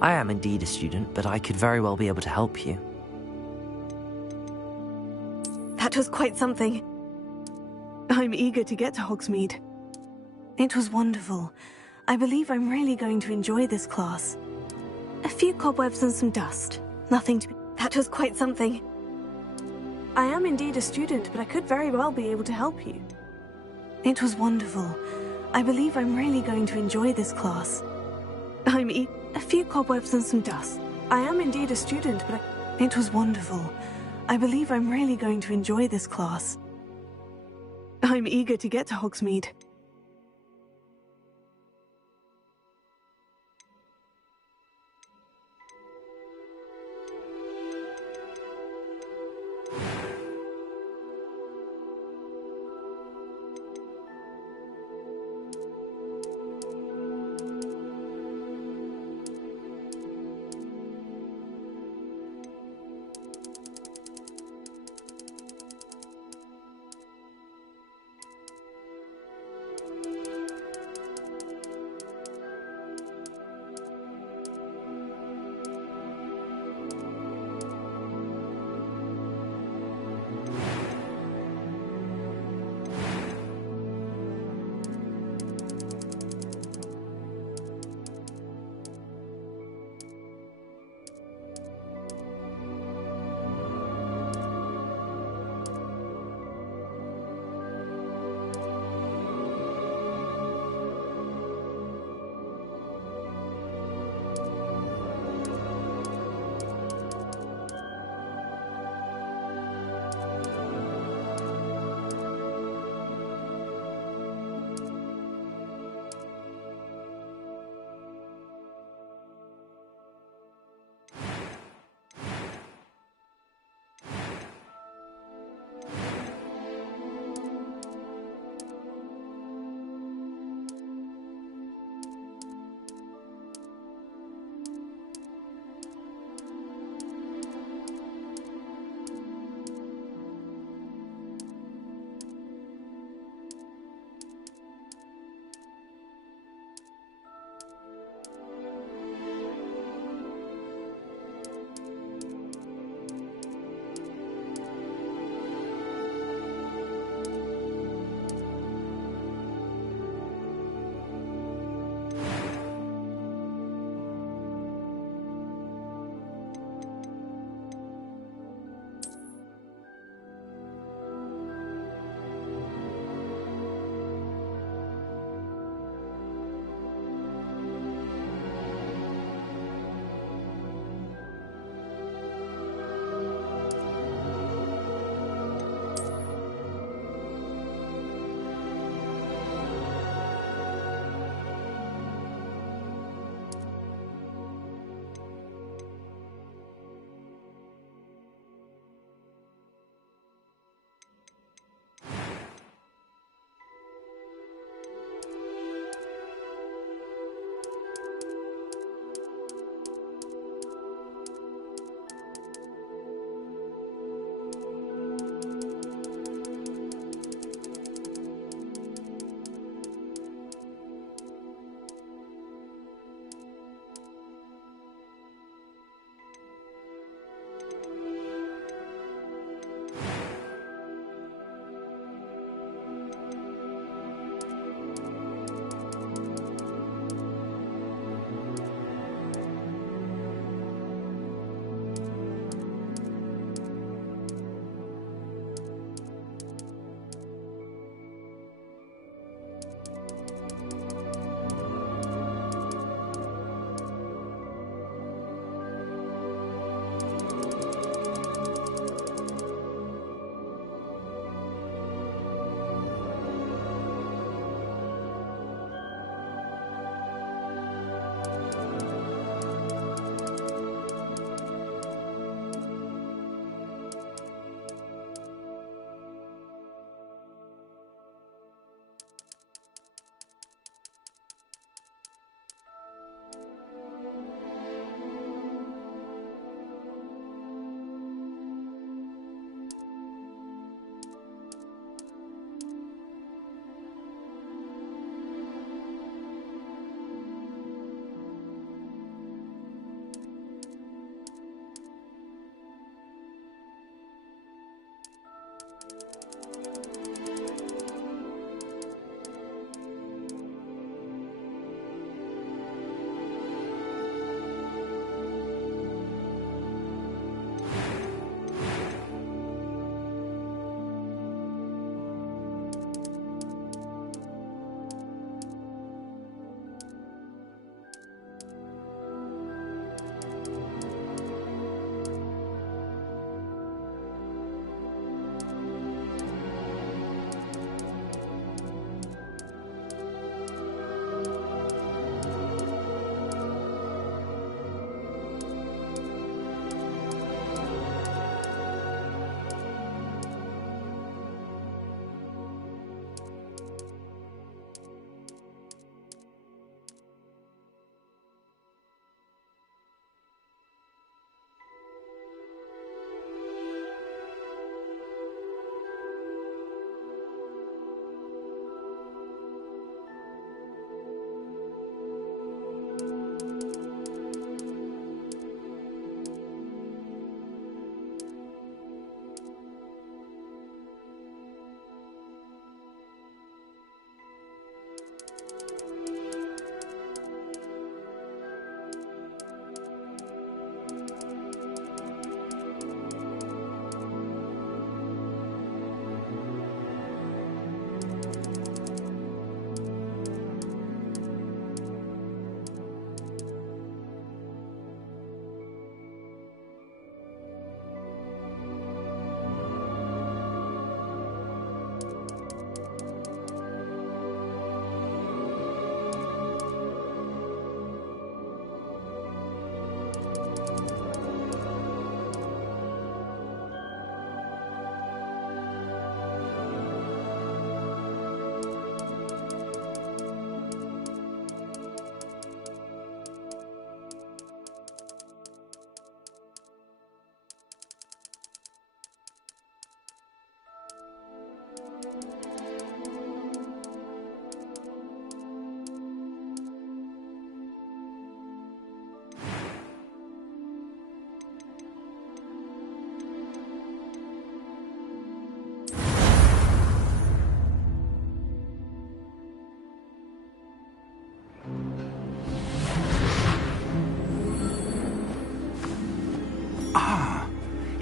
I am indeed a student, but I could very well be able to help you. That was quite something. I'm eager to get to Hogsmeade. It was wonderful. I believe I'm really going to enjoy this class. A few cobwebs and some dust. Nothing to be... That was quite something. I am indeed a student, but I could very well be able to help you. It was wonderful. I believe I'm really going to enjoy this class. A few cobwebs and some dust. I am indeed a student, but It was wonderful. I believe I'm really going to enjoy this class. I'm eager to get to Hogsmeade.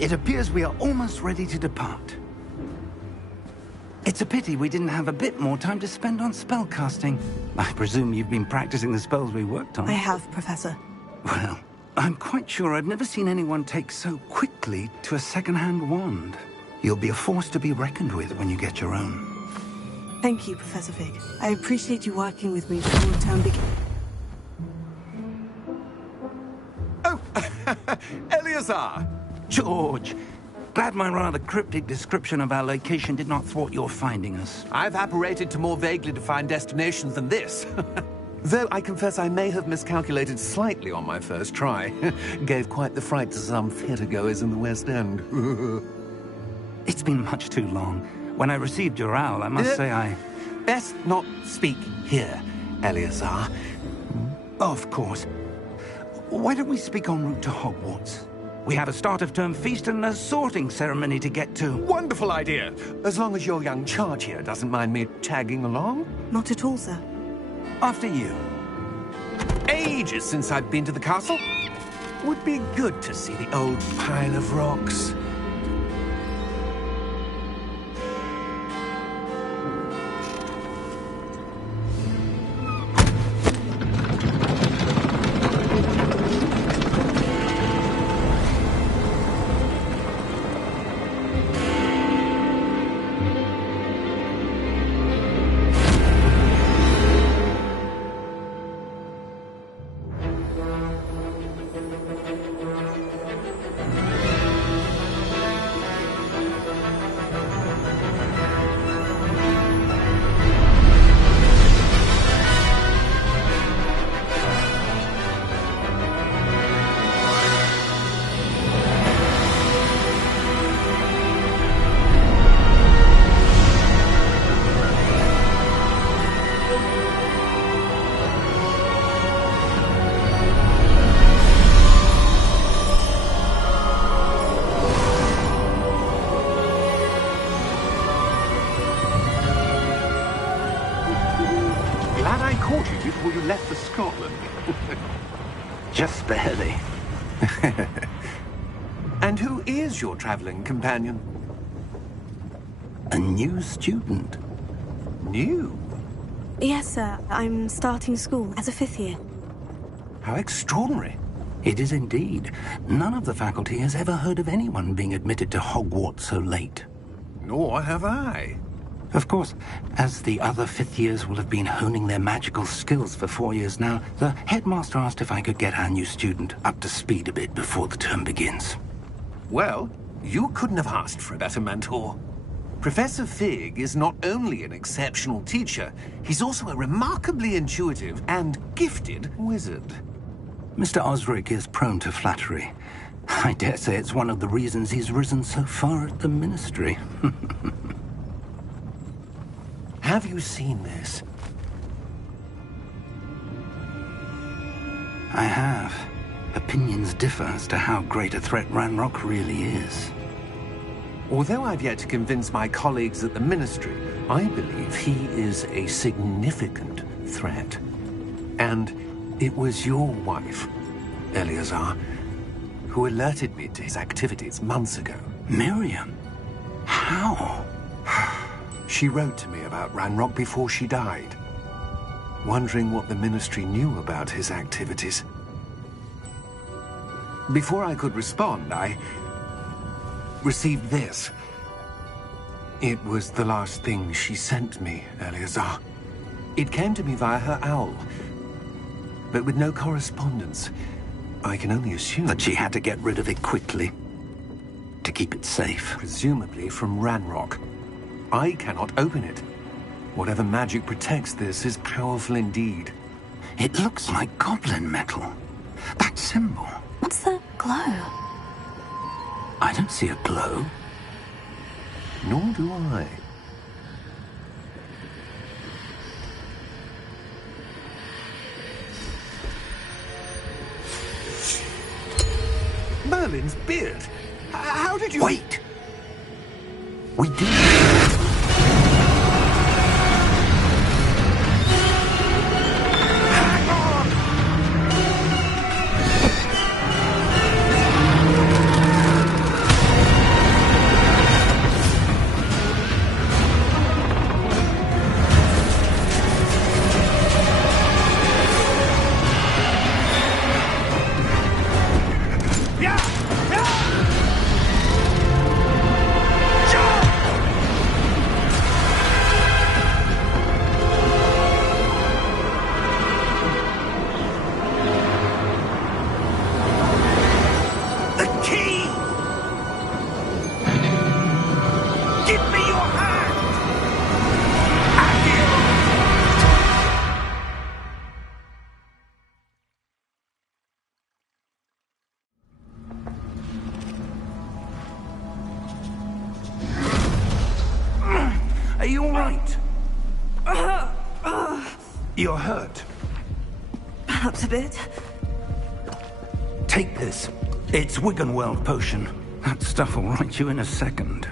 It appears we are almost ready to depart. It's a pity we didn't have a bit more time to spend on spellcasting. I presume you've been practicing the spells we worked on. I have, Professor. Well, I'm quite sure I've never seen anyone take so quickly to a second-hand wand. You'll be a force to be reckoned with when you get your own. Thank you, Professor Fig. I appreciate you working with me before the term begins. Oh, Eleazar! George, glad my rather cryptic description of our location did not thwart your finding us. I've apparated to more vaguely defined destinations than this. Though I confess I may have miscalculated slightly on my first try. Gave quite the fright to some theatre-goers in the West End. It's been much too long. When I received your owl, I must say I... Best not speak here, Eleazar. Of course. Why don't we speak en route to Hogwarts? We have a start-of-term feast and a sorting ceremony to get to. Wonderful idea! As long as your young charge here doesn't mind me tagging along. Not at all, sir. After you. Ages since I've been to the castle. Would be good to see the old pile of rocks. Glad I caught you before you left for Scotland. Just barely. And who is your traveling companion? A new student. New? Yes, sir. I'm starting school as a 5th year. How extraordinary. It is indeed. None of the faculty has ever heard of anyone being admitted to Hogwarts so late. Nor have I. Of course, as the other 5th years will have been honing their magical skills for 4 years now, the headmaster asked if I could get our new student up to speed a bit before the term begins. Well, you couldn't have asked for a better mentor. Professor Fig is not only an exceptional teacher, he's also a remarkably intuitive and gifted wizard. Mr. Osric is prone to flattery. I dare say it's one of the reasons he's risen so far at the Ministry. Have you seen this? I have. Opinions differ as to how great a threat Ranrock really is. Although I've yet to convince my colleagues at the Ministry, I believe he is a significant threat. And it was your wife, Eleazar, who alerted me to his activities months ago. Miriam? How? She wrote to me about Ranrock before she died, wondering what the Ministry knew about his activities. Before I could respond, I received this. It was the last thing she sent me, Eleazar. It came to me via her owl, but with no correspondence. I can only assume That she had to get rid of it quickly, to keep it safe. presumably from Ranrock. I cannot open it. Whatever magic protects this is powerful indeed. It looks like goblin metal. That symbol. What's the glow? I don't see a glow. Nor do I. Merlin's beard. How did you... Wait! We do. Are you all right? You're hurt. Perhaps a bit. Take this. It's Wiggenweld potion. That stuff will right you in a second.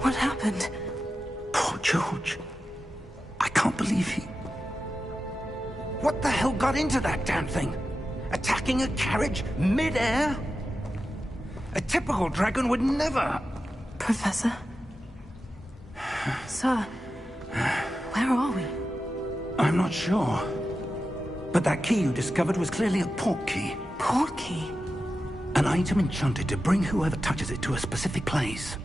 What happened? Poor George. I can't believe he... What the hell got into that damn thing? Attacking a carriage mid-air? A typical dragon would never... Professor? Sir, where are we? I'm not sure. But that key you discovered was clearly a port key. Port key? An item enchanted to bring whoever touches it to a specific place.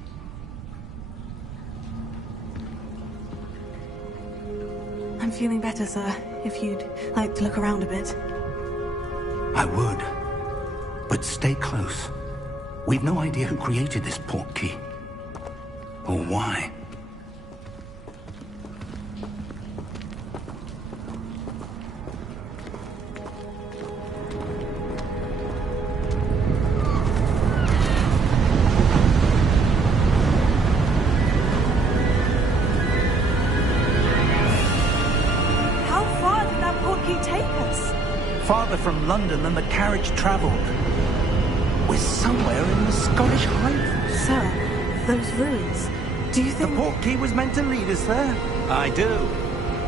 I'm feeling better, sir. If you'd like to look around a bit. I would. But stay close. We've no idea who created this port key. Or why. How far did that port key take us? Farther from London than the carriage traveled. We're somewhere in the Scottish Highlands. Sir, those ruins. Do you think... The port key was meant to lead us there? I do.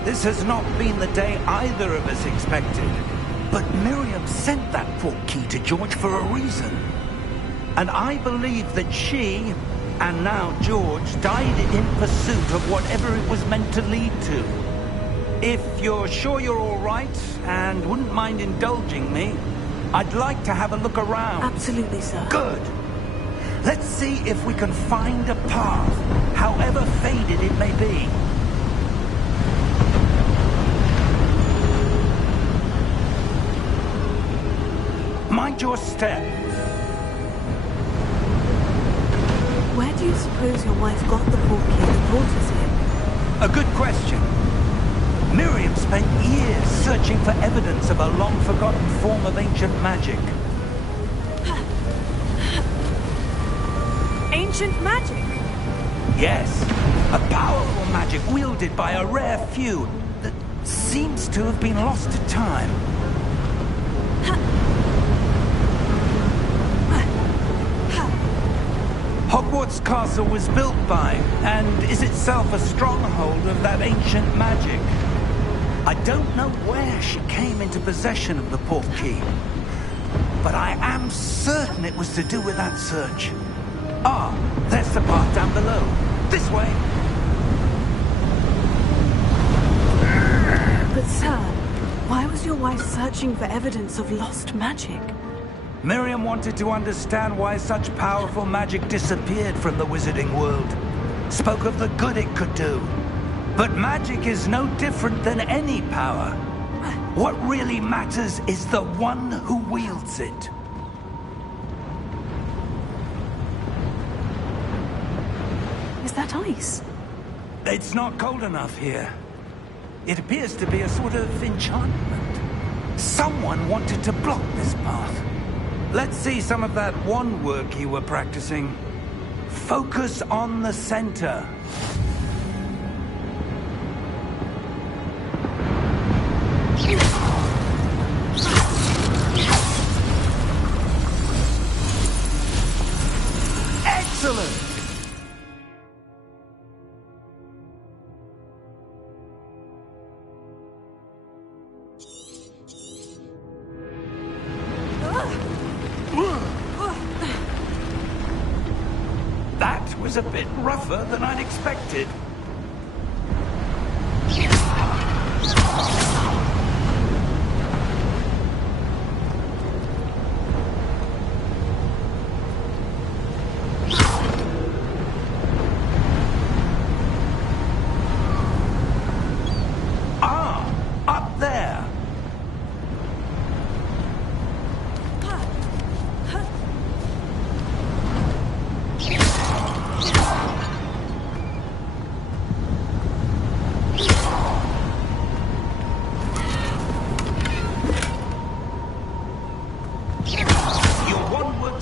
This has not been the day either of us expected. But Miriam sent that port key to George for a reason. And I believe that she, and now George, died in pursuit of whatever it was meant to lead to. If you're sure you're all right, and wouldn't mind indulging me, I'd like to have a look around. Absolutely, sir. Good. Let's see if we can find a path, however faded it may be. Mind your step. Where do you suppose your wife got the port key that brought us here? A good question. Miriam spent years searching for evidence of a long-forgotten form of ancient magic. Ancient magic? Yes, a powerful magic wielded by a rare few that seems to have been lost to time. Hogwarts Castle was built by, and is itself a stronghold of that ancient magic. I don't know where she came into possession of the port key, but I am certain it was to do with that search. Ah, there's the path down below. This way. But sir, why was your wife searching for evidence of lost magic? Miriam wanted to understand why such powerful magic disappeared from the wizarding world. Spoke of the good it could do. But magic is no different than any power. What really matters is the one who wields it. Is that ice? It's not cold enough here. It appears to be a sort of enchantment. Someone wanted to block this path. Let's see some of that wand work you were practicing. Focus on the center. Excellent! That was a bit rougher than I'd expected. Up there.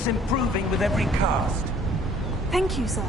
keeps improving with every cast. Thank you, sir.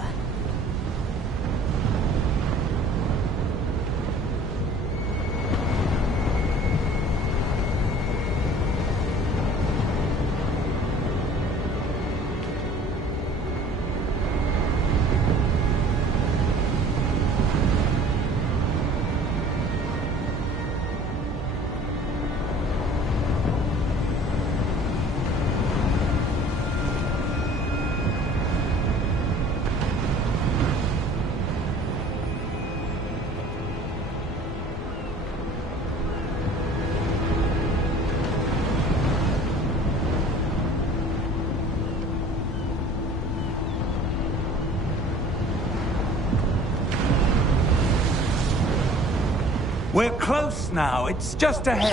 We're close now. It's just ahead.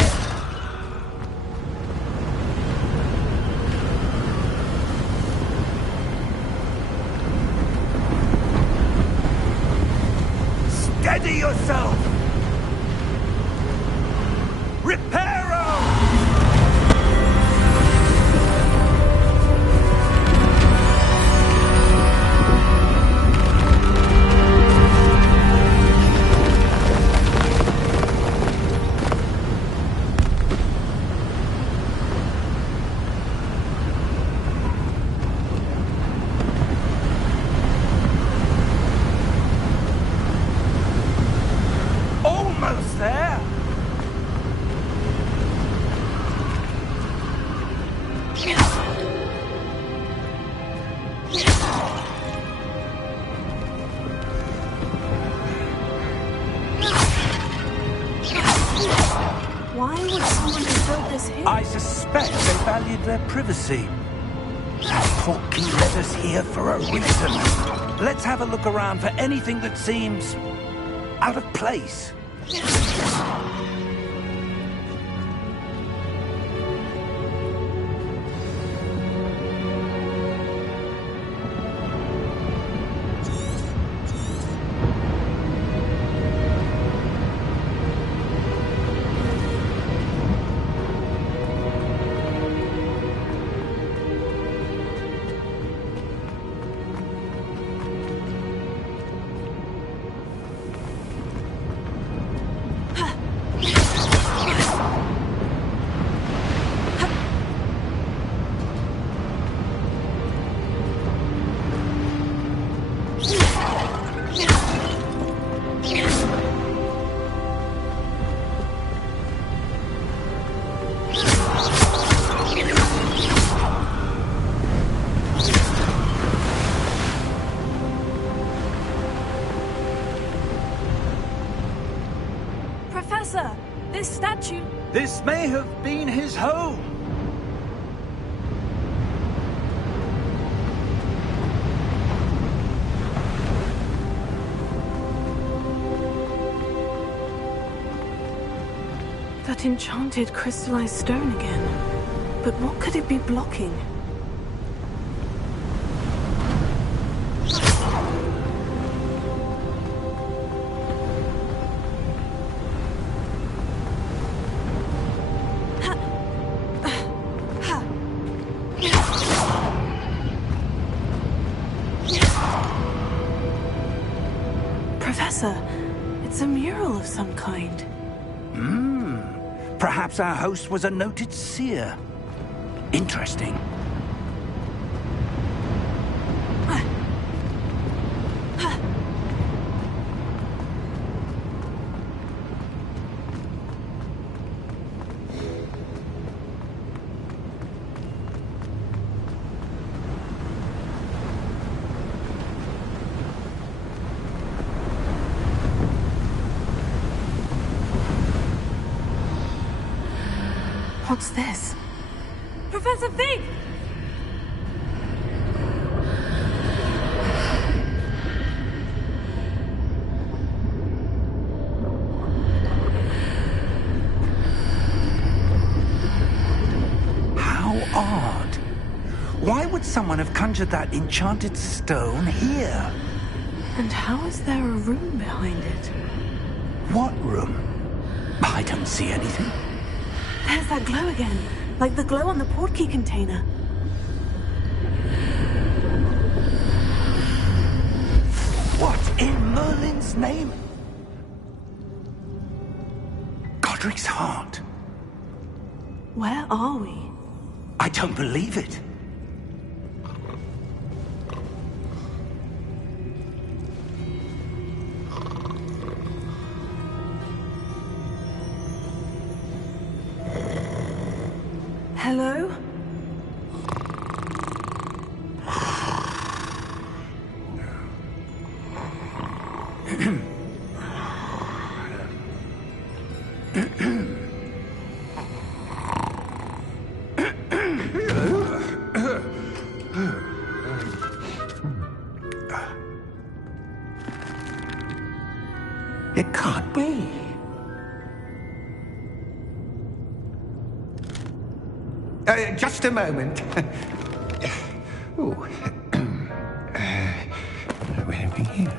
Steady yourself! Reparo! Almost there! Why would someone have built this here? I suspect they valued their privacy. That portkey led us here for a reason. Let's have a look around for anything that seems out of place. Professor, this statue... This may have been his home. That enchanted crystallized stone again. But what could it be blocking? Professor, it's a mural of some kind. Perhaps our host was a noted seer. Interesting. What's this? Professor Fig! How odd. Why would someone have conjured that enchanted stone here? And how is there a room behind it? What room? I don't see anything. There's that glow again, like the glow on the portkey container. Merlin's name? Godric's heart. Where are we? I don't believe it. Hello? It can't be. Just a moment. Ooh. Where are we here?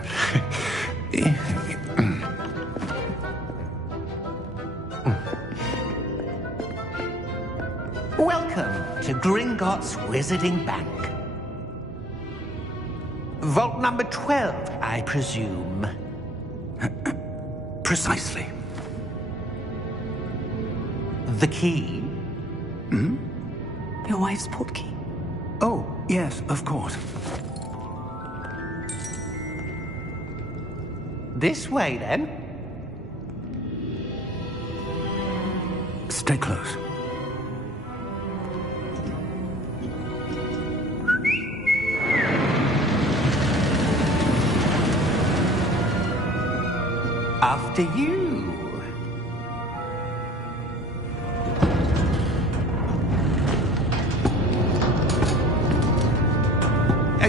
Welcome to Gringotts Wizarding Bank. Vault number 12, I presume. Precisely. The key? Your wife's portkey. Oh, yes, of course. This way, then. Stay close. After you.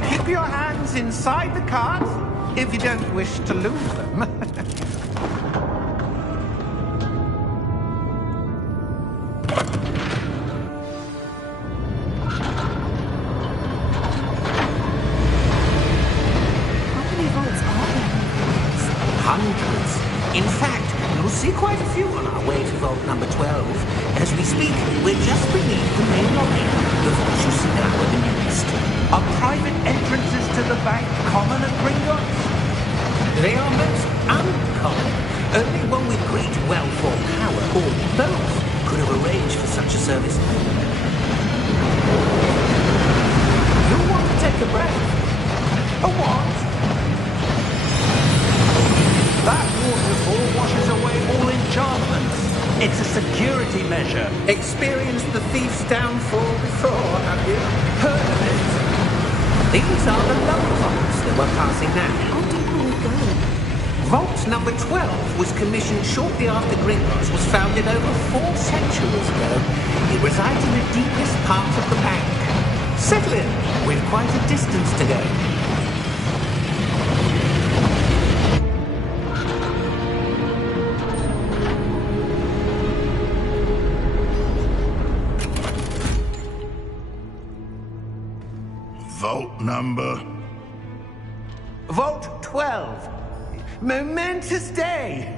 Keep your hands inside the cart if you don't wish to lose them. How many vaults are there? Hundreds. In fact, you'll see quite a few on our way to vault number 12. As we speak, we're just beneath the main lobby. The vaults you see now are the newest. Are private entrances to the bank common at Gringotts? They are most uncommon. Only one with great wealth or power, or both, could have arranged for such a service. You'll want to take a breath. A what? That waterfall washes away all enchantments. It's a security measure. Experienced the thief's downfall before, have you? Heard of it? These are the lower vaults that we're passing now. How deep will we go? Vault number 12 was commissioned shortly after Gringotts was founded over 4 centuries ago. It resides in the deepest part of the bank. Settle in. We've quite a distance to go. Vault number? Vault 12. Momentous day.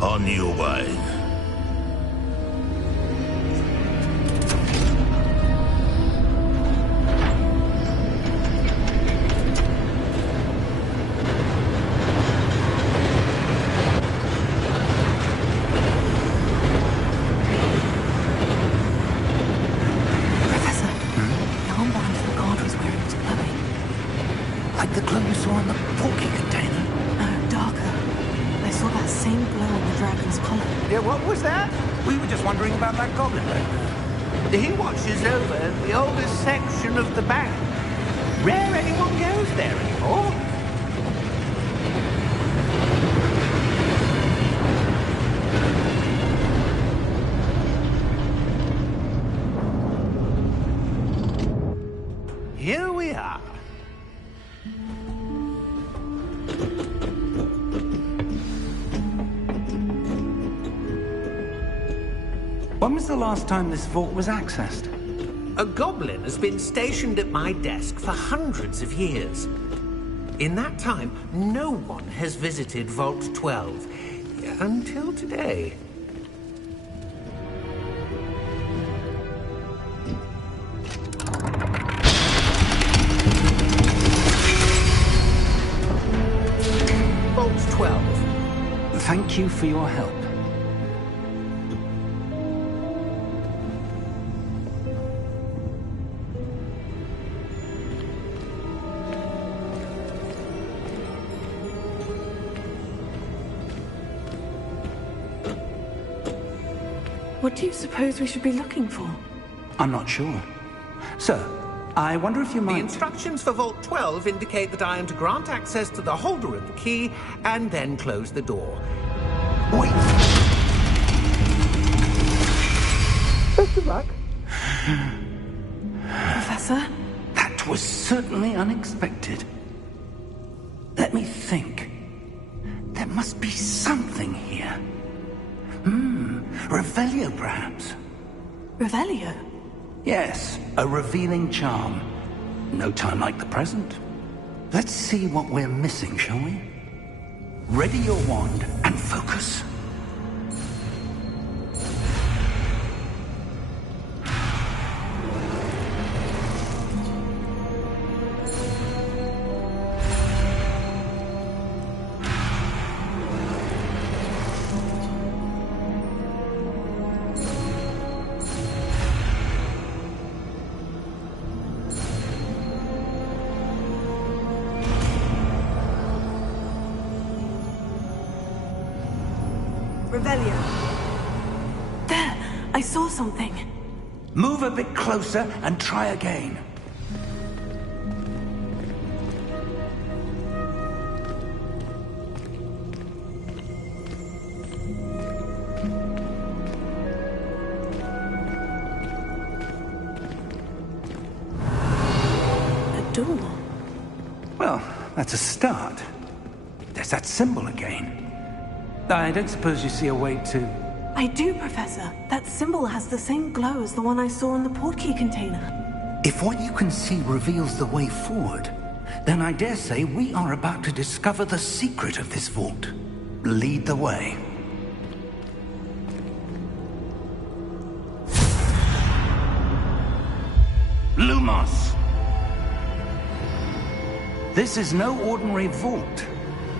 On your way. Professor, the armband the guard was wearing was glowing. Like the glow you saw on the porky container. No, darker. I saw that same glow on the dragon's collar. Yeah, what was that? We were just wondering about that goblin back there. He watches over the oldest section of the bank. Rare anyone goes there anymore. Here we are. When was the last time this vault was accessed? A goblin has been stationed at my desk for hundreds of years. In that time, no one has visited Vault 12 until today. Thank you for your help. What do you suppose we should be looking for? I'm not sure. Sir, I wonder if you The might... instructions for Vault 12 indicate that I am to grant access to the holder of the key and then close the door. Wait! Best of luck. Professor? That was certainly unexpected. Let me think. There must be something here. Revelio, perhaps? Revelio? Yes, a revealing charm. No time like the present. Let's see what we're missing, shall we? Ready your wand and focus. Revelio. There! I saw something. Move a bit closer and try again. A door. Well, that's a start. There's that symbol again. I don't suppose you see a way to... I do, Professor. That symbol has the same glow as the one I saw in the portkey container. If what you can see reveals the way forward, then I dare say we are about to discover the secret of this vault. Lead the way. Lumos! This is no ordinary vault.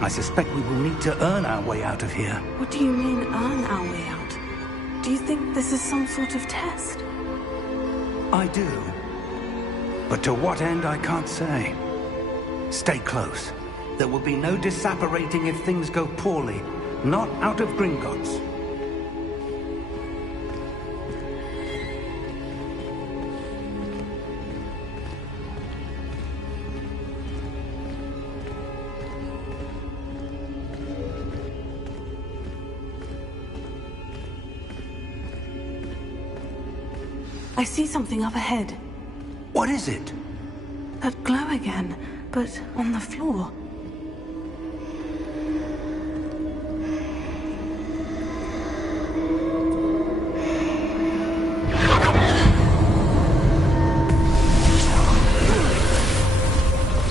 I suspect we will need to earn our way out of here. What do you mean, earn our way out? Do you think this is some sort of test? I do. But to what end, I can't say. Stay close. There will be no disapparating if things go poorly. Not out of Gringotts. I see something up ahead. What is it? That glow again, but on the floor.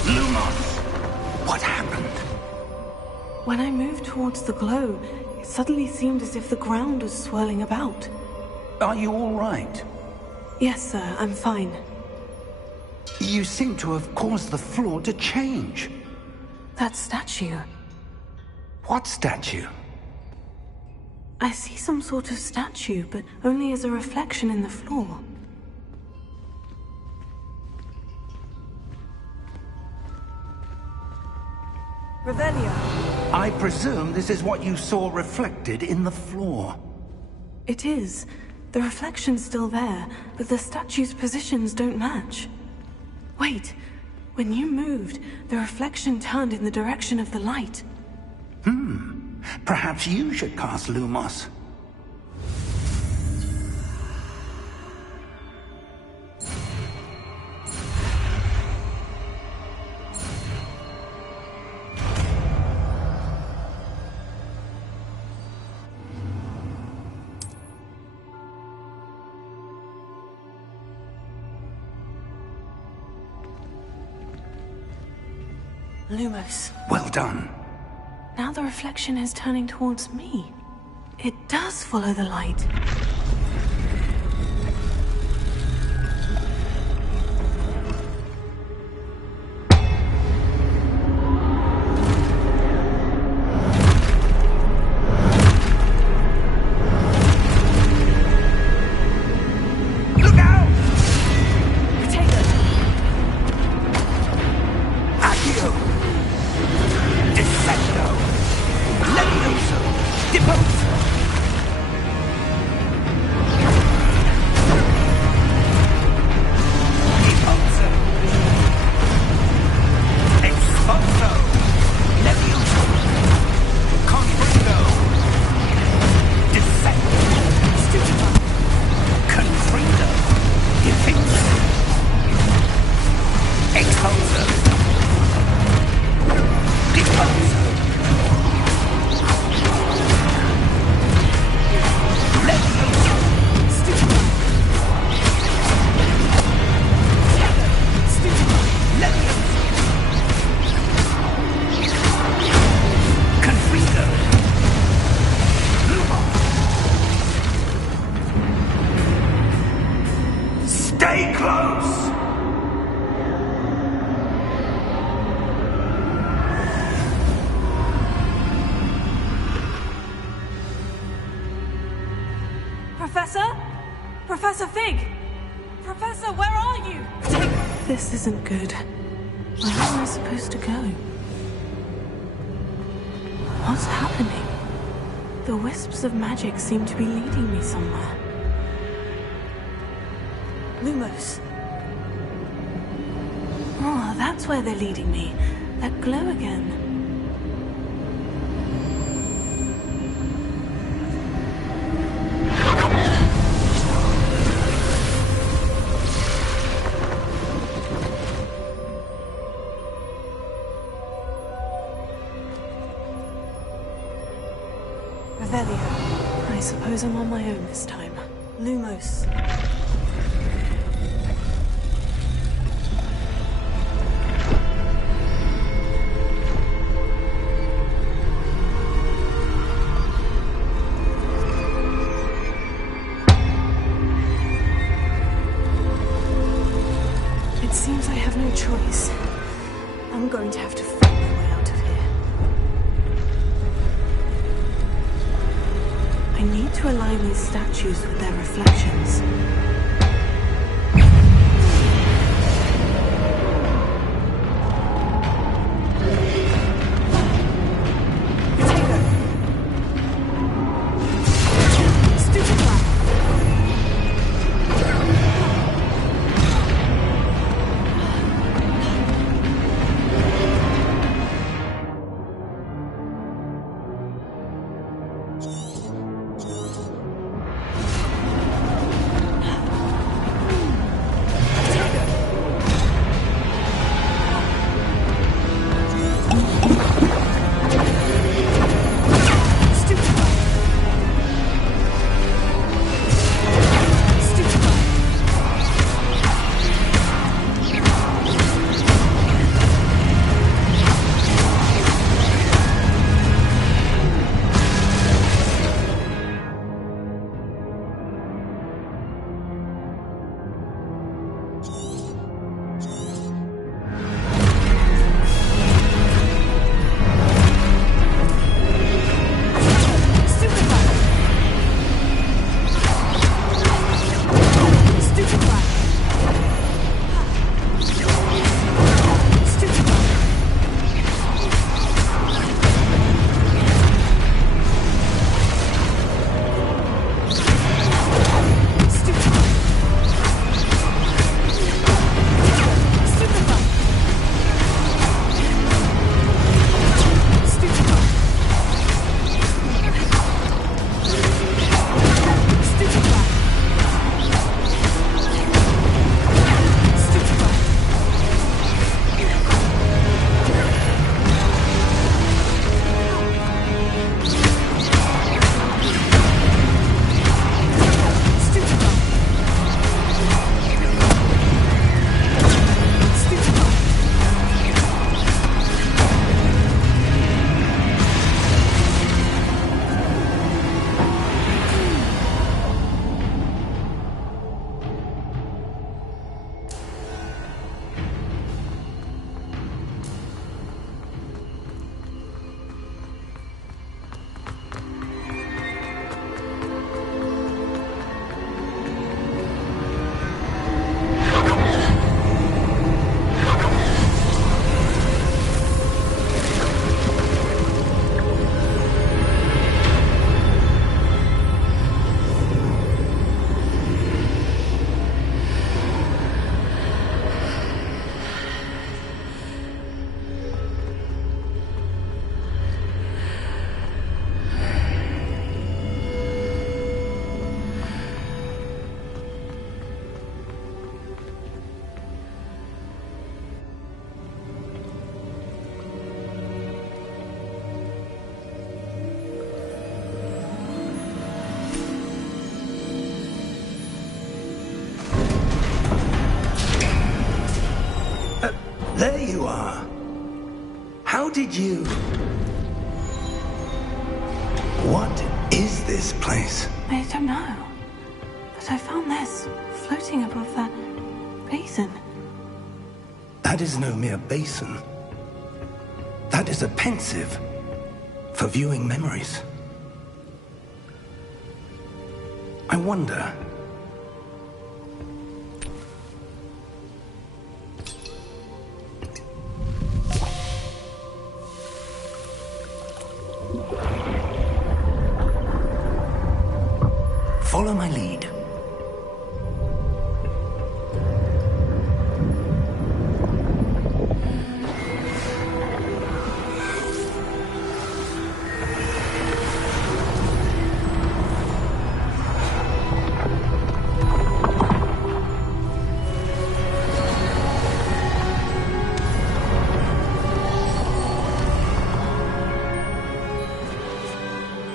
Lumos! What happened? When I moved towards the glow, it suddenly seemed as if the ground was swirling about. Are you all right? Yes, sir, I'm fine. You seem to have caused the floor to change. That statue. What statue? I see some sort of statue, but only as a reflection in the floor. Revelio. I presume this is what you saw reflected in the floor. It is. The reflection's still there, but the statue's positions don't match. Wait. When you moved, the reflection turned in the direction of the light. Perhaps you should cast Lumos. Lumos. Well done. Now the reflection is turning towards me. It does follow the light. Professor? Professor Fig! Professor, where are you? This isn't good. Where am I supposed to go? What's happening? The wisps of magic seem to be leading me somewhere. Lumos. Oh, that's where they're leading me. That glow again. Revelio. I suppose I'm on my own this time. Lumos. It seems I have no choice. I'm going to have to fight my way out of here. I need to align these statues with their reflections. There you are. How did you... What is this place? I don't know. But I found this floating above that basin. That is no mere basin. That is a pensive for viewing memories. I wonder... Follow my lead.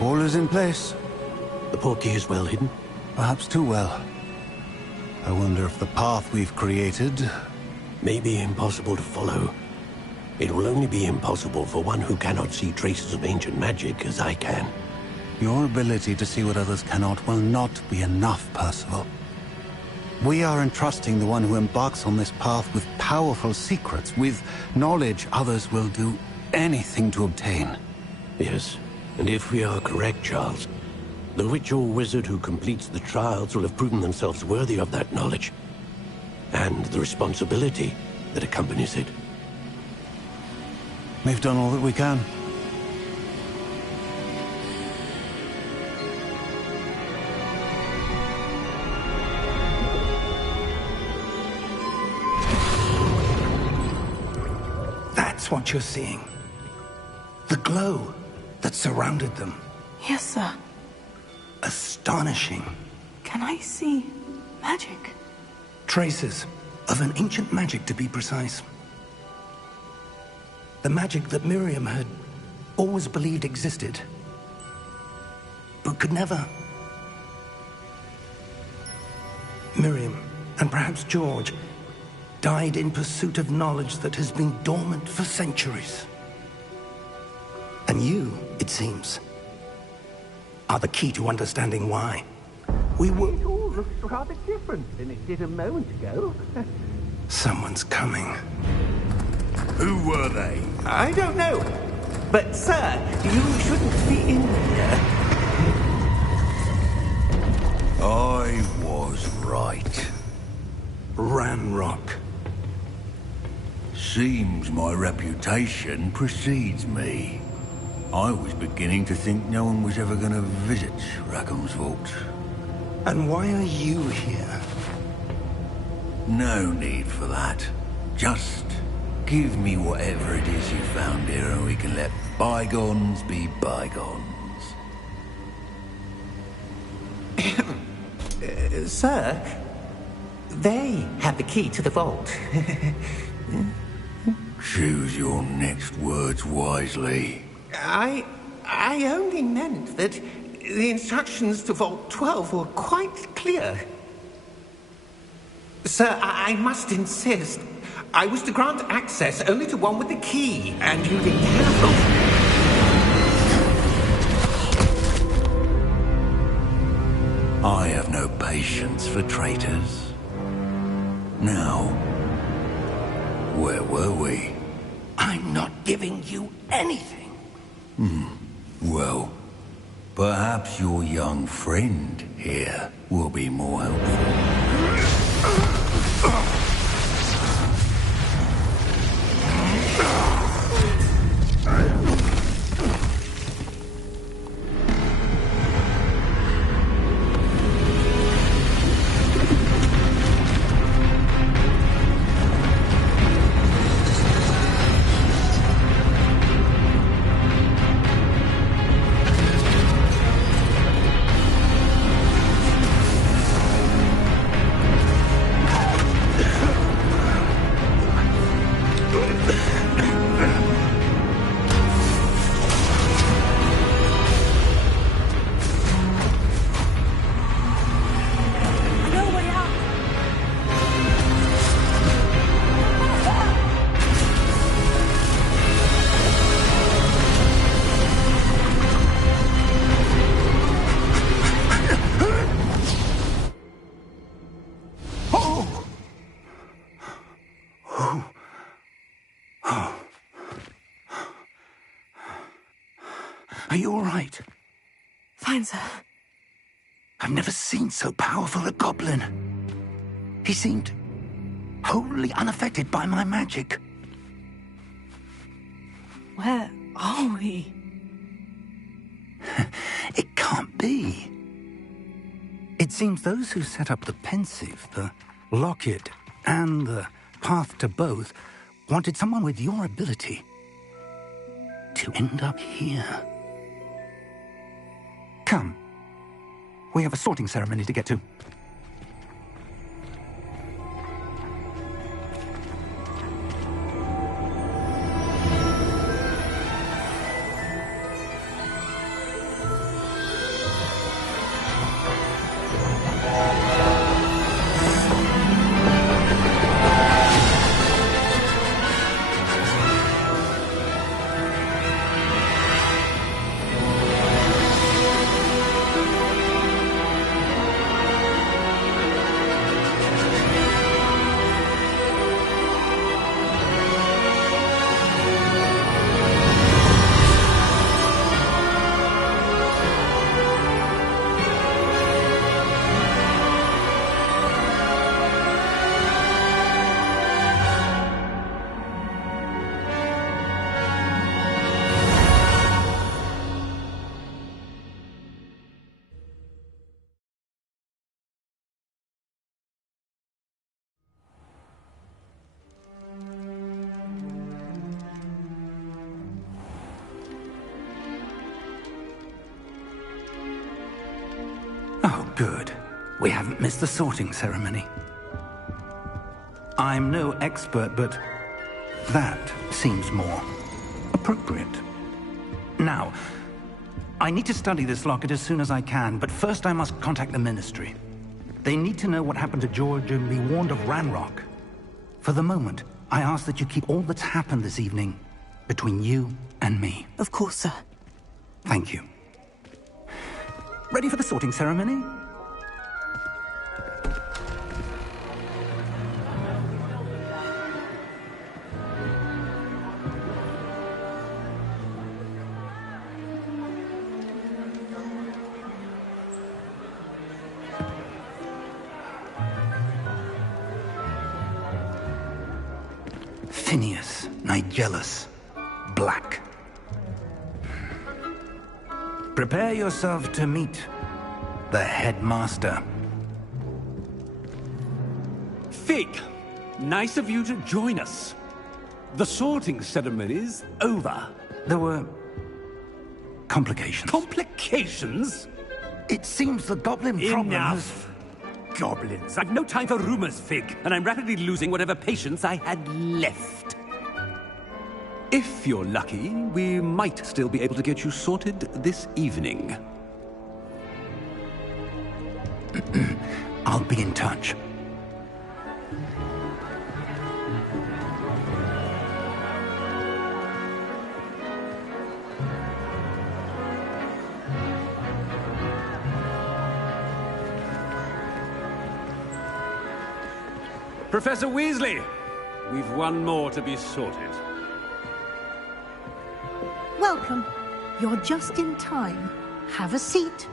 All is in place. The portkey is well hidden? Perhaps too well. I wonder if the path we've created... May be impossible to follow. It will only be impossible for one who cannot see traces of ancient magic as I can. Your ability to see what others cannot will not be enough, Percival. We are entrusting the one who embarks on this path with powerful secrets, with knowledge others will do anything to obtain. Yes, and if we are correct, Charles, the witch or wizard who completes the trials will have proven themselves worthy of that knowledge, and the responsibility that accompanies it. We've done all that we can. That's what you're seeing. The glow that surrounded them. Yes, sir. Astonishing. Can I see magic? Traces of an ancient magic, to be precise. The magic that Miriam had always believed existed, but could never. Miriam, and perhaps George, died in pursuit of knowledge that has been dormant for centuries. And you, it seems, are the key to understanding why. We were... It all looks rather different than it did a moment ago. Someone's coming. Who were they? I don't know. But, sir, you shouldn't be in here. I was right. Ranrock. Seems my reputation precedes me. I was beginning to think no one was ever going to visit Rackham's vault. And why are you here? No need for that. Just give me whatever it is you found here and we can let bygones be bygones. Sir, they have the key to the vault. Choose your next words wisely. I only meant that the instructions to Vault 12 were quite clear. Sir, I must insist. I was to grant access only to one with the key, and you didn't have I have no patience for traitors. Now, where were we? I'm not giving you anything. Well, perhaps your young friend here will be more helpful. Are you all right? Fine, sir. I've never seen so powerful a goblin. He seemed wholly unaffected by my magic. Where are we? It can't be. It seems those who set up the pensive, the locket, and the path to both wanted someone with your ability to end up here. Come. We have a sorting ceremony to get to. Oh, good. We haven't missed the sorting ceremony. I'm no expert, but that seems more appropriate. Now, I need to study this locket as soon as I can, but first I must contact the Ministry. They need to know what happened to George and be warned of Ranrock. For the moment, I ask that you keep all that's happened this evening between you and me. Of course, sir. Thank you. Ready for the sorting ceremony? Phineas Nigellus Black. Prepare yourself to meet the headmaster. Fig, nice of you to join us. The sorting ceremony's over. There were complications. Complications? It seems the goblin problem Enough. Goblins. I've no time for rumors, Fig, and I'm rapidly losing whatever patience I had left. If you're lucky, we might still be able to get you sorted this evening. I'll be in touch. Professor Weasley, we've one more to be sorted. Welcome. You're just in time. Have a seat.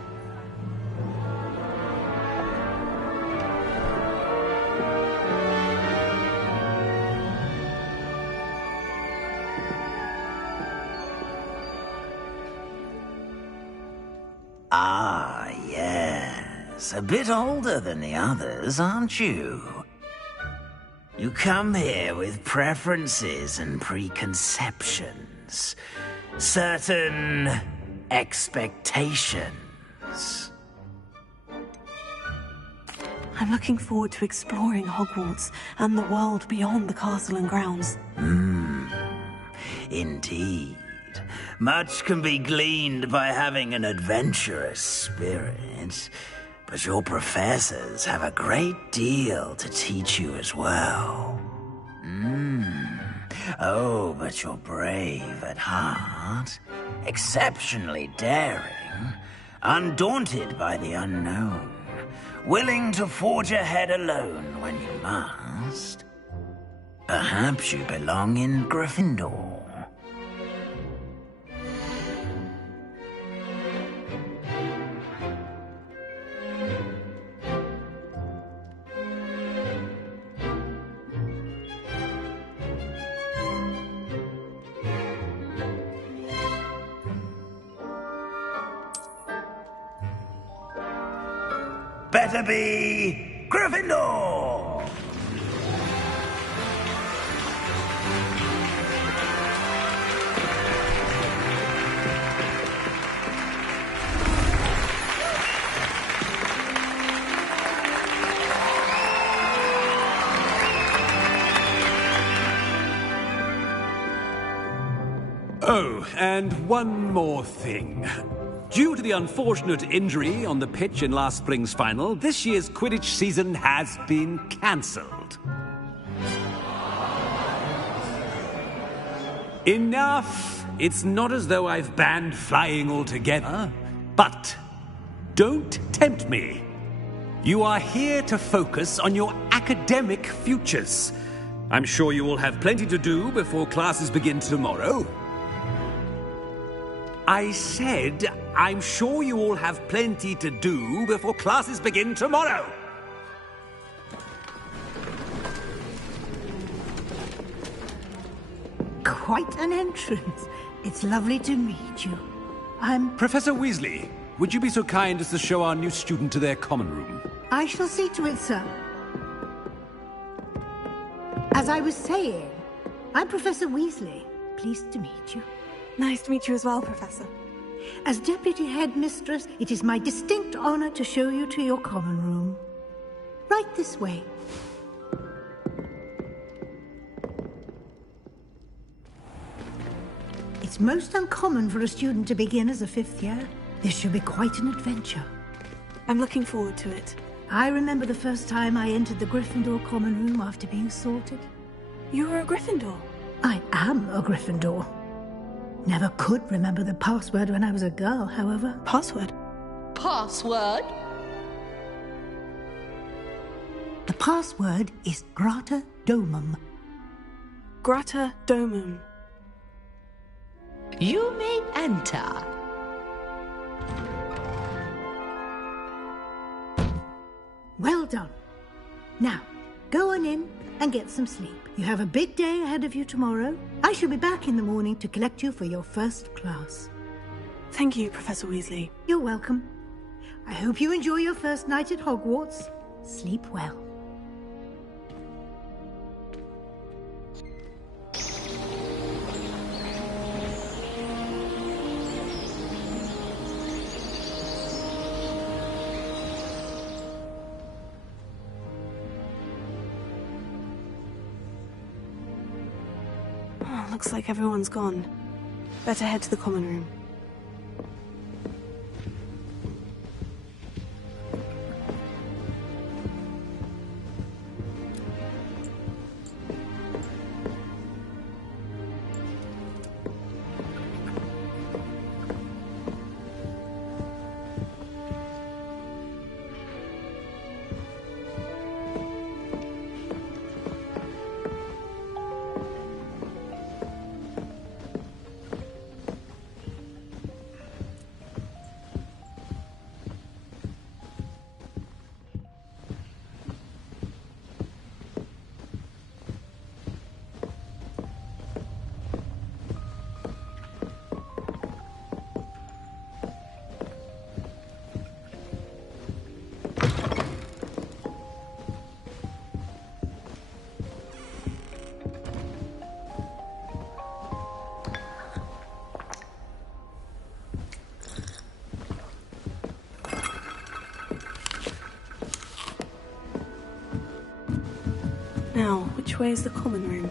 Ah, yes. A bit older than the others, aren't you? You come here with preferences and preconceptions. Certain expectations. I'm looking forward to exploring Hogwarts and the world beyond the castle and grounds. Indeed. Much can be gleaned by having an adventurous spirit, but your professors have a great deal to teach you as well. Oh, but you're brave at heart, exceptionally daring, undaunted by the unknown, willing to forge ahead alone when you must. Perhaps you belong in Gryffindor. better be Gryffindor! Oh, and one more thing. Due to the unfortunate injury on the pitch in last spring's final, this year's Quidditch season has been cancelled. Enough! It's not as though I've banned flying altogether, but don't tempt me. You are here to focus on your academic futures. I'm sure you will have plenty to do before classes begin tomorrow. I said, I'm sure you all have plenty to do before classes begin tomorrow. Quite an entrance. It's lovely to meet you. I'm... Professor Weasley, would you be so kind as to show our new student to their common room? I shall see to it, sir. As I was saying, I'm Professor Weasley. Pleased to meet you. Nice to meet you as well, Professor. As Deputy Headmistress, it is my distinct honor to show you to your common room. Right this way. It's most uncommon for a student to begin as a fifth year. This should be quite an adventure. I'm looking forward to it. I remember the first time I entered the Gryffindor common room after being sorted. You were a Gryffindor? I am a Gryffindor. Never could remember the password when I was a girl, however. Password? Password? The password is Grata Domum. Grata Domum. You may enter. Well done. Now, go on in and get some sleep. You have a big day ahead of you tomorrow. I shall be back in the morning to collect you for your first class. Thank you, Professor Weasley. You're welcome. I hope you enjoy your first night at Hogwarts. Sleep well. Looks like everyone's gone. Better head to the common room. Now, which way is the common room?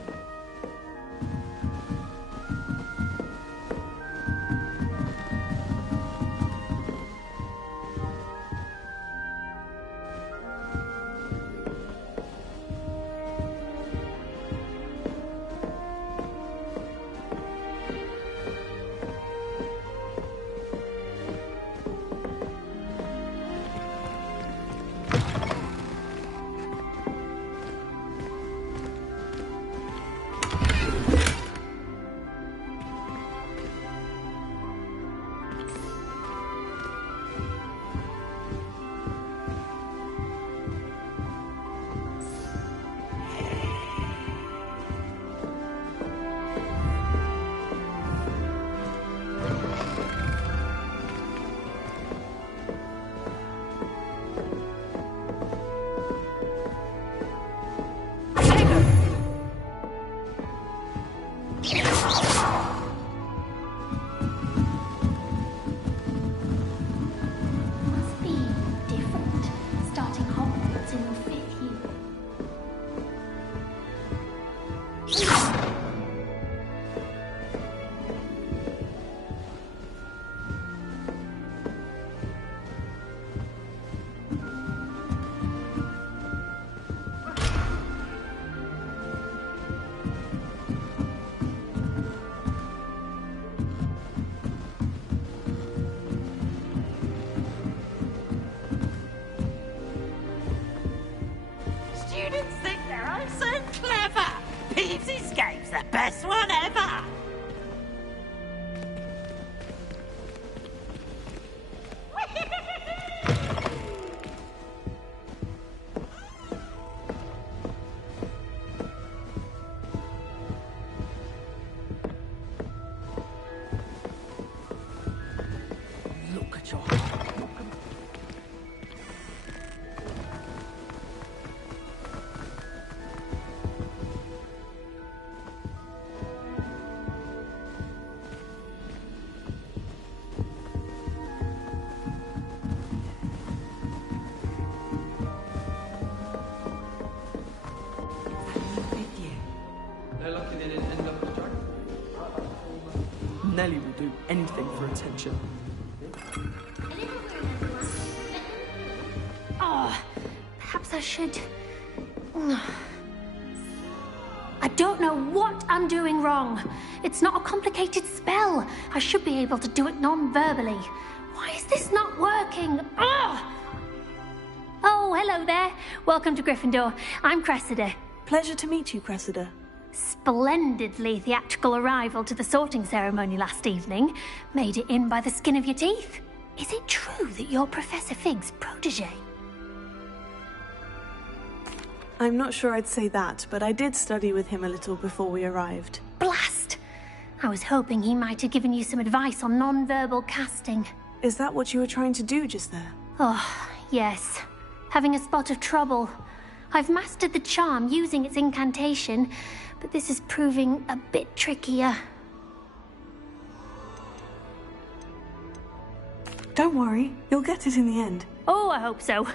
best one ever! Look at your... Nellie will do anything for attention. Oh, perhaps I should... I don't know what I'm doing wrong. It's not a complicated spell. I should be able to do it non-verbally. Why is this not working? Oh, hello there. Welcome to Gryffindor. I'm Cressida. Pleasure to meet you, Cressida. Splendidly theatrical arrival to the sorting ceremony last evening. Made it in by the skin of your teeth. Is it true that you're Professor Fig's protege? I'm not sure I'd say that, but I did study with him a little before we arrived. Blast! I was hoping he might have given you some advice on non-verbal casting. Is that what you were trying to do just there? Oh, yes. Having a spot of trouble. I've mastered the charm using its incantation, but this is proving a bit trickier. Don't worry, you'll get it in the end. Oh, I hope so.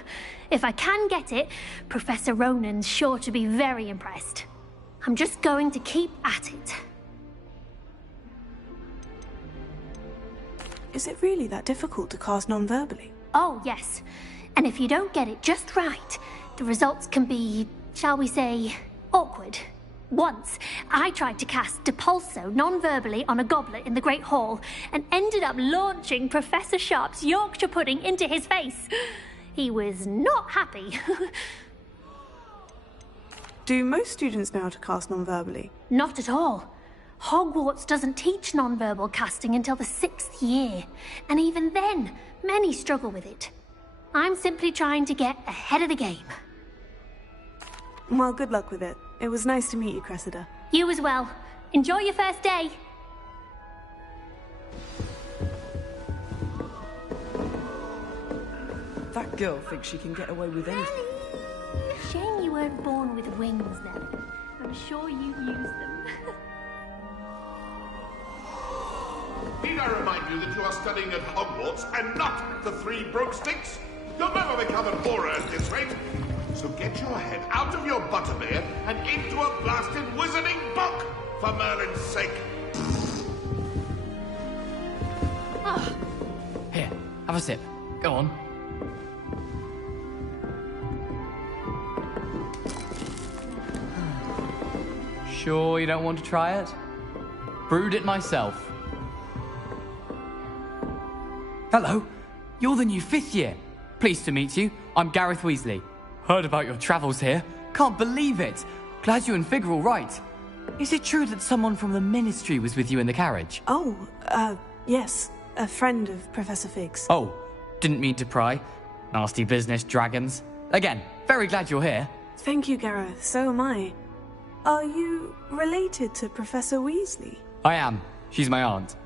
If I can get it, Professor Ronan's sure to be very impressed. I'm just going to keep at it. Is it really that difficult to cast non-verbally? Oh, yes. And if you don't get it just right, the results can be, shall we say, awkward. Once, I tried to cast Depulso non-verbally on a goblet in the Great Hall and ended up launching Professor Sharp's Yorkshire pudding into his face. He was not happy. Do most students know how to cast non-verbally? Not at all. Hogwarts doesn't teach non-verbal casting until the 6th year, and even then, many struggle with it. I'm simply trying to get ahead of the game. Well, good luck with it. It was nice to meet you, Cressida. You as well. Enjoy your first day. That girl thinks she can get away with anything. Shame you weren't born with wings, Nellie. I'm sure you'd use them. Need I remind you that you are studying at Hogwarts and not the Three Broomsticks? You'll never become an aura at this rate. So get your head out of your butterbeer and into a blasted wizarding book, for Merlin's sake. Oh. Here, have a sip. Go on. Sure you don't want to try it? Brewed it myself. Hello, you're the new 5th year. Pleased to meet you. I'm Gareth Weasley. Heard about your travels here. Can't believe it. Glad you and Fig are all right. Is it true that someone from the Ministry was with you in the carriage? Oh, yes. A friend of Professor Fig's. Oh, didn't mean to pry. Nasty business, dragons. Again, very glad you're here. Thank you, Gareth. So am I. Are you related to Professor Weasley? I am. She's my aunt.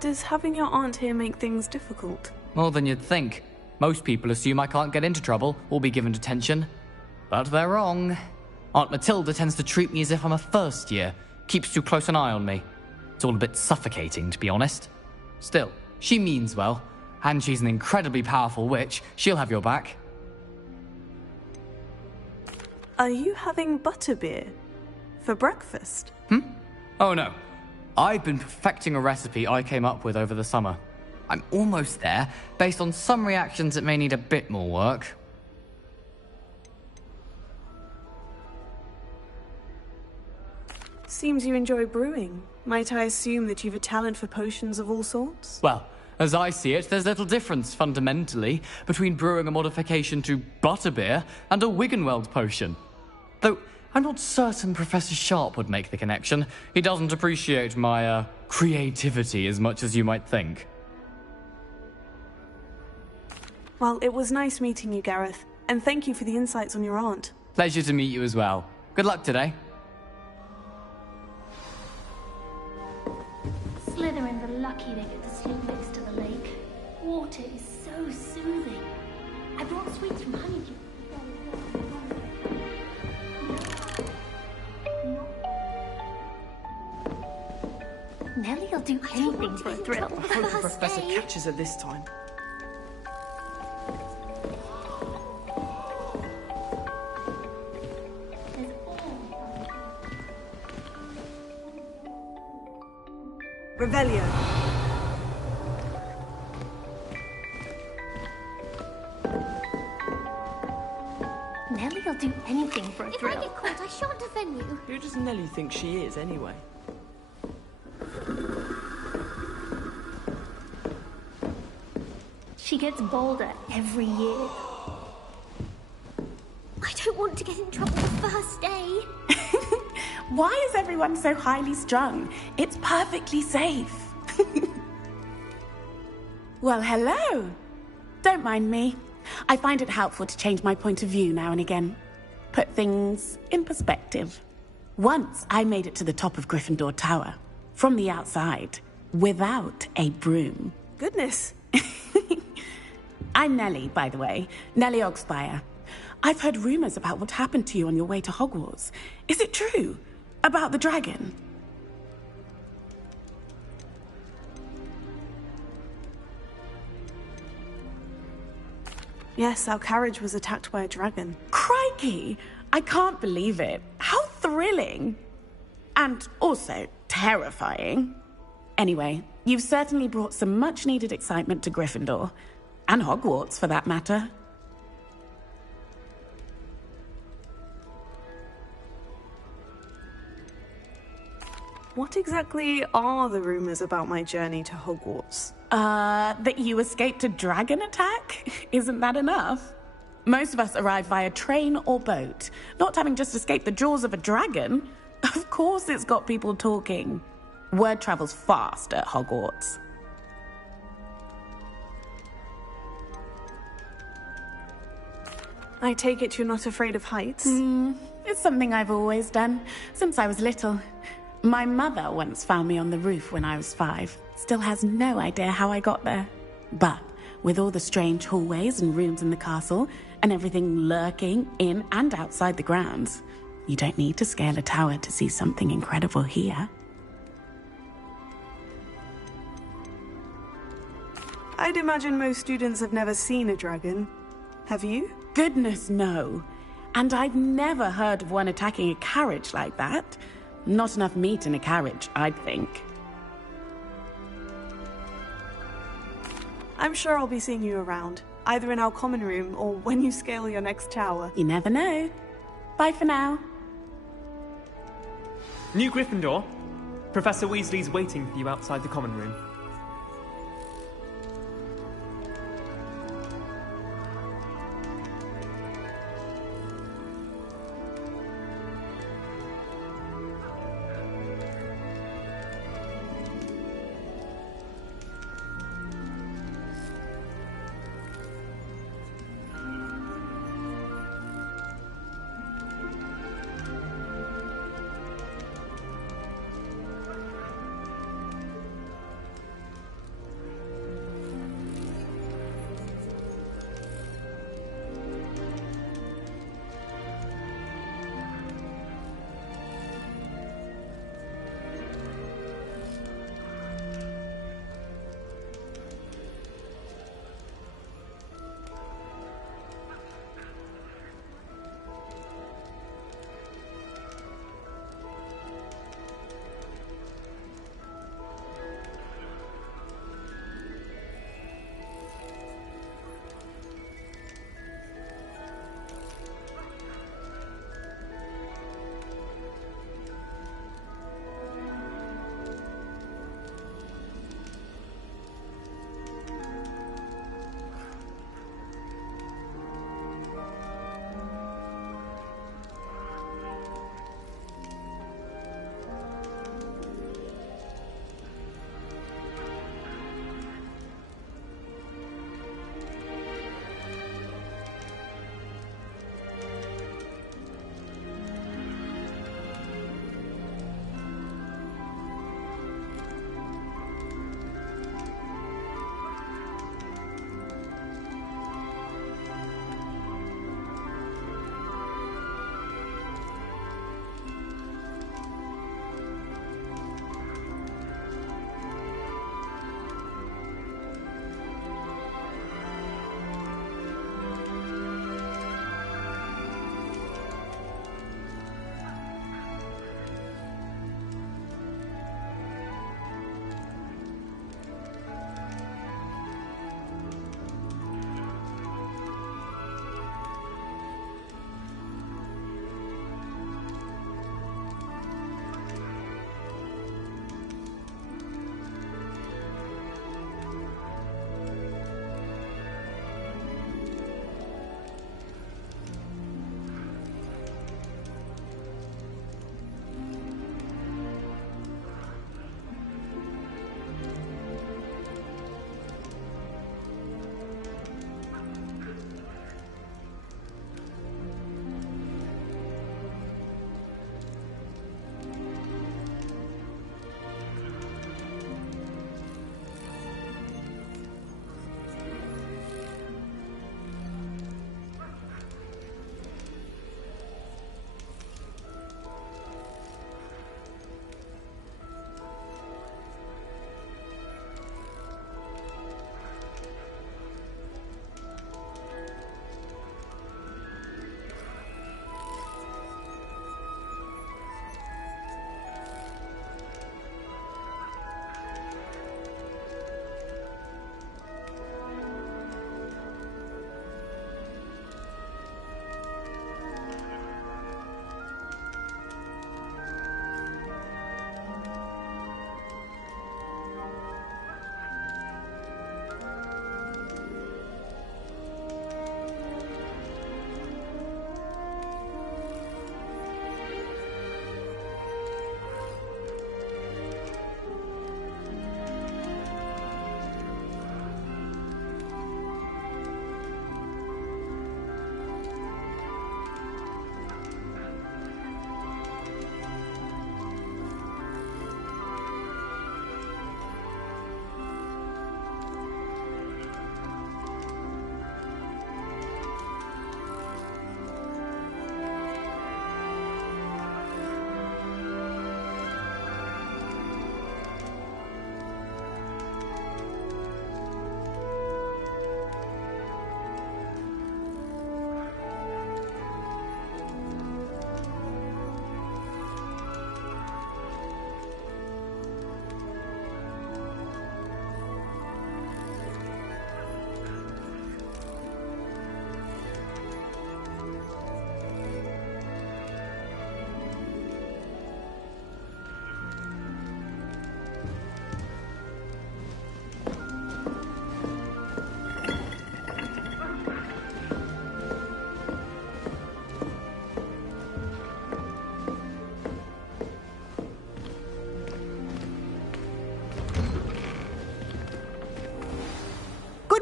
Does having your aunt here make things difficult? More than you'd think. Most people assume I can't get into trouble or be given detention. But they're wrong. Aunt Matilda tends to treat me as if I'm a first year. Keeps too close an eye on me. It's all a bit suffocating, to be honest. Still, she means well. And she's an incredibly powerful witch. She'll have your back. Are you having butterbeer? For breakfast? Oh no. I've been perfecting a recipe I came up with over the summer. I'm almost there. Based on some reactions, it may need a bit more work. Seems you enjoy brewing. Might I assume that you've a talent for potions of all sorts? Well, As I see it, there's little difference, fundamentally, between brewing a modification to butterbeer and a Wiggenweld potion. Though, I'm not certain Professor Sharp would make the connection. He doesn't appreciate my, creativity as much as you might think. Well, it was nice meeting you, Gareth. And thank you for the insights on your aunt. Pleasure to meet you as well. Good luck today. Slytherin's are lucky they get to sleep next to the lake. Water is so soothing. I brought sweets from Honeydew. Nellie'll do anything for a thrill. I hope the Professor catches her this time. Revelio. Nellie'll do anything for a thrill. If I get caught, I shan't defend you. Who does Nellie think she is, anyway? She gets bolder every year. I don't want to get in trouble the first day. Why is everyone so highly strung? It's perfectly safe. Well, hello. Don't mind me. I find it helpful to change my point of view now and again. Put things in perspective. Once I made it to the top of Gryffindor Tower, from the outside, without a broom. Goodness. I'm Nellie, by the way. Nellie Ogspire. I've heard rumors about what happened to you on your way to Hogwarts. Is it true? About the dragon? Yes, our carriage was attacked by a dragon. Crikey! I can't believe it. How thrilling! And also terrifying. Anyway, you've certainly brought some much-needed excitement to Gryffindor. And Hogwarts, for that matter. What exactly are the rumors about my journey to Hogwarts? That you escaped a dragon attack? Isn't that enough? Most of us arrive via train or boat, not having just escaped the jaws of a dragon. Of course it's got people talking. Word travels fast at Hogwarts. I take it you're not afraid of heights? It's something I've always done, since I was little. My mother once found me on the roof when I was 5. Still has no idea how I got there. But with all the strange hallways and rooms in the castle, and everything lurking in and outside the grounds, you don't need to scale a tower to see something incredible here. I'd imagine most students have never seen a dragon. Have you? Goodness, no. And I've never heard of one attacking a carriage like that. Not enough meat in a carriage, I'd think. I'm sure I'll be seeing you around, either in our common room or when you scale your next tower. You never know. Bye for now. New Gryffindor. Professor Weasley's waiting for you outside the common room.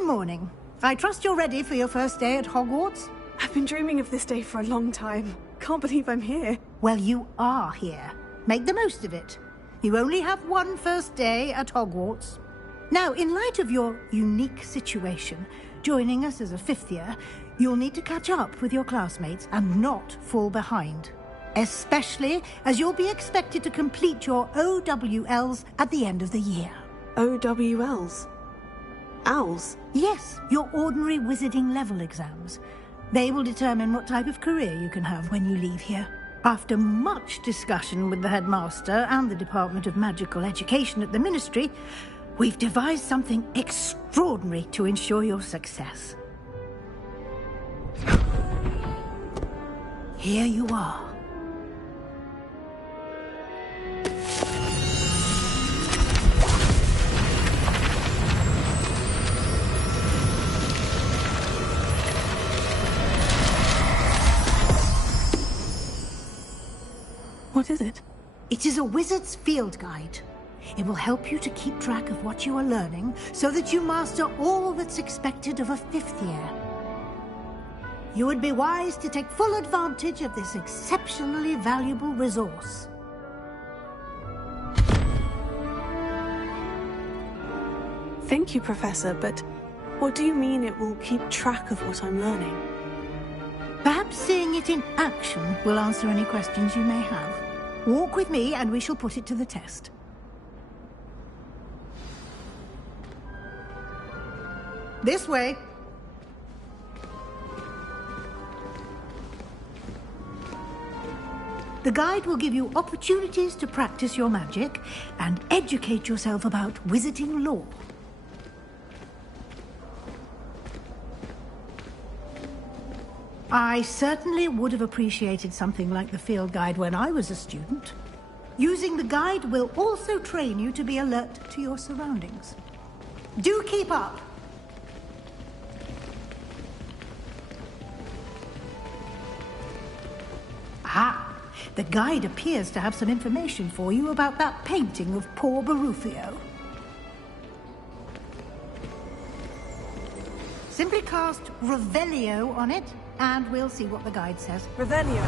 morning. I trust you're ready for your first day at Hogwarts? I've been dreaming of this day for a long time. Can't believe I'm here. Well, you are here. Make the most of it. You only have one first day at Hogwarts. Now, in light of your unique situation, joining us as a fifth year, you'll need to catch up with your classmates and not fall behind. Especially as you'll be expected to complete your OWLs at the end of the year. OWLs? Owls? Yes, your ordinary wizarding level exams. They will determine what type of career you can have when you leave here. After much discussion with the headmaster and the Department of Magical Education at the Ministry, we've devised something extraordinary to ensure your success. Here you are. What is it? It is a wizard's field guide. It will help you to keep track of what you are learning so that you master all that's expected of a fifth year. You would be wise to take full advantage of this exceptionally valuable resource. Thank you, Professor, but what do you mean it will keep track of what I'm learning? Perhaps seeing it in action will answer any questions you may have. Walk with me and we shall put it to the test. This way. The guide will give you opportunities to practice your magic and educate yourself about wizarding lore. I certainly would have appreciated something like the field guide when I was a student. Using the guide will also train you to be alert to your surroundings. Do keep up! Ah, the guide appears to have some information for you about that painting of poor Barufio. Simply cast Revelio on it, and we'll see what the guide says. Revelio.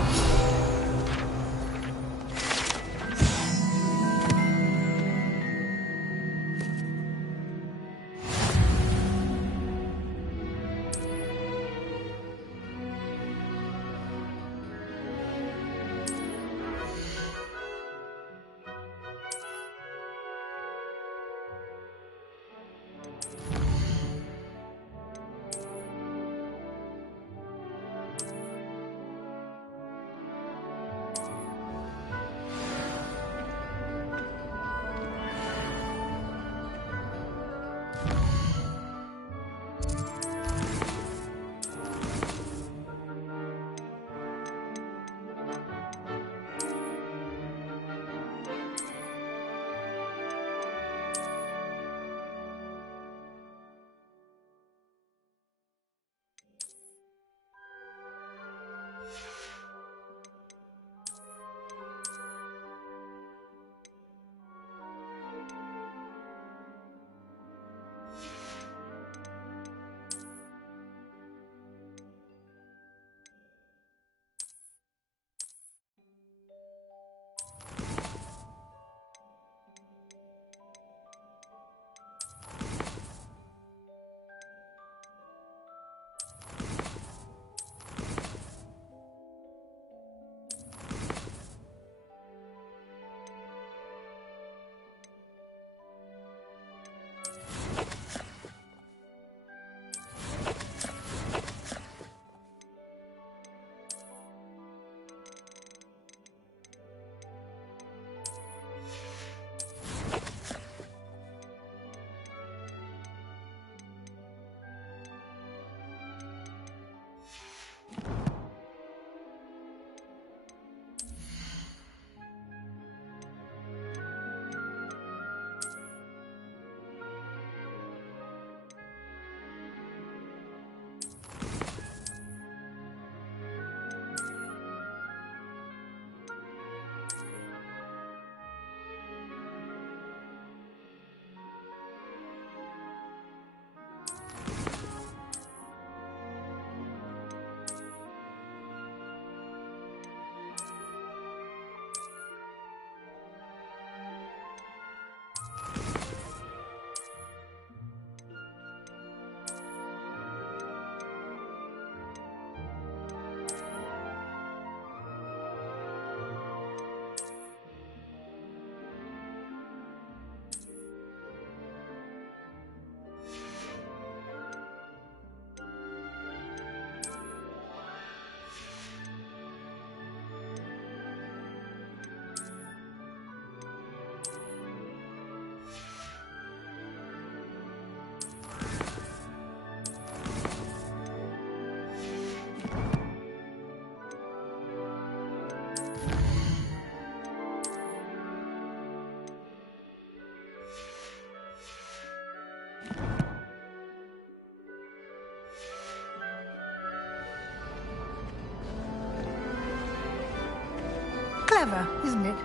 Clever, isn't it?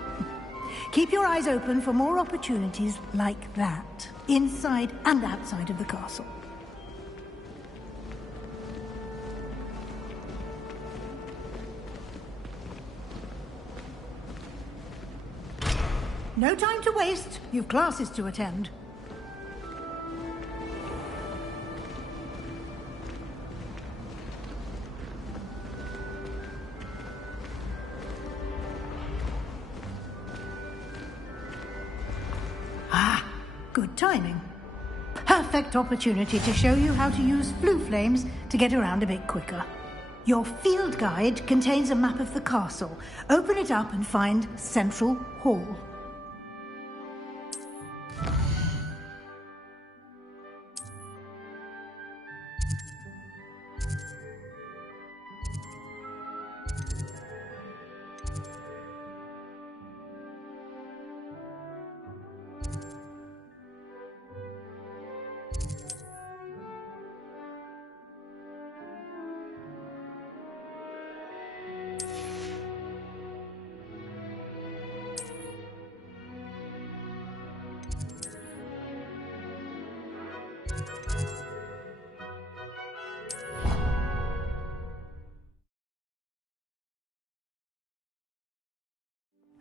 Keep your eyes open for more opportunities like that, inside and outside of the castle. No time to waste. You've classes to attend. Ah, good timing. Perfect opportunity to show you how to use flue flames to get around a bit quicker. Your field guide contains a map of the castle. Open it up and find Central Hall.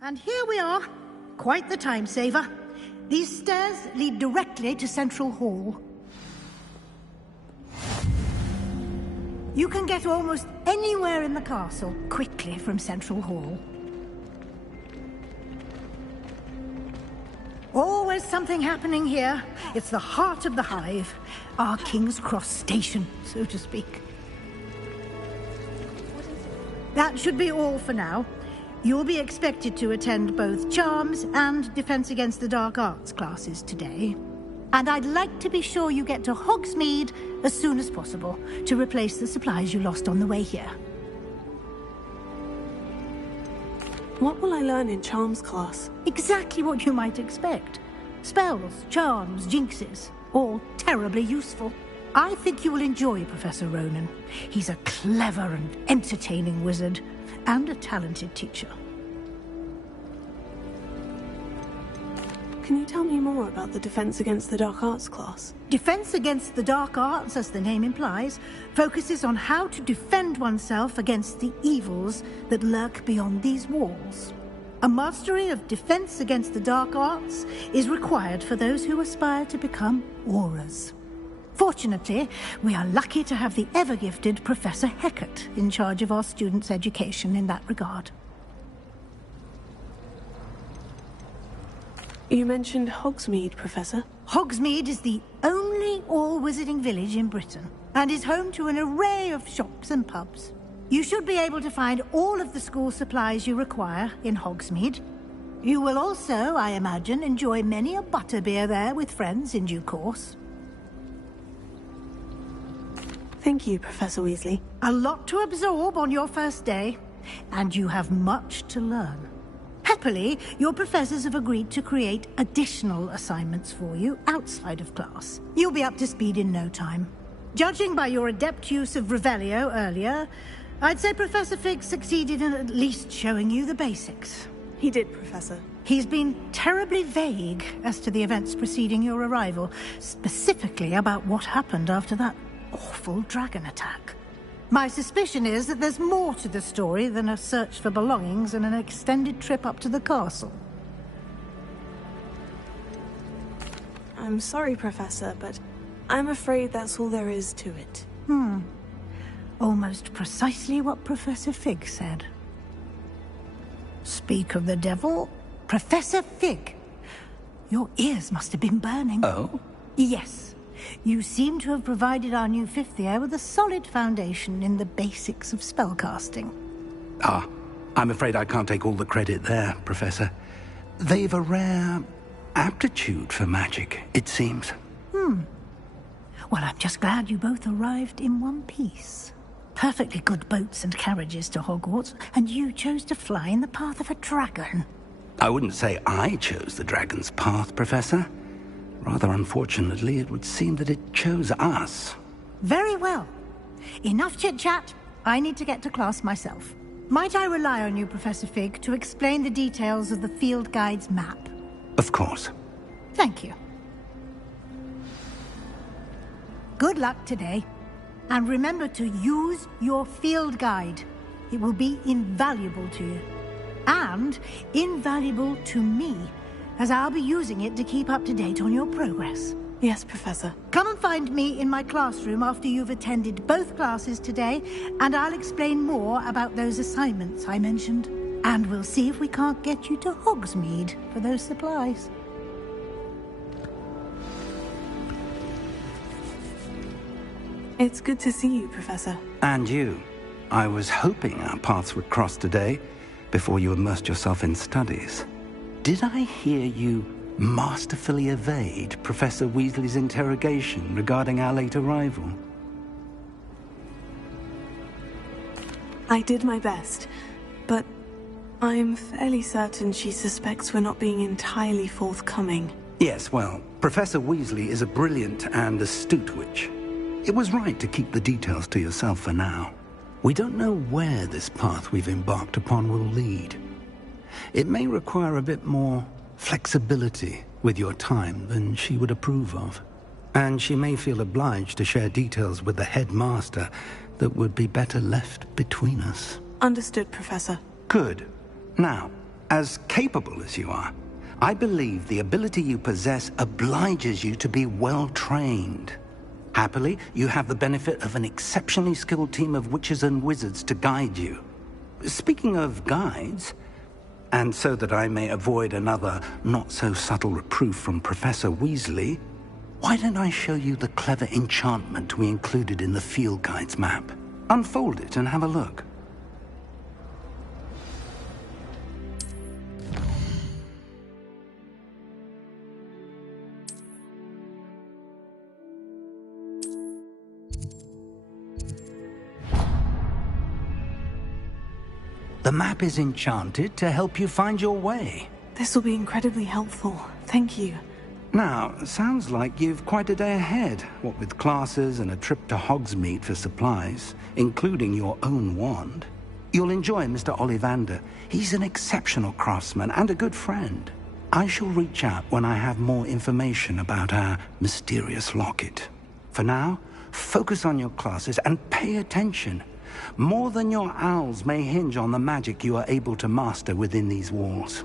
And here we are. Quite the time saver. These stairs lead directly to Central Hall. You can get almost anywhere in the castle quickly from Central Hall. Always something happening here. It's the heart of the hive. Our King's Cross station, so to speak. That should be all for now. You'll be expected to attend both Charms and Defense Against the Dark Arts classes today. And I'd like to be sure you get to Hogsmeade as soon as possible to replace the supplies you lost on the way here. What will I learn in Charms class? Exactly what you might expect. Spells, charms, jinxes, all terribly useful. I think you will enjoy Professor Ronan. He's a clever and entertaining wizard, and a talented teacher. Can you tell me more about the Defense Against the Dark Arts class? Defense Against the Dark Arts, as the name implies, focuses on how to defend oneself against the evils that lurk beyond these walls. A mastery of Defense Against the Dark Arts is required for those who aspire to become Aurors. Fortunately, we are lucky to have the ever-gifted Professor Hecat in charge of our students' education in that regard. You mentioned Hogsmeade, Professor. Hogsmeade is the only all-wizarding village in Britain, and is home to an array of shops and pubs. You should be able to find all of the school supplies you require in Hogsmeade. You will also, I imagine, enjoy many a butterbeer there with friends in due course. Thank you, Professor Weasley. A lot to absorb on your first day, and you have much to learn. Happily, your professors have agreed to create additional assignments for you outside of class. You'll be up to speed in no time. Judging by your adept use of Revelio earlier, I'd say Professor Fig succeeded in at least showing you the basics. He did, Professor. He's been terribly vague as to the events preceding your arrival, specifically about what happened after that awful dragon attack. My suspicion is that there's more to the story than a search for belongings and an extended trip up to the castle. I'm sorry, Professor, but I'm afraid that's all there is to it. Almost precisely what Professor Fig said. Speak of the devil, Professor Fig. Your ears must have been burning. Oh? Yes. You seem to have provided our new fifth year with a solid foundation in the basics of spellcasting. Ah, I'm afraid I can't take all the credit there, Professor. They've a rare aptitude for magic, it seems. Well, I'm just glad you both arrived in one piece. Perfectly good boats and carriages to Hogwarts, and you chose to fly in the path of a dragon. I wouldn't say I chose the dragon's path, Professor. Rather unfortunately, it would seem that it chose us. Very well. Enough chit-chat. I need to get to class myself. Might I rely on you, Professor Fig, to explain the details of the field guide's map? Of course. Thank you. Good luck today. And remember to use your field guide. It will be invaluable to you. And invaluable to me, as I'll be using it to keep up to date on your progress. Yes, Professor. Come and find me in my classroom after you've attended both classes today, and I'll explain more about those assignments I mentioned. And we'll see if we can't get you to Hogsmeade for those supplies. It's good to see you, Professor. And you. I was hoping our paths would cross today, before you immersed yourself in studies. Did I hear you masterfully evade Professor Weasley's interrogation regarding our late arrival? I did my best, but I'm fairly certain she suspects we're not being entirely forthcoming. Yes, well, Professor Weasley is a brilliant and astute witch. It was right to keep the details to yourself for now. We don't know where this path we've embarked upon will lead. It may require a bit more flexibility with your time than she would approve of. And she may feel obliged to share details with the headmaster that would be better left between us. Understood, Professor. Good. Now, as capable as you are, I believe the ability you possess obliges you to be well trained. Happily, you have the benefit of an exceptionally skilled team of witches and wizards to guide you. Speaking of guides, and so that I may avoid another not-so-subtle reproof from Professor Weasley, why don't I show you the clever enchantment we included in the field guide's map? Unfold it and have a look. The map is enchanted to help you find your way. This will be incredibly helpful. Thank you. Now, sounds like you've quite a day ahead, what with classes and a trip to Hogsmeade for supplies, including your own wand. You'll enjoy Mr. Ollivander. He's an exceptional craftsman and a good friend. I shall reach out when I have more information about our mysterious locket. For now, focus on your classes and pay attention. More than your owls may hinge on the magic you are able to master within these walls.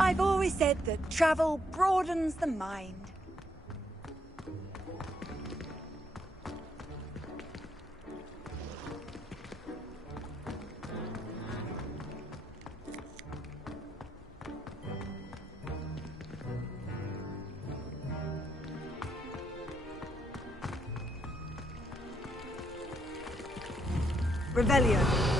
I've always said that travel broadens the mind. Revelio.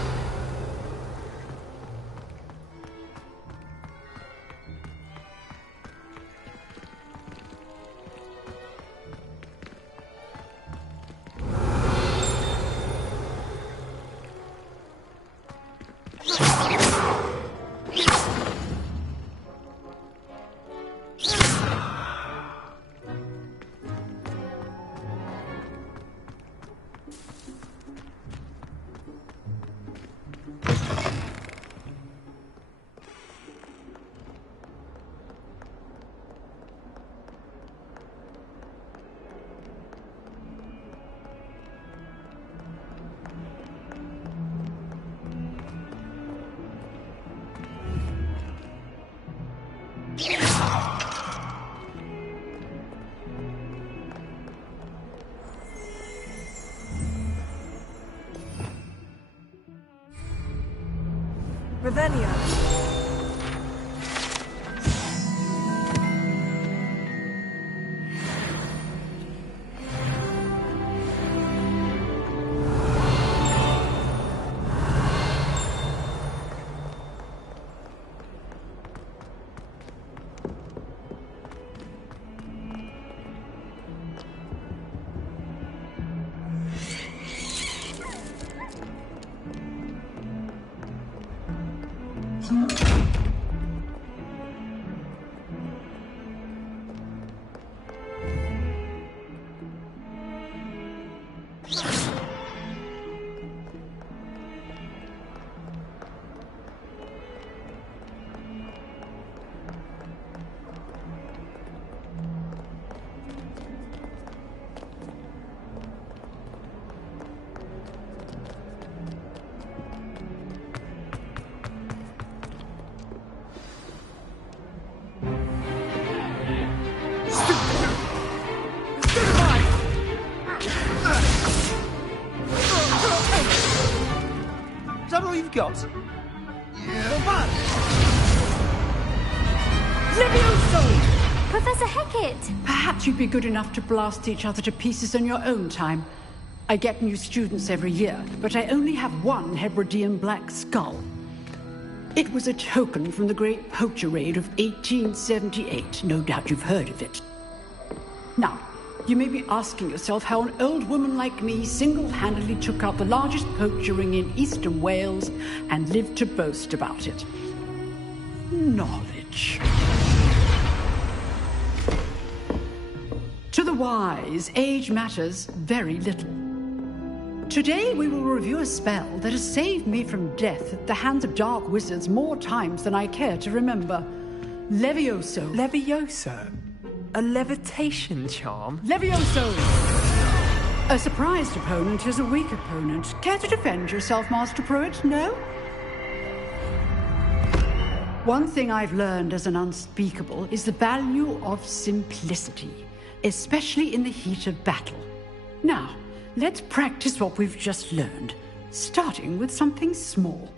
Revelio. Is that all you've got? Levioso! Professor Hecat! Perhaps you'd be good enough to blast each other to pieces in your own time. I get new students every year, but I only have one Hebridean black skull. It was a token from the Great Poacher Raid of 1878. No doubt you've heard of it. Now, you may be asking yourself how an old woman like me single-handedly took out the largest poacher ring in eastern Wales and lived to boast about it. Knowledge. To the wise, age matters very little. Today we will review a spell that has saved me from death at the hands of dark wizards more times than I care to remember. Levioso. Levioso? A levitation charm? Levioso! A surprised opponent is a weak opponent. Care to defend yourself, Master Pruitt? No? One thing I've learned as an unspeakable is the value of simplicity, especially in the heat of battle. Now, let's practice what we've just learned, starting with something small.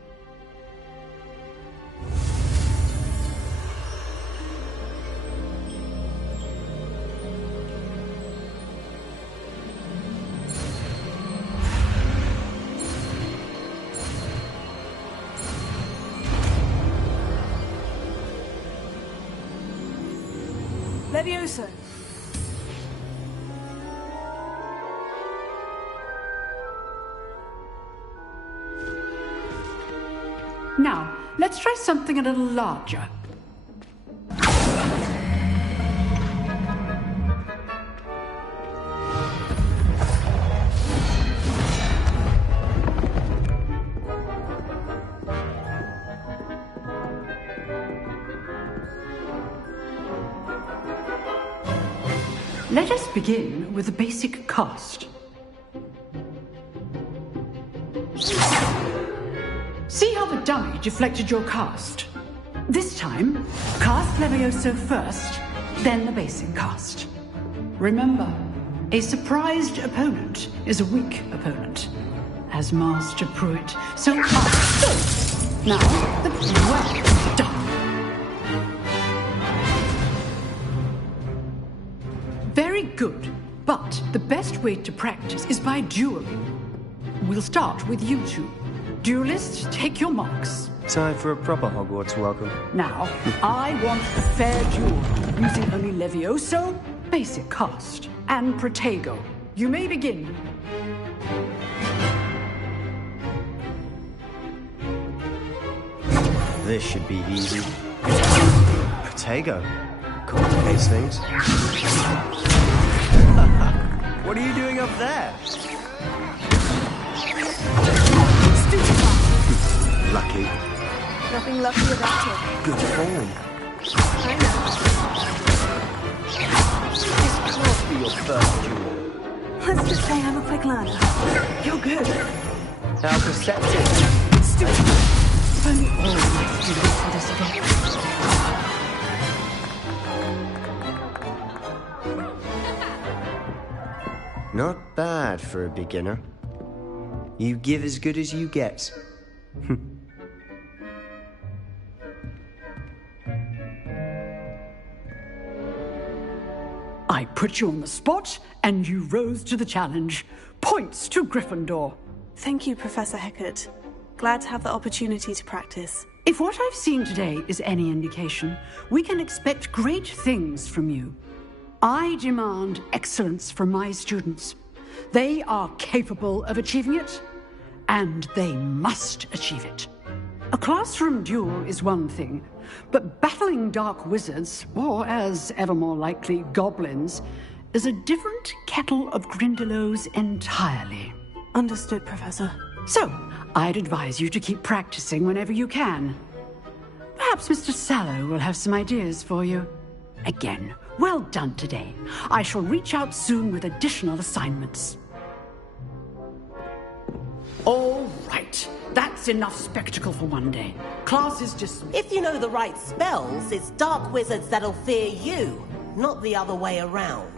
Levioso. Now, let's try something a little larger. Let us begin with the basic cast. See how the dummy deflected your cast? This time, cast Levioso first, then the basic cast. Remember, a surprised opponent is a weak opponent, as Master Pruitt so understood. Now, the well done. Very good, but the best way to practice is by dueling. We'll start with you two. Duelists, take your marks. Time for a proper Hogwarts welcome. Now, I want a fair duel, using only Levioso, basic cast, and Protego. You may begin. This should be easy. Protego. Complicates things. What are you doing up there? Lucky. Nothing lucky about it. Good form. I know. This can't be your first duel. Let's just say I'm a quick learner. You're good. How perceptive. Stupid. If only all my students had this again. Not bad for a beginner. You give as good as you get. put you on the spot, and you rose to the challenge. Points to Gryffindor. Thank you, Professor Hecat. Glad to have the opportunity to practice. If what I've seen today is any indication, we can expect great things from you. I demand excellence from my students. They are capable of achieving it, and they must achieve it. A classroom duel is one thing, but battling dark wizards, or as ever more likely, goblins, is a different kettle of Grindylows entirely. Understood, Professor. So, I'd advise you to keep practicing whenever you can. Perhaps Mr. Sallow will have some ideas for you. Again, well done today. I shall reach out soon with additional assignments. All right. That's enough spectacle for one day. Class is dismissed. If you know the right spells, it's dark wizards that'll fear you, not the other way around.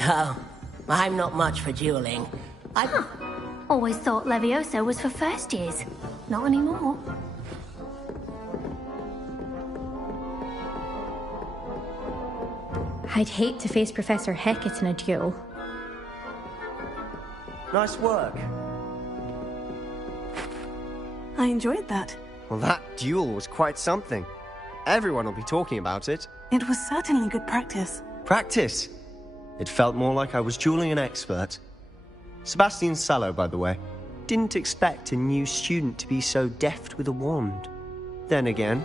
Oh, I'm not much for dueling. Always thought Levioso was for first years. Not anymore. I'd hate to face Professor Hecat in a duel. Nice work. I enjoyed that. Well, that duel was quite something. Everyone will be talking about it. It was certainly good practice. Practice? It felt more like I was dueling an expert. Sebastian Sallow, by the way. Didn't expect a new student to be so deft with a wand. Then again,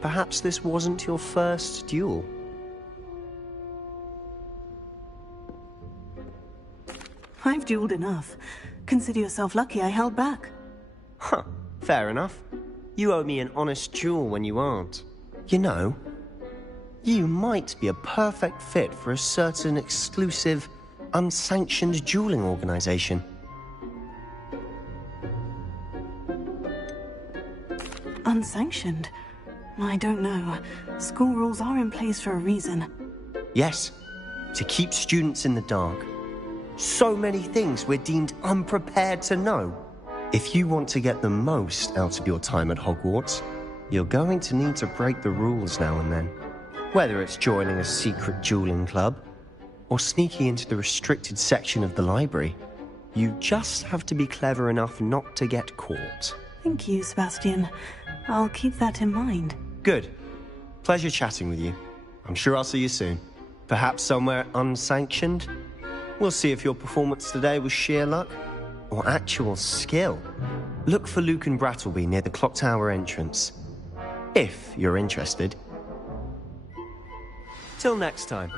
perhaps this wasn't your first duel. I've dueled enough. Consider yourself lucky I held back. Huh, fair enough. You owe me an honest duel when you aren't. You know, you might be a perfect fit for a certain exclusive, unsanctioned dueling organization. Unsanctioned? I don't know. School rules are in place for a reason. Yes, to keep students in the dark. So many things we're deemed unprepared to know. If you want to get the most out of your time at Hogwarts, you're going to need to break the rules now and then. Whether it's joining a secret dueling club, or sneaking into the restricted section of the library, you just have to be clever enough not to get caught. Thank you, Sebastian. I'll keep that in mind. Good. Pleasure chatting with you. I'm sure I'll see you soon. Perhaps somewhere unsanctioned? We'll see if your performance today was sheer luck or actual skill. Look for Luke and Brattleby near the clock tower entrance. If you're interested. Till next time.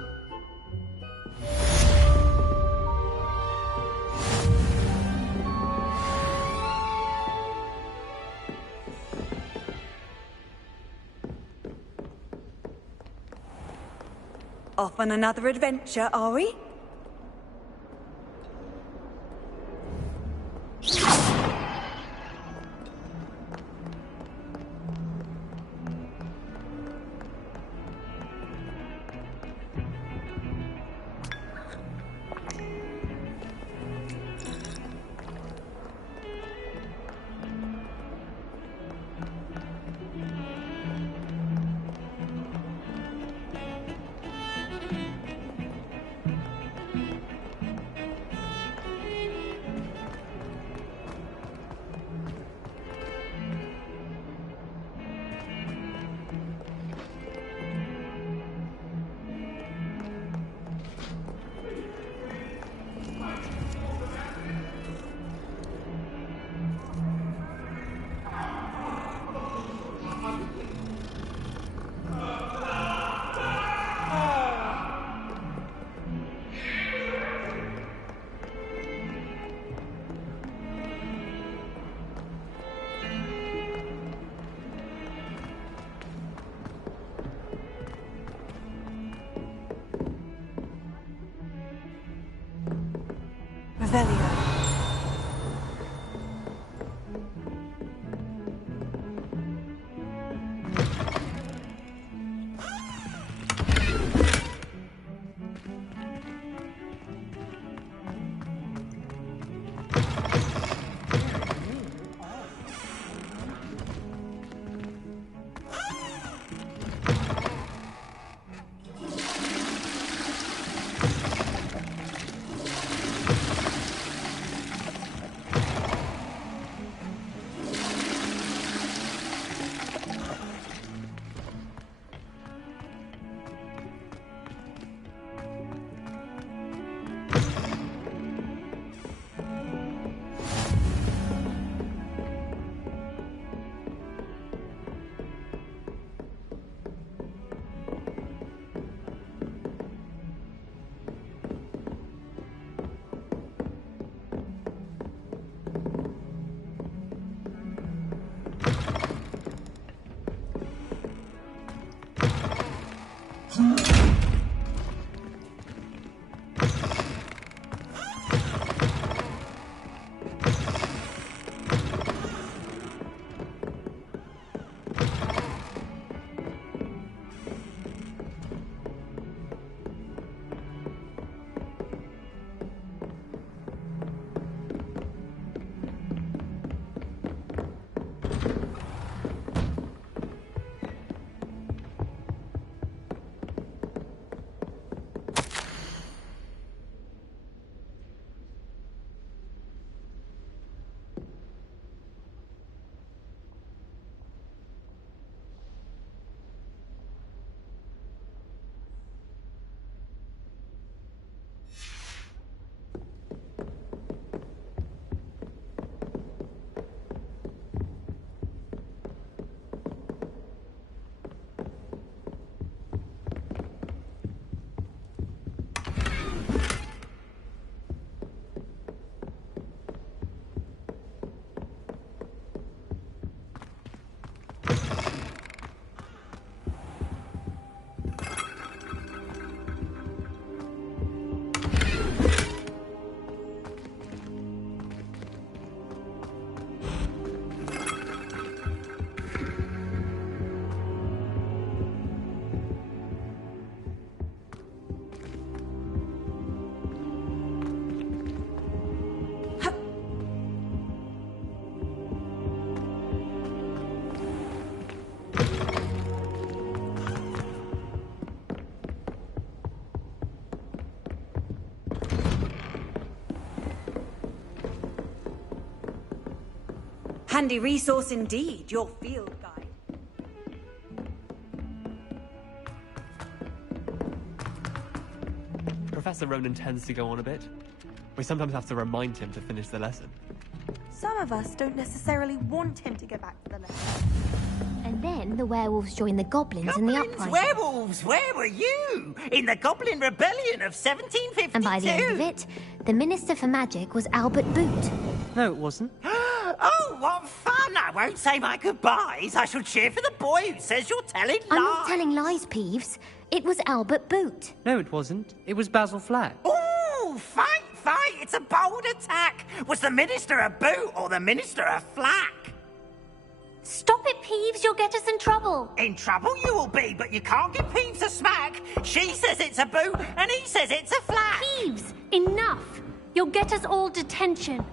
Off on another adventure, are we? handy resource indeed, your field guide. Professor Ronan tends to go on a bit. We sometimes have to remind him to finish the lesson. Some of us don't necessarily want him to go back to the lesson. And then the werewolves join the goblins in the uprising. Werewolves, where were you? In the Goblin Rebellion of 1752. And by the end of it, the Minister for Magic was Albert Boot. No, it wasn't. Oh, what fun! I won't say my goodbyes. I shall cheer for the boy who says you're telling lies. I'm not telling lies, Peeves. It was Albert Boot. No, it wasn't. It was Basil Flack. Ooh, fight! It's a bold attack. Was the Minister a boot or the Minister a flack? Stop it, Peeves. You'll get us in trouble. In trouble you will be, but you can't give Peeves a smack. She says it's a boot and he says it's a flack. Peeves, enough. You'll get us all detention.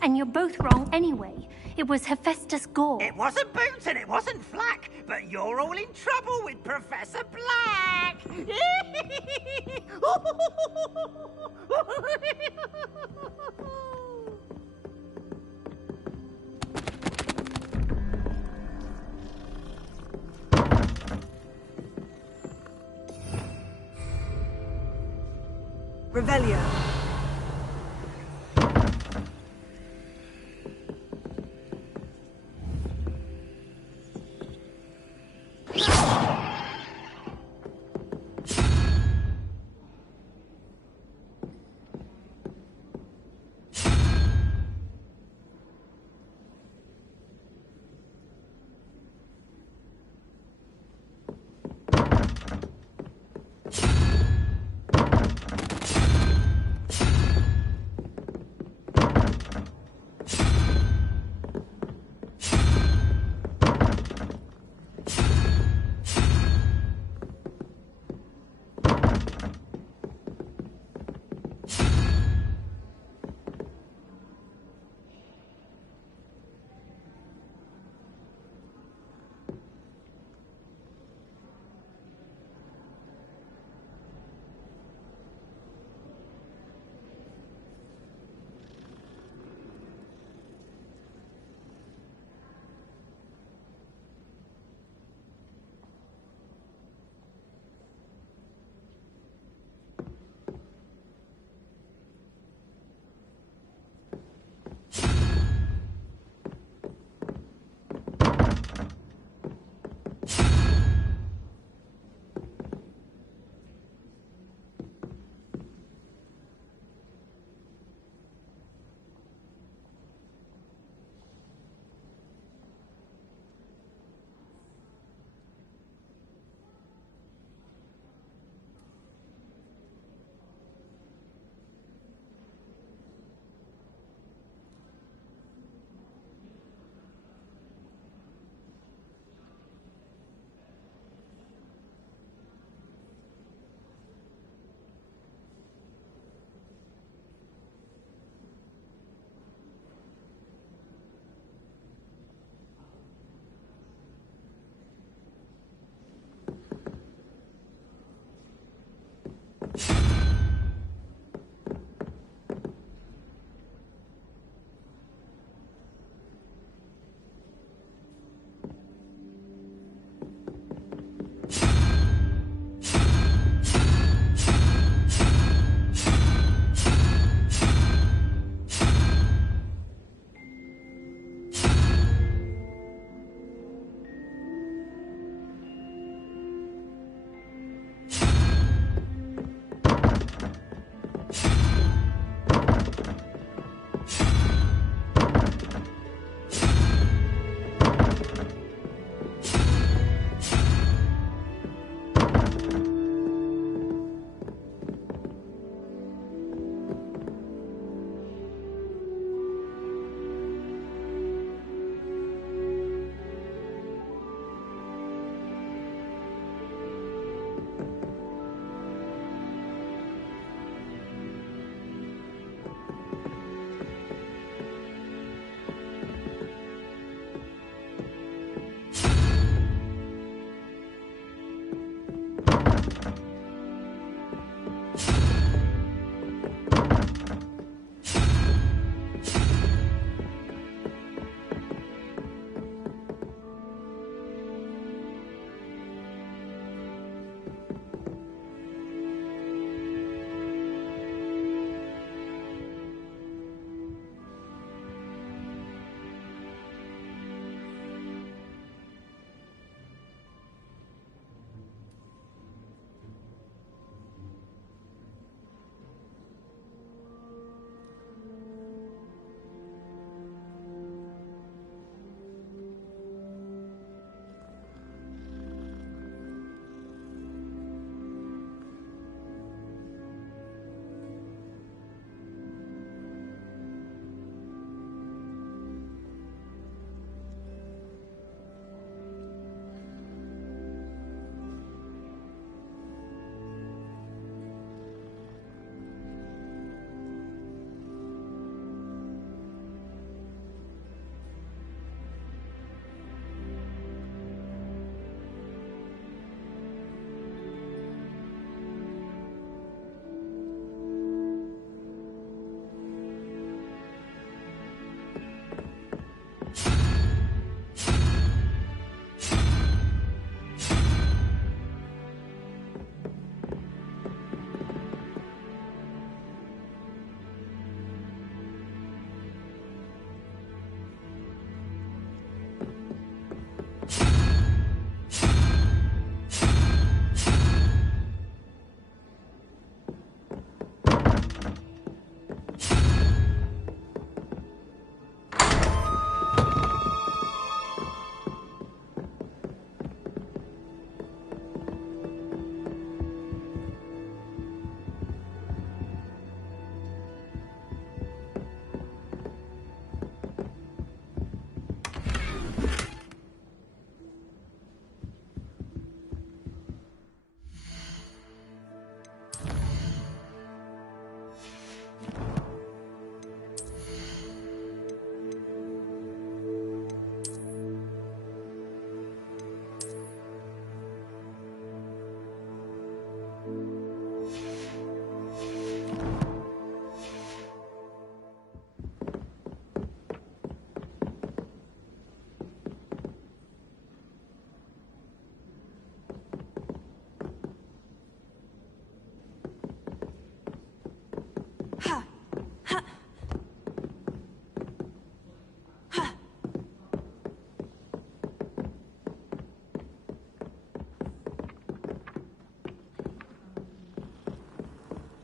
And you're both wrong anyway. It was Hephaestus Gore. It wasn't Boot and it wasn't Flack, but you're all in trouble with Professor Black. Revelio.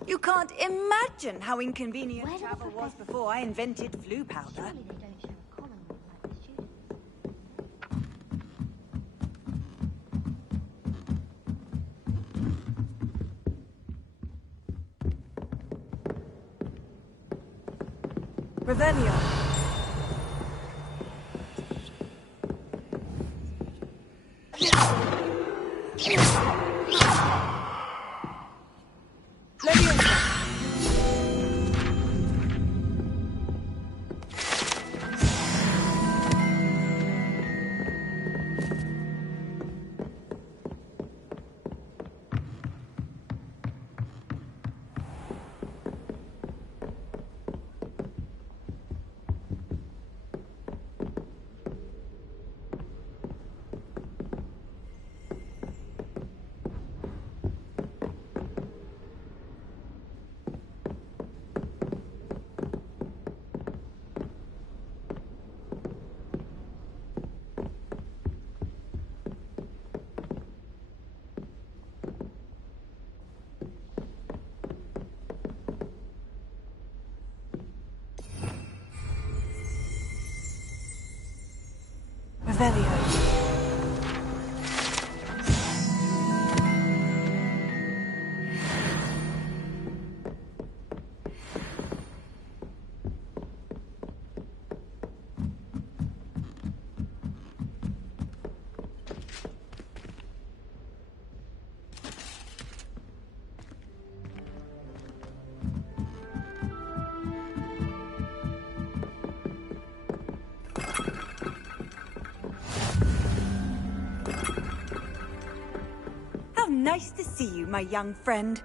You can't imagine how inconvenient travel was before I invented flu powder. Revelio. Revelio. Nice to see you, my young friend.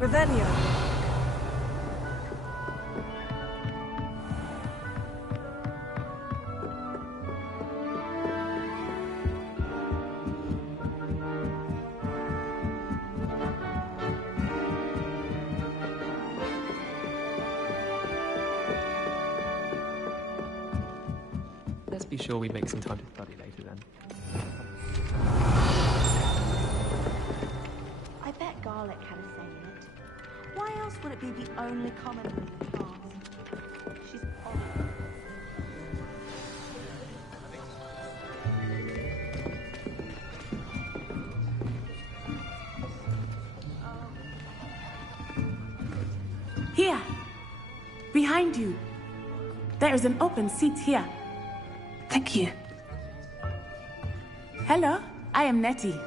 Revelio. Let's be sure we make some time to study later then. I bet garlic had a say in it. Why else would it be the only common in the class? She's Here! Behind you! There is an open seat here. Thank you. Hello, I am Nettie.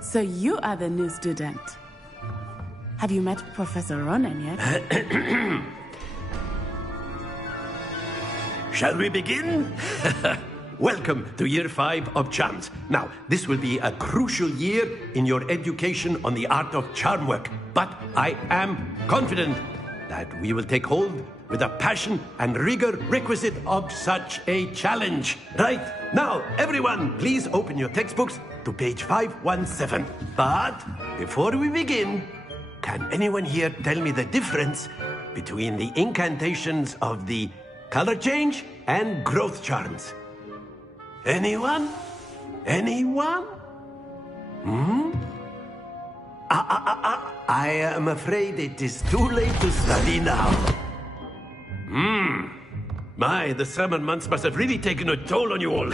So you are the new student. Have you met Professor Ronan yet? Shall we begin? Welcome to Year 5 of Charms. Now, this will be a crucial year in your education on the art of charm work. But I am confident that we will take hold with the passion and rigor requisite of such a challenge. Right, now, everyone, please open your textbooks to page 517. But before we begin, can anyone here tell me the difference between the incantations of the color change and growth charms? Anyone? Anyone? I am afraid it is too late to study now. My, the summer months must have really taken a toll on you all.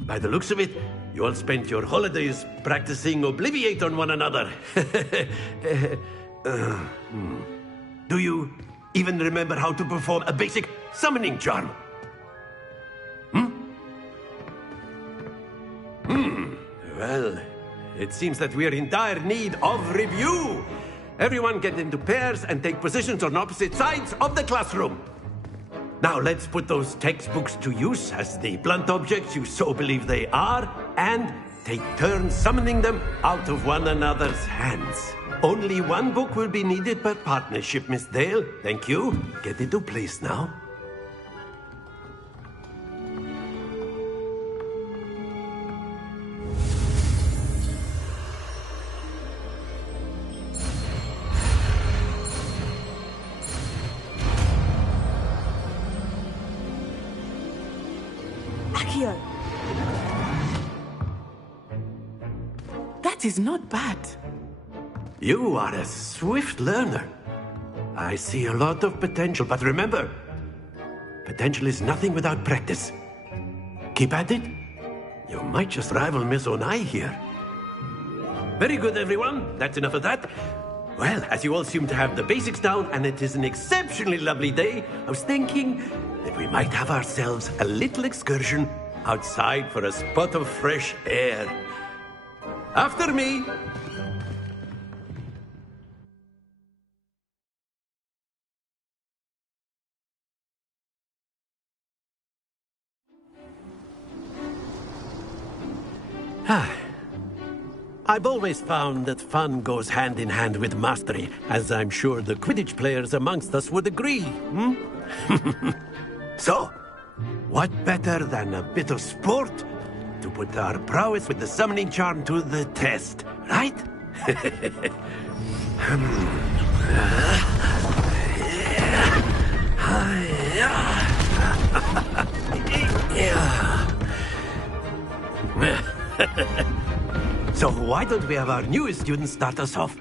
By the looks of it, You all spent your holidays practicing Obliviate on one another. Do you even remember how to perform a basic summoning charm? Well, it seems that we're in dire need of review. Everyone get into pairs and take positions on opposite sides of the classroom. Now let's put those textbooks to use as the blunt objects you so believe they are, and take turns summoning them out of one another's hands. Only one book will be needed per partnership, Miss Dale. Thank you. Get into place now. Accio! That is not bad. You are a swift learner. I see a lot of potential, but remember, potential is nothing without practice. Keep at it. You might just rival Miss Onai here. Very good, everyone. That's enough of that. Well, as you all seem to have the basics down, and it is an exceptionally lovely day, I was thinking that we might have ourselves a little excursion outside for a spot of fresh air. After me. I've always found that fun goes hand in hand with mastery, as I'm sure the Quidditch players amongst us would agree. So, what better than a bit of sport to put our prowess with the summoning charm to the test, right? So why don't we have our newest student start us off?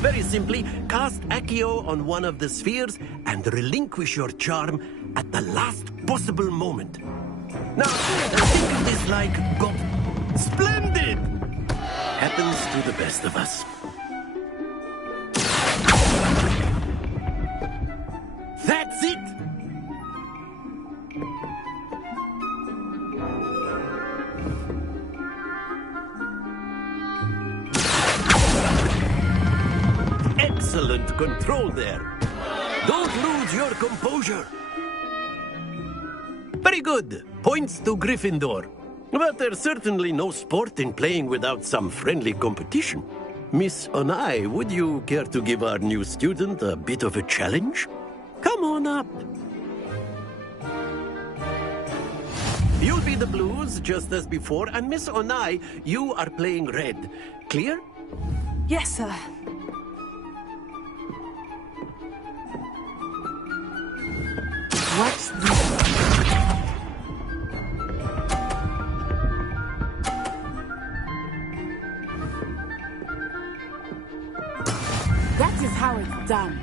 Very simply, cast Accio on one of the spheres and relinquish your charm at the last possible moment. Now, think of this like splendid! Happens to the best of us. That's it! Excellent control there. Don't lose your composure. Very good. Points to Gryffindor. But there's certainly no sport in playing without some friendly competition. Miss Onai, would you care to give our new student a bit of a challenge? Come on up. You'll be the blues, just as before, and Miss Onai, you are playing red. Clear? Yes, sir. What's this? That is how it's done.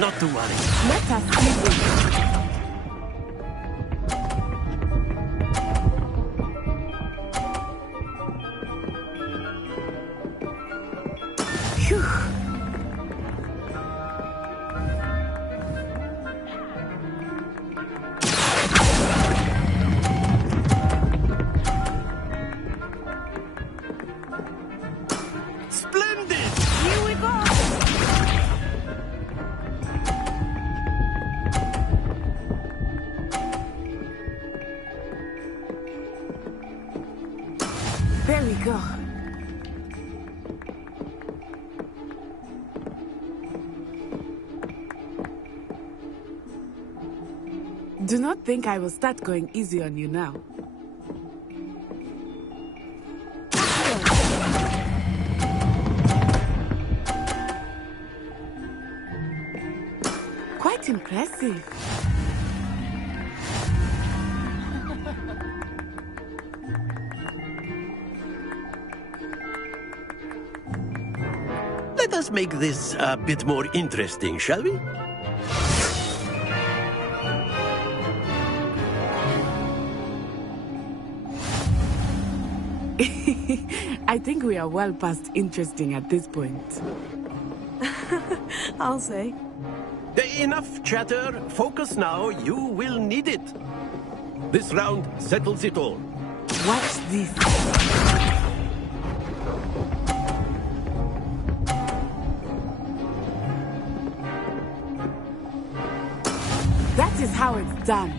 Not to worry. Let us keep it. There we go. Do not think I will start going easy on you now. Quite impressive. us make this a bit more interesting, shall we? I think we are well past interesting at this point. I'll say. Enough chatter. Focus now. You will need it. This round settles it all. Watch this. That is how it's done.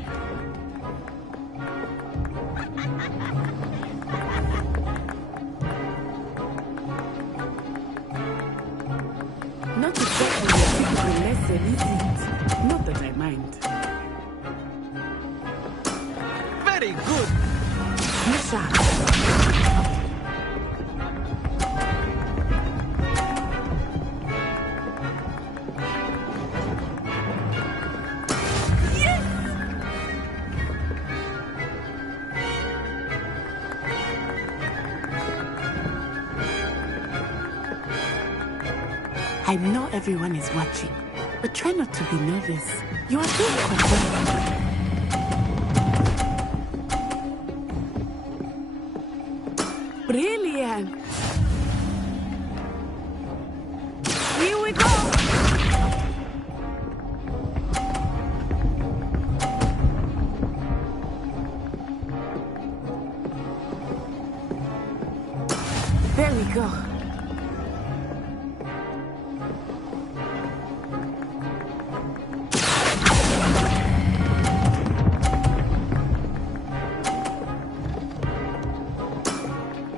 Not exactly a typical lesson, is it? Not that I mind. Very good. Misha. I know everyone is watching, but try not to be nervous. You are doing quite well. Brilliant! Here we go! There we go.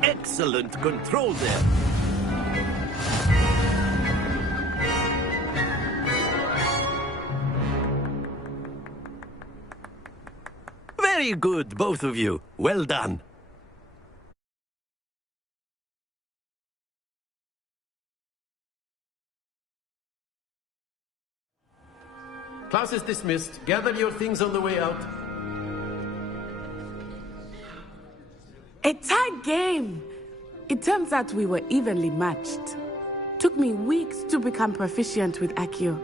Excellent control there. Very good, both of you. Well done. Class is dismissed. Gather your things on the way out. A tag game! It turns out we were evenly matched. Took me weeks to become proficient with Accio.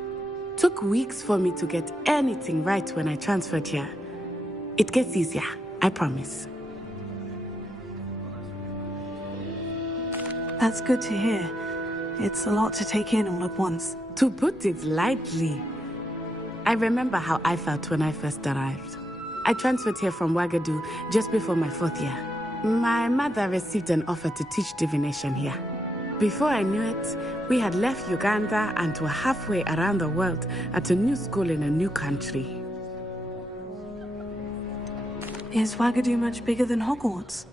Took weeks for me to get anything right when I transferred here. It gets easier, I promise. That's good to hear. It's a lot to take in all at once. To put it lightly. I remember how I felt when I first arrived. I transferred here from Ouagadougou just before my 4th year. My mother received an offer to teach divination here. Before I knew it, we had left Uganda and were halfway around the world at a new school in a new country. Is Ouagadougou much bigger than Hogwarts?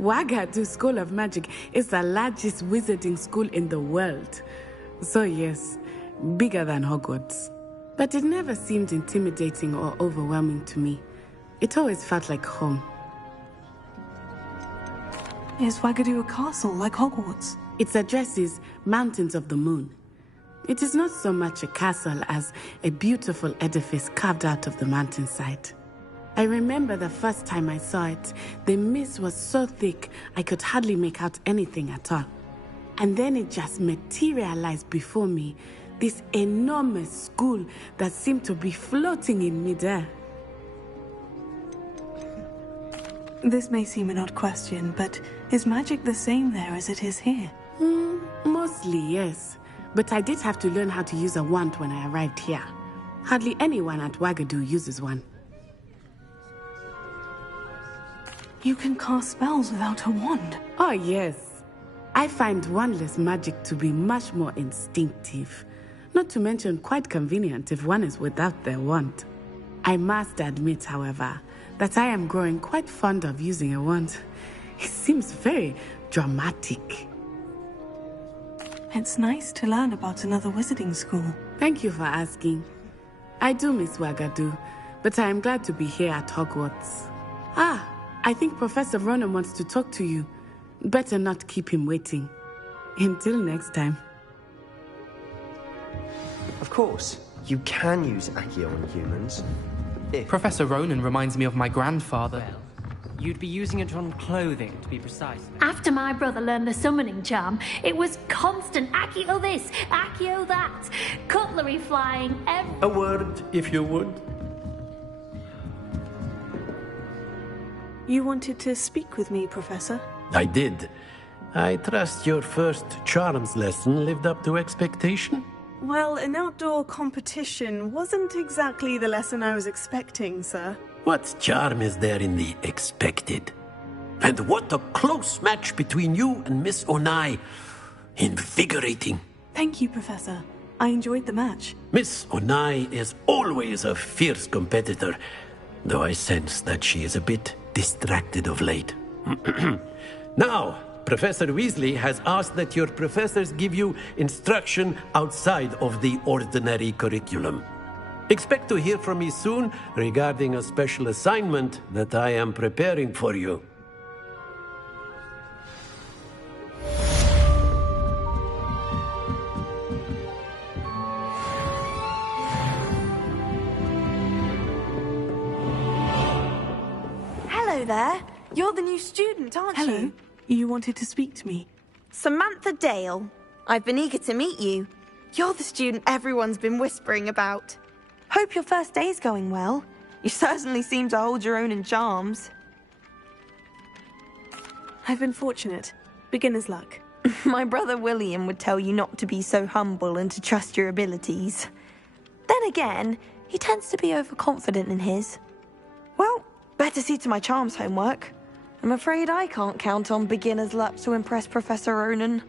Ouagadougou School of Magic is the largest wizarding school in the world. So yes, bigger than Hogwarts. But it never seemed intimidating or overwhelming to me. It always felt like home. Is Ouagadougou a castle like Hogwarts? Its address is Mountains of the Moon. It is not so much a castle as a beautiful edifice carved out of the mountainside. I remember the first time I saw it, the mist was so thick I could hardly make out anything at all. And then it just materialized before me, this enormous school that seemed to be floating in midair. This may seem an odd question, but is magic the same there as it is here? Mostly, yes. But I did have to learn how to use a wand when I arrived here. Hardly anyone at Ouagadougou uses one. You can cast spells without a wand? Oh, yes. I find wandless magic to be much more instinctive. Not to mention quite convenient if one is without their wand. I must admit, however, that I am growing quite fond of using a wand. It seems very dramatic. It's nice to learn about another wizarding school. Thank you for asking. I do miss Ouagadougou, but I am glad to be here at Hogwarts. I think Professor Ronan wants to talk to you. Better not keep him waiting. Until next time. Of course, you can use Accio on humans. Professor Ronan reminds me of my grandfather. You'd be using it on clothing, to be precise. After my brother learned the summoning charm, it was constant Accio this, Accio that, cutlery flying every... A word, if you would. You wanted to speak with me, Professor? I did. I trust your first charms lesson lived up to expectation? Well, an outdoor competition wasn't exactly the lesson I was expecting, sir. What charm is there in the expected? And what a close match between you and Miss Onai. Invigorating. Thank you, Professor. I enjoyed the match. Miss Onai is always a fierce competitor, though I sense that she is a bit distracted of late. Now, Professor Weasley has asked that your professors give you instruction outside of the ordinary curriculum. Expect to hear from me soon regarding a special assignment that I am preparing for you. Hello there. You're the new student, aren't Hello. you? You wanted to speak to me? Samantha Dale. I've been eager to meet you. You're the student everyone's been whispering about. Hope your first day's going well. You certainly seem to hold your own in charms. I've been fortunate. Beginner's luck. My brother William would tell you not to be so humble and to trust your abilities. Then again, he tends to be overconfident in his. Well, better see to my charms homework. I'm afraid I can't count on beginner's luck to impress Professor Ronan.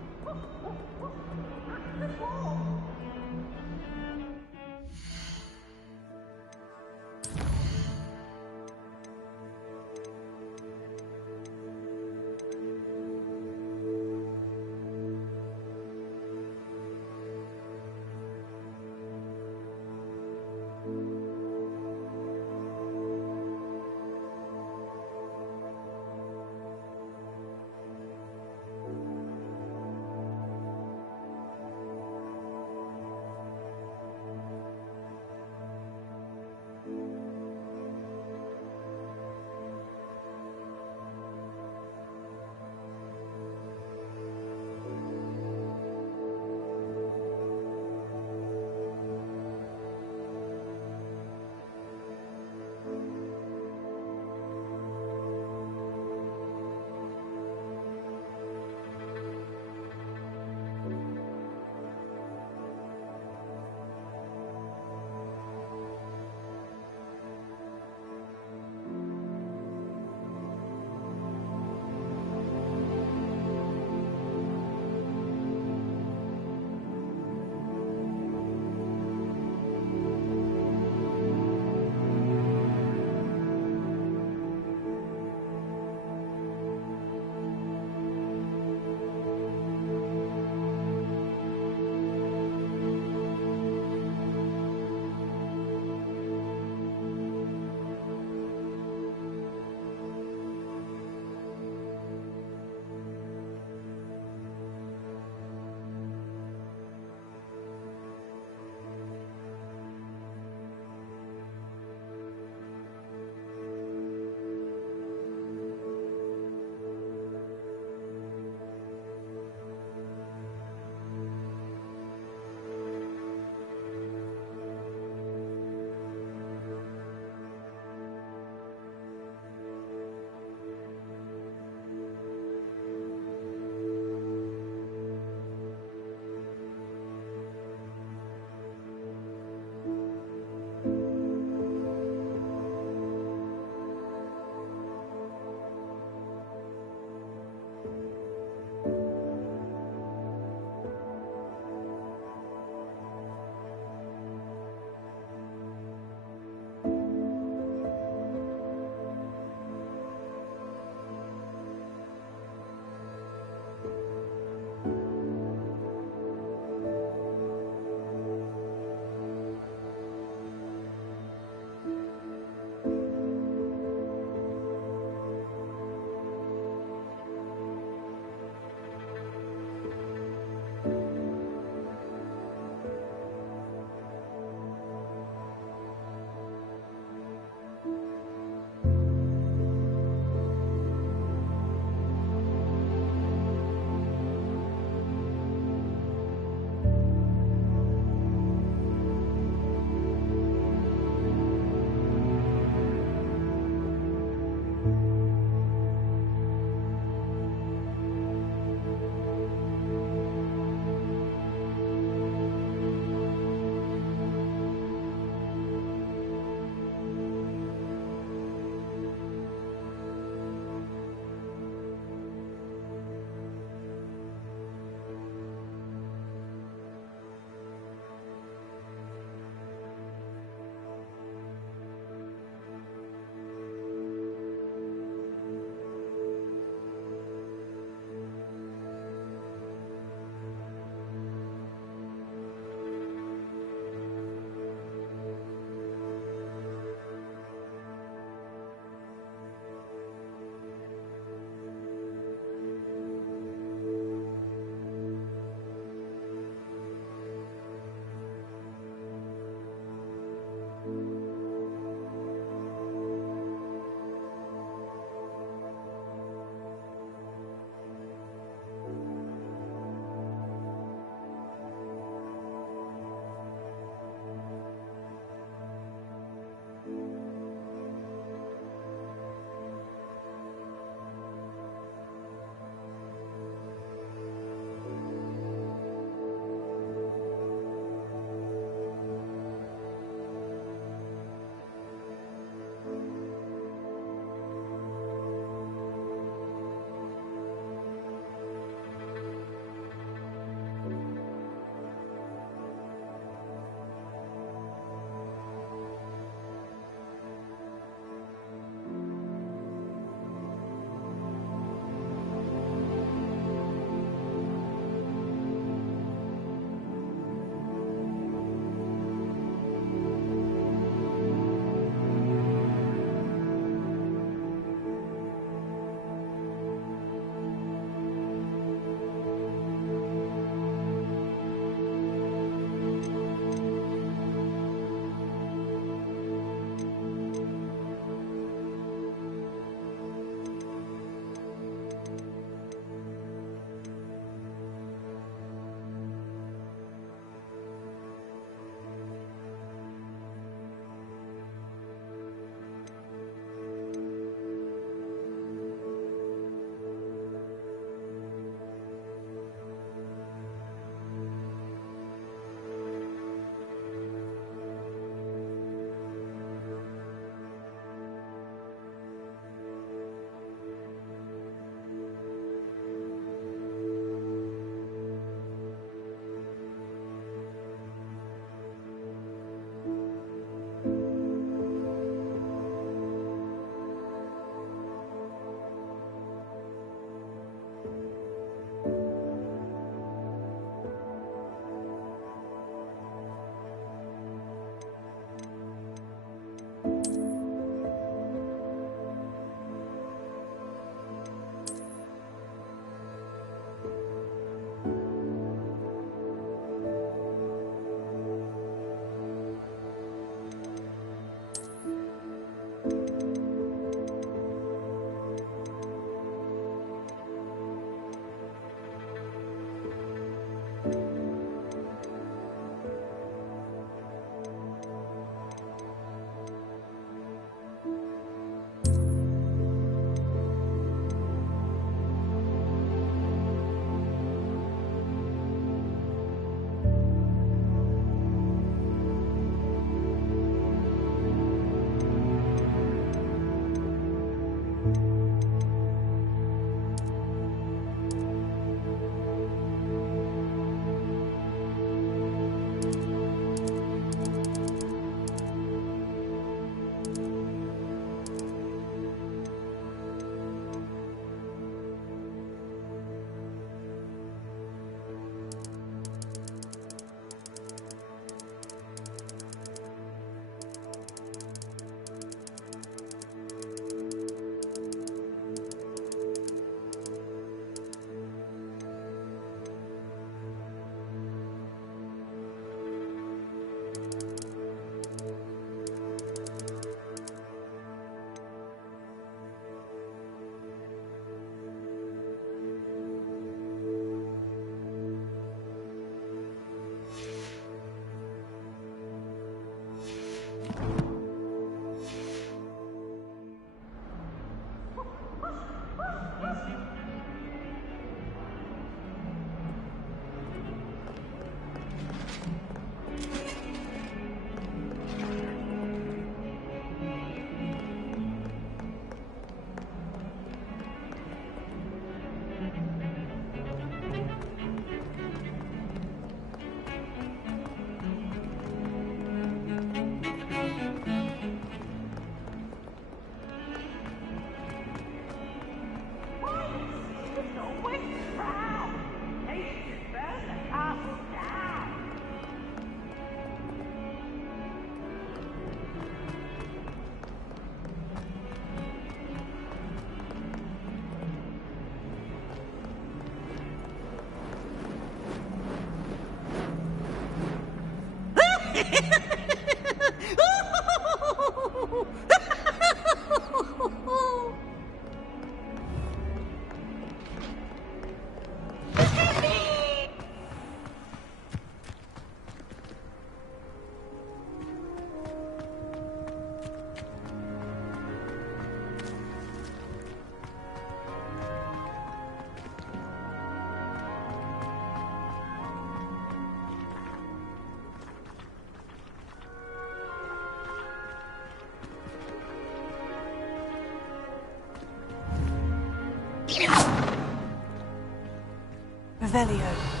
Revelio.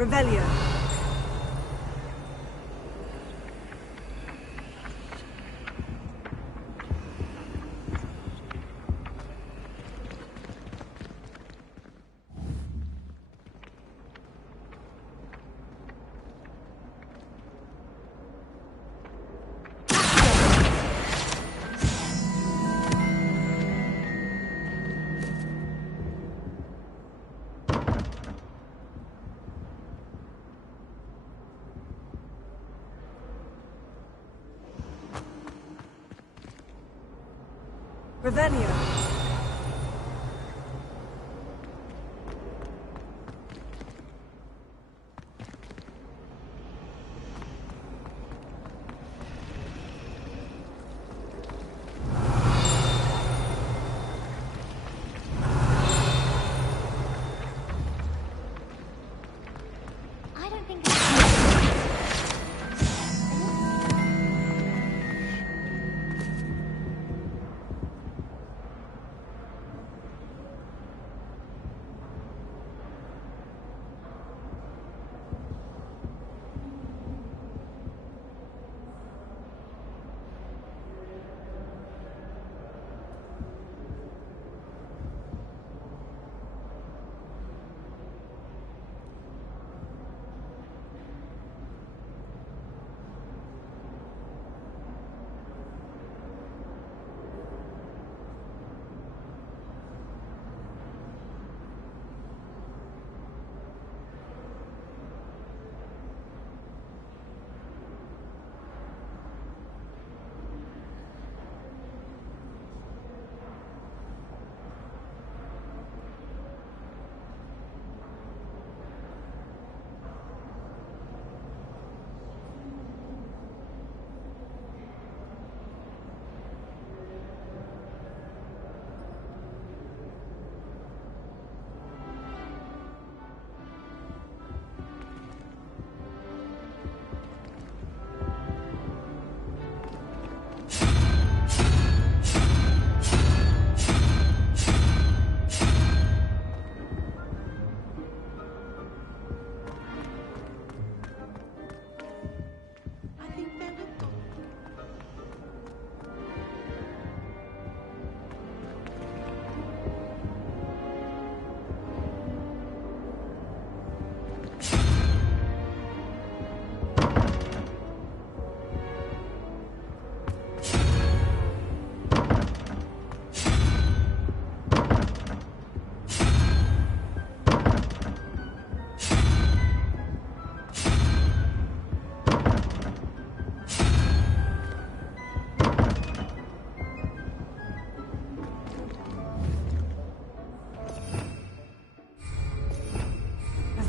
Revelio. Revelio. I don't think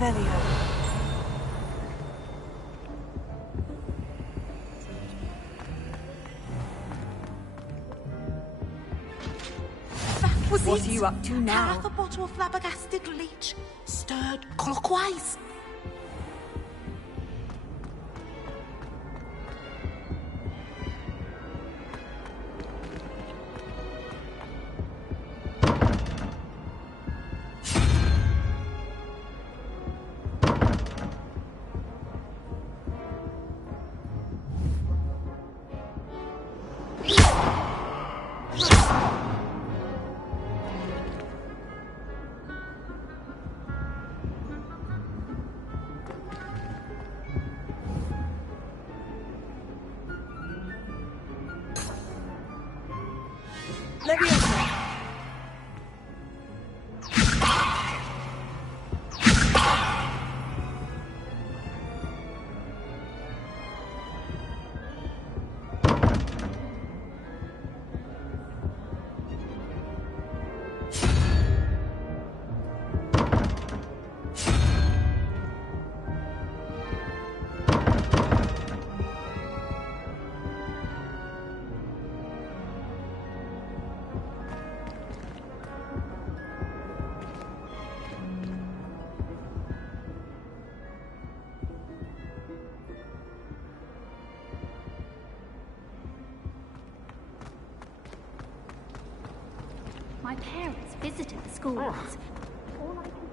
Revelio. What are you up to now? Half a bottle of flabbergasted leech, stirred clockwise. My parents visited the school once. All I can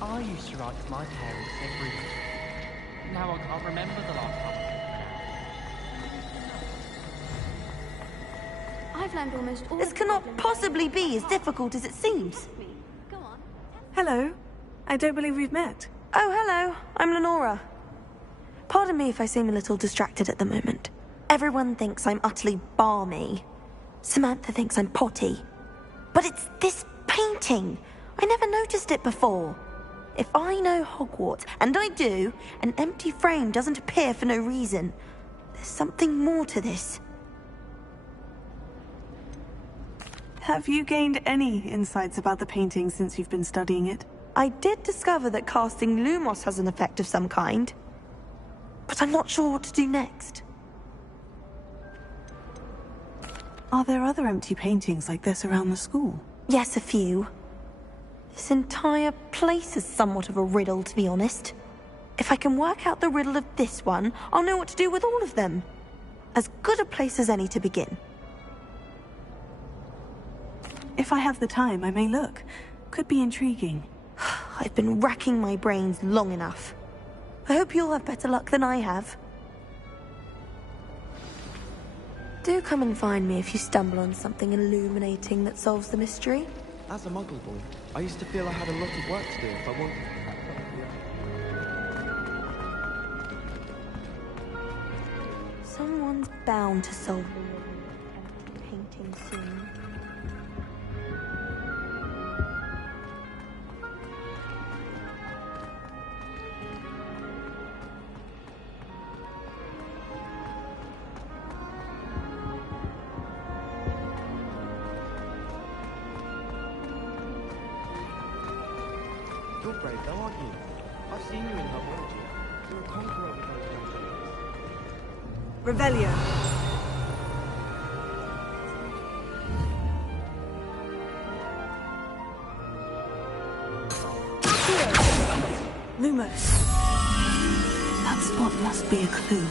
I used to write to my parents every week. Now I can't remember the last time. I've learned almost all. This cannot possibly be as difficult as it seems. Hello. I don't believe we've met. Oh, hello. I'm Lenora. Pardon me if I seem a little distracted at the moment. Everyone thinks I'm utterly balmy. Samantha thinks I'm potty. But it's this painting. I never noticed it before. If I know Hogwarts, and I do, an empty frame doesn't appear for no reason. There's something more to this. Have you gained any insights about the painting since you've been studying it? I did discover that casting Lumos has an effect of some kind. But I'm not sure what to do next. Are there other empty paintings like this around the school? Yes, a few. This entire place is somewhat of a riddle, to be honest. If I can work out the riddle of this one, I'll know what to do with all of them. As good a place as any to begin. If I have the time, I may look. Could be intriguing. I've been racking my brains long enough. I hope you'll have better luck than I have. Do come and find me if you stumble on something illuminating that solves the mystery. As a muggle boy, I used to feel I had a lot of work to do if I wanted. Someone's bound to solve the painting soon. You're brave though, aren't you? I've seen you in Hogwarts. You're a conqueror with those weapons. Revelio. Lumos. That spot must be a clue.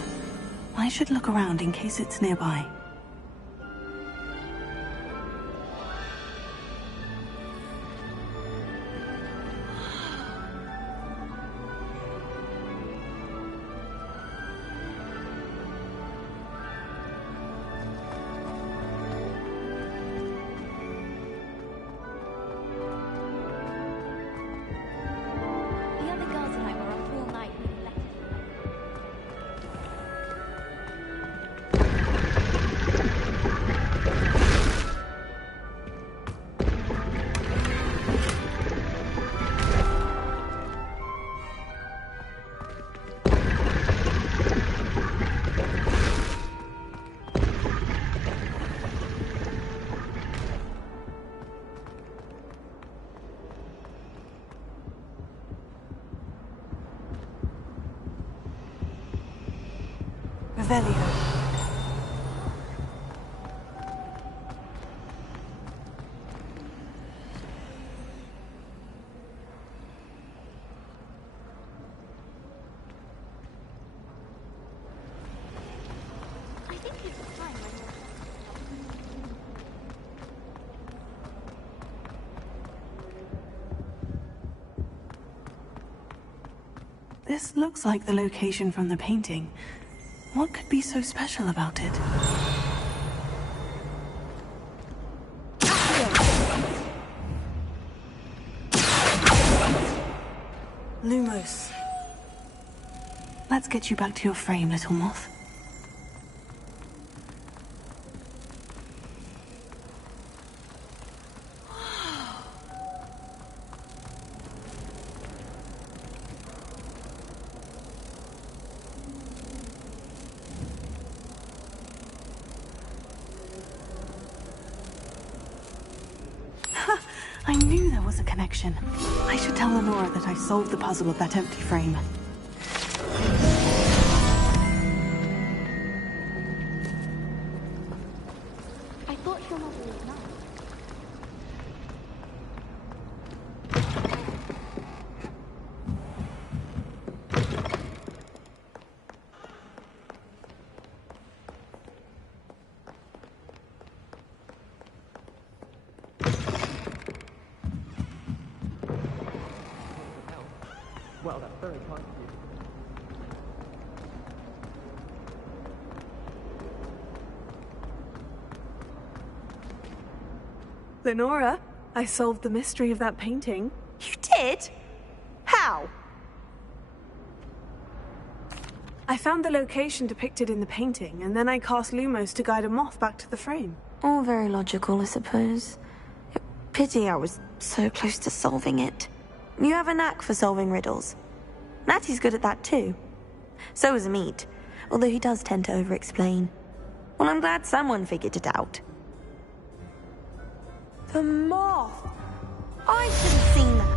I should look around in case it's nearby. The other girls and I were up all night reading letters. Revelio. I think it was fine when you were... This looks like the location from the painting. What could be so special about it? Lumos. Let's get you back to your frame, little moth. I knew there was a connection. I should tell Lenora that I solved the puzzle of that empty frame. I thought your mother was nice. Well, that's very kind of you. Lenora, I solved the mystery of that painting. You did? How? I found the location depicted in the painting, and then I cast Lumos to guide a moth back to the frame. All very logical, I suppose. Pity I was so close to solving it. You have a knack for solving riddles. Natty's good at that too. So is Amit, although he does tend to over-explain. Well, I'm glad someone figured it out. The moth! I should have seen that.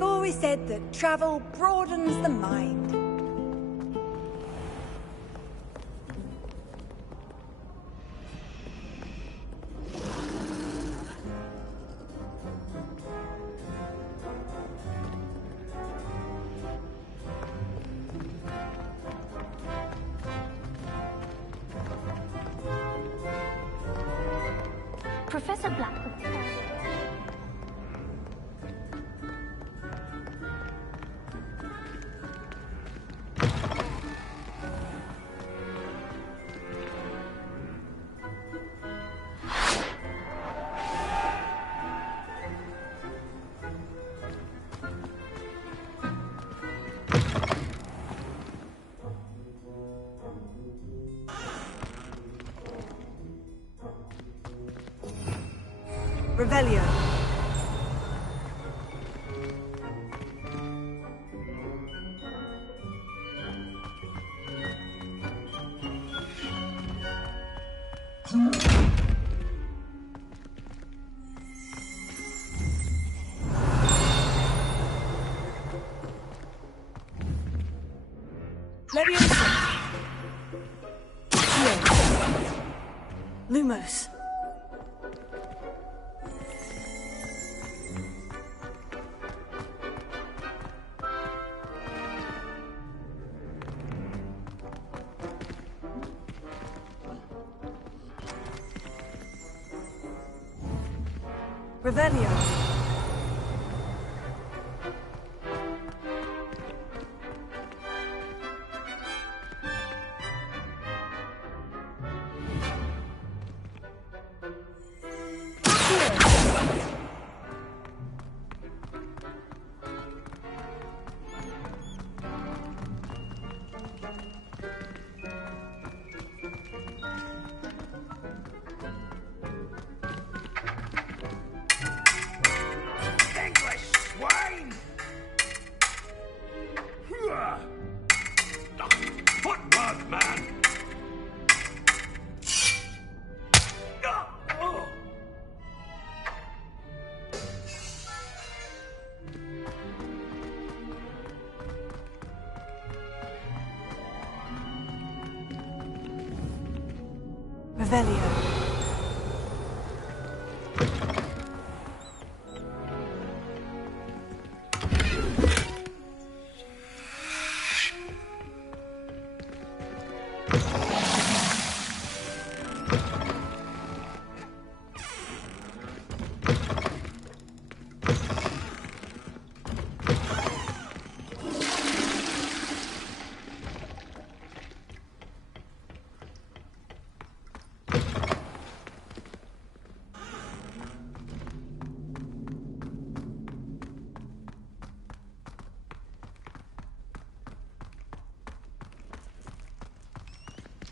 I've always said that travel broadens the mind. Professor Blackwood. Revelio. Leviosa. Lumos. Revelio. Footwork, man! Revelio.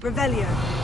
Revelio.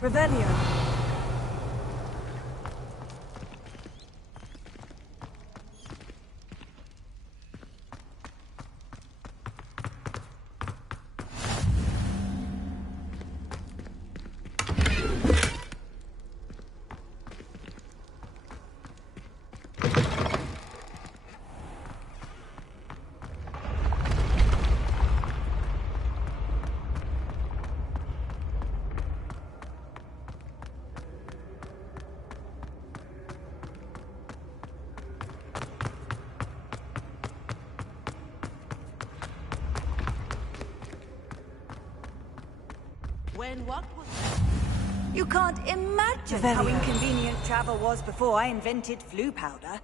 Revelio. When what was... You can't imagine how inconvenient travel was before I invented flu powder.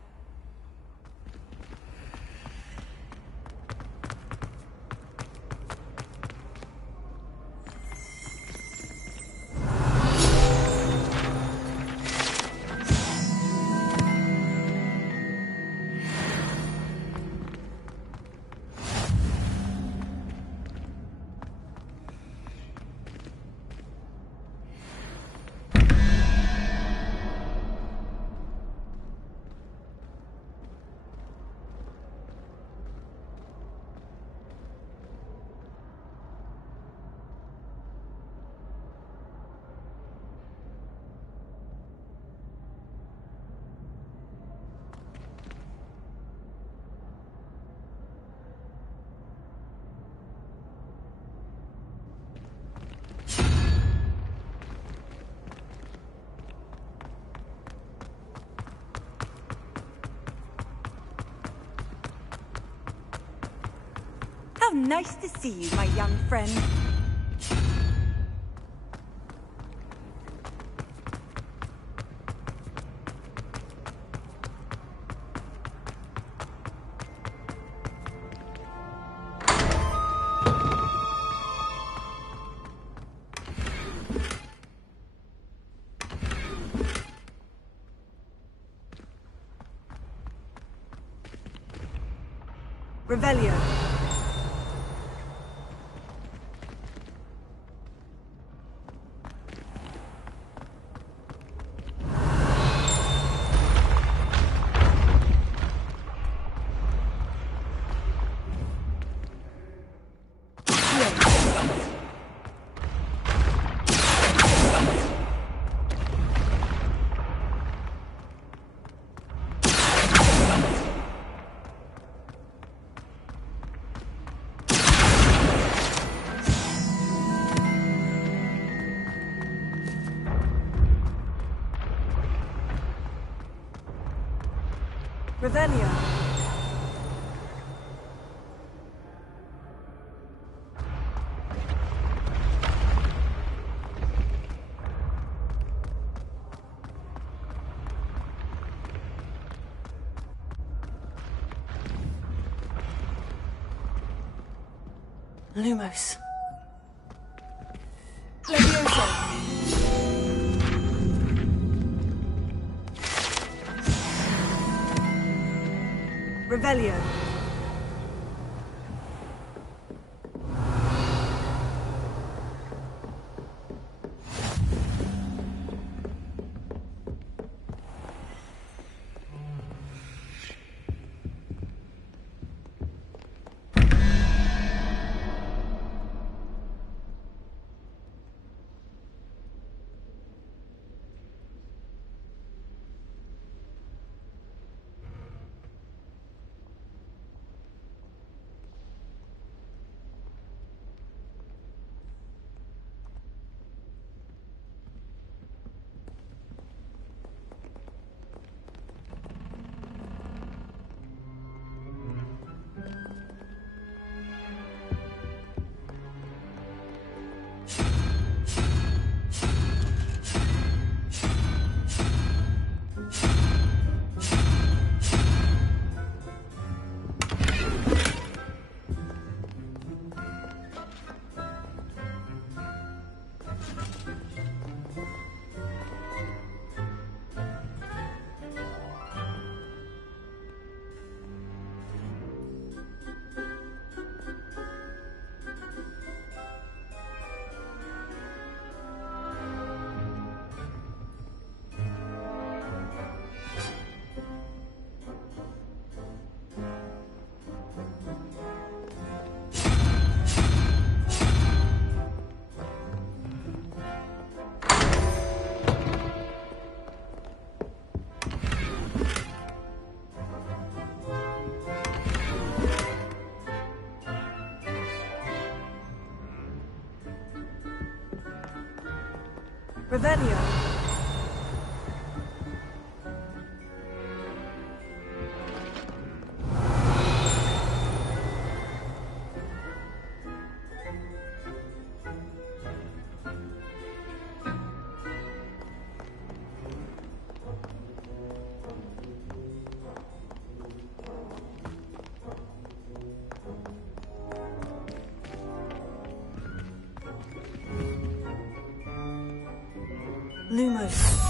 How nice to see you, my young friend. Revelio. Revelio. Lumos. Levioso. Revelio. Revelio. Lumos.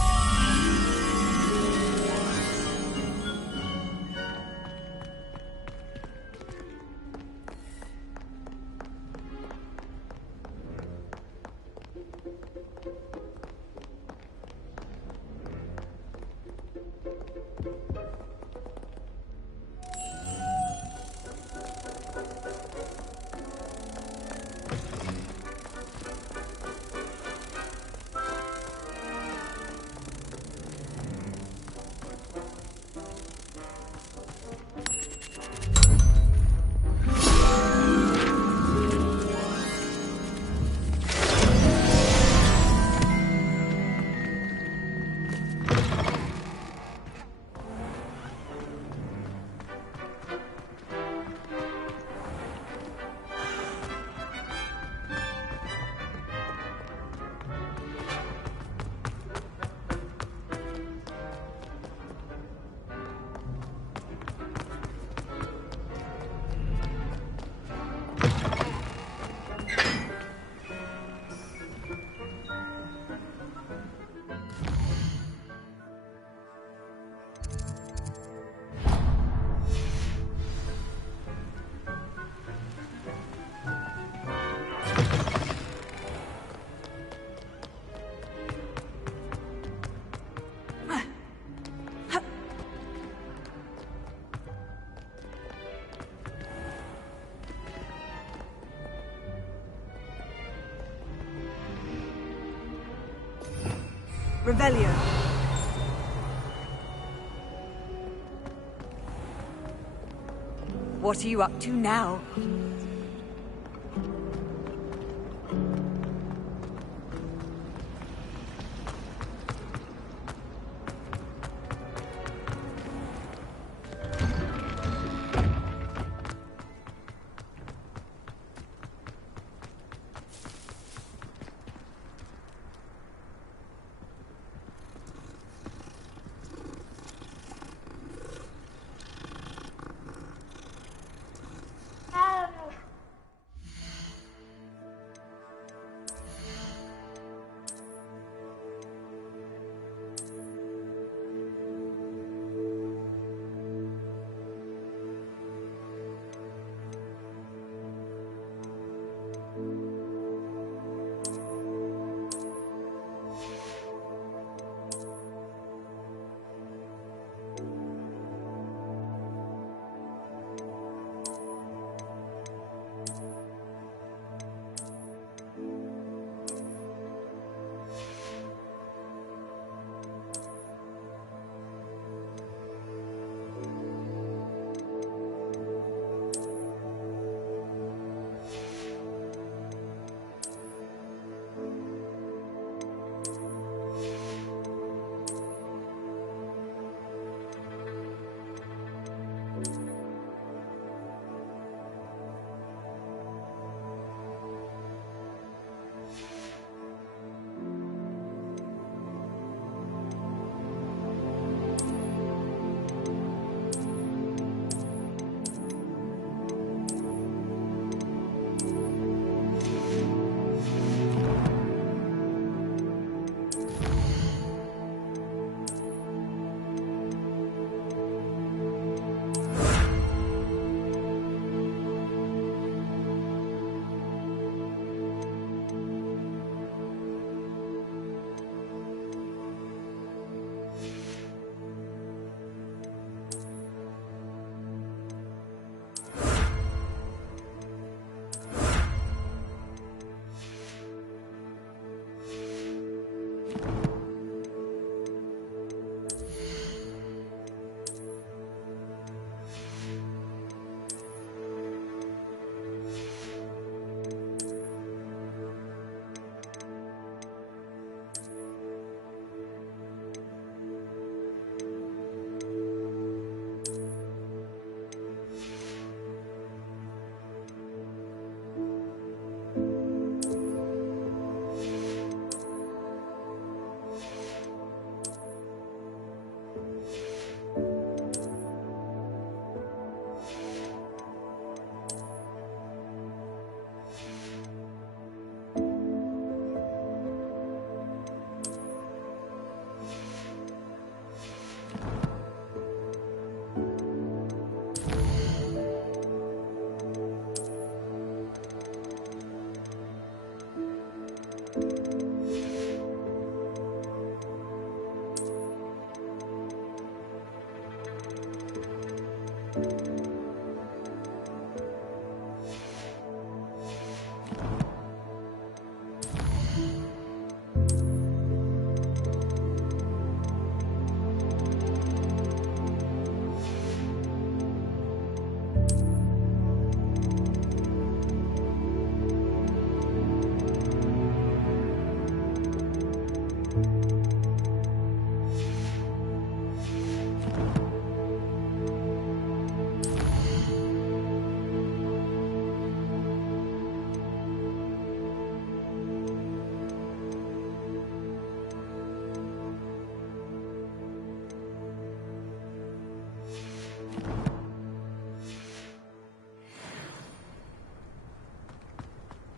Revelio. What are you up to now?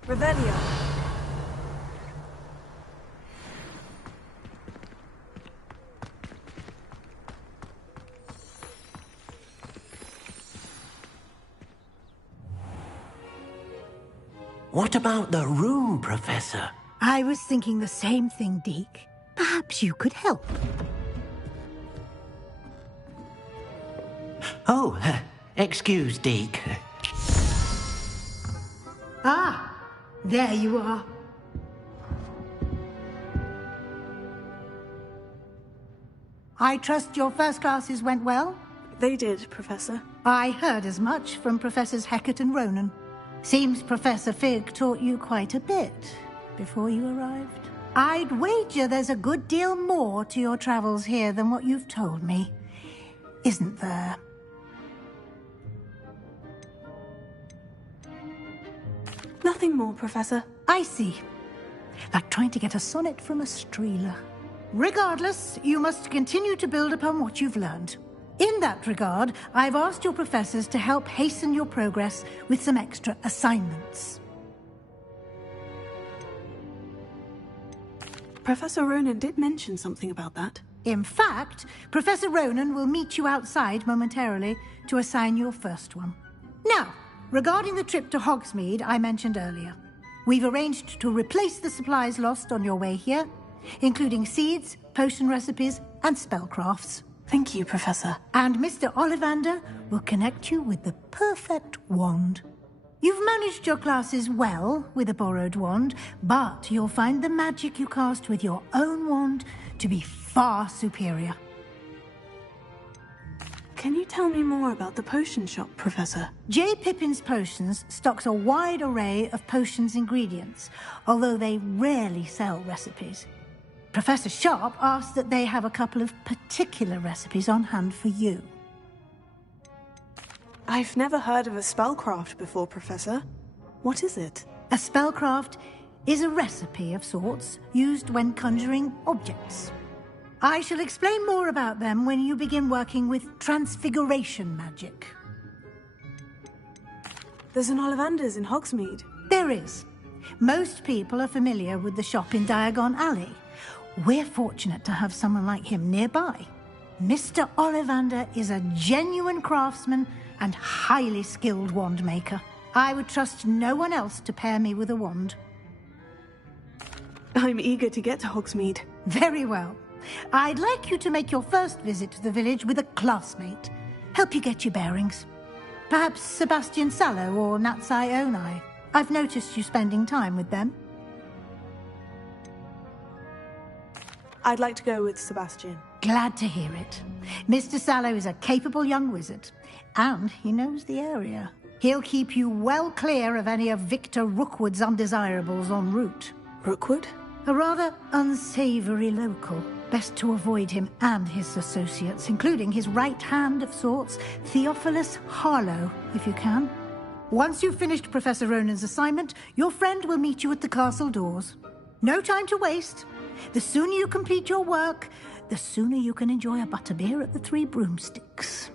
Revelio. What about the room, Professor? I was thinking the same thing, Deke. Perhaps you could help. Oh, excuse, Deke. Ah, there you are. I trust your first classes went well? They did, Professor. I heard as much from Professors Hecat and Ronan. Seems Professor Fig taught you quite a bit before you arrived. I'd wager there's a good deal more to your travels here than what you've told me. Isn't there? Nothing more, Professor. I see. Like trying to get a sonnet from a streeler. Regardless, you must continue to build upon what you've learned. In that regard, I've asked your professors to help hasten your progress with some extra assignments. Professor Ronan did mention something about that. In fact, Professor Ronan will meet you outside momentarily to assign your first one. Now, regarding the trip to Hogsmeade I mentioned earlier, we've arranged to replace the supplies lost on your way here, including seeds, potion recipes, and spellcrafts. Thank you, Professor. And Mr. Ollivander will connect you with the perfect wand. You've managed your classes well with a borrowed wand, but you'll find the magic you cast with your own wand to be far superior. Can you tell me more about the potion shop, Professor? J. Pippin's Potions stocks a wide array of potions ingredients, although they rarely sell recipes. Professor Sharp asked that they have a couple of particular recipes on hand for you. I've never heard of a spellcraft before, Professor. What is it? A spellcraft is a recipe of sorts used when conjuring objects. I shall explain more about them when you begin working with transfiguration magic. There's an Ollivander's in Hogsmeade. There is. Most people are familiar with the shop in Diagon Alley. We're fortunate to have someone like him nearby. Mr. Ollivander is a genuine craftsman and highly skilled wand maker. I would trust no one else to pair me with a wand. I'm eager to get to Hogsmeade. Very well. I'd like you to make your first visit to the village with a classmate. Help you get your bearings. Perhaps Sebastian Sallow or Natsai Onai. I've noticed you spending time with them. I'd like to go with Sebastian. Glad to hear it. Mr. Sallow is a capable young wizard, and he knows the area. He'll keep you well clear of any of Victor Rookwood's undesirables en route. Rookwood? A rather unsavory local. Best to avoid him and his associates, including his right hand of sorts, Theophilus Harlow, if you can. Once you've finished Professor Ronan's assignment, your friend will meet you at the castle doors. No time to waste. The sooner you complete your work, the sooner you can enjoy a butterbeer at the Three Broomsticks.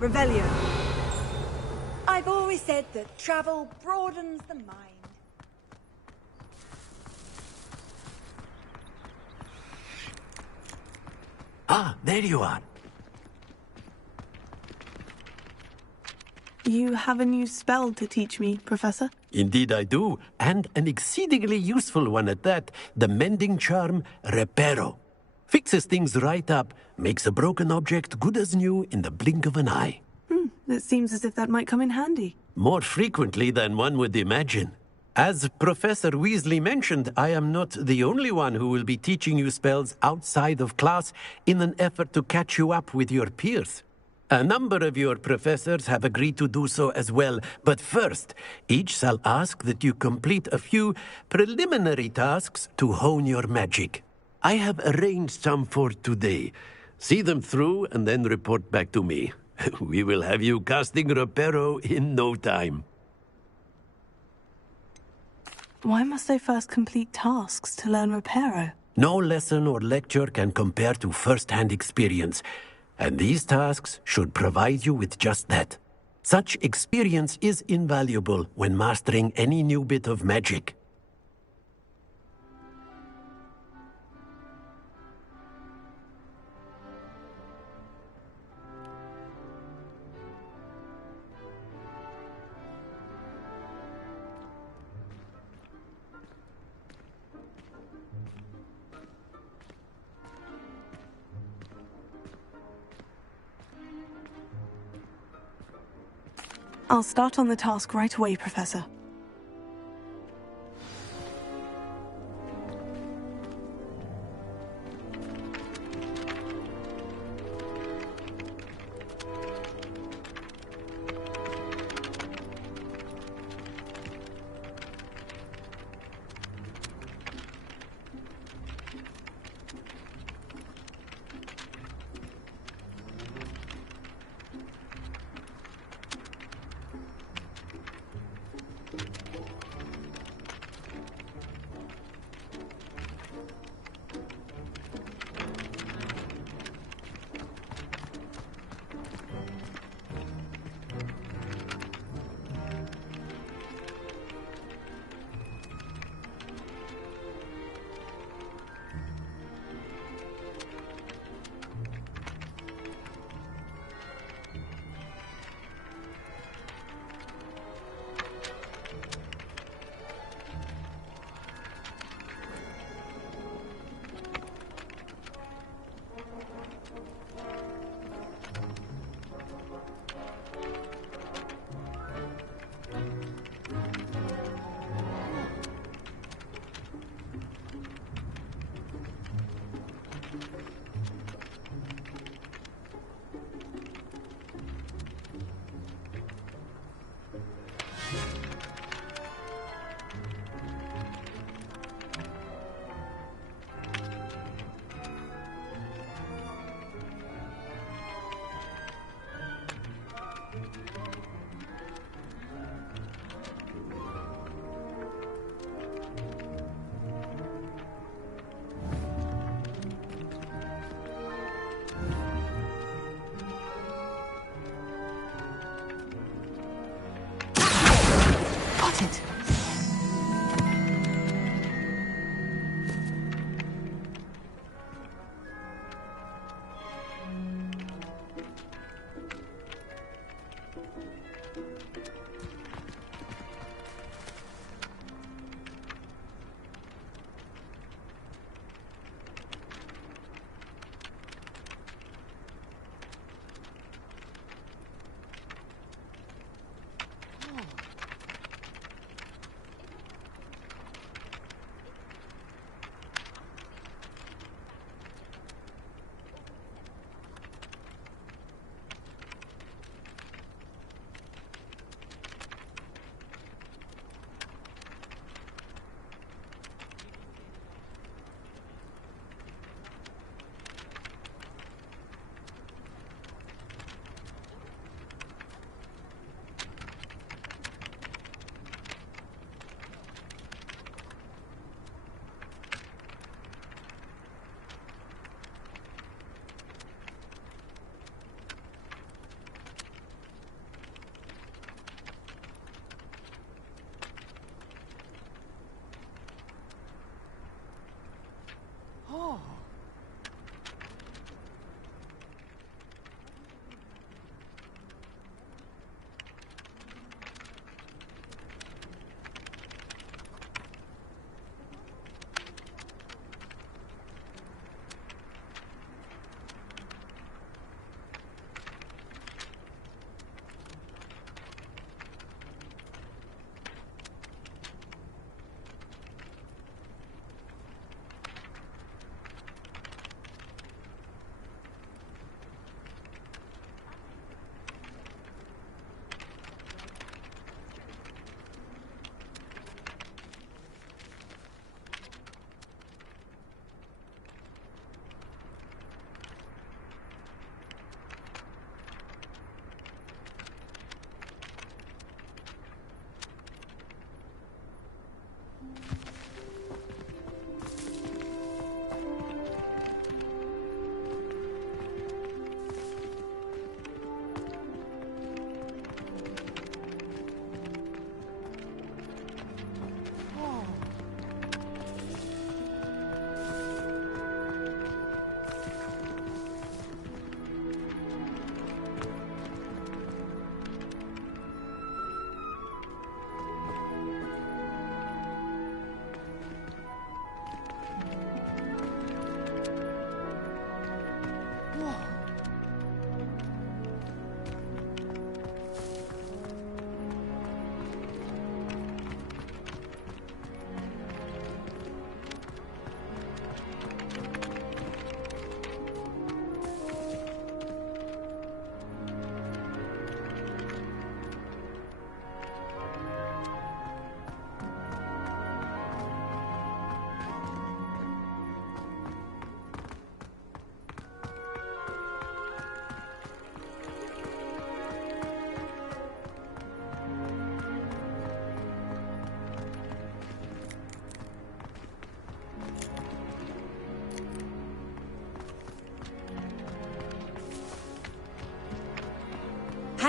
Revelio. I've always said that travel broadens the mind. Ah, there you are. You have a new spell to teach me, Professor? Indeed I do, and an exceedingly useful one at that. The mending charm, Reparo. Fixes things right up, makes a broken object good as new in the blink of an eye. It seems as if that might come in handy. More frequently than one would imagine. As Professor Weasley mentioned, I am not the only one who will be teaching you spells outside of class in an effort to catch you up with your peers. A number of your professors have agreed to do so as well, but first, each shall ask that you complete a few preliminary tasks to hone your magic. I have arranged some for today. See them through and then report back to me. We will have you casting Reparo in no time. Why must I first complete tasks to learn Reparo? No lesson or lecture can compare to first-hand experience, and these tasks should provide you with just that. Such experience is invaluable when mastering any new bit of magic. I'll start on the task right away, Professor.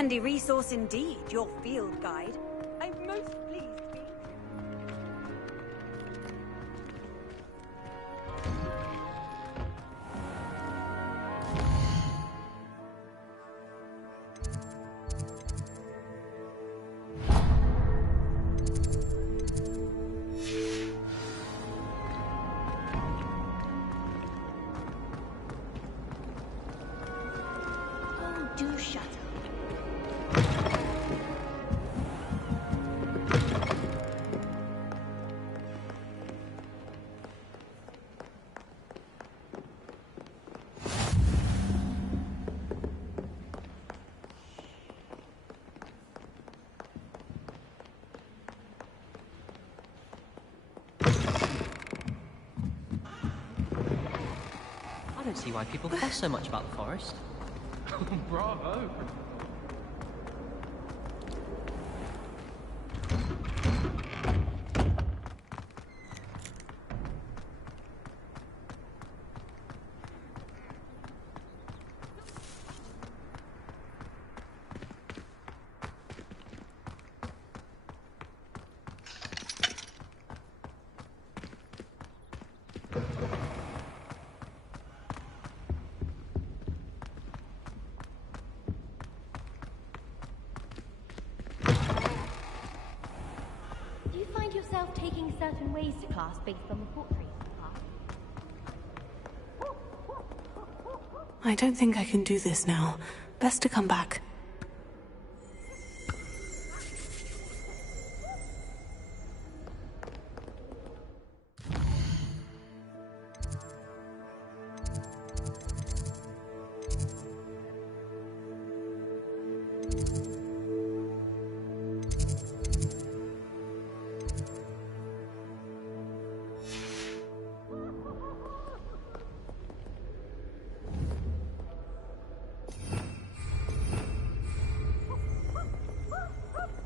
Handy resource indeed, your field guide. I'm most pleased to be... Oh, do shut up. I don't see why people fuss so much about the forest. Bravo! Do you find yourself taking certain ways to class based on the portraits in the past? I don't think I can do this now. Best to come back.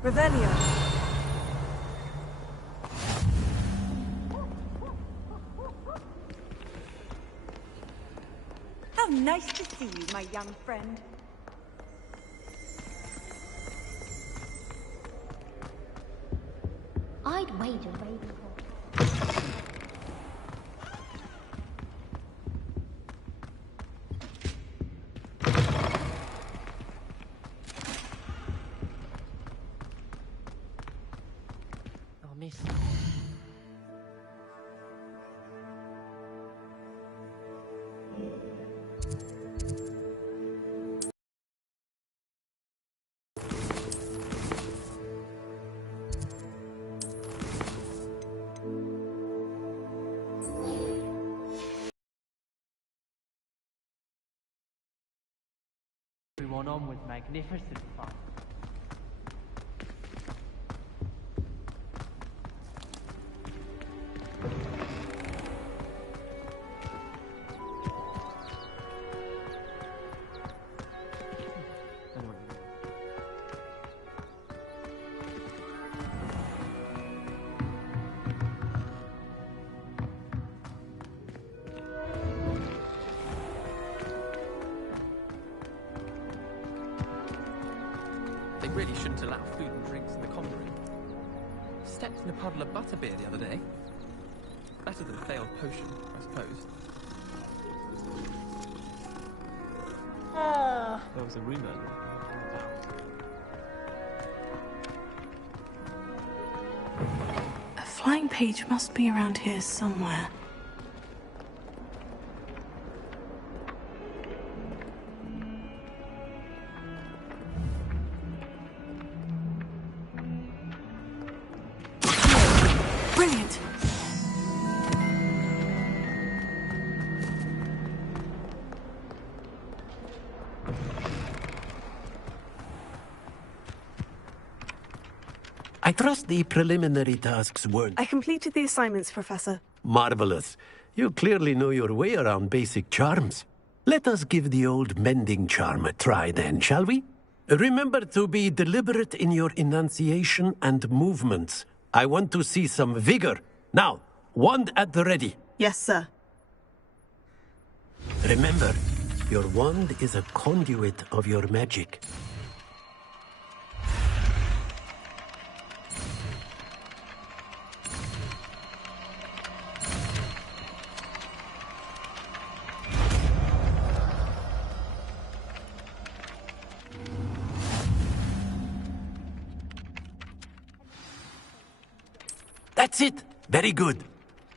Revelio. How nice to see you, my young friend. I'd wager Ravenclaw. Oh, miss. Everyone on with magnificent fun. They really shouldn't allow food and drinks in the common room. Stepped in a puddle of butterbeer the other day. Better than a failed potion, I suppose. There was a rumour. A flying page must be around here somewhere. Brilliant! I trust the preliminary tasks weren't I completed the assignments, Professor. marvelous. You clearly know your way around basic charms. Let us give the old mending charm a try then, shall we? Remember to be deliberate in your enunciation and movements. I want to see some vigor. Now, wand at the ready. Yes, sir. Remember, your wand is a conduit of your magic. That's it. Very good.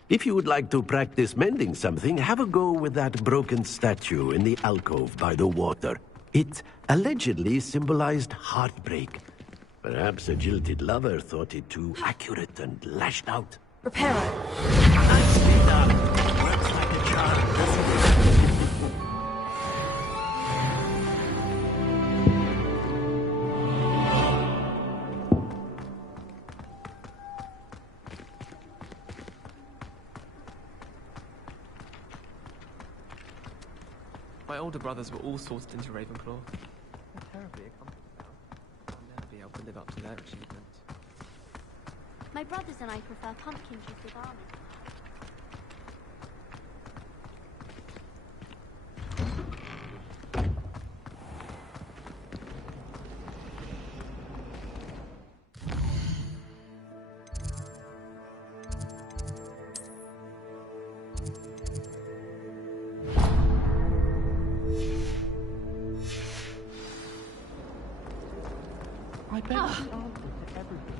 If you would like to practice mending something, have a go with that broken statue in the alcove by the water. It allegedly symbolized heartbreak. Perhaps a jilted lover thought it too accurate and lashed out. Reparo. Nicely done. Works like a charm, doesn't it? My older brothers were all sorted into Ravenclaw. They're terribly accomplished now. I'll never be able to live up to their achievements. My brothers and I prefer pumpkin juice with almonds. I bet the answer to everything.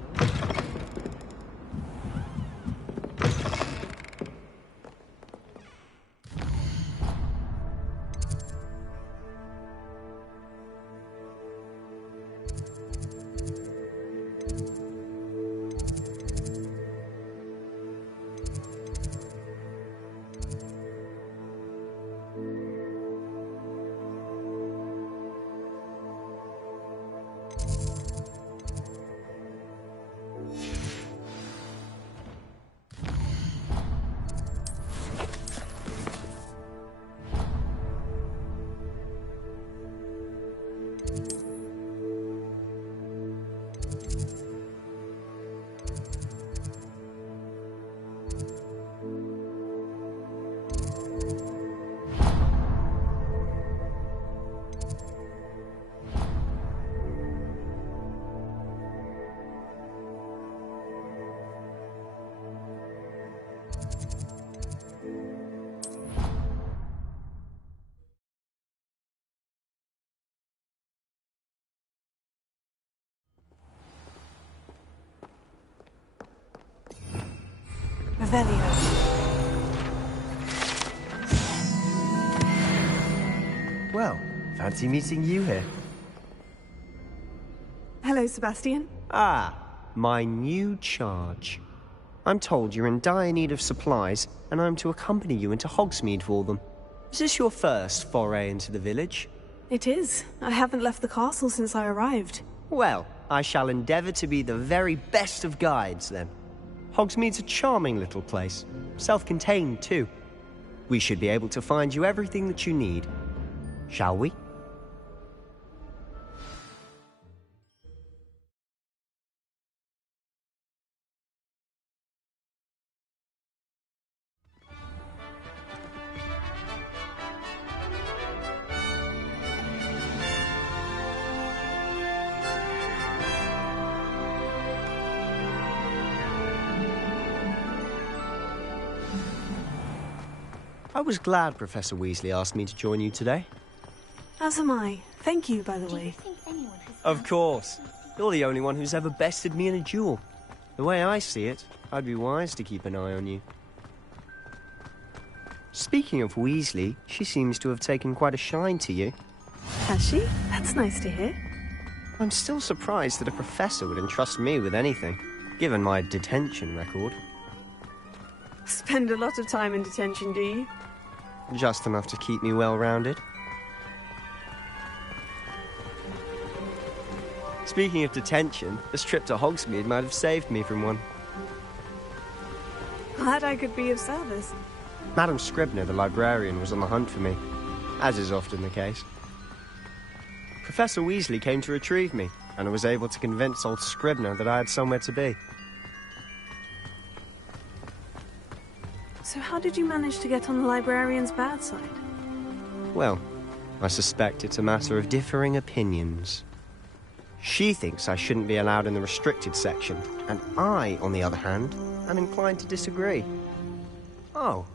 Revelio. Well, fancy meeting you here. Hello, Sebastian. Ah, my new charge. I'm told you're in dire need of supplies, and I'm to accompany you into Hogsmeade for them. Is this your first foray into the village? It is. I haven't left the castle since I arrived. Well, I shall endeavour to be the very best of guides, then. Hogsmeade's a charming little place. Self-contained, too. We should be able to find you everything that you need. Shall we? I was glad Professor Weasley asked me to join you today. As am I. Thank you, by the way. Of course. You're the only one who's ever bested me in a duel. The way I see it, I'd be wise to keep an eye on you. Speaking of Weasley, she seems to have taken quite a shine to you. Has she? That's nice to hear. I'm still surprised that a professor would entrust me with anything, given my detention record. Spend a lot of time in detention, do you? Just enough to keep me well-rounded. Speaking of detention, this trip to Hogsmeade might have saved me from one. Glad I could be of service. Madam Scribner, the librarian, was on the hunt for me, as is often the case. Professor Weasley came to retrieve me, and I was able to convince old Scribner that I had somewhere to be. So how did you manage to get on the librarian's bad side? Well, I suspect it's a matter of differing opinions. She thinks I shouldn't be allowed in the restricted section, and I, on the other hand, am inclined to disagree. Oh,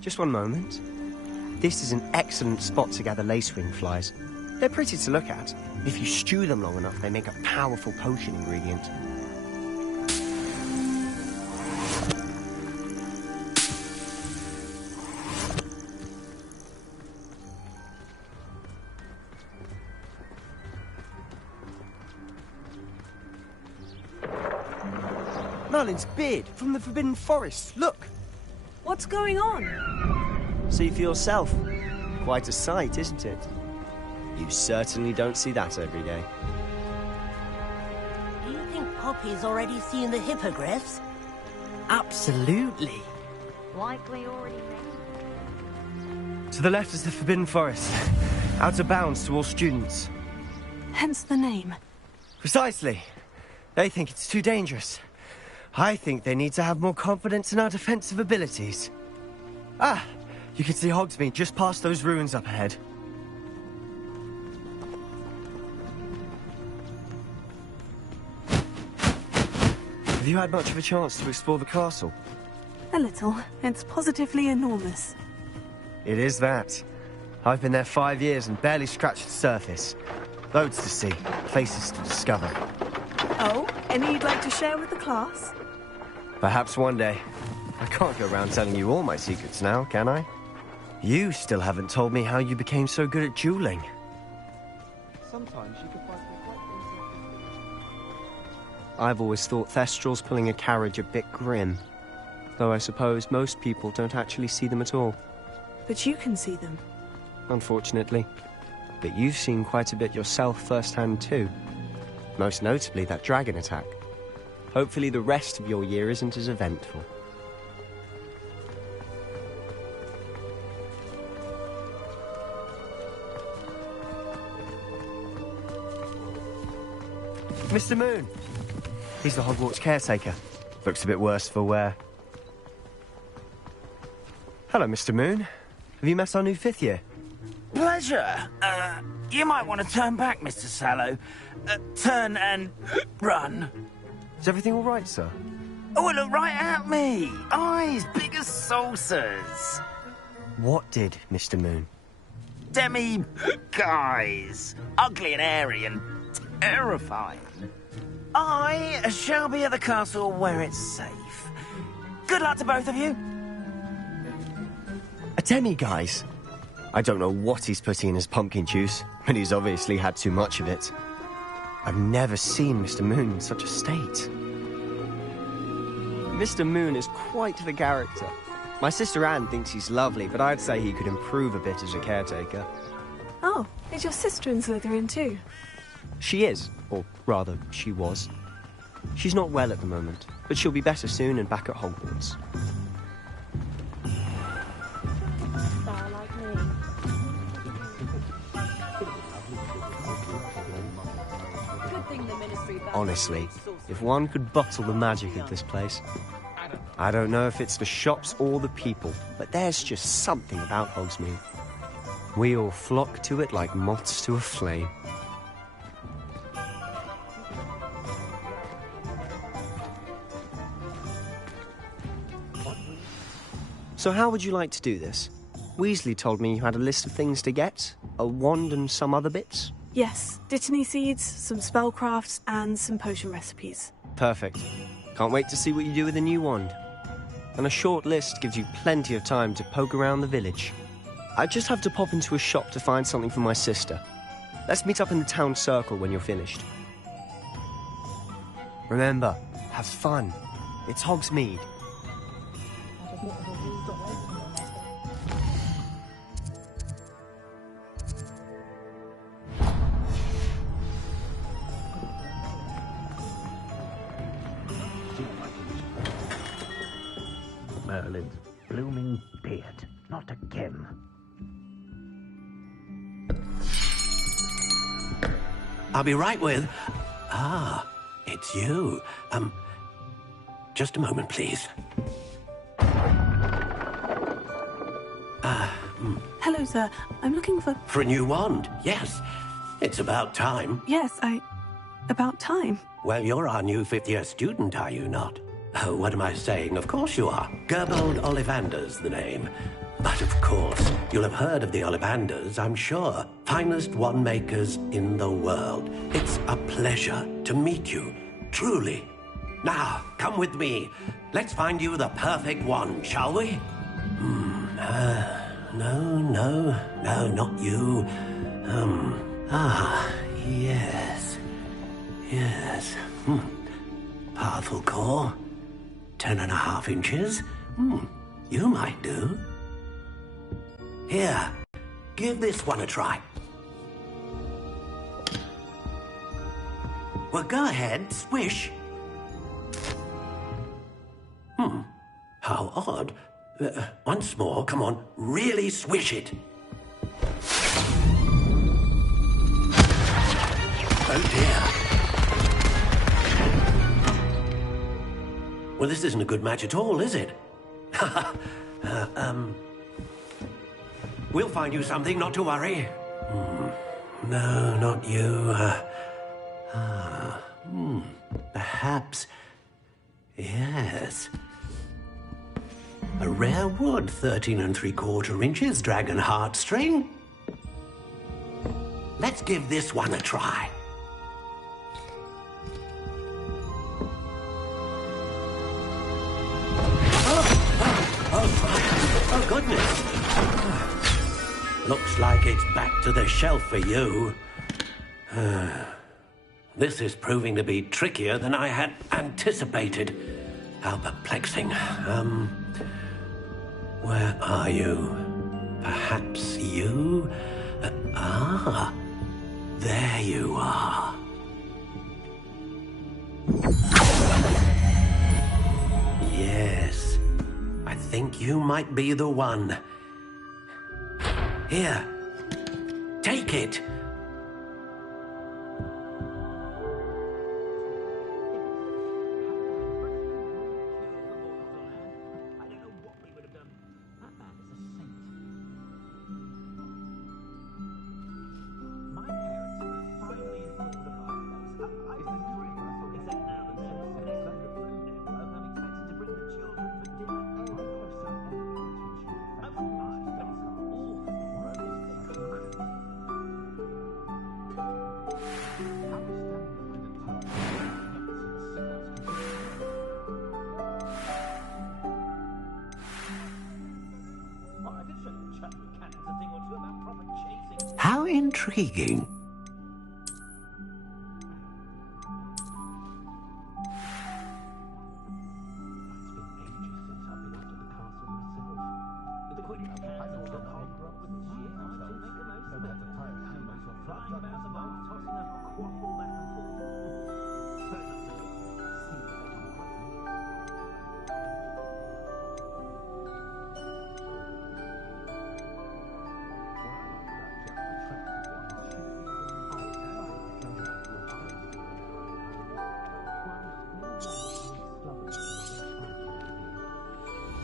just one moment. This is an excellent spot to gather lacewing flies. They're pretty to look at. If you stew them long enough, they make a powerful potion ingredient. Merlin's beard from the Forbidden Forest. Look! What's going on? See for yourself. Quite a sight, isn't it? You certainly don't see that every day. Do you think Poppy's already seen the hippogriffs? Absolutely. Likely already met. To the left is the Forbidden Forest. Out of bounds to all students. Hence the name. Precisely. They think it's too dangerous. I think they need to have more confidence in our defensive abilities. Ah, you can see Hogsmeade just past those ruins up ahead. Have you had much of a chance to explore the castle? A little. It's positively enormous. It is that. I've been there 5 years and barely scratched the surface. Loads to see, places to discover. Oh, any you'd like to share with the class? Perhaps one day. I can't go around telling you all my secrets now, can I? You still haven't told me how you became so good at dueling. Sometimes you can find me quite interesting. I've always thought Thestrals pulling a carriage a bit grim. Though I suppose most people don't actually see them at all. But you can see them. Unfortunately. But you've seen quite a bit yourself firsthand too. Most notably that dragon attack. Hopefully the rest of your year isn't as eventful. Mr. Moon! He's the Hogwarts caretaker. Looks a bit worse for wear. Hello, Mr. Moon. Have you met our new 5th year? Pleasure. You might want to turn back, Mr. Sallow. Turn and run. Is everything all right, sir? Oh, look right at me. Eyes big as saucers. What did, Mr. Moon? Guys. Ugly and airy and terrifying. I shall be at the castle where it's safe. Good luck to both of you. A demi-guise? I don't know what he's putting in his pumpkin juice, but he's obviously had too much of it. I've never seen Mr. Moon in such a state. Mr. Moon is quite the character. My sister Anne thinks he's lovely, but I'd say he could improve a bit as a caretaker. Oh, is your sister in Slytherin too? She is, or rather, she was. She's not well at the moment, but she'll be better soon and back at Hogwarts. Honestly, if one could bottle the magic of this place. I don't know if it's the shops or the people, but there's just something about Hogsmeade. We all flock to it like moths to a flame. So how would you like to do this? Weasley told me you had a list of things to get, a wand and some other bits. Yes, Dittany seeds, some spellcrafts, and some potion recipes. Perfect. Can't wait to see what you do with the new wand. And a short list gives you plenty of time to poke around the village. I just have to pop into a shop to find something for my sister. Let's meet up in the town circle when you're finished. Remember, have fun. It's Hogsmeade. Merlin's blooming beard. Not again. I'll be right with... Ah, it's you. Just a moment, please. Hello, sir. I'm looking for... For a new wand, yes. It's about time. Yes, about time. Well, you're our new 5th year student, are you not? Oh, what am I saying? Of course you are. Gerbold Ollivander's the name. But of course, you'll have heard of the Ollivanders, I'm sure. Finest wand makers in the world. It's a pleasure to meet you, truly. Now, come with me. Let's find you the perfect wand, shall we? No, not you. Yes. Powerful core. 10.5 inches. You might do. Here, give this one a try. Well, go ahead, swish. How odd. Once more, come on, really swish it. Oh dear. Well, this isn't a good match at all, is it? We'll find you something, not to worry. No, not you. Perhaps... Yes. A rare wood, 13 3/4 inches, dragon heartstring. Let's give this one a try. Oh, goodness. Looks like it's back to the shelf for you. This is proving to be trickier than I had anticipated. How perplexing. Where are you? Perhaps you? There you are. Yes. I think you might be the one. Here. Take it. How intriguing.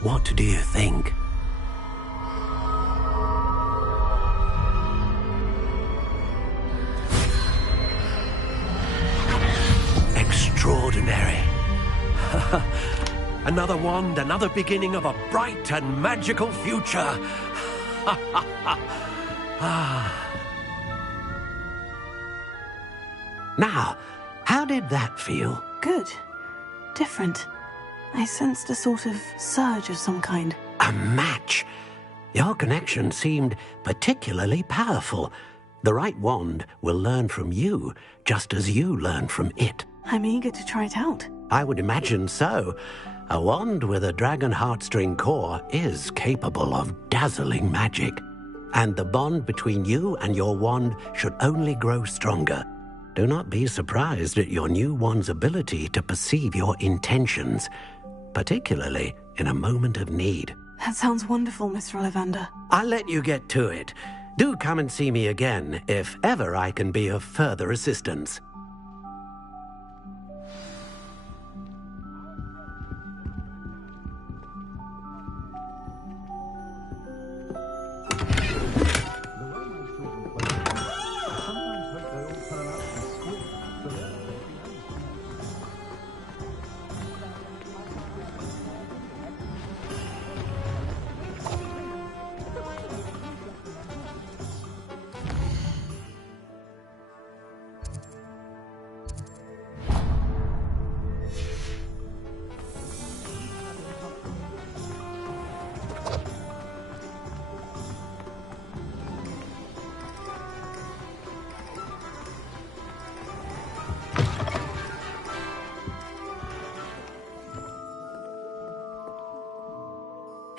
What do you think? Extraordinary. Another wand, another beginning of a bright and magical future. Now, how did that feel? Good. Different. I sensed a sort of surge of some kind. A match? Your connection seemed particularly powerful. The right wand will learn from you, just as you learn from it. I'm eager to try it out. I would imagine so. A wand with a dragon heartstring core is capable of dazzling magic. And the bond between you and your wand should only grow stronger. Do not be surprised at your new wand's ability to perceive your intentions, particularly in a moment of need. That sounds wonderful, Mr. Ollivander. I'll let you get to it. Do come and see me again if ever I can be of further assistance.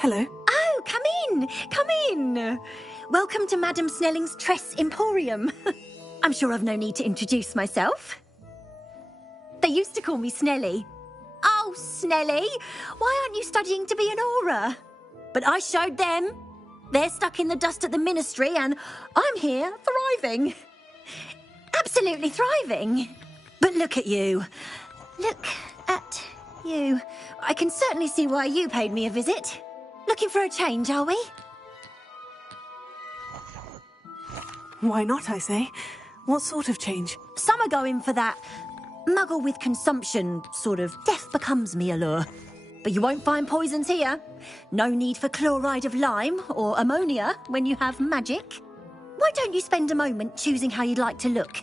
Hello. Oh, come in! Come in! Welcome to Madame Snelling's Tress Emporium. I'm sure I've no need to introduce myself. They used to call me Snelly. Oh, Snelly, why aren't you studying to be an aura? But I showed them. They're stuck in the dust at the ministry, and I'm here, thriving. Absolutely thriving. But look at you. Look at you. I can certainly see why you paid me a visit. Looking for a change, are we? Why not, I say? What sort of change? Some are going for that muggle with consumption, sort of death becomes me allure. But you won't find poisons here. No need for chloride of lime or ammonia when you have magic. Why don't you spend a moment choosing how you'd like to look?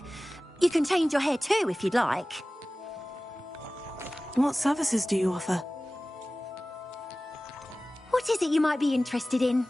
You can change your hair too if you'd like. What services do you offer? What is it you might be interested in?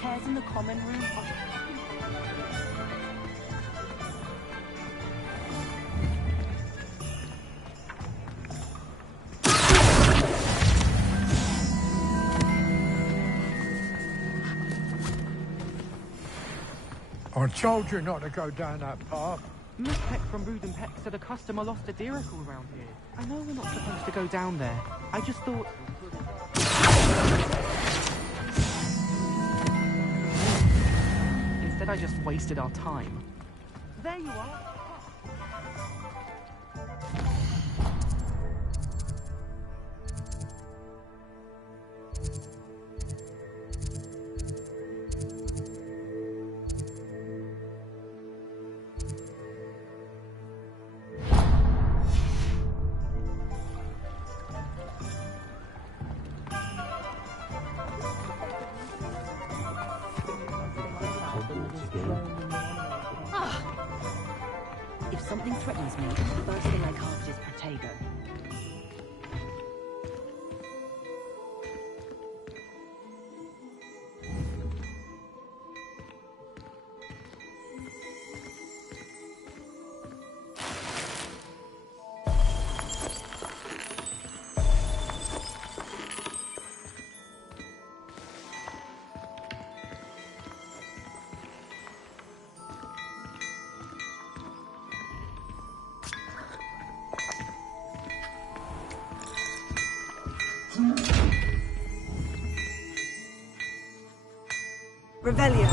Chairs in the common room are... I told you not to go down that path. Miss Peck from Brood and Peck said a customer lost a deeracle around here. I know we're not supposed to go down there. I just thought... Instead, I just wasted our time. There you are. If something threatens me, the first thing I cast is Protego. Revelio.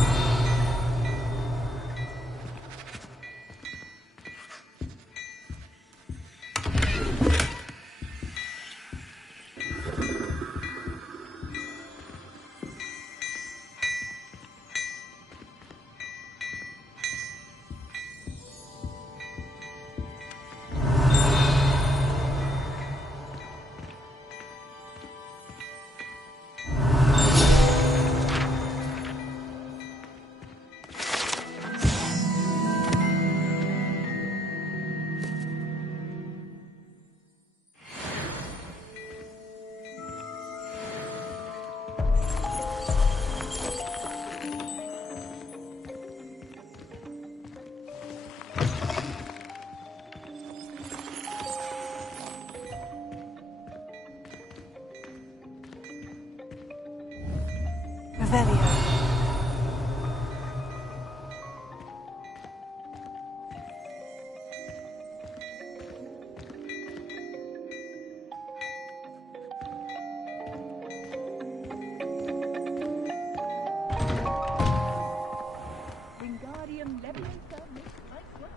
William Lebanon, sir, Miss Knightswood.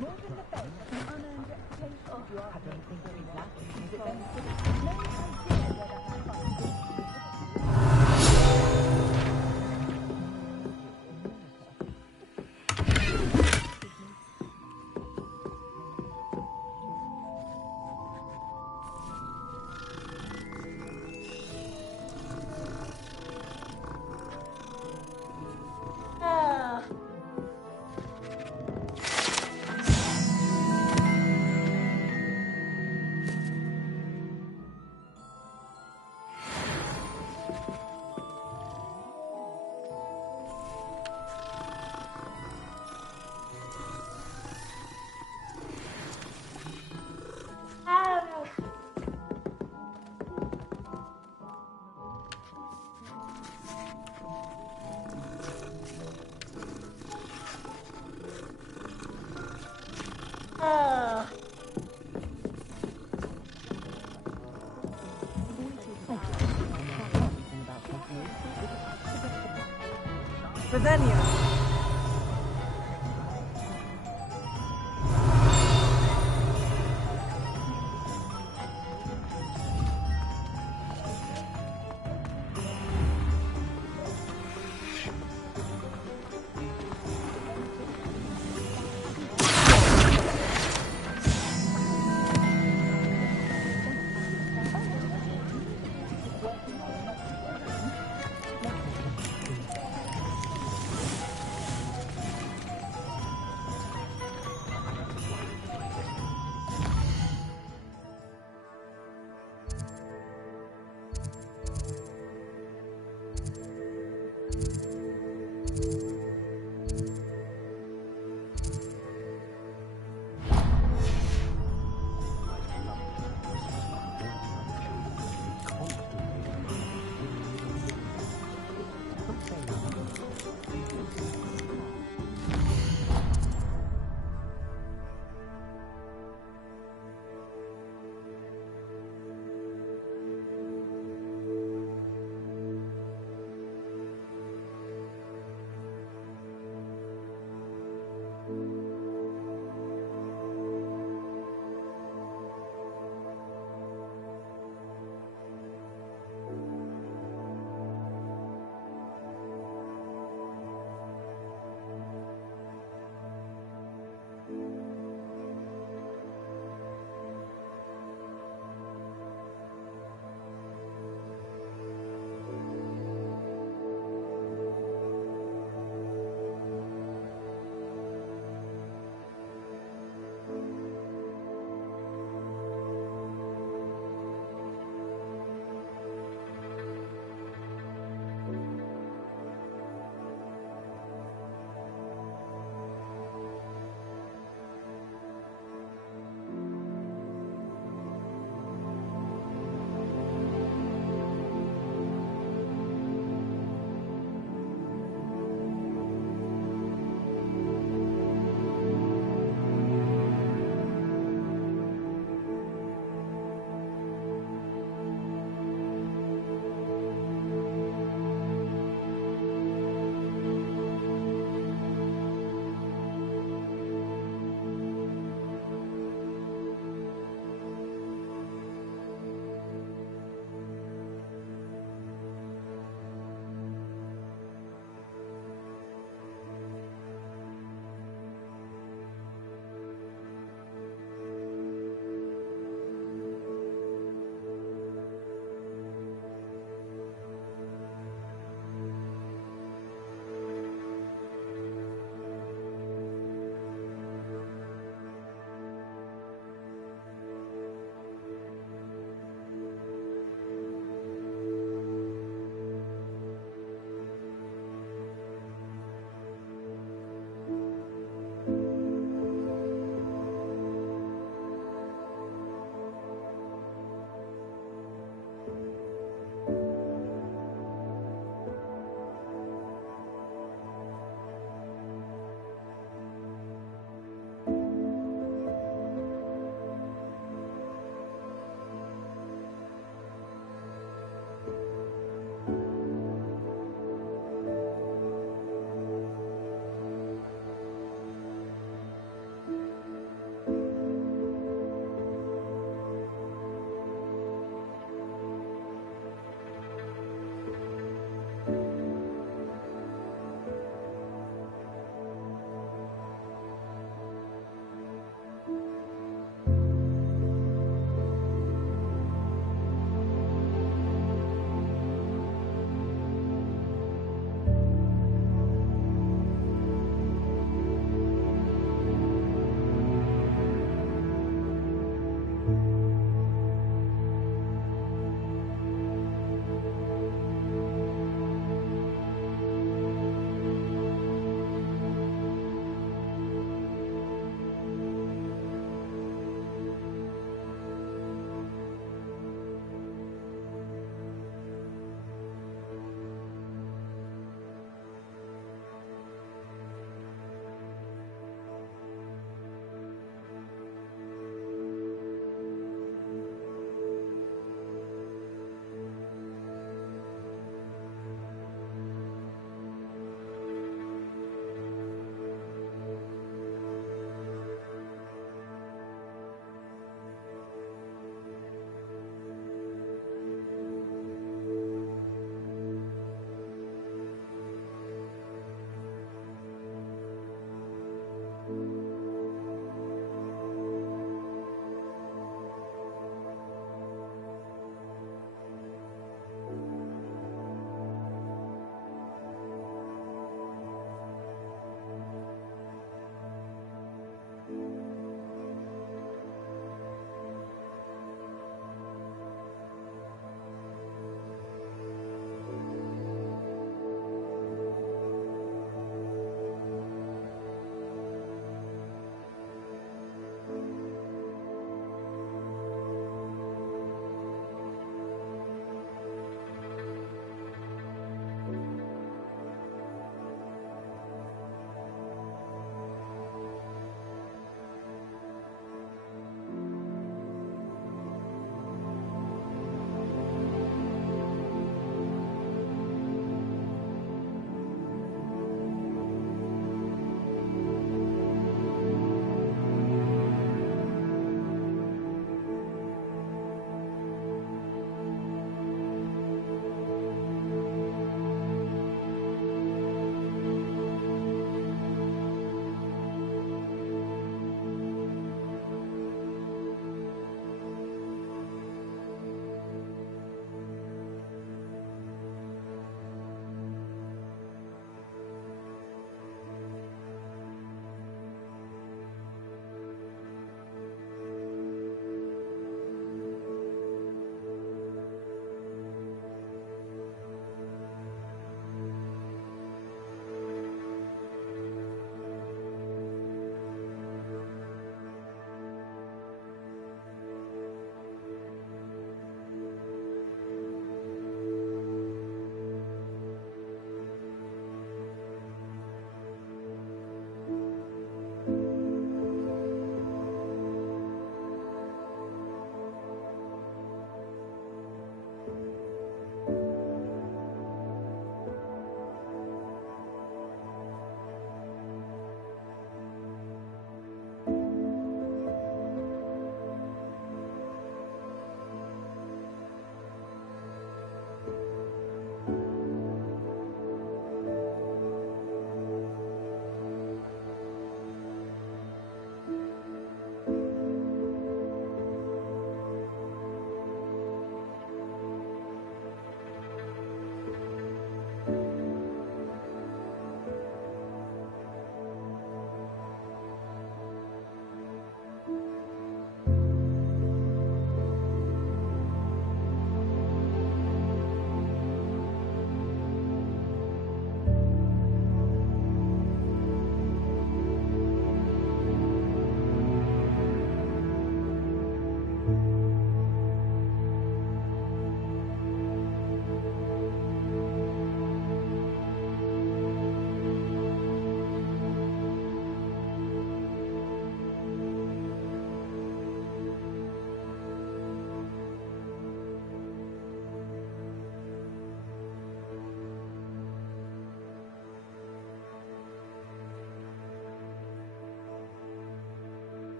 More than the best of an unearned reputation. I don't think very flattering, is it then? No idea whether her husband Revelio.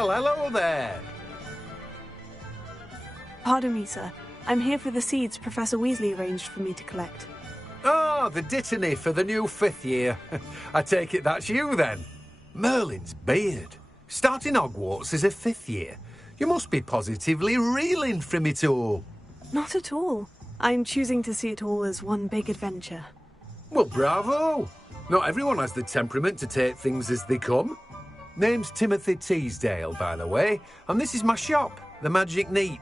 Well, hello there. Pardon me, sir. I'm here for the seeds Professor Weasley arranged for me to collect. Oh, the dittany for the new 5th year. I take it that's you, then. Merlin's beard. Starting Hogwarts as a 5th year. You must be positively reeling from it all. Not at all. I'm choosing to see it all as one big adventure. Well, bravo. Not everyone has the temperament to take things as they come. Name's Timothy Teasdale, by the way, and this is my shop, the Magic Neep.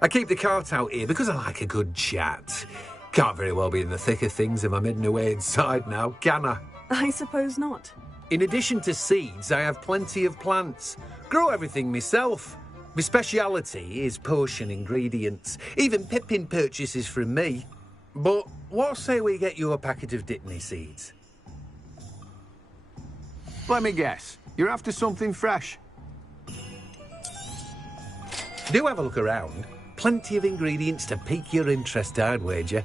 I keep the cart out here because I like a good chat. Can't very well be in the thick of things if I'm hidden away inside now, can I? I suppose not. In addition to seeds, I have plenty of plants. Grow everything myself. My speciality is potion ingredients. Even Pippin purchases from me. But what say we get you a packet of Dittany seeds? Let me guess. You're after something fresh. Do have a look around. Plenty of ingredients to pique your interest, I'd wager.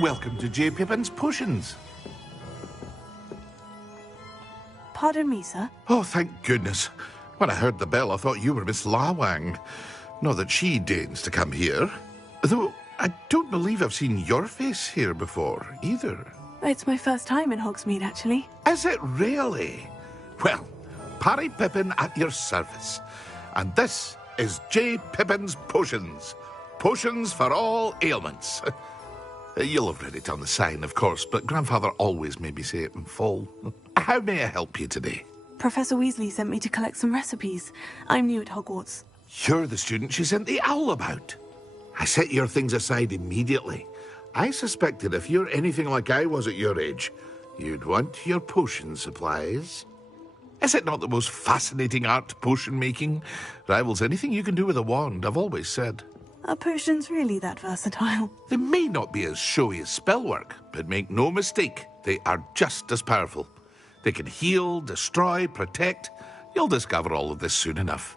Welcome to J. Pippin's Potions. Pardon me, sir. Oh, thank goodness. When I heard the bell, I thought you were Miss Lawang. Not that she deigns to come here. Though I don't believe I've seen your face here before, either. It's my first time in Hogsmeade, actually. Is it really? Well, Parry Pippin at your service. And this is J. Pippin's Potions. Potions for all ailments. You'll have read it on the sign, of course, but Grandfather always made me say it in full. How may I help you today? Professor Weasley sent me to collect some recipes. I'm new at Hogwarts. You're the student she sent the owl about. I set your things aside immediately. I suspected if you're anything like I was at your age, you'd want your potion supplies. Is it not the most fascinating art, potion making? Rivals anything you can do with a wand, I've always said. Are potions really that versatile? They may not be as showy as spellwork, but make no mistake, they are just as powerful. They can heal, destroy, protect. You'll discover all of this soon enough.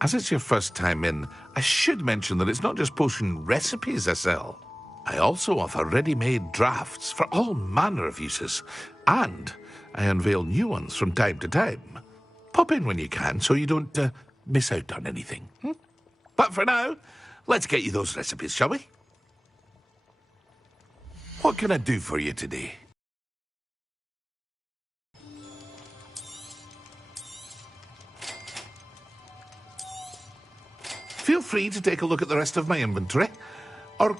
As it's your first time in, I should mention that it's not just potion recipes I sell. I also offer ready-made drafts for all manner of uses, and I unveil new ones from time to time. Pop in when you can so you don't miss out on anything. But for now, let's get you those recipes, shall we? What can I do for you today? Feel free to take a look at the rest of my inventory, or...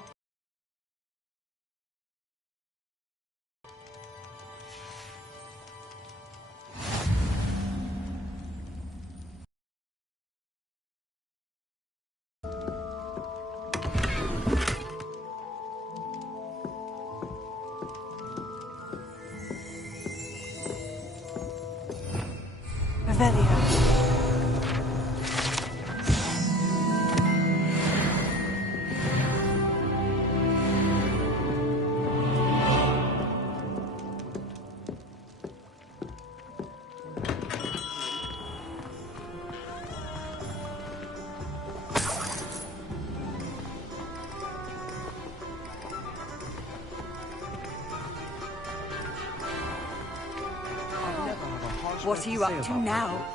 What are you up to now?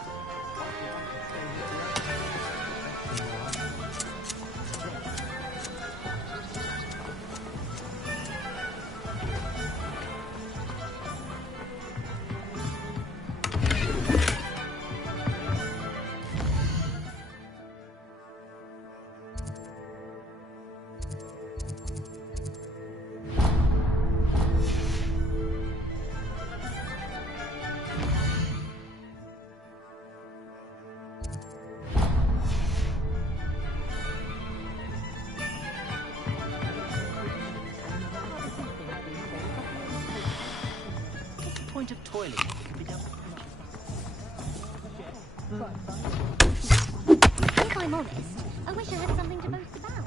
point of toilet can be dealt with. If I'm honest, I wish I had something to boast about.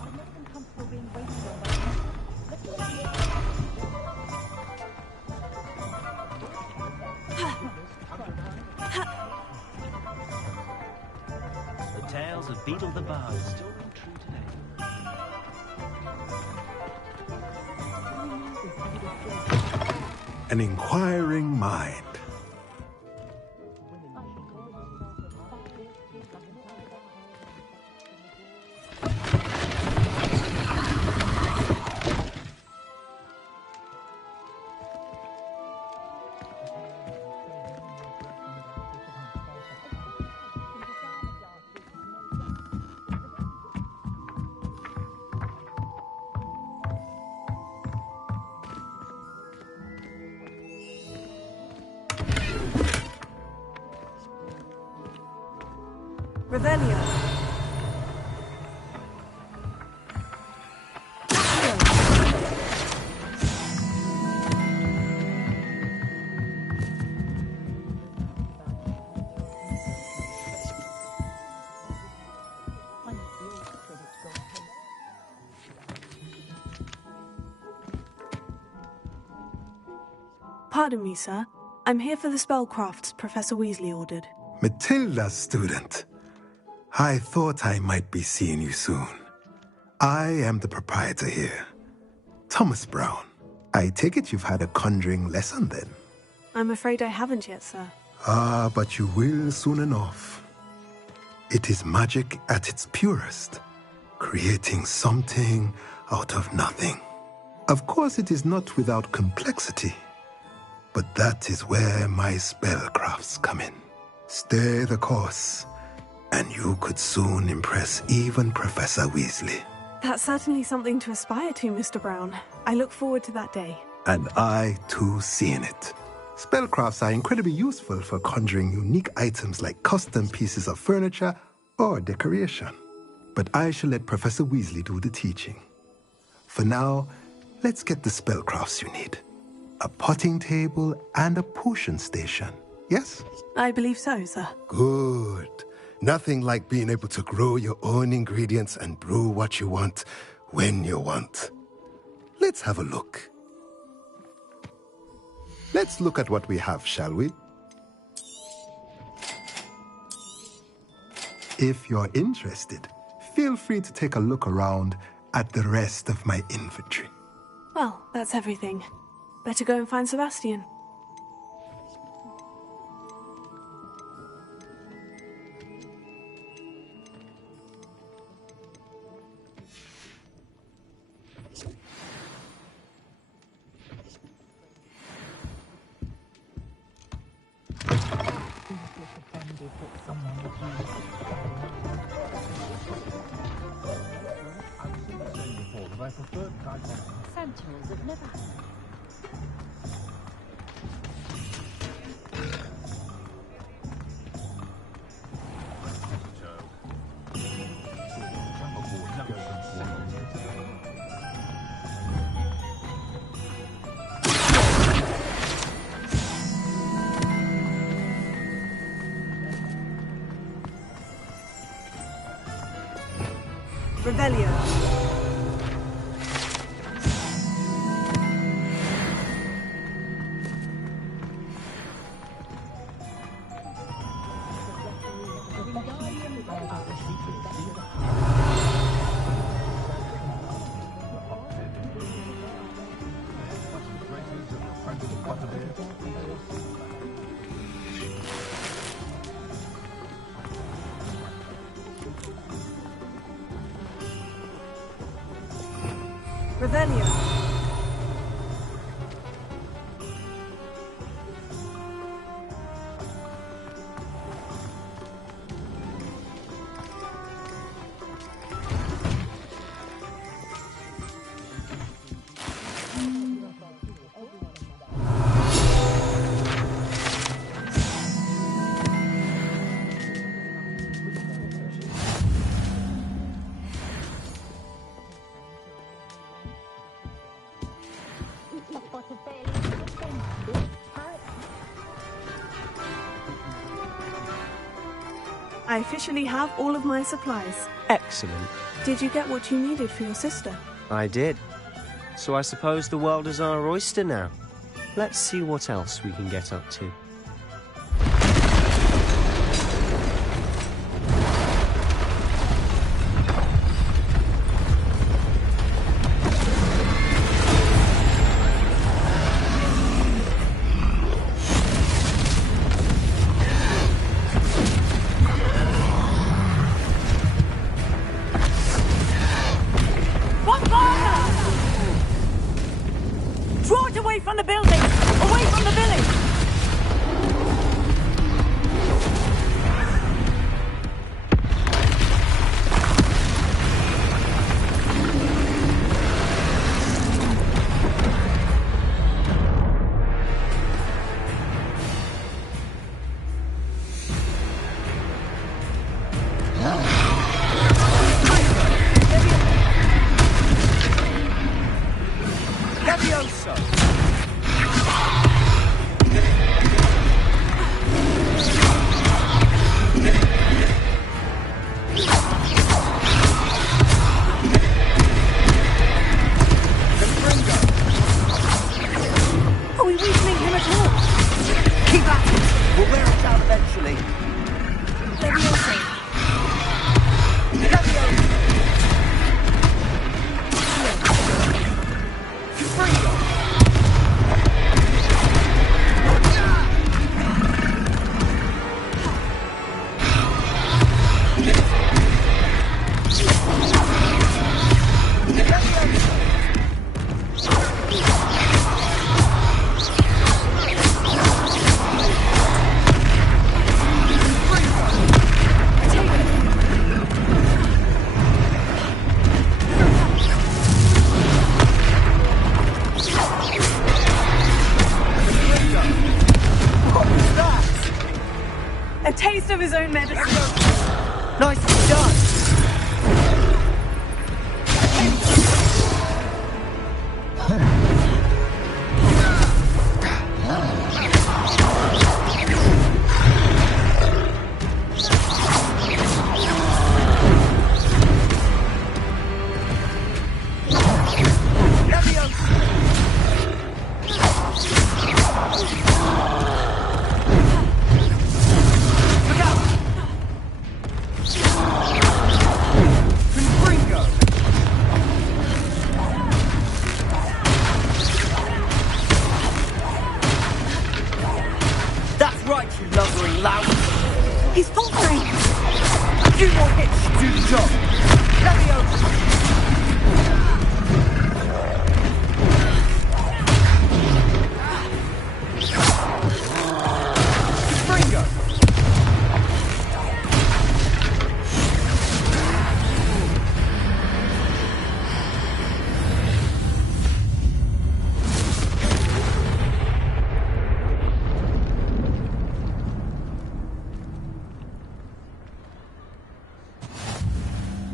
I'm less than comfortable being waited on by The tales of Beetle the Bard still ring true today. An inquiring mind. Revelio. Pardon me, sir. I'm here for the spellcrafts Professor Weasley ordered. Matilda's student. I thought I might be seeing you soon. I am the proprietor here, Thomas Brown. I take it you've had a conjuring lesson then? I'm afraid I haven't yet, sir. Ah, but you will soon enough. It is magic at its purest, creating something out of nothing. Of course, it is not without complexity, but that is where my spellcrafts come in. Stay the course, and you could soon impress even Professor Weasley. That's certainly something to aspire to, Mr. Brown. I look forward to that day. And I, too, seeing it. Spellcrafts are incredibly useful for conjuring unique items like custom pieces of furniture or decoration. But I shall let Professor Weasley do the teaching. For now, let's get the spellcrafts you need. A potting table and a potion station, yes? I believe so, sir. Good. Nothing like being able to grow your own ingredients and brew what you want when you want. Let's have a look. Let's look at what we have, shall we? If you're interested, feel free to take a look around at the rest of my inventory. Well, that's everything. Better go and find Sebastian. Sentinels have never had. Revelio. Revelio. I officially have all of my supplies. Excellent. Did you get what you needed for your sister? I did. So I suppose the world is our oyster now. Let's see what else we can get up to. Draw it away from the building! Away from the village! A taste of his own medicine. Nicely done. That's right, you lumbering lout. He's faltering. A few more hits should do the job. Let me over.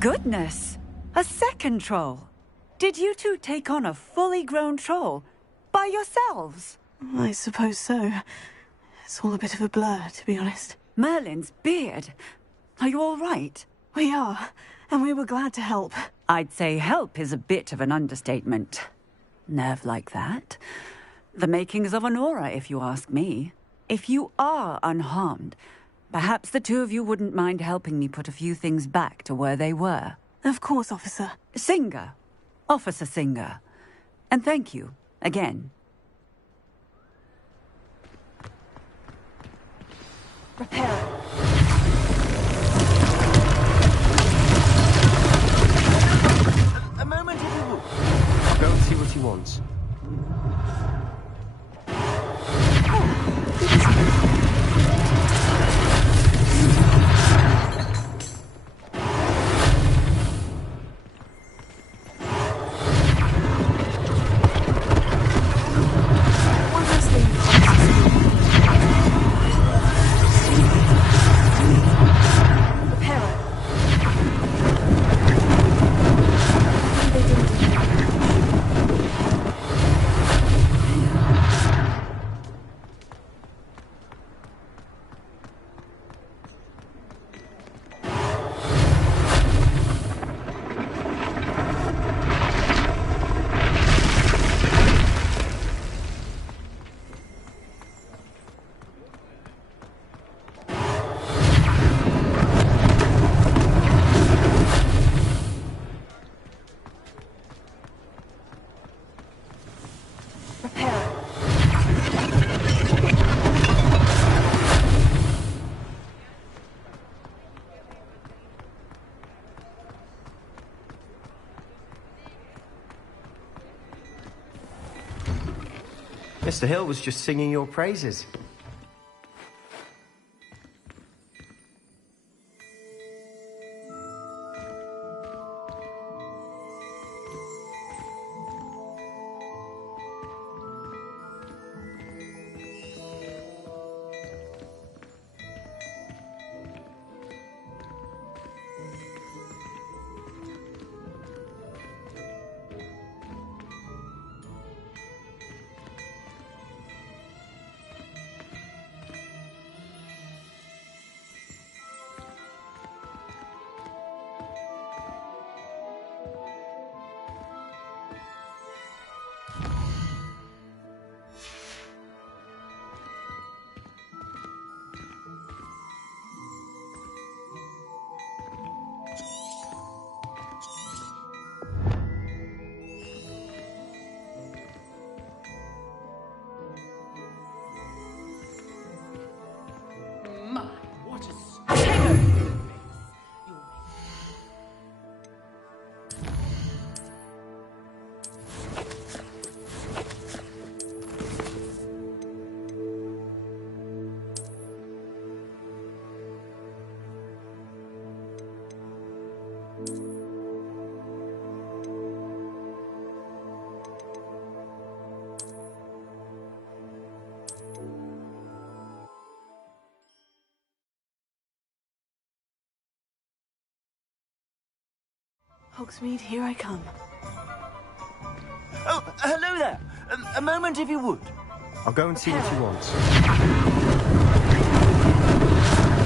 Goodness! A second troll! Did you two take on a fully grown troll? By yourselves? I suppose so. It's all a bit of a blur, to be honest. Merlin's beard! Are you all right? We are, and we were glad to help. I'd say help is a bit of an understatement. Nerve like that? The makings of an aura, if you ask me. If you are unharmed, perhaps the two of you wouldn't mind helping me put a few things back to where they were. Of course, officer. Singer. Officer Singer. And thank you, again. Repair. A moment, if you will. I'll go and see what he wants. Mr. Hill was just singing your praises. My, what a stare! Hogsmeade, here I come. Oh, hello there. A moment, if you would. I'll go and see what you want.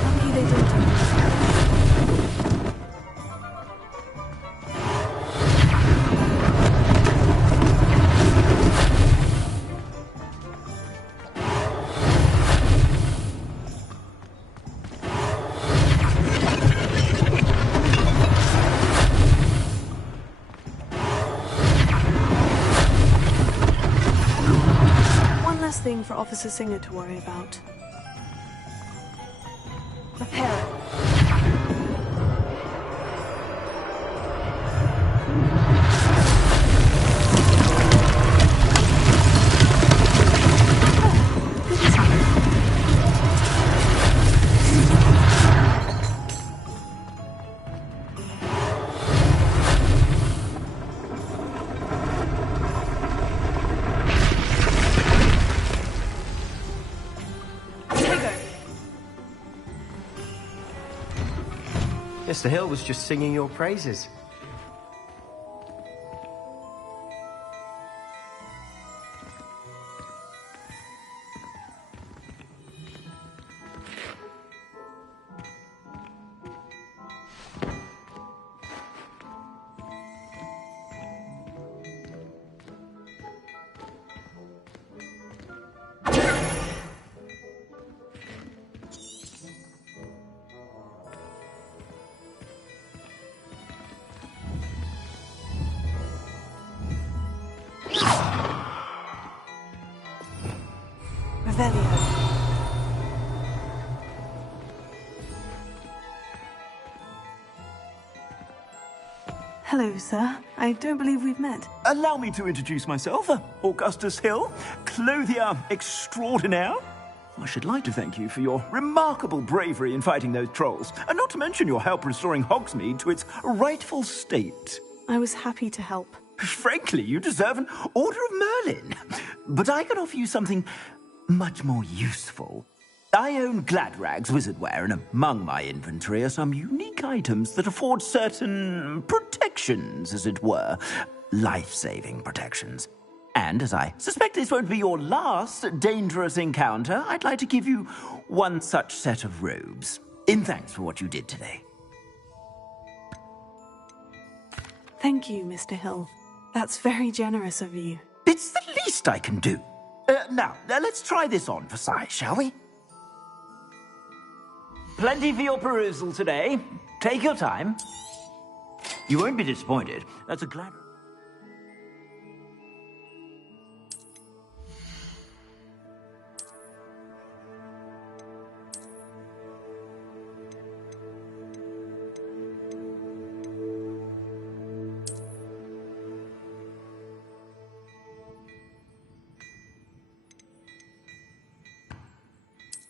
Lucky they didn't. Thing for Officer Singer to worry about. Prepare. Mr. Hill was just singing your praises. Hello, sir. I don't believe we've met. Allow me to introduce myself, Augustus Hill, clothier extraordinaire. I should like to thank you for your remarkable bravery in fighting those trolls, and not to mention your help restoring Hogsmeade to its rightful state. I was happy to help. Frankly, you deserve an Order of Merlin. But I can offer you something much more useful. I own Gladrag's wizardware, and among my inventory are some unique items that afford certain protections, as it were. Life-saving protections. And as I suspect this won't be your last dangerous encounter, I'd like to give you one such set of robes, in thanks for what you did today. Thank you, Mr. Hill. That's very generous of you. It's the least I can do. Now, let's try this on for size, shall we? Plenty for your perusal today. Take your time. You won't be disappointed. That's a glad...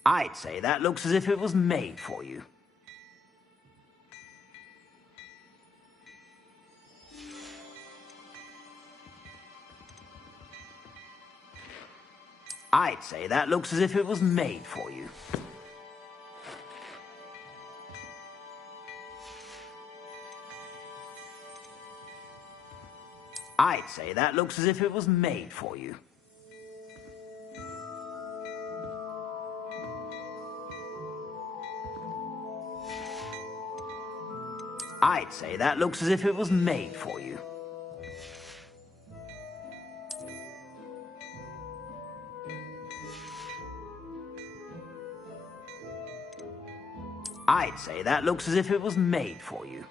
I'd say that looks as if it was made for you. I'd say that looks as if it was made for you. I'd say that looks as if it was made for you. I'd say that looks as if it was made for you. I'd say that looks as if it was made for you.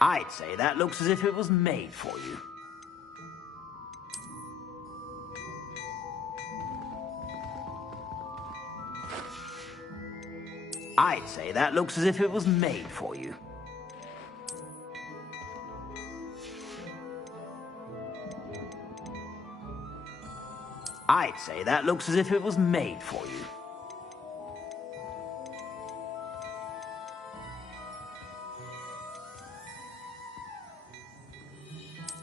I'd say that looks as if it was made for you. I'd say that looks as if it was made for you. I'd say that looks as if it was made for you.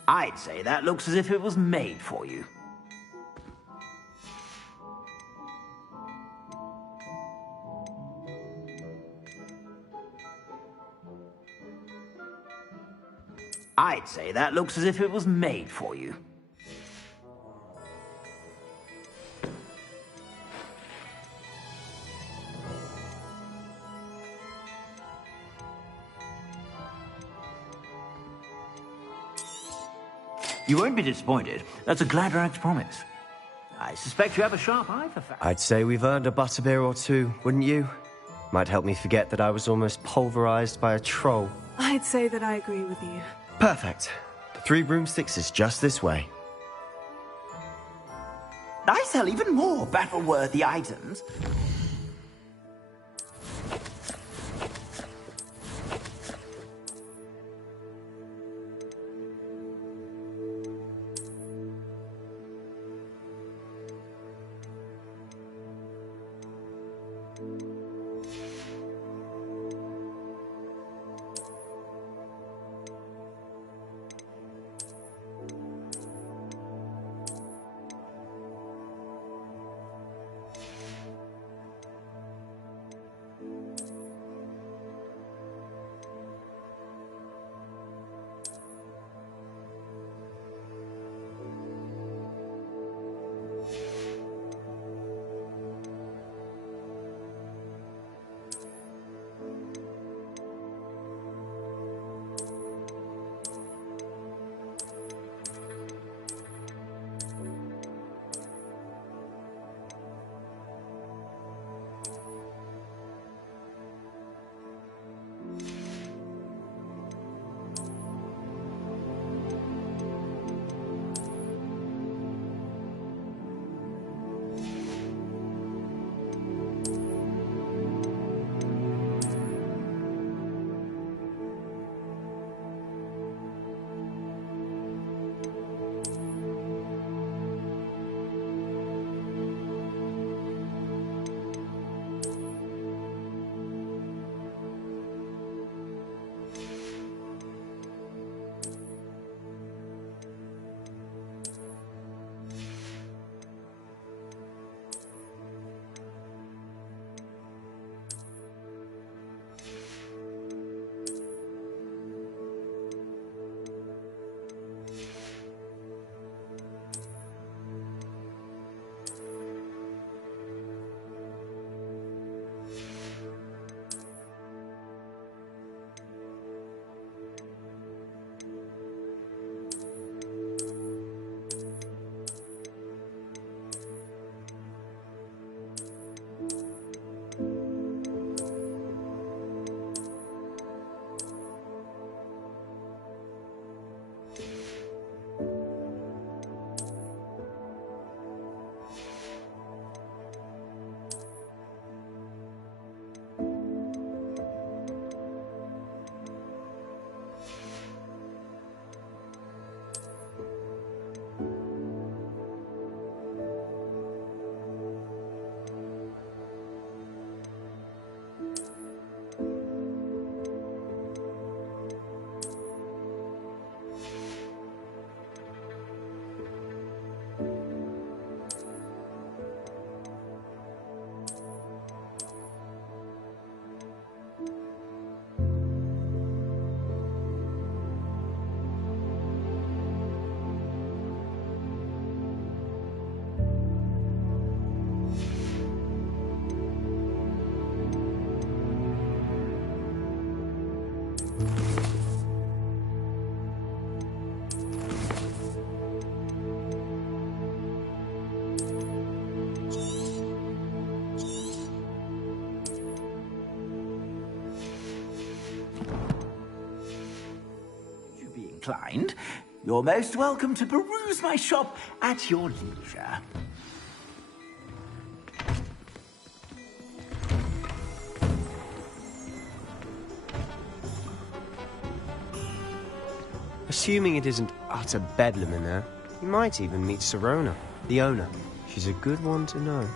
I'd say that looks as if it was made for you. I'd say that looks as if it was made for you. You won't be disappointed. That's a Gladrag's promise. I suspect you have a sharp eye for facts. I'd say we've earned a butterbeer or two, wouldn't you? Might help me forget that I was almost pulverized by a troll. I'd say that I agree with you. Perfect. The 3 broomsticks is just this way. I sell even more battle-worthy items. inclined, you're most welcome to peruse my shop at your leisure. Assuming it isn't utter bedlam in there, you might even meet Sirona, the owner. She's a good one to know.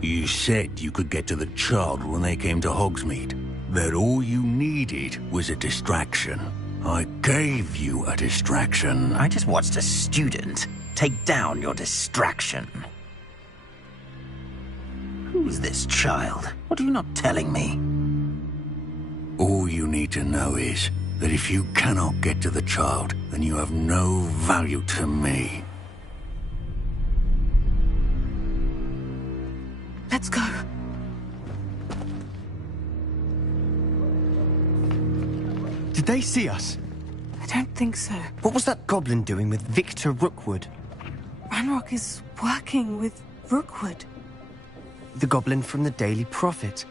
You said you could get to the child when they came to Hogsmeade. That all you needed was a distraction. I gave you a distraction. I just watched a student take down your distraction. Who's this child? What are you not telling me? All you need to know is that if you cannot get to the child, then you have no value to me. Let's go. Did they see us? I don't think so. What was that goblin doing with Victor Rookwood? Ranrock is working with Rookwood. The goblin from the Daily Prophet.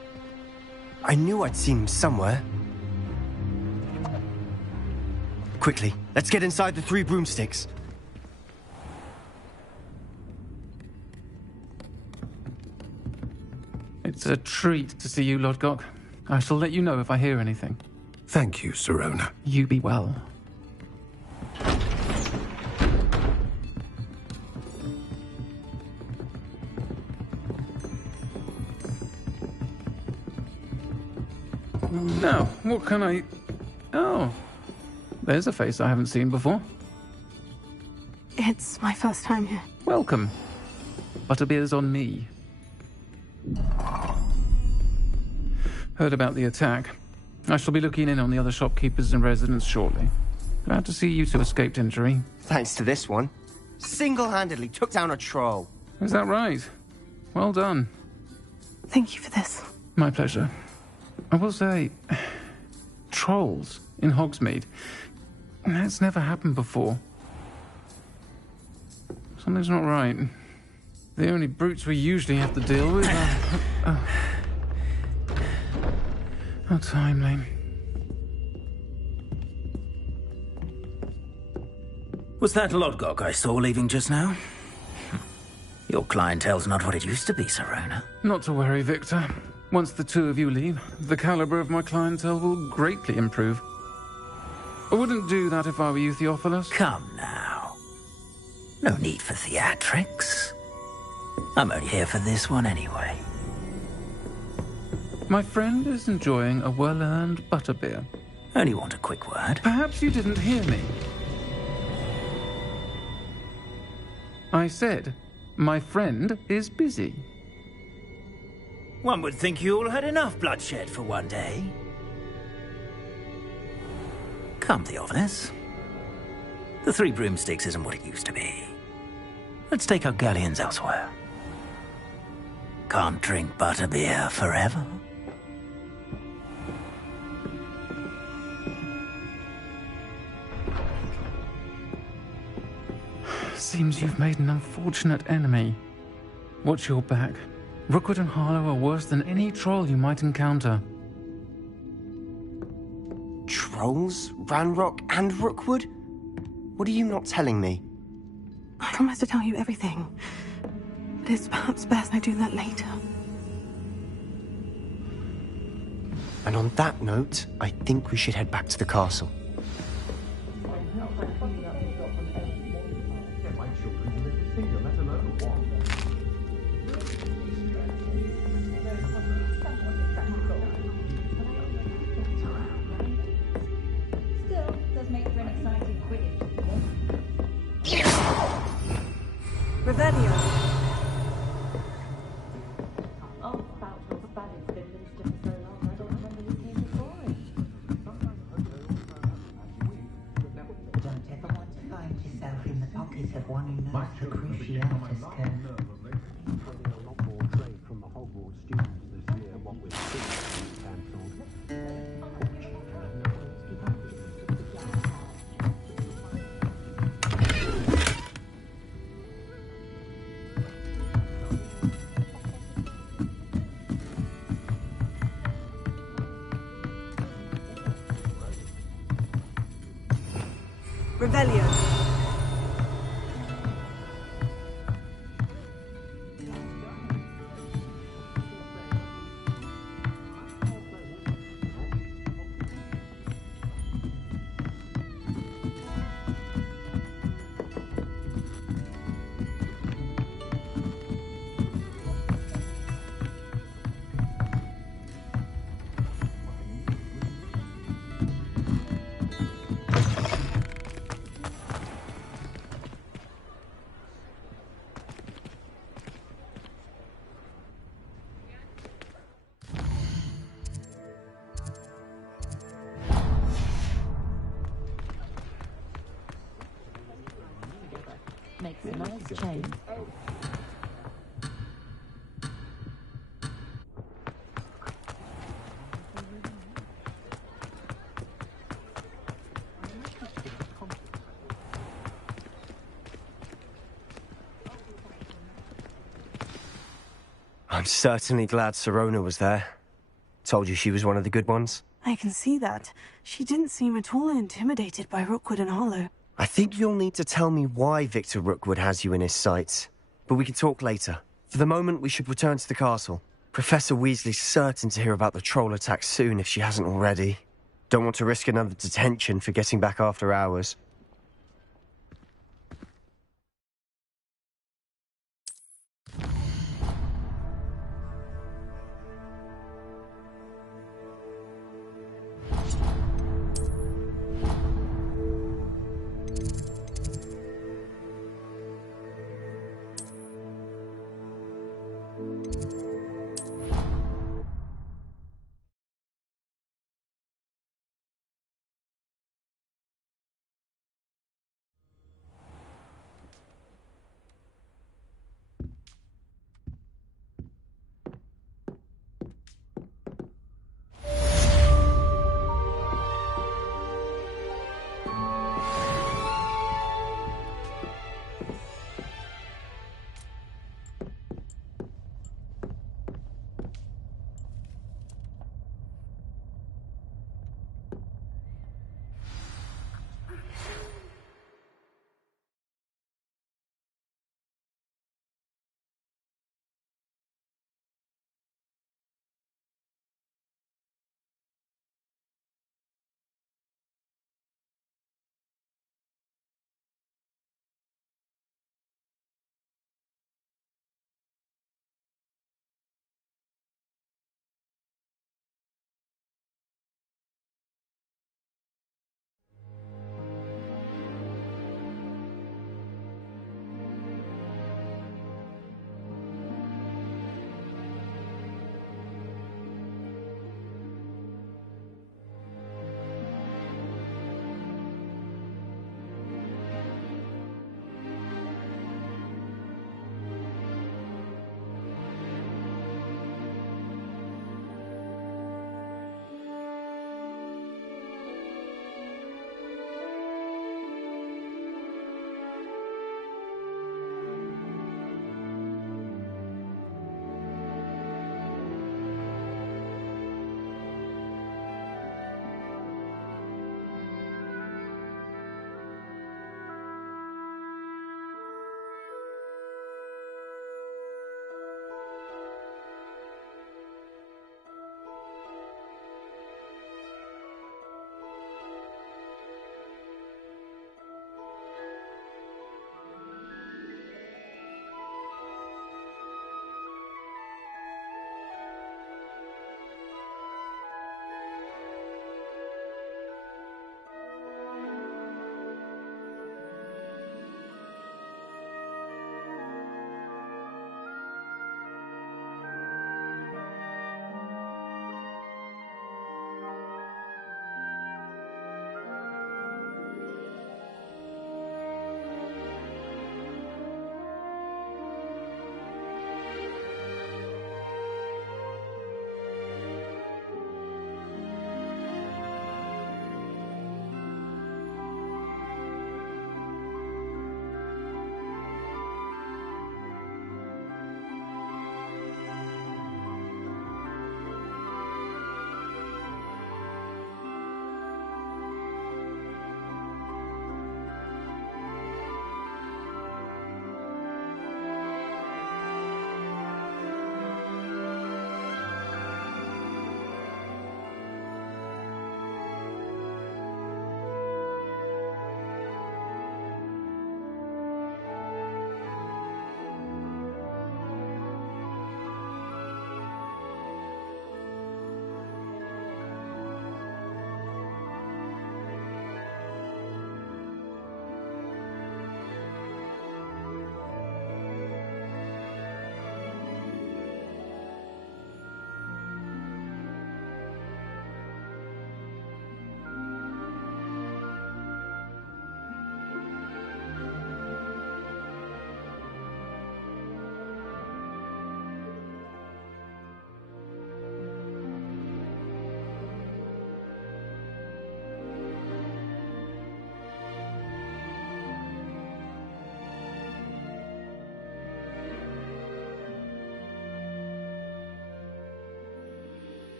I knew I'd seen him somewhere. Quickly, let's get inside the 3 broomsticks. It's a treat to see you, Lodgok. I shall let you know if I hear anything. Thank you, Sirona. You be well. Now, what can I... Oh, there's a face I haven't seen before. It's my first time here. Welcome. Butterbeer's on me. Heard about the attack. I shall be looking in on the other shopkeepers and residents shortly. Glad to see you two escaped injury. Thanks to this one. Single-handedly took down a troll. Is that right? Well done. Thank you for this. My pleasure. I will say, trolls in Hogsmeade. That's never happened before. Something's not right. The only brutes we usually have to deal with are... How timely. Was that Lodgok I saw leaving just now? Your clientele's not what it used to be, Sirona. Not to worry, Victor. Once the two of you leave, the caliber of my clientele will greatly improve. I wouldn't do that if I were you, Theophilus. Come now. No need for theatrics. I'm only here for this one anyway. My friend is enjoying a well-earned butterbeer. Only want a quick word. Perhaps you didn't hear me. I said, my friend is busy. One would think you all had enough bloodshed for one day. Come, Theophilus. The 3 broomsticks isn't what it used to be. Let's take our galleons elsewhere. Can't drink butterbeer forever. Seems you've made an unfortunate enemy. Watch your back. Rookwood and Harlow are worse than any troll you might encounter. Trolls? Ranrock and Rookwood? What are you not telling me? I promise to tell you everything. But it's perhaps best I do that later. And on that note, I think we should head back to the castle. Revelio. Oh, Boucher's Ballet's been ministered for so long, I don't remember this name before it. Don't ever want to find yourself in the pocket of one who knows the cruciatus curve. A lot more trade from the Hogwarts students this year, what with Revelio. Makes a nice change. I'm certainly glad Sirona was there. Told you she was one of the good ones. I can see that. She didn't seem at all intimidated by Rookwood and Harlow. I think you'll need to tell me why Victor Rookwood has you in his sights. But we can talk later. For the moment, we should return to the castle. Professor Weasley's certain to hear about the troll attack soon if she hasn't already. Don't want to risk another detention for getting back after hours.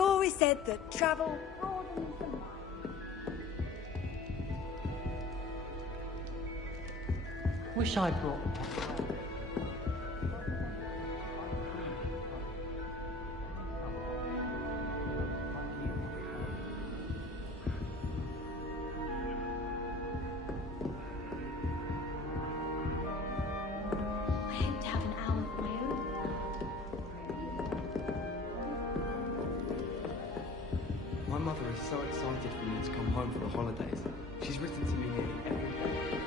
They've always said that travel... Wish I brought... I hope to have an hour of my own. My mother is so excited for me to come home for the holidays. She's written to me nearly every day.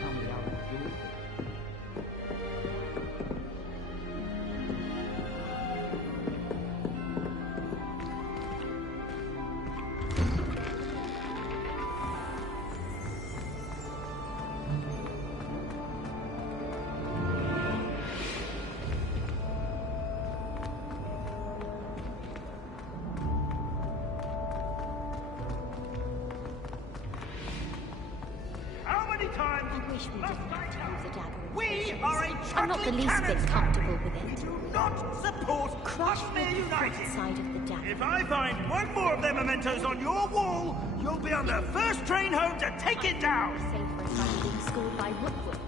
How many hours has yours been? How many times? I wish we didn't have to use a dagger. We are a I'm not the least bit cannons comfortable with it. We do not support Crush us with mere the front united. side of the dagger. If I find one more of them mementos on your wall, you'll be on the first train home to take it down. Save for a son being schooled by Rookwood.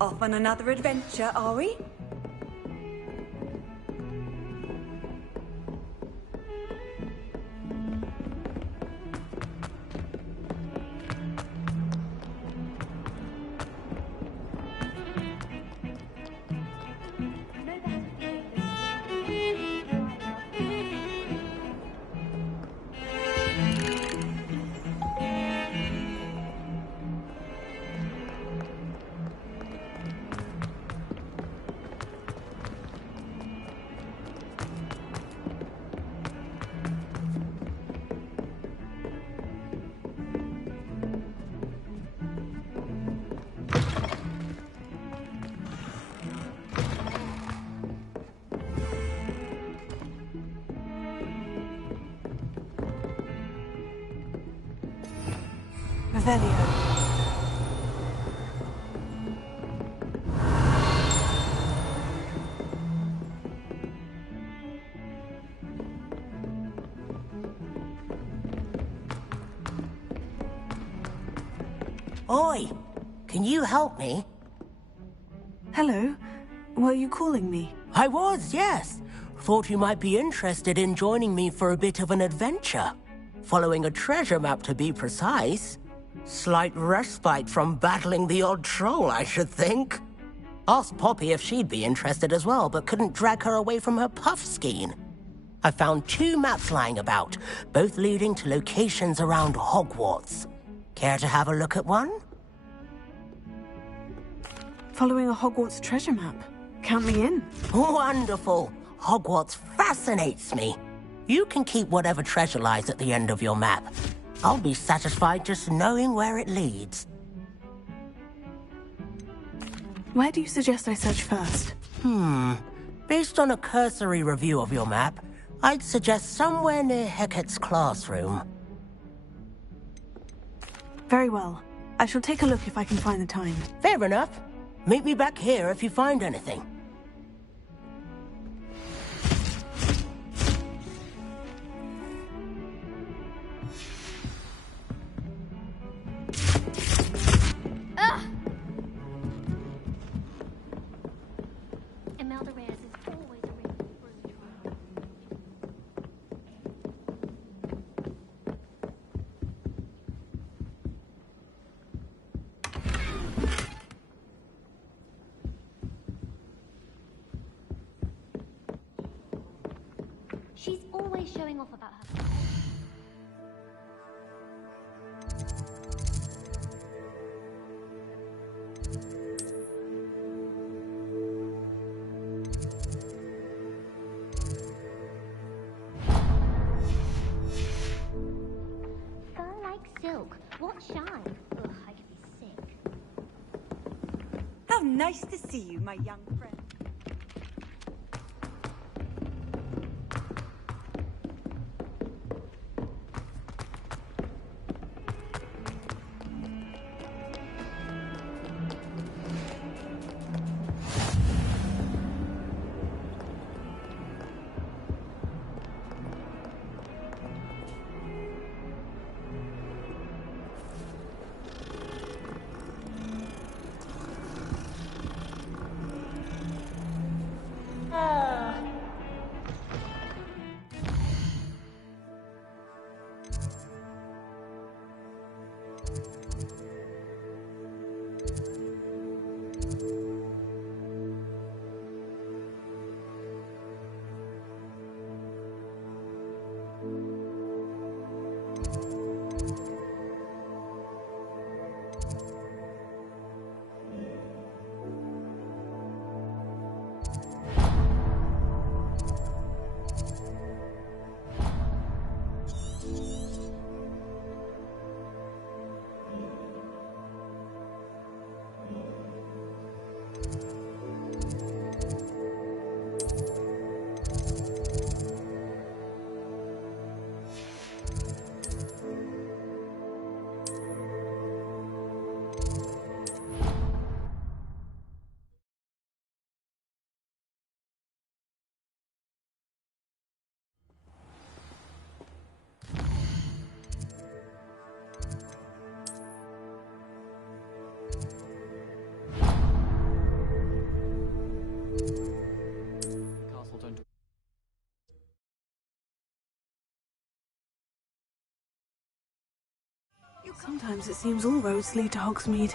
Off on another adventure, are we? Revelio. Oi! Can you help me? Hello. Were you calling me? I was, yes. Thought you might be interested in joining me for a bit of an adventure. Following a treasure map, to be precise. Slight respite from battling the odd troll, I should think. Asked Poppy if she'd be interested as well, but couldn't drag her away from her puffskein. I found 2 maps lying about, both leading to locations around Hogwarts. Care to have a look at one? Following a Hogwarts treasure map. Count me in. Wonderful. Hogwarts fascinates me. You can keep whatever treasure lies at the end of your map. I'll be satisfied just knowing where it leads. Where do you suggest I search first? Based on a cursory review of your map, I'd suggest somewhere near Hecate's classroom. Very well. I shall take a look if I can find the time. Fair enough. Meet me back here if you find anything. Imelda Reyes is always a ring through. She's always showing off about her. Fur like silk. What shine? Ugh, I could be sick. How nice to see you, my young friend. Sometimes it seems all roads lead to Hogsmeade.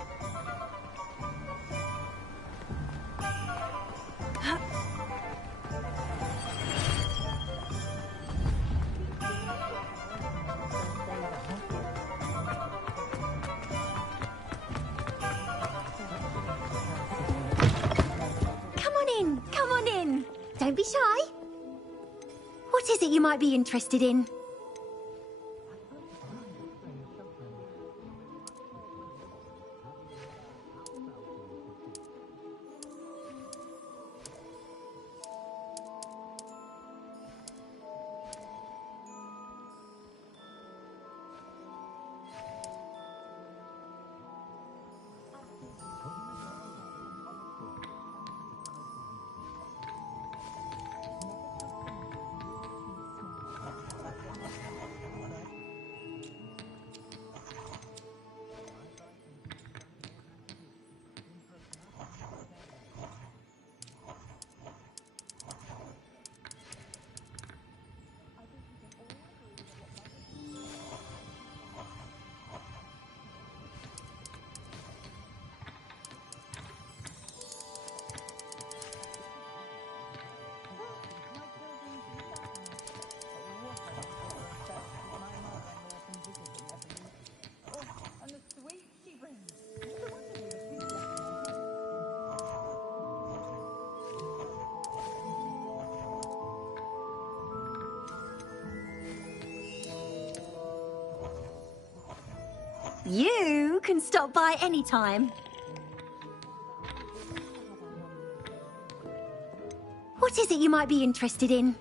Come on in. Don't be shy. What is it you might be interested in? You can stop by any time. What is it you might be interested in?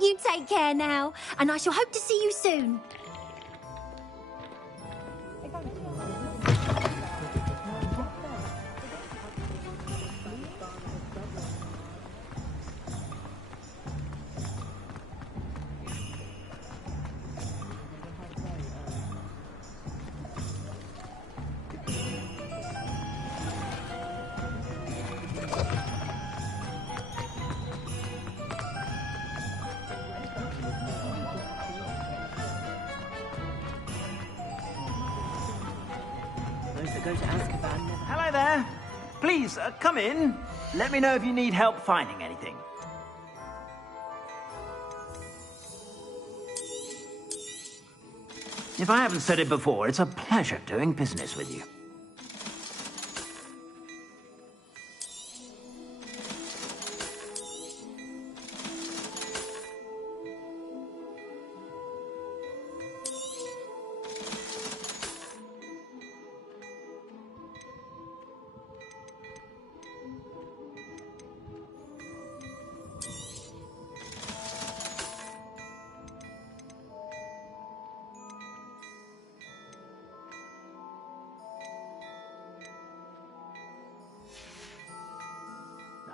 You take care now, and I shall hope to see you soon. Hello there. Please, come in. Let me know if you need help finding anything. If I haven't said it before, it's a pleasure doing business with you.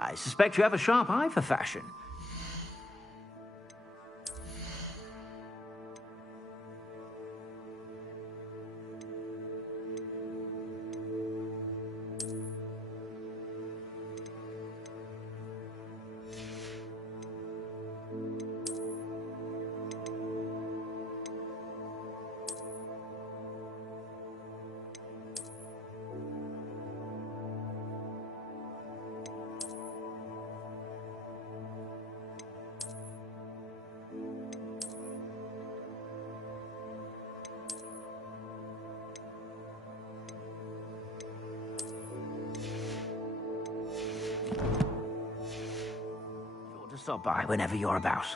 I suspect you have a sharp eye for fashion. Stop by whenever you're about.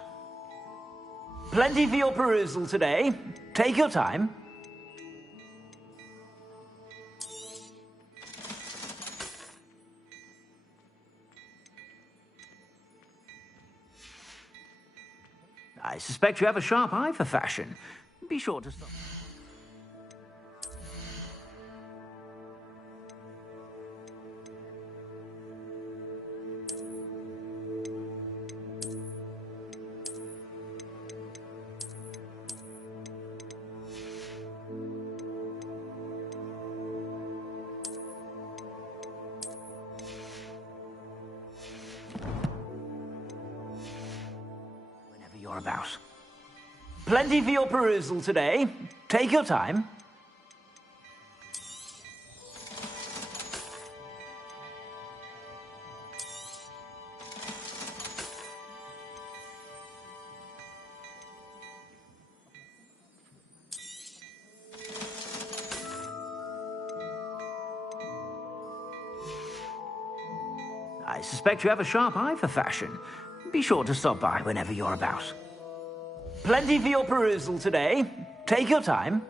Plenty for your perusal today. Take your time. I suspect you have a sharp eye for fashion. Be sure to stop. You're about. Plenty for your perusal today. Take your time. I suspect you have a sharp eye for fashion. Be sure to stop by whenever you're about. Plenty for your perusal today. Take your time.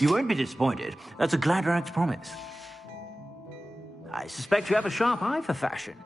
You won't be disappointed. That's a Gladrag's promise. I suspect you have a sharp eye for fashion.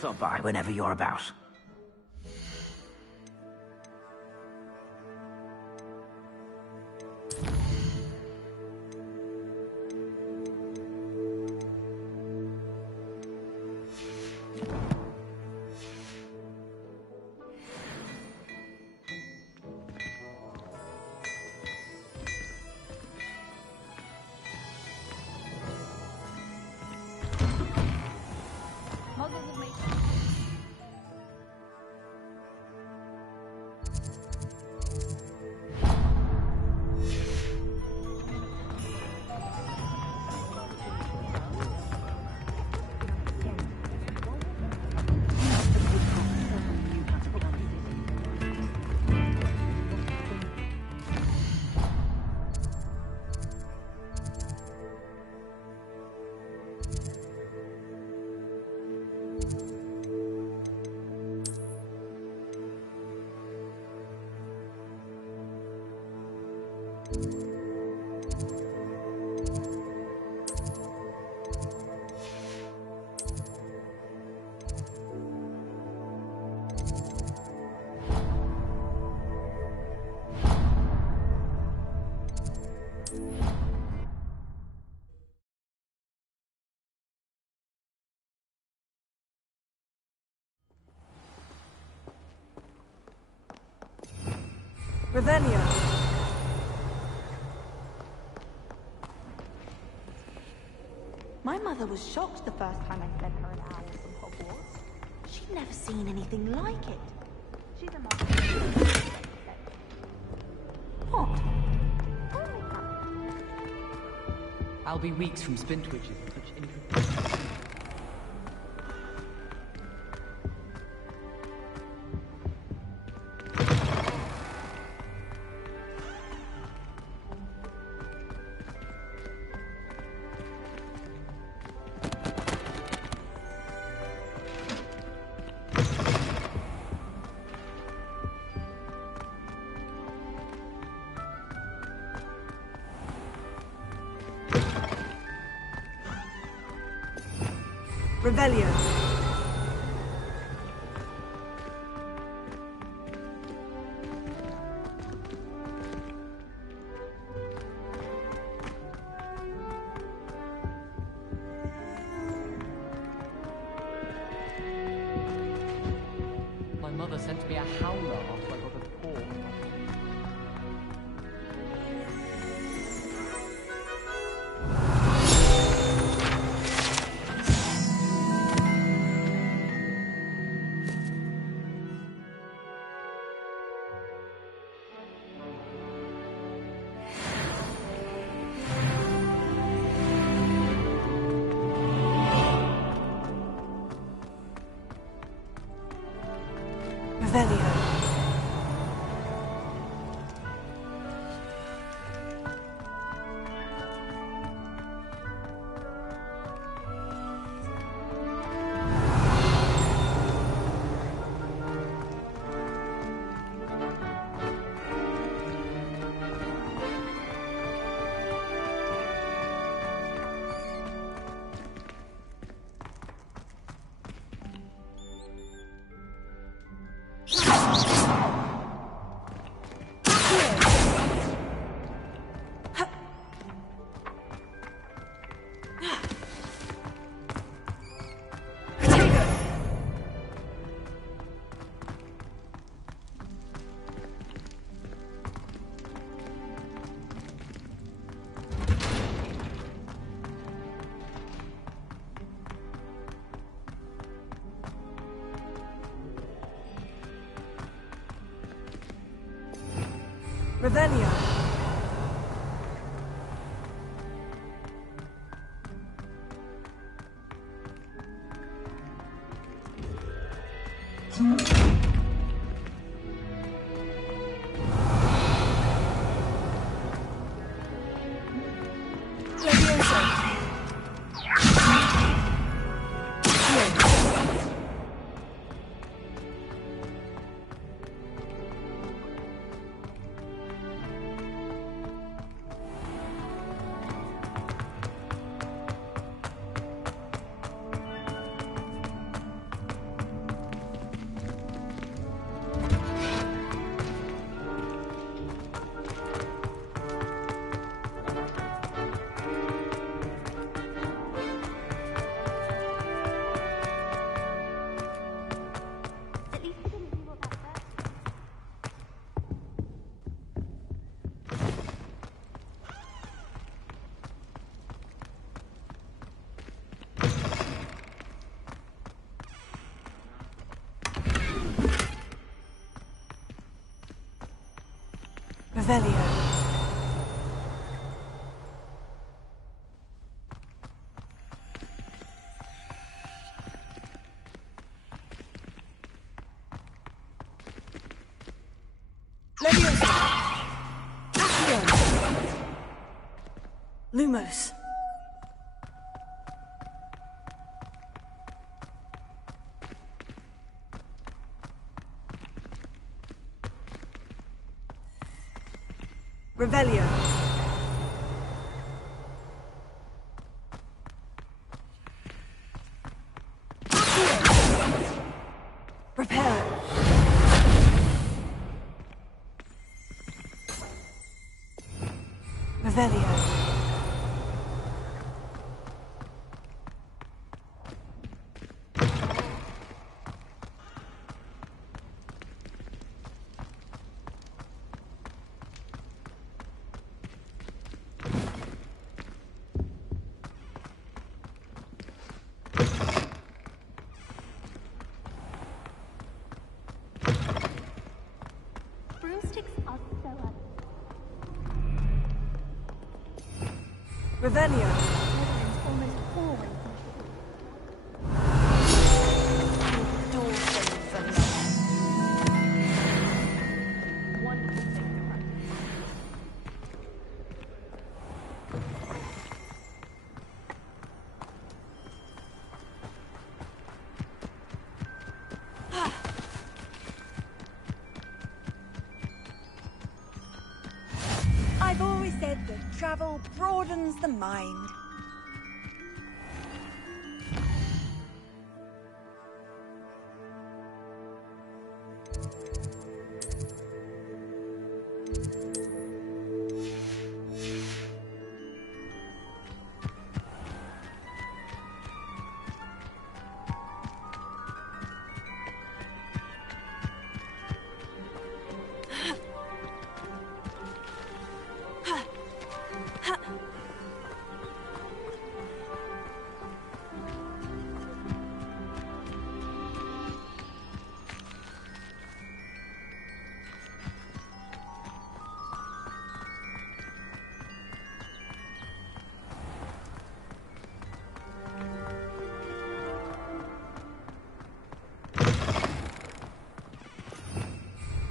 Stop by whenever you're about. Revelio. My mother was shocked the first time I sent her an owl from Hogwarts. She'd never seen anything like it. She's a mother. What? I'll be weeks from Spintwitches and such intricate... Revelio. My mother sent me a howler after I got a paw. Revelio. Revelio. Revelio. Leviosa. Accio. Lumos. Revelio. Prepare. Revelio. Revelio. It's almost always I've always said that travel broadens the mind.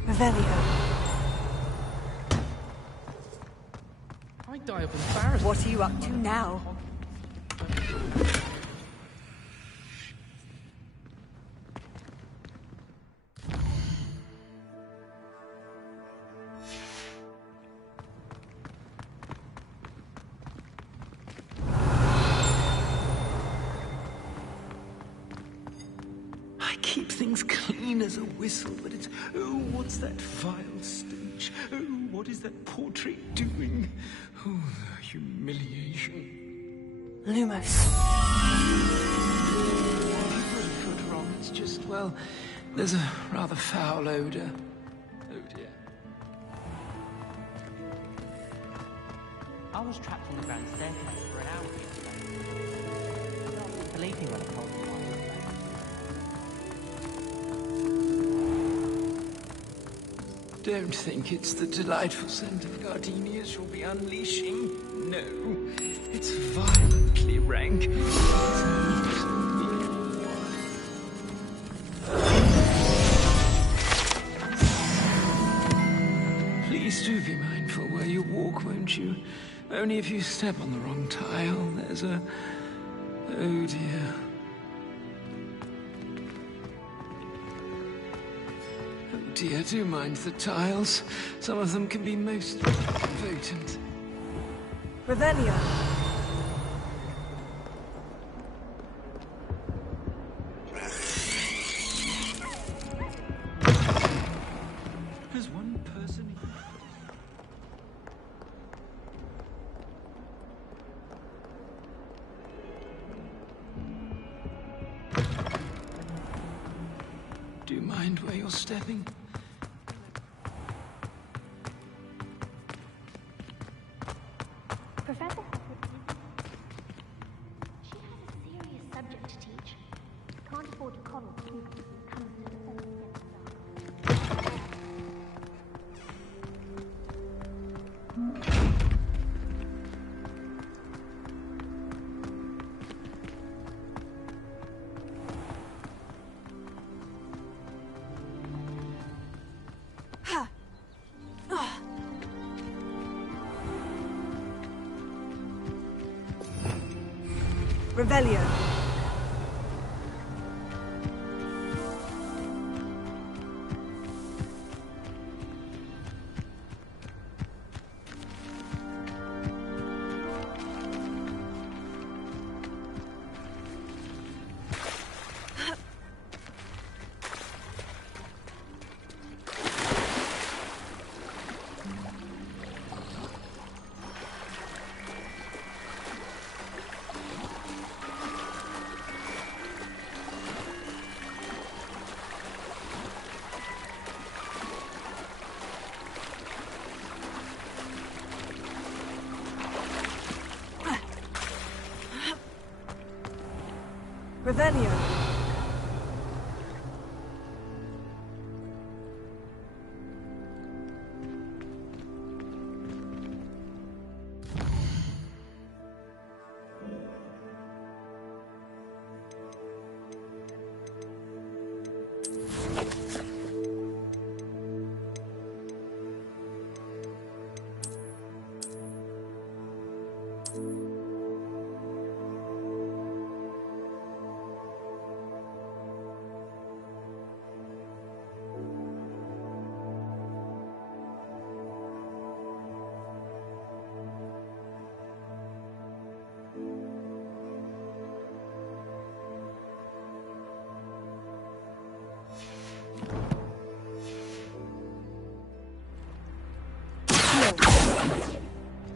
Revelio. I die of embarrassment. What are you up to now? I keep things clean as a whistle, but it's... Oh, what's that vile stench? Oh, what is that portrait doing? Oh, the humiliation. Lumos. You put a foot wrong. It's just, well, there's a rather foul odor. Oh, dear. I was trapped on the grand staircase for an hour yesterday. I don't believe me when I told you why. Don't think it's the delightful scent of gardenias you'll be unleashing. No, it's violently rank. Please do be mindful where you walk, won't you? Only if you step on the wrong tile, there's a... Oh dear. Dear, do mind the tiles. Some of them can be most potent. Revelio. Has one person... Do you mind where you're stepping? Professor, she has a serious subject to teach. Can't afford to coddle students who comes to defend against the dark. Revelio. Revelio.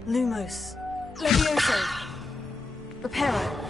Lumos. Levioso. Reparo.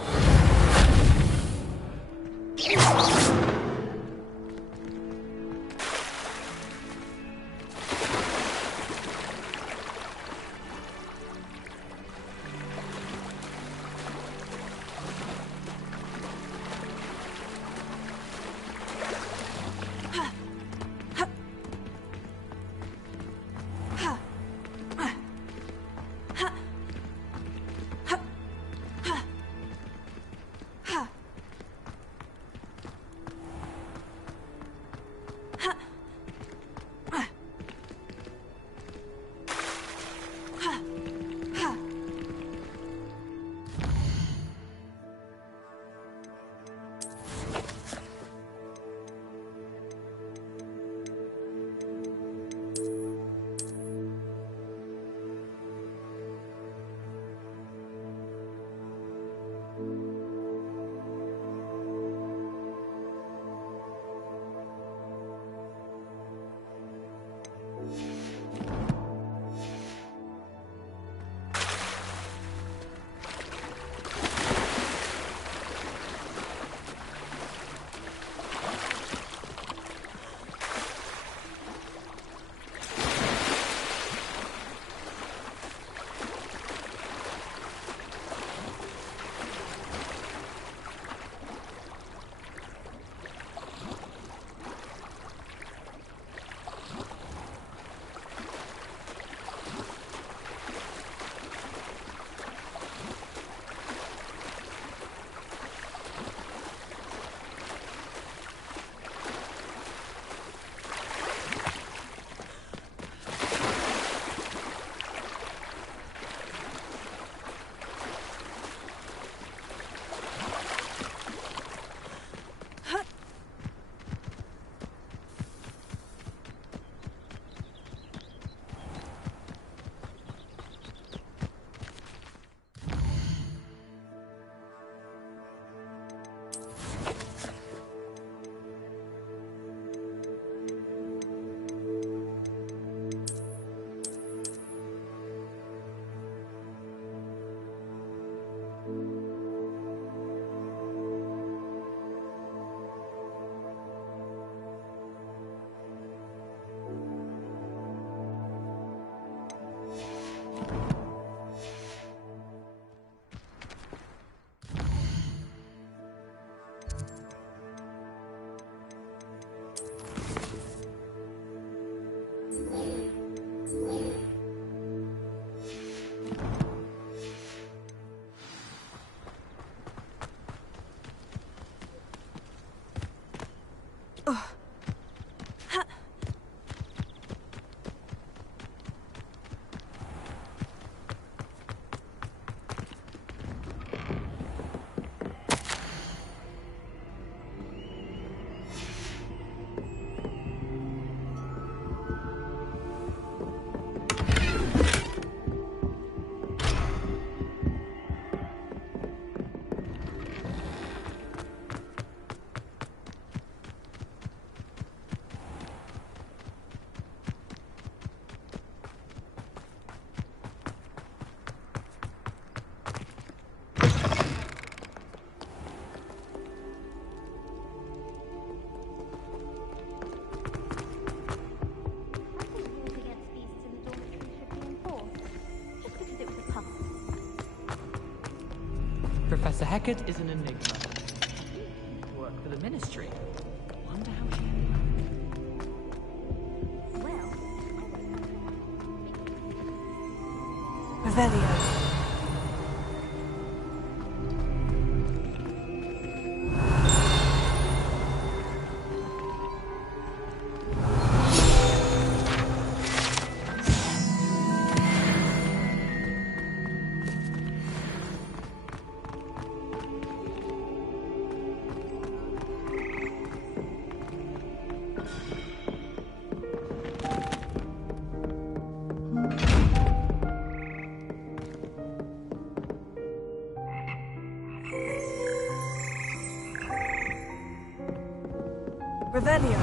Professor Hecat is an enigma. Work for the Ministry. Wonder how she... Revelio. Revelio.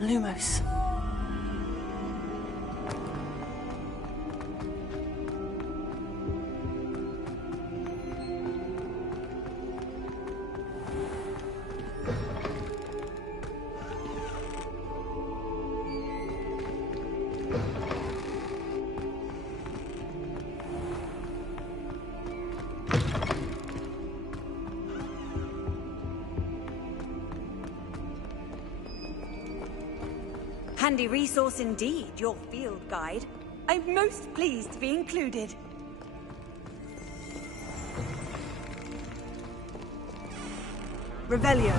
Lumos. Handy resource indeed, your field guide. I'm most pleased to be included. Revelio.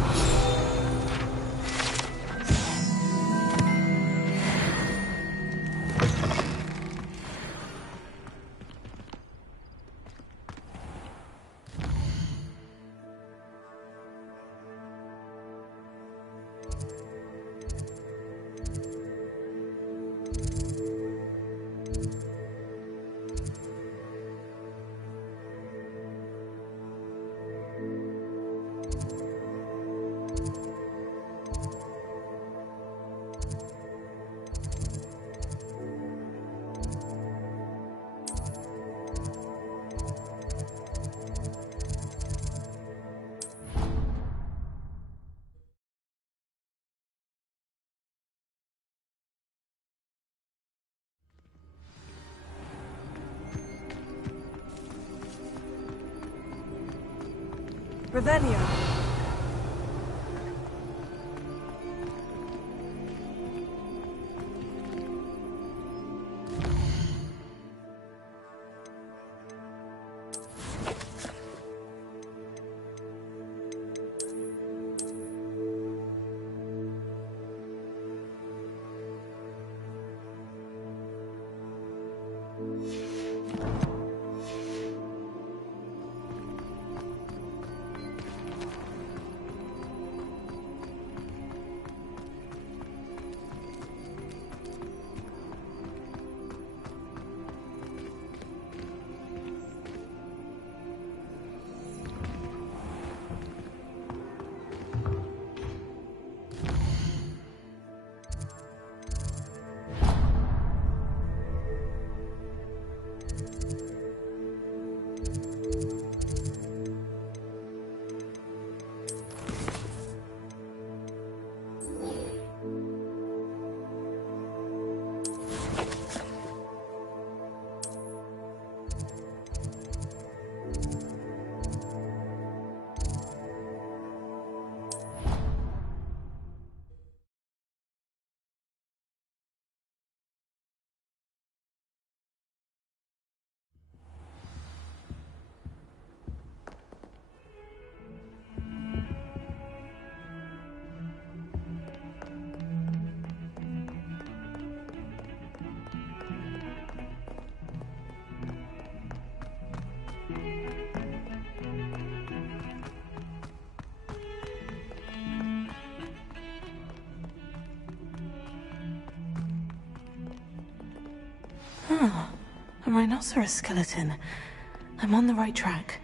Revelio. Ah, a rhinoceros skeleton. I'm on the right track.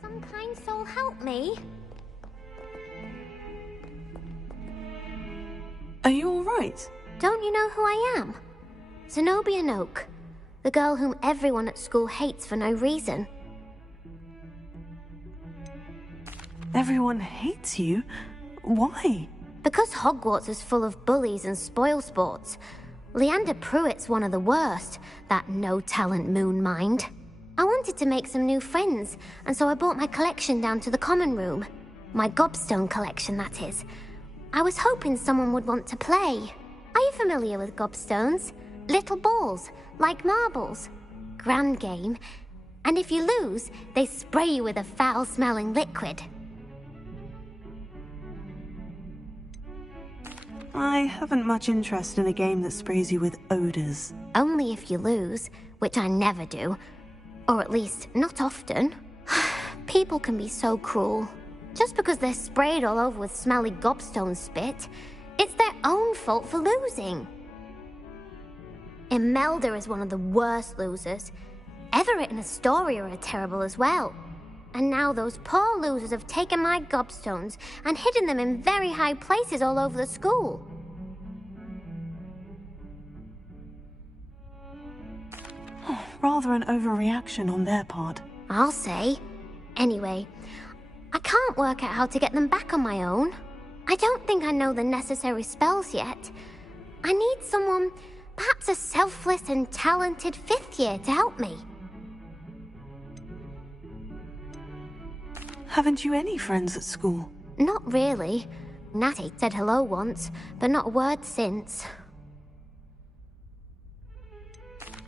Some kind soul help me? Are you alright? Don't you know who I am? Zenobia Noak, the girl whom everyone at school hates for no reason. Everyone hates you? Why? Because Hogwarts is full of bullies and spoilsports. Leander Pruitt's one of the worst, that no-talent moon mind. I wanted to make some new friends, and so I brought my collection down to the common room. My gobstone collection, that is. I was hoping someone would want to play. Are you familiar with gobstones? Little balls, like marbles. Grand game. And if you lose, they spray you with a foul-smelling liquid. I haven't much interest in a game that sprays you with odors. Only if you lose, which I never do. Or at least, not often. People can be so cruel. Just because they're sprayed all over with smelly gobstone spit, it's their own fault for losing. Imelda is one of the worst losers. Everett and Astoria are terrible as well. And now those poor losers have taken my gobstones and hidden them in very high places all over the school. Rather an overreaction on their part. I'll say. Anyway, I can't work out how to get them back on my own. I don't think I know the necessary spells yet. I need someone, perhaps a selfless and talented 5th year to help me. Haven't you any friends at school? Not really. Natty said hello once, but not a word since.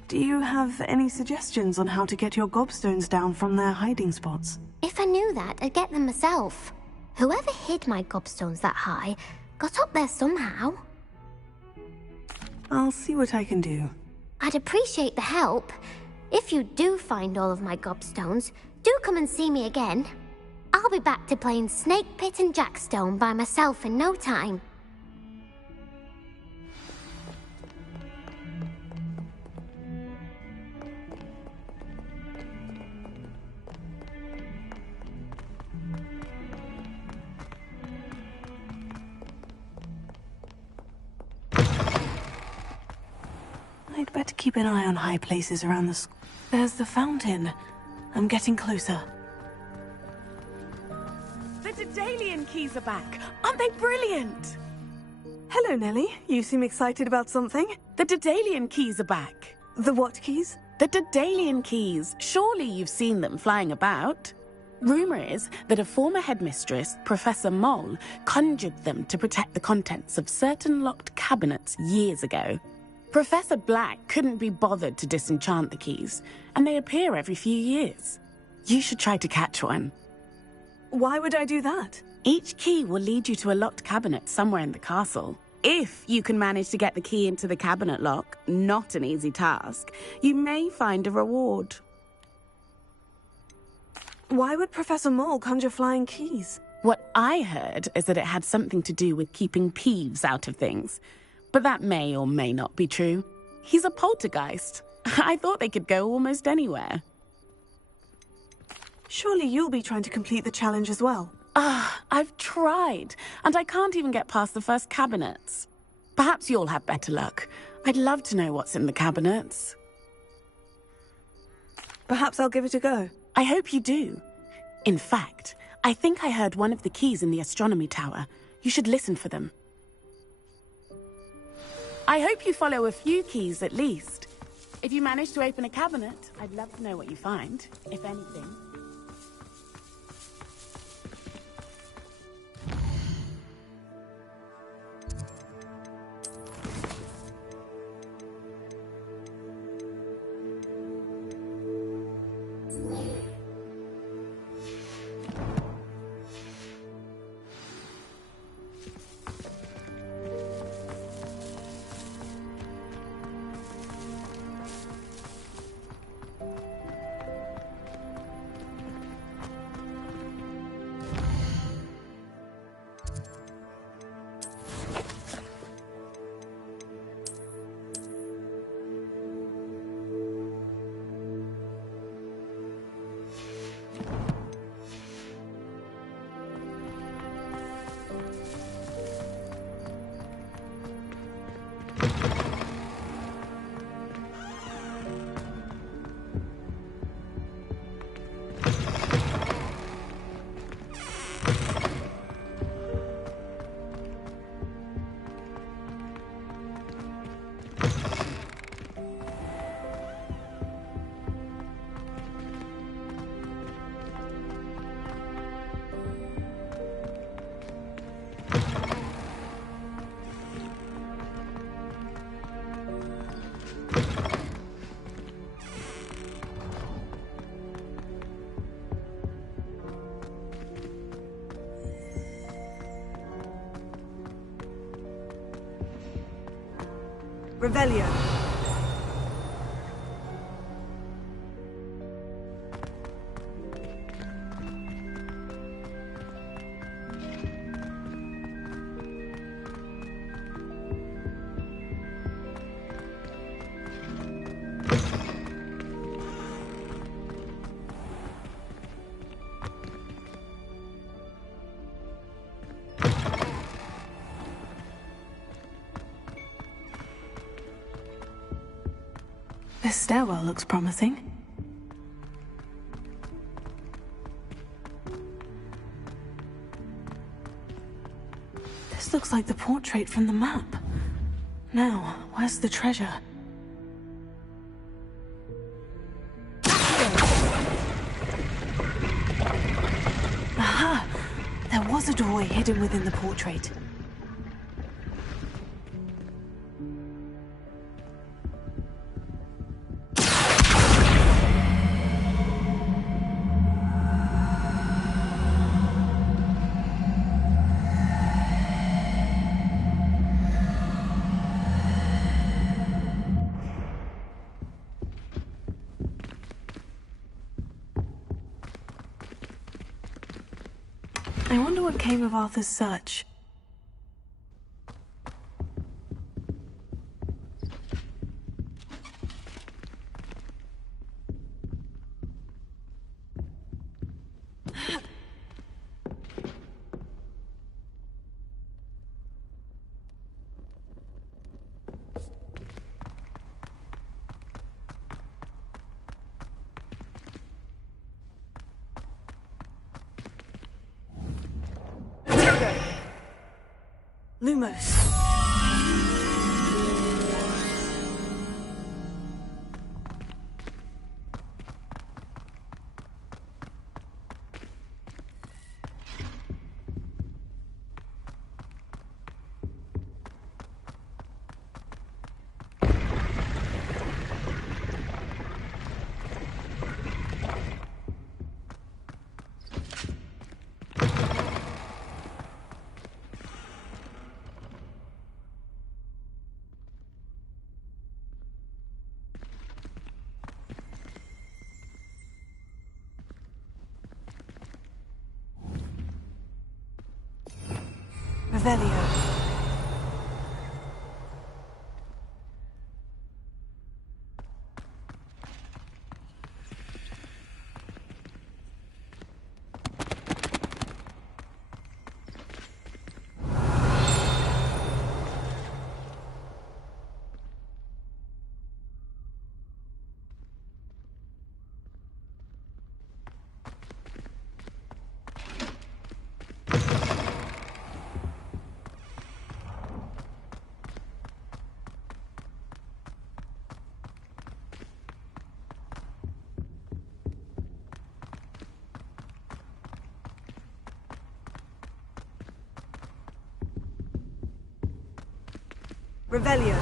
Do you have any suggestions on how to get your gobstones down from their hiding spots? If I knew that, I'd get them myself. Whoever hid my gobstones that high got up there somehow. I'll see what I can do. I'd appreciate the help. If you do find all of my gobstones, do come and see me again. I'll be back to playing Snake Pit and Jackstone by myself in no time. I'd better keep an eye on high places around the school. There's the fountain. I'm getting closer. The Daedalian keys are back. Aren't they brilliant? Hello, Nellie. You seem excited about something. The Daedalian keys are back. The what keys? The Daedalian keys. Surely you've seen them flying about. Rumour is that a former headmistress, Professor Moll, conjured them to protect the contents of certain locked cabinets years ago. Professor Black couldn't be bothered to disenchant the keys, and they appear every few years. You should try to catch one. Why would I do that? Each key will lead you to a locked cabinet somewhere in the castle. If you can manage to get the key into the cabinet lock, not an easy task, you may find a reward. Why would Professor Moll conjure flying keys? What I heard is that it had something to do with keeping Peeves out of things. But that may or may not be true. He's a poltergeist. I thought they could go almost anywhere. Surely you'll be trying to complete the challenge as well. I've tried, and I can't even get past the first cabinets. Perhaps you'll have better luck. I'd love to know what's in the cabinets. Perhaps I'll give it a go. I hope you do. In fact, I think I heard one of the keys in the astronomy tower. You should listen for them. I hope you follow a few keys at least. If you manage to open a cabinet, I'd love to know what you find, if anything. Revelio. This stairwell looks promising. This looks like the portrait from the map. Now, where's the treasure? Aha! There was a doorway hidden within the portrait. I wonder what came of Arthur's search. Lumos. Revelio. Revelio.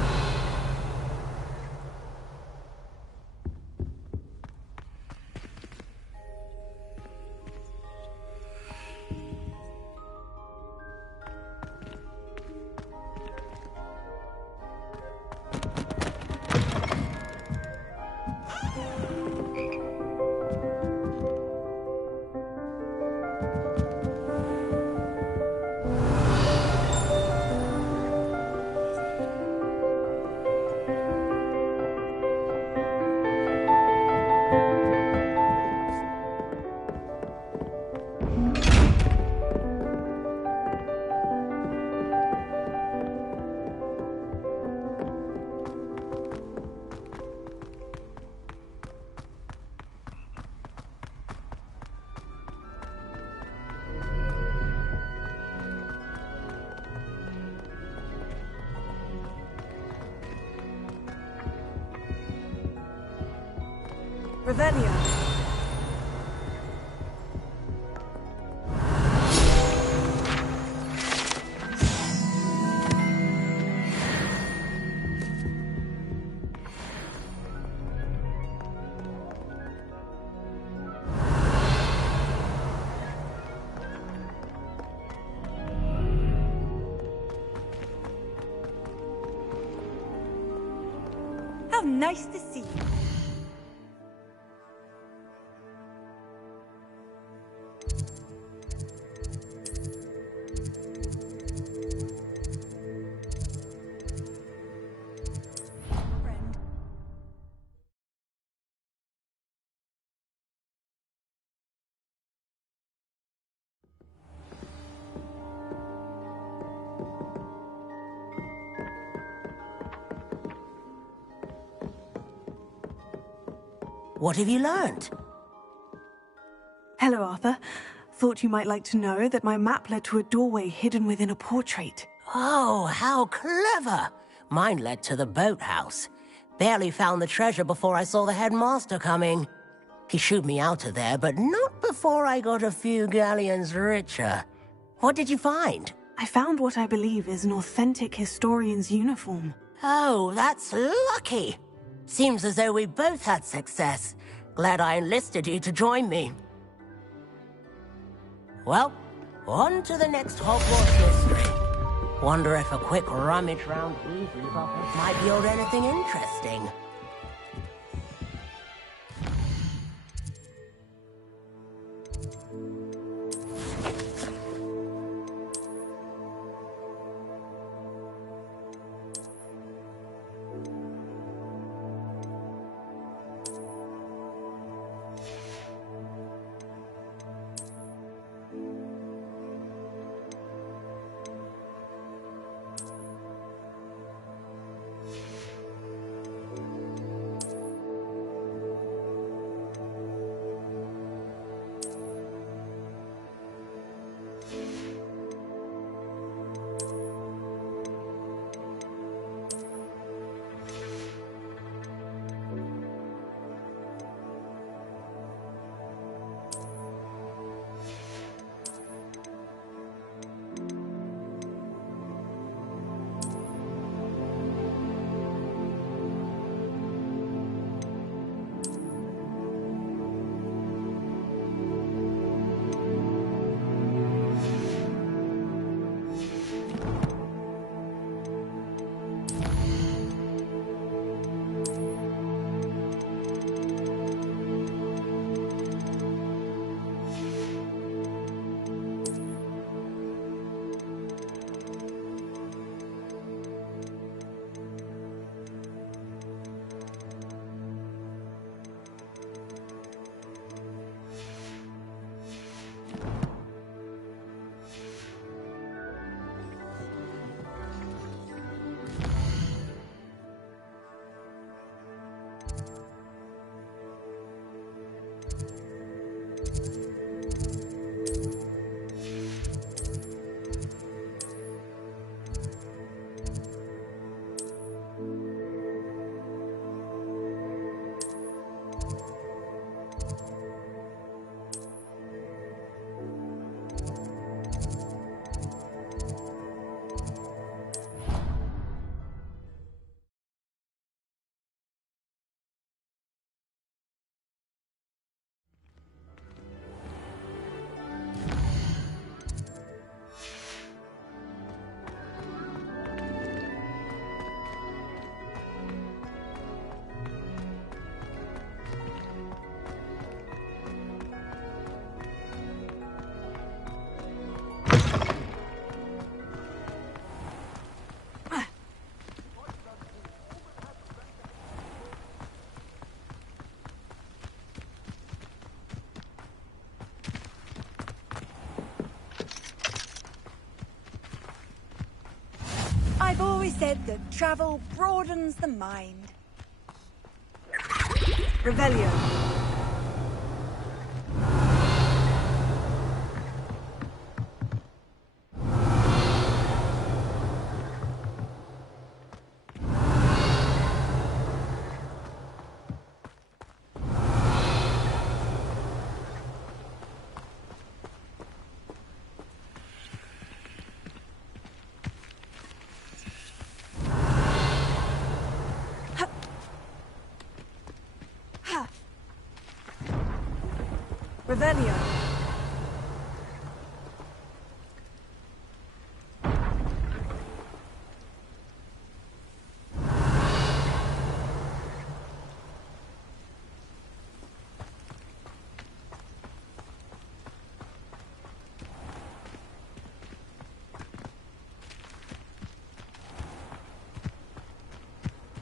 Revelio. Nice to see you. What have you learned? Hello, Arthur. Thought you might like to know that my map led to a doorway hidden within a portrait. Oh, how clever! Mine led to the boathouse. Barely found the treasure before I saw the headmaster coming. He shooed me out of there, but not before I got a few galleons richer. What did you find? I found what I believe is an authentic historian's uniform. Oh, that's lucky. Seems as though we both had success. Glad I enlisted you to join me. Well, on to the next Hogwarts mystery. Wonder if a quick rummage round Weasley's office might yield anything interesting. I've always said that travel broadens the mind. Revelio. Revelio.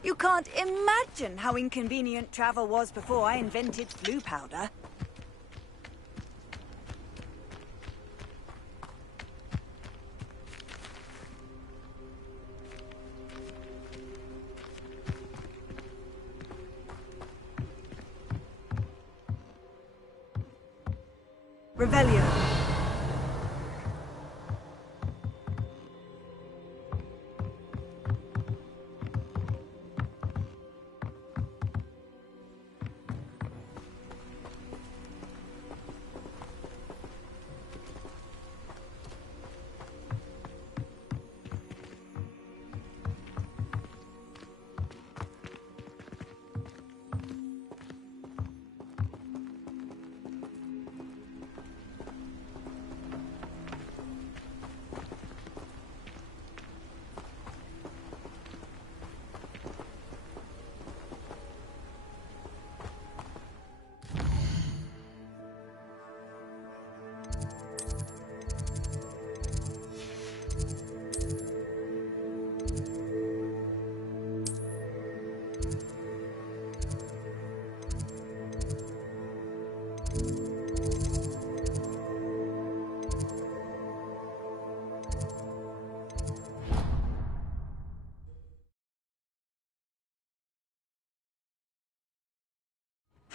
You can't imagine how inconvenient travel was before I invented blue powder. Revelio.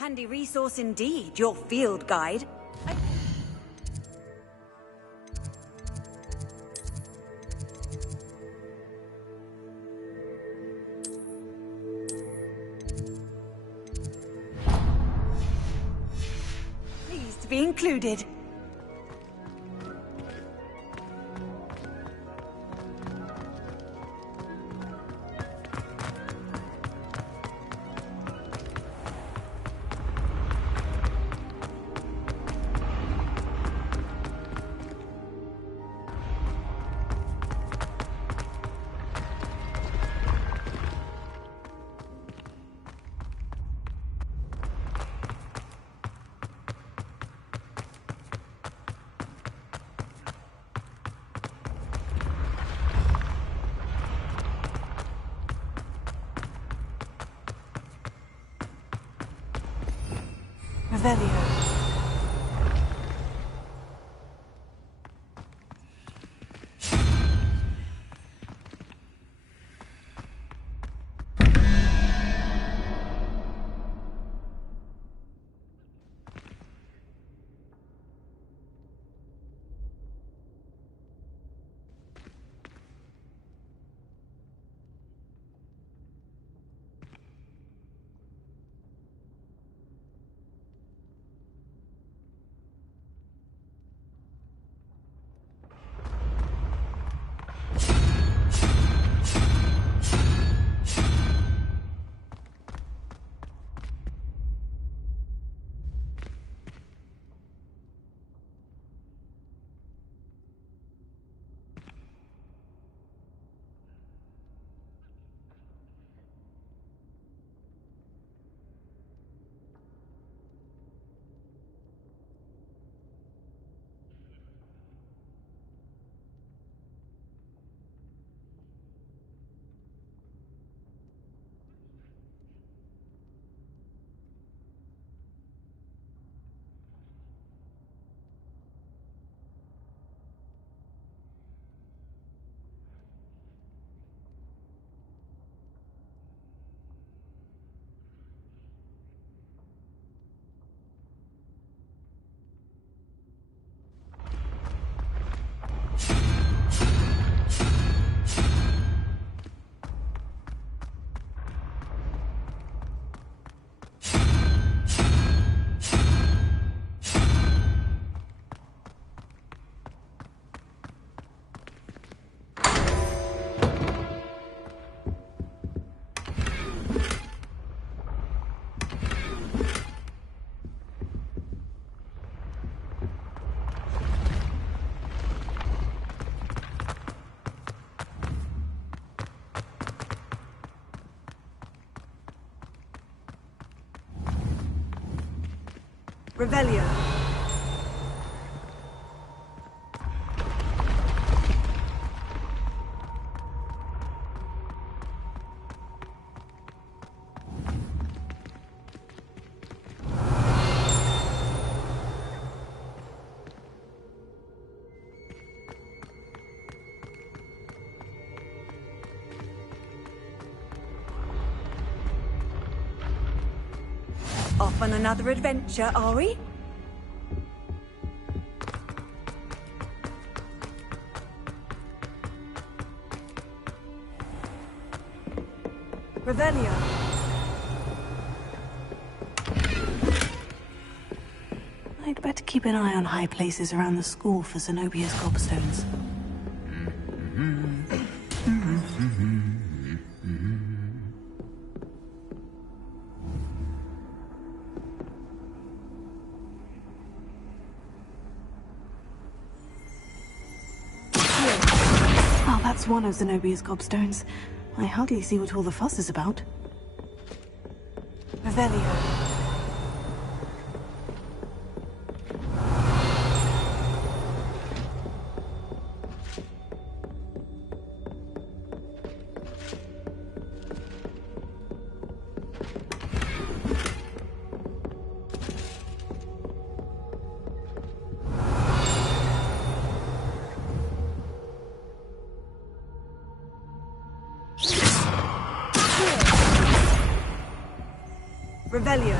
Handy resource indeed, your field guide. Pleased to be included. Revelio. Revelio. Off on another adventure, are we? Revelio. I'd better keep an eye on high places around the school for Zenobia's gobstones. Oh, that's one of Zenobia's gobstones. I hardly see what all the fuss is about. Revelio. Revelio.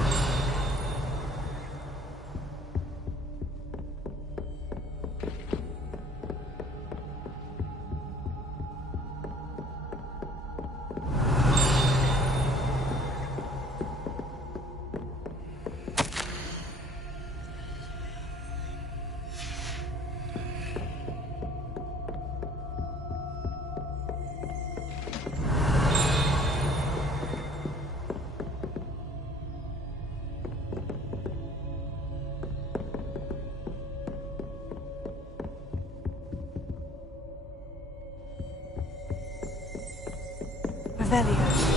Revelio.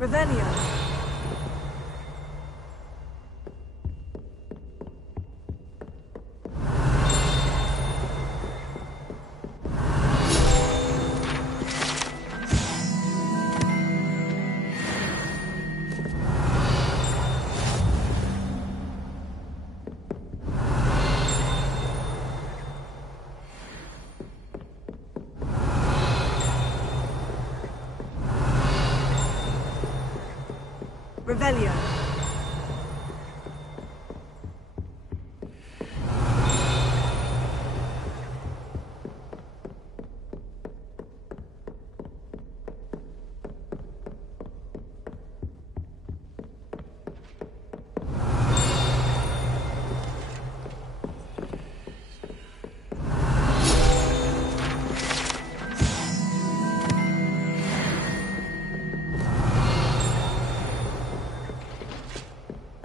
Revelio. Revelio.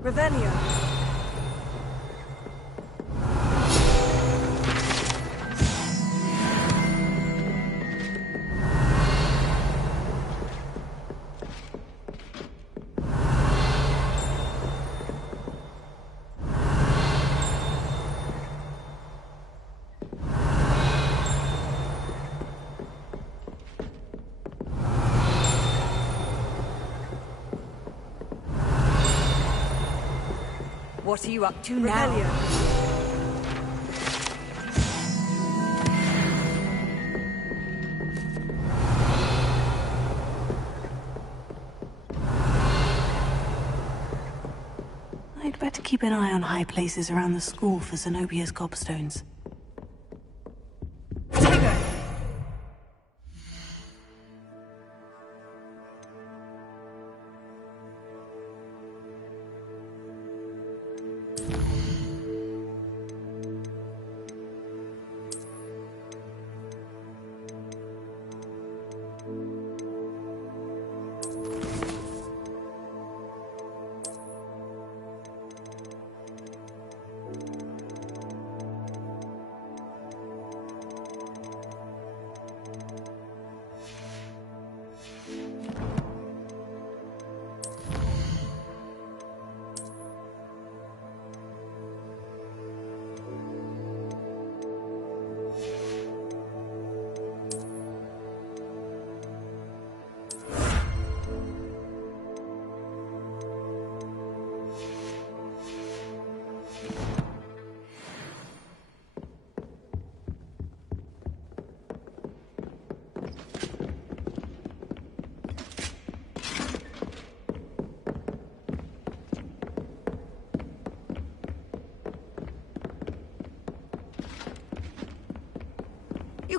Revelio. What are you up to now? I'd better keep an eye on high places around the school for Zenobia's gobstones.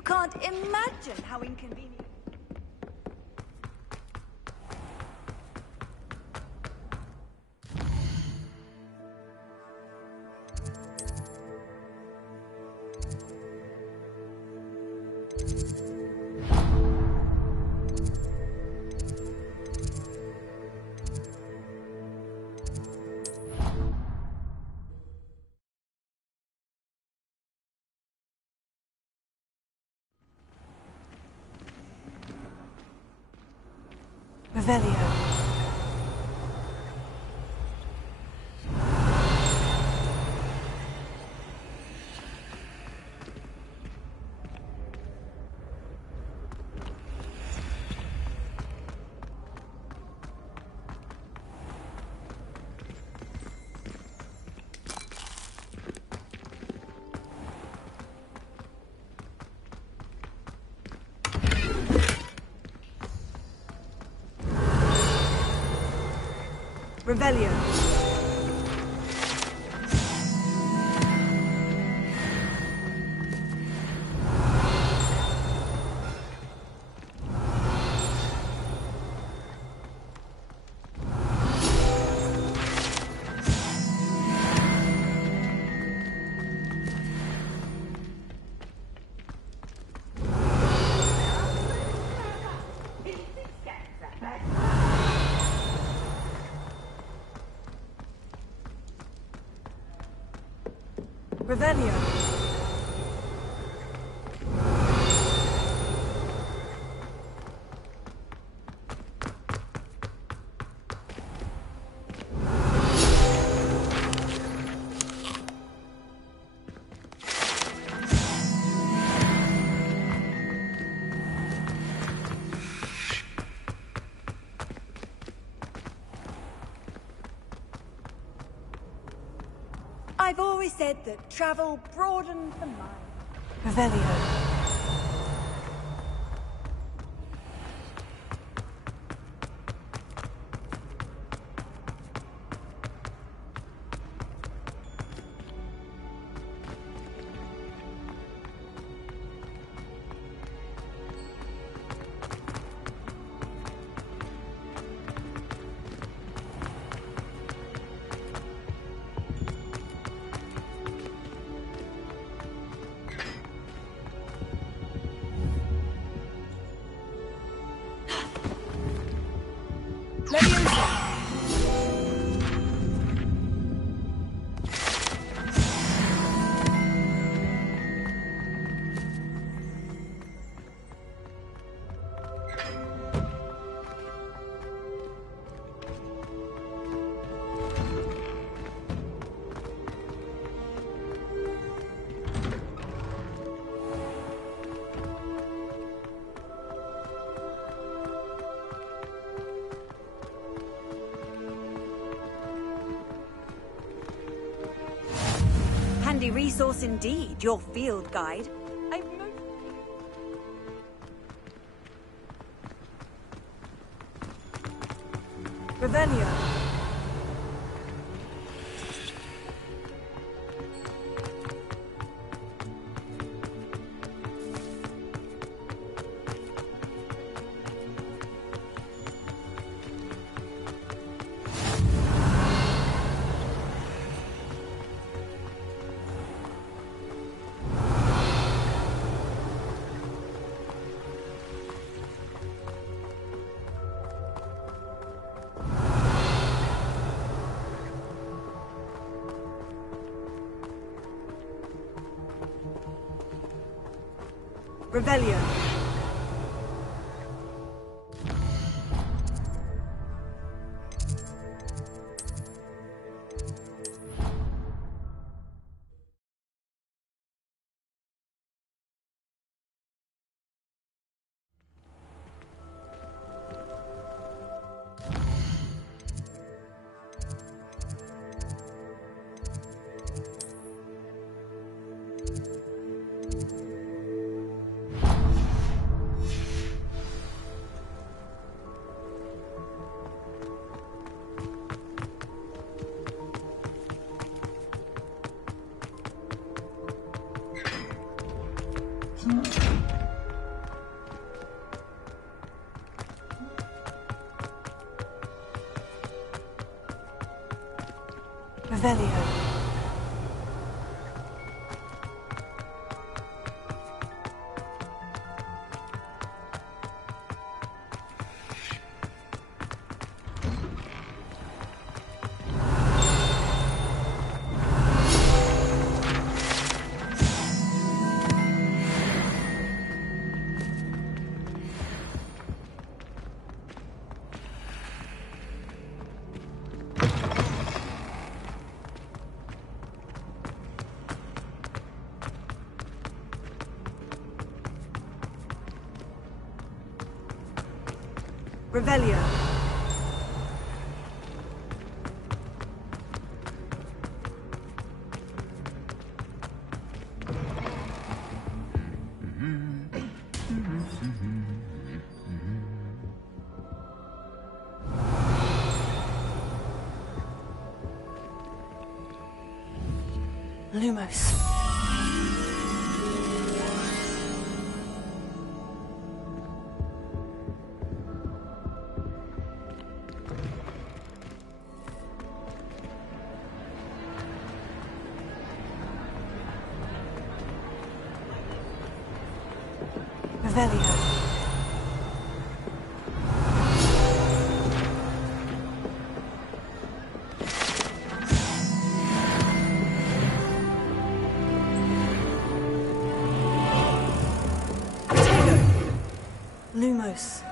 can't imagine how inconvenient. Revelio. Revelio. Revelio. I've always said that travel broadens the mind. Revelio. Handy resource indeed, your field guide. Revelio. Revelio. Revelio. Revelio. Lumos. Revelio. Lumos.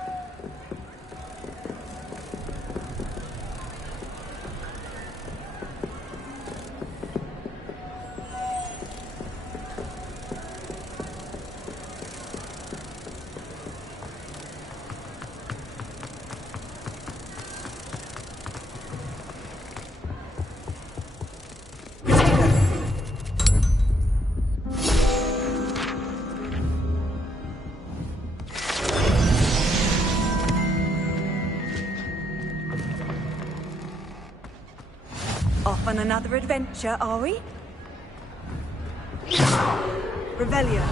Off on another adventure, are we? Revelio.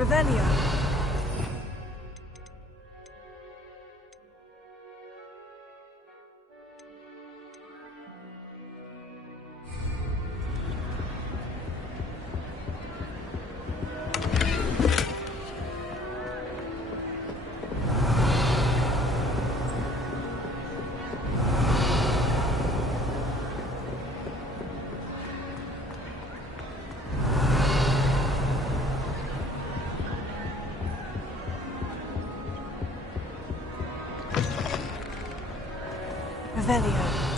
Revelio. Revelio.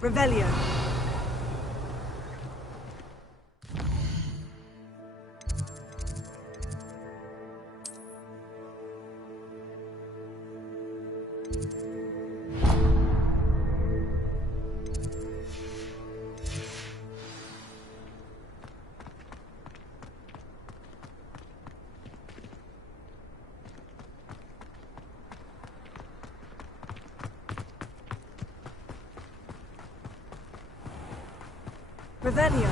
Revelio. Revelio.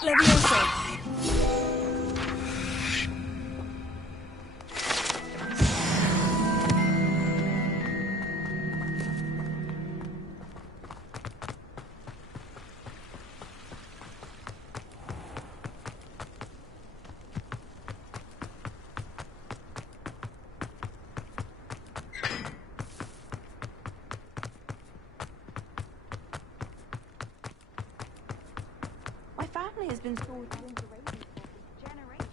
Levioso. My family has been sorted into raising for generations.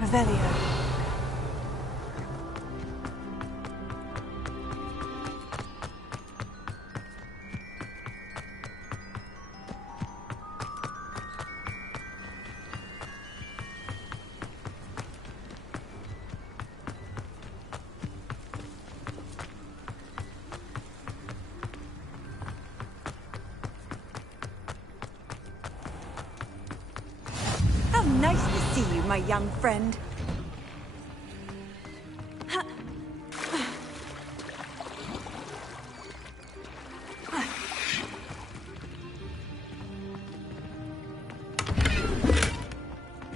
Revelio. How nice to see you, my young friend.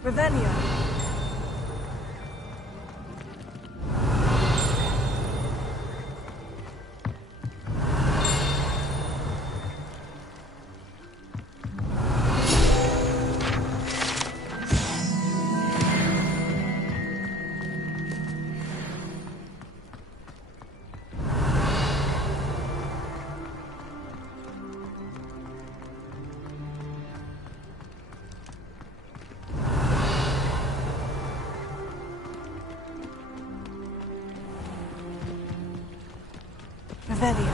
Revelio. Revelio.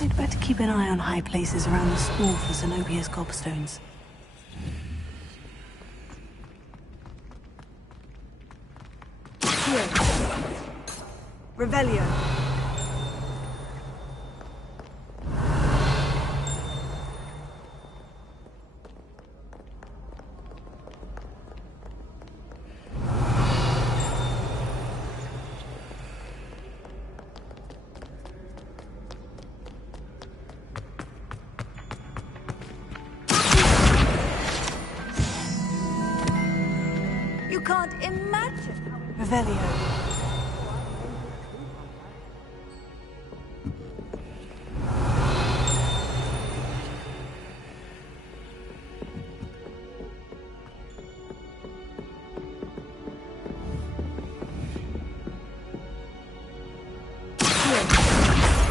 I'd better keep an eye on high places around the school for Zenobia's gobstones. Here. Revelio. You can't imagine how... Revelio.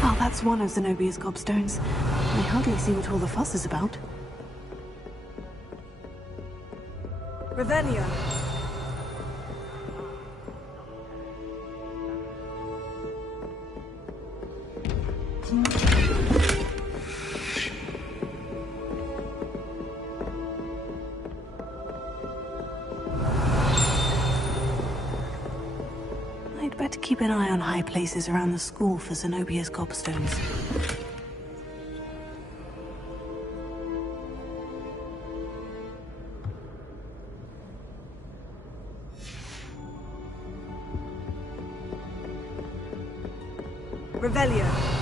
Oh, that's one of Zenobia's gobstones. I hardly see what all the fuss is about. Revelio. keep an eye on high places around the school for Zenobia's gobstones. Revelio.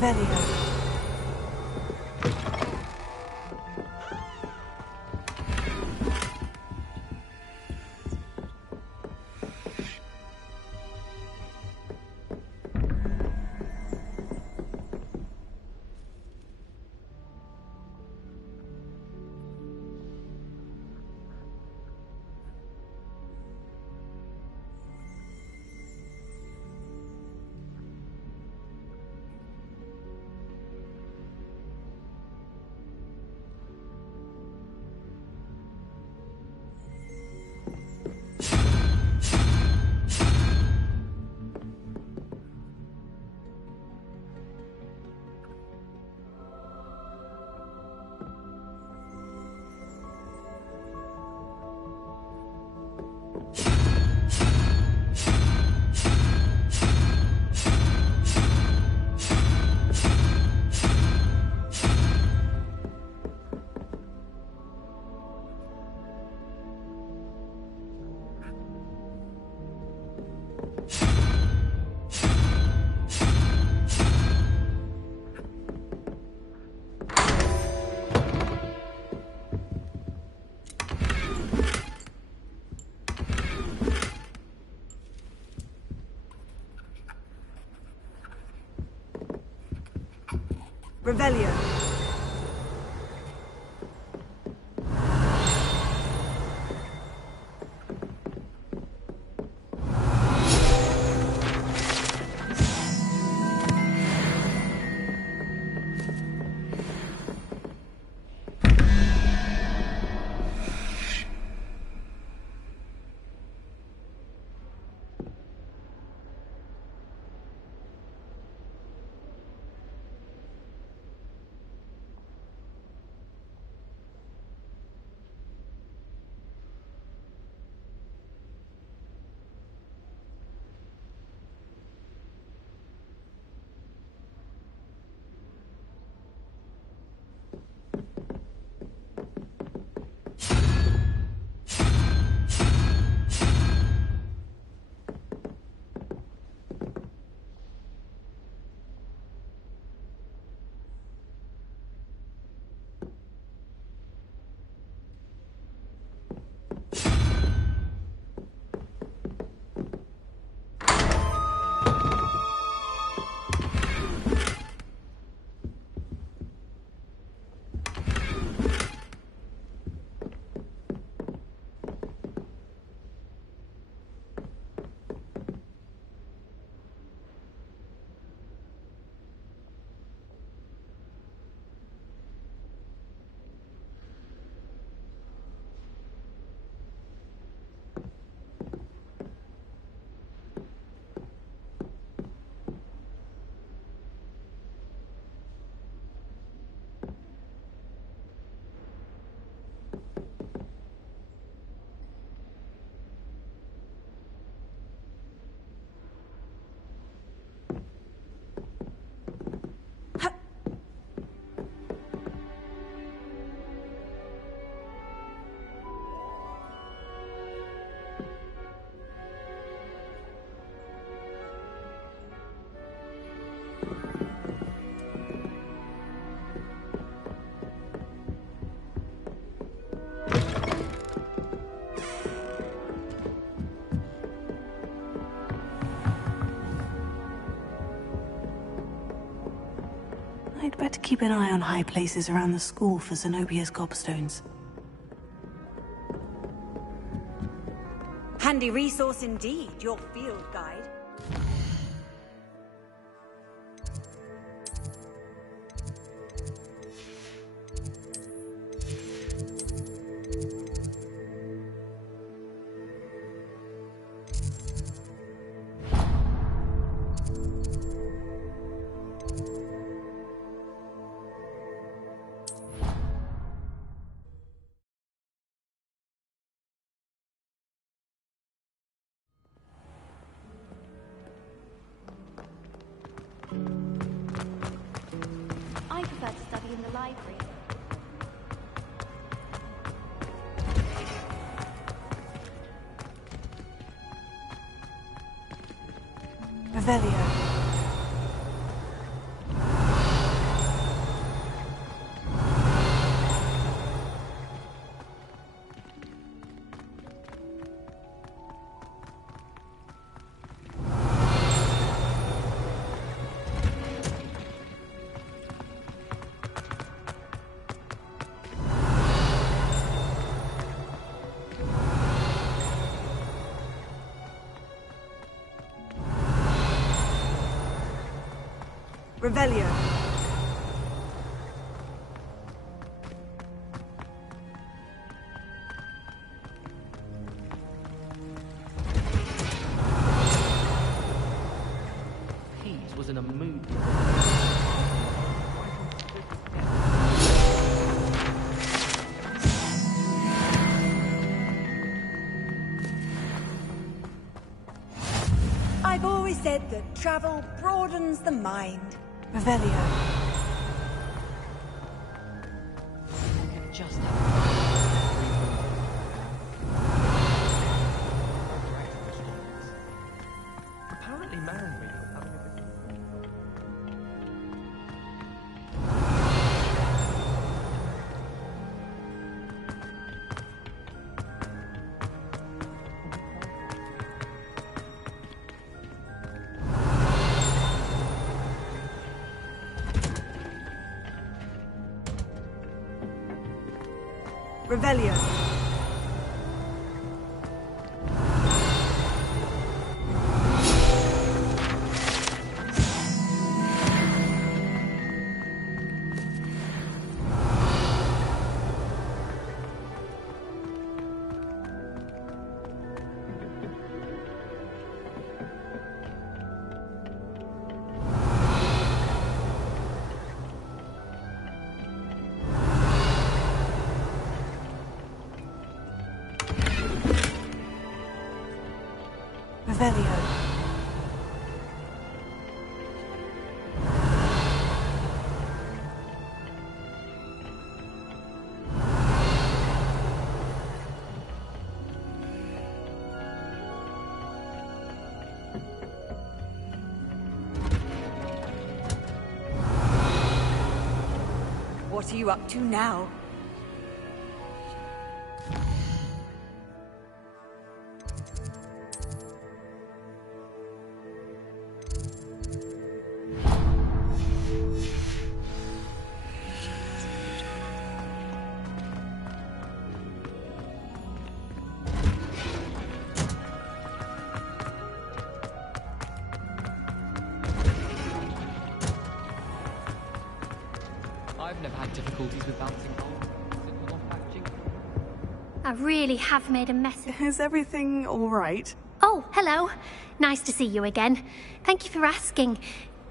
Revelio. Revelio. I'd better keep an eye on high places around the school for Zenobia's gobstones. Handy resource indeed, your field guide. I prefer to study in the library. Revelio. Revelio. Peeves was in a mood. I've always said that travel broadens the mind. Revelio. Just Apparently Marinweed was having a bit Revelio. Revelio. What are you up to now? I've never had difficulties with bouncing balls. Simple off-patching. I really have made a mess of... Is everything all right? Oh, hello. Nice to see you again. Thank you for asking.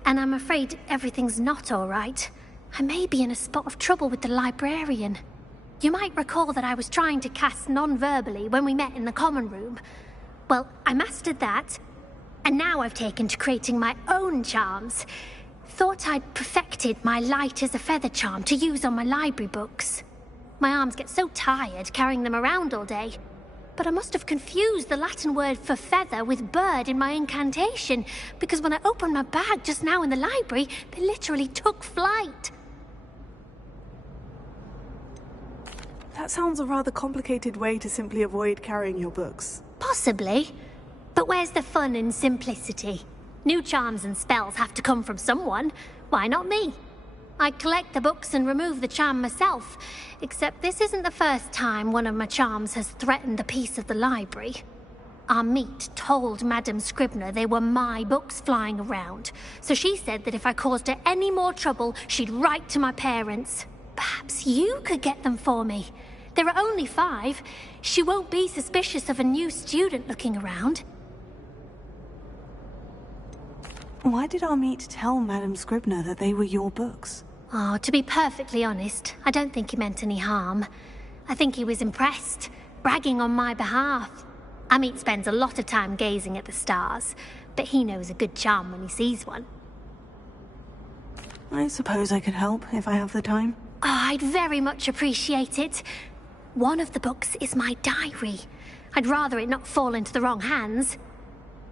And I'm afraid everything's not all right. I may be in a spot of trouble with the librarian. You might recall that I was trying to cast non-verbally when we met in the common room. Well, I mastered that. And now I've taken to creating my own charms. Thought I'd perfected my light as a feather charm to use on my library books. My arms get so tired carrying them around all day. but I must have confused the Latin word for feather with bird in my incantation, because when I opened my bag just now in the library, they literally took flight. That sounds a rather complicated way to simply avoid carrying your books. Possibly. But where's the fun in simplicity? New charms and spells have to come from someone. Why not me? I collect the books and remove the charm myself, except this isn't the first time one of my charms has threatened the peace of the library. Our meet told Madame Scribner they were my books flying around, so she said that if I caused her any more trouble, she'd write to my parents. Perhaps you could get them for me. There are only 5. She won't be suspicious of a new student looking around. Why did our meet tell Madame Scribner that they were your books? Oh, to be perfectly honest, I don't think he meant any harm. I think he was impressed, bragging on my behalf. Amit spends a lot of time gazing at the stars, but he knows a good charm when he sees one. I suppose I could help if I have the time. Oh, I'd very much appreciate it. One of the books is my diary. I'd rather it not fall into the wrong hands.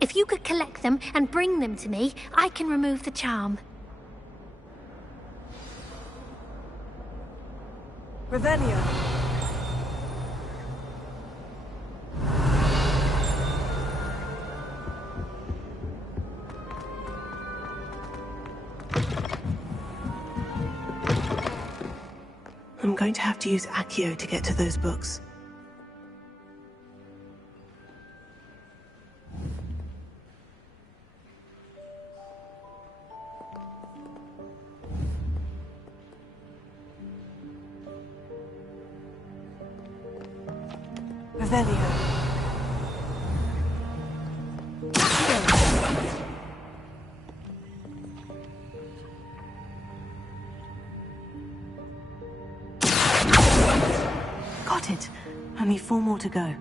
If you could collect them and bring them to me, I can remove the charm. Revelio. I'm going to have to use Accio to get to those books. Revelio. Got it. Only 4 more to go.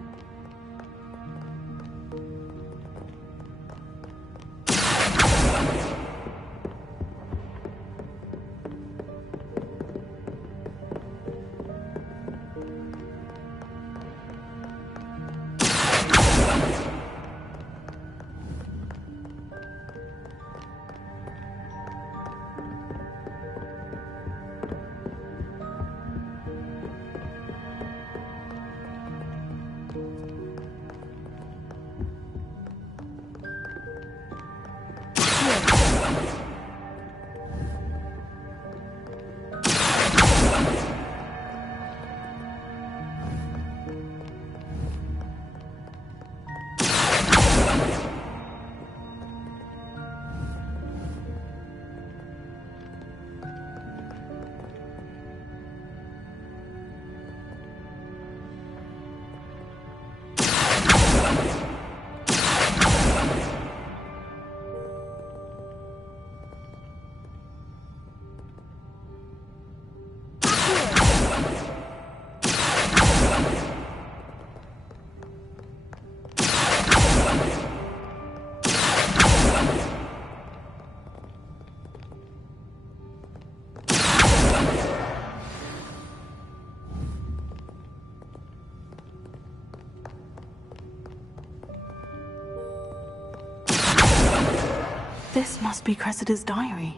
This must be Cressida's diary.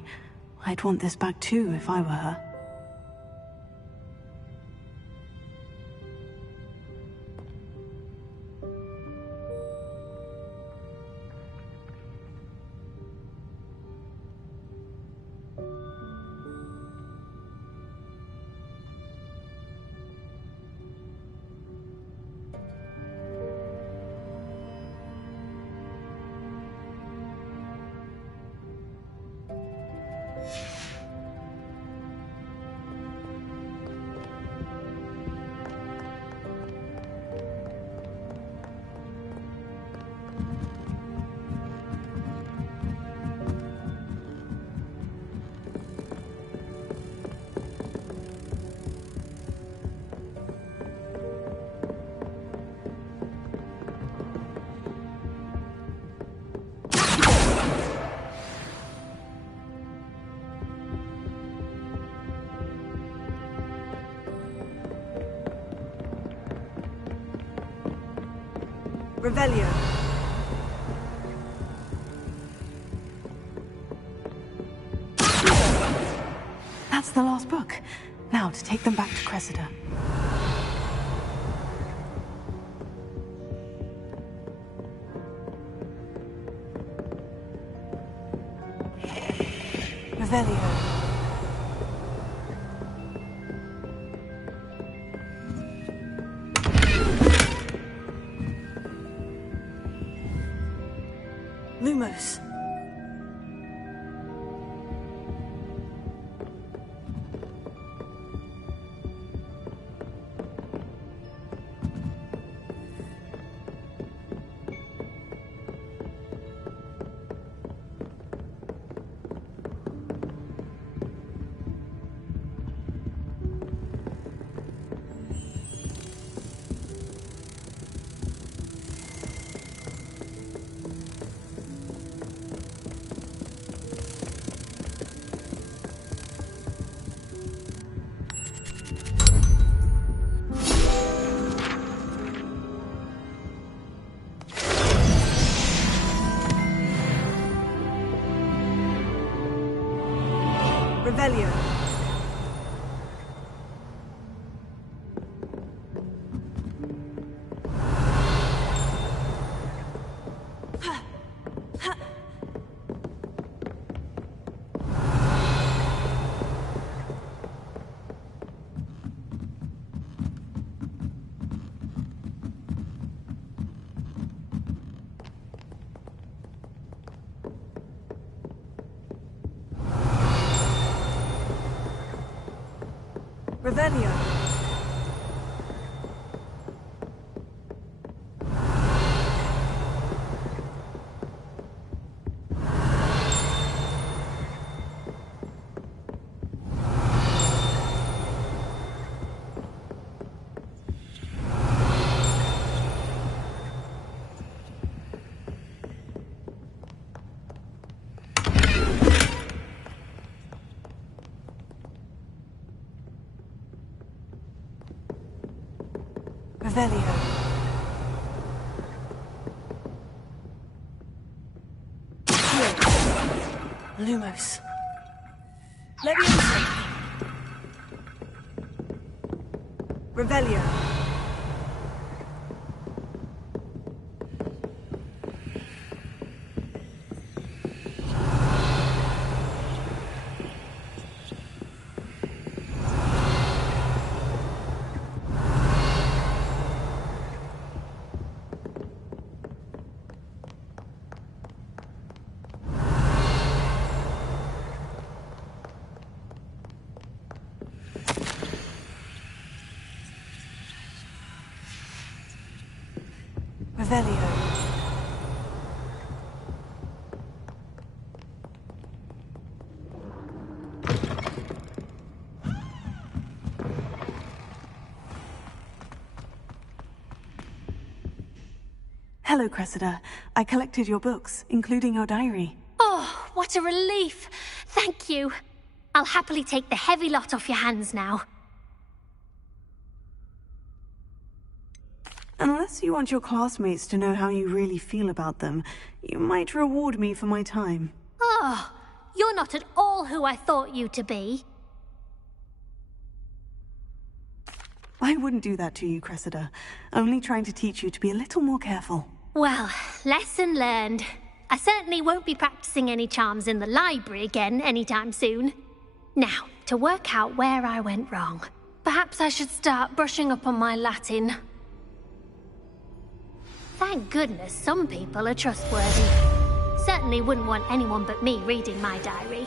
I'd want this back too if I were her. Revelio. That's the last book. Now to take them back to Cressida. Revelio. Lumos. Revelio. Revelio. Revelio. Lumos. Leviosa. Revelio. Revelio. Hello, Cressida. I collected your books, including your diary. Oh, what a relief. Thank you. I'll happily take the heavy lot off your hands now. Unless you want your classmates to know how you really feel about them, you might reward me for my time. Oh, you're not at all who I thought you to be. I wouldn't do that to you, Cressida. Only trying to teach you to be a little more careful. Well, lesson learned. I certainly won't be practicing any charms in the library again anytime soon. Now, to work out where I went wrong. Perhaps I should start brushing up on my Latin. Thank goodness some people are trustworthy. Certainly wouldn't want anyone but me reading my diary.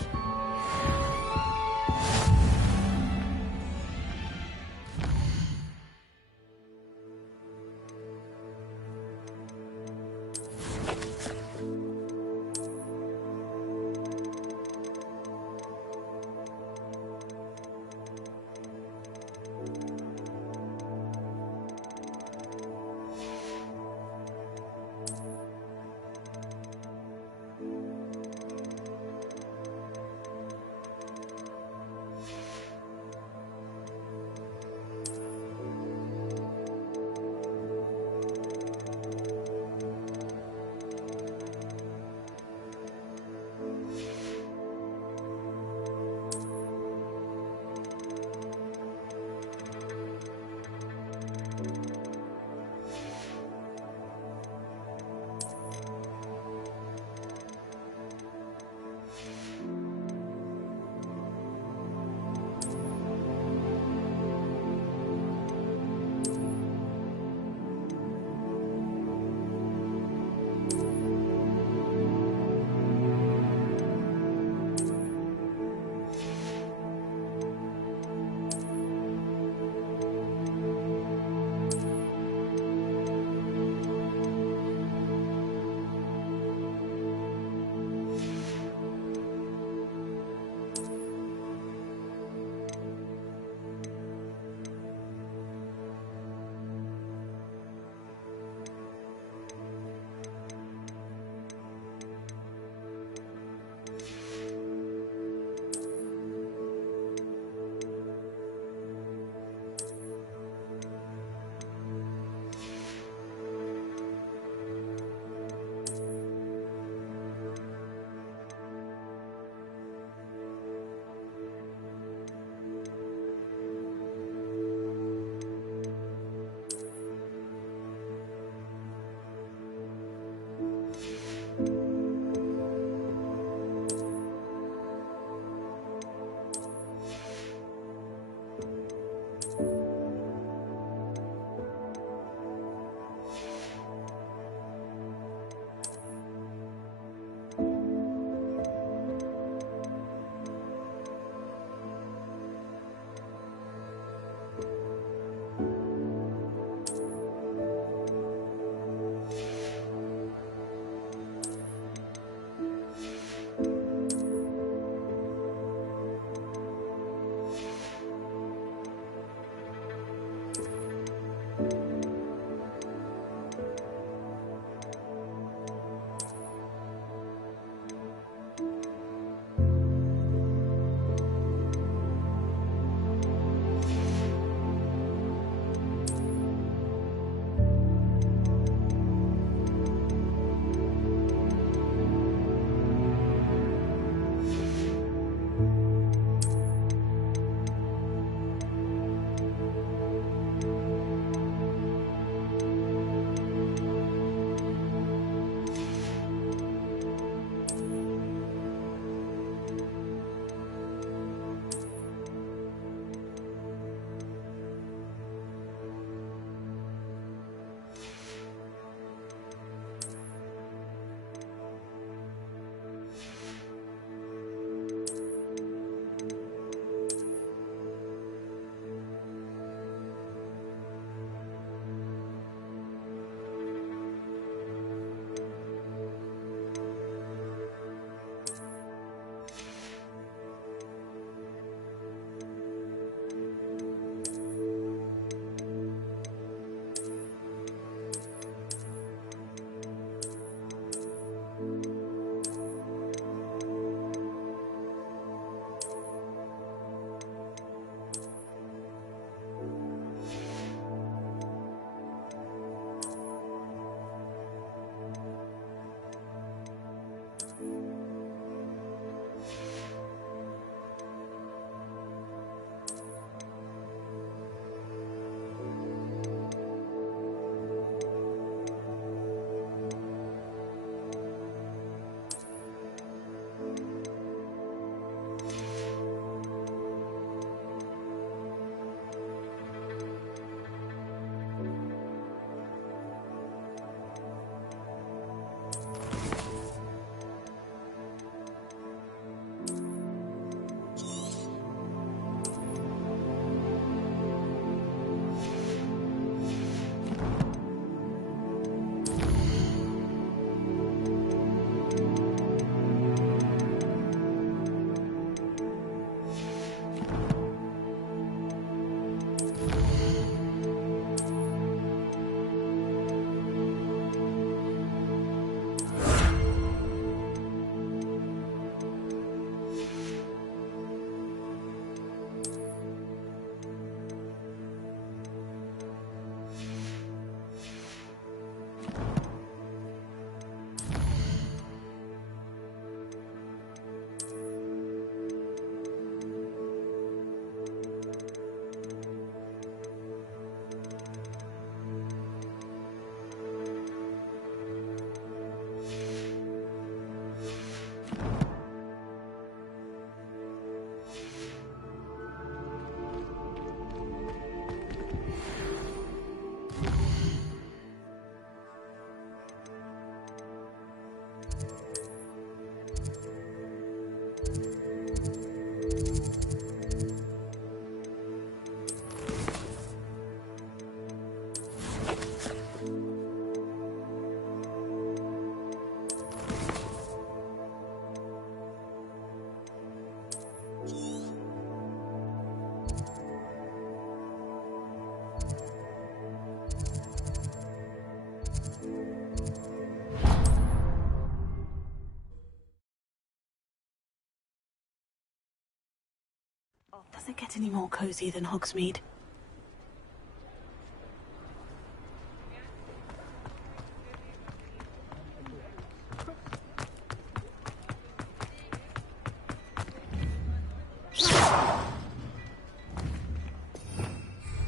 it get any more cozy than Hogsmeade?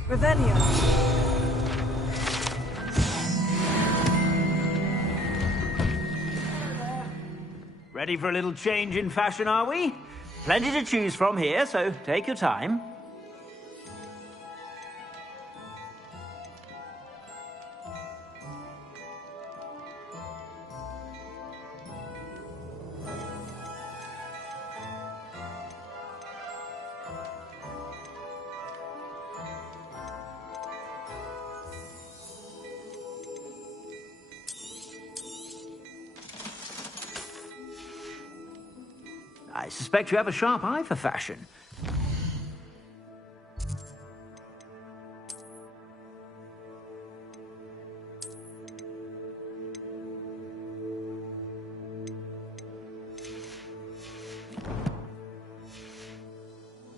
Revelio. Ready for a little change in fashion, are we? Plenty to choose from here, so take your time. I suspect you have a sharp eye for fashion.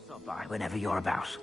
Stop by whenever you're about.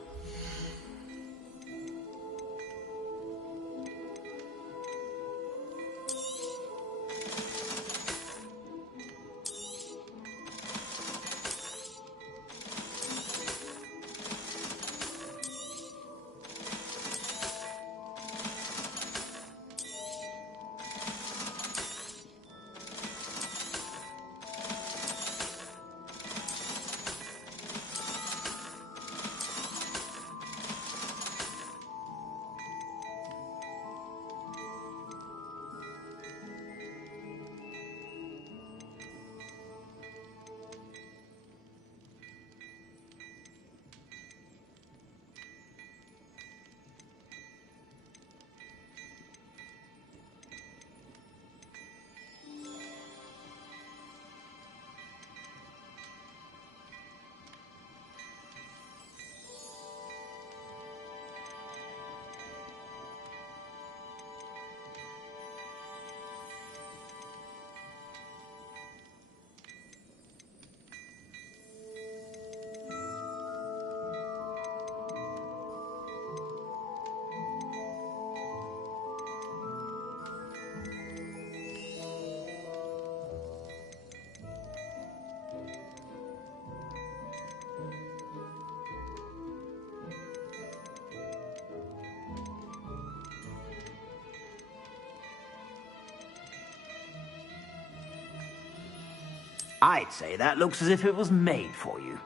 I'd say that looks as if it was made for you.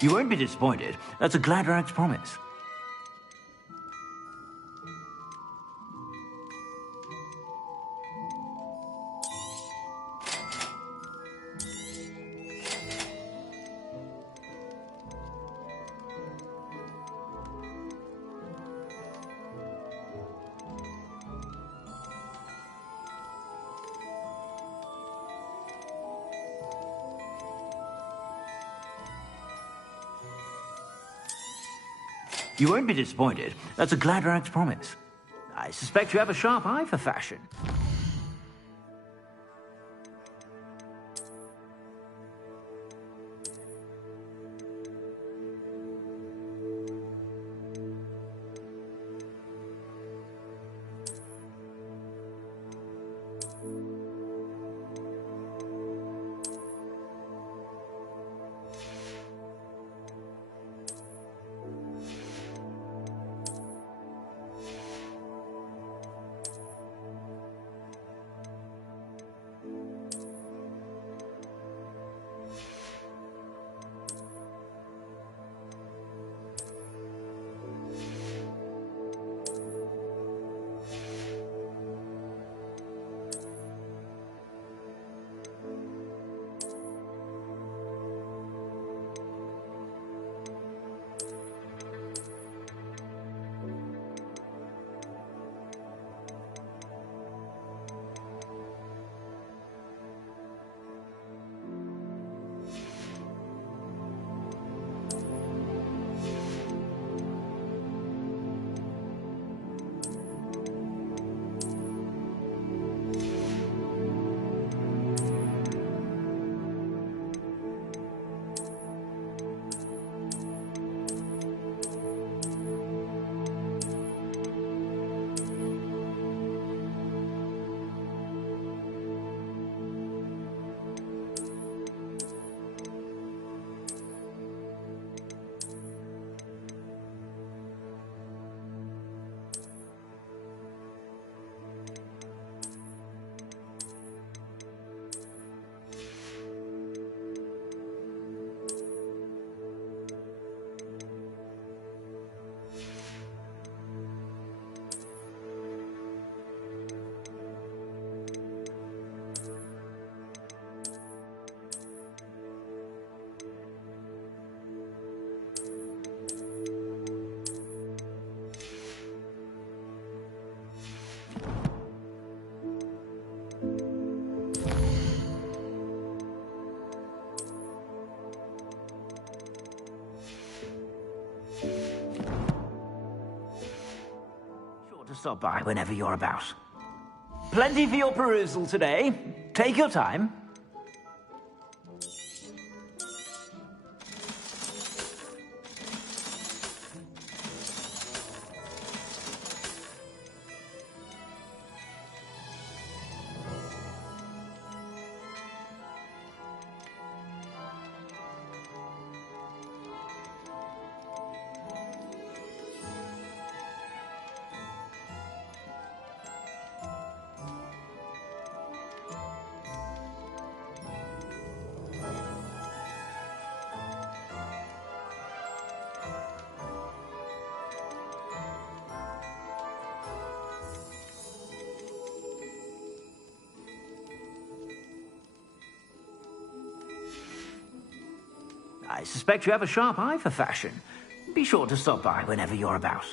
You won't be disappointed. That's a Gladrag's promise. You won't be disappointed. That's a Gladrag's promise. I suspect you have a sharp eye for fashion. stop by whenever you're about. Plenty for your perusal today. Take your time. I suspect you have a sharp eye for fashion. Be sure to stop by whenever you're about.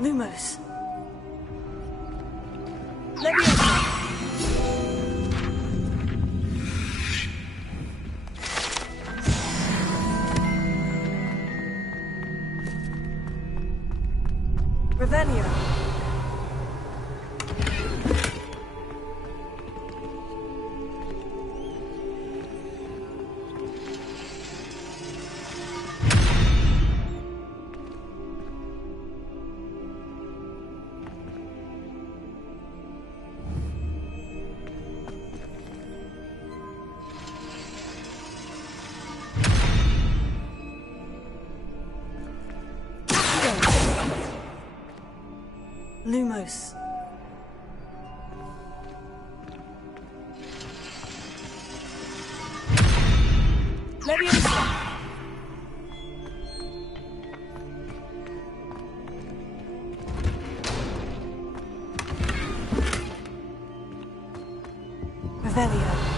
Lumos. Revelio. Lumos. Leviosa. Revelio.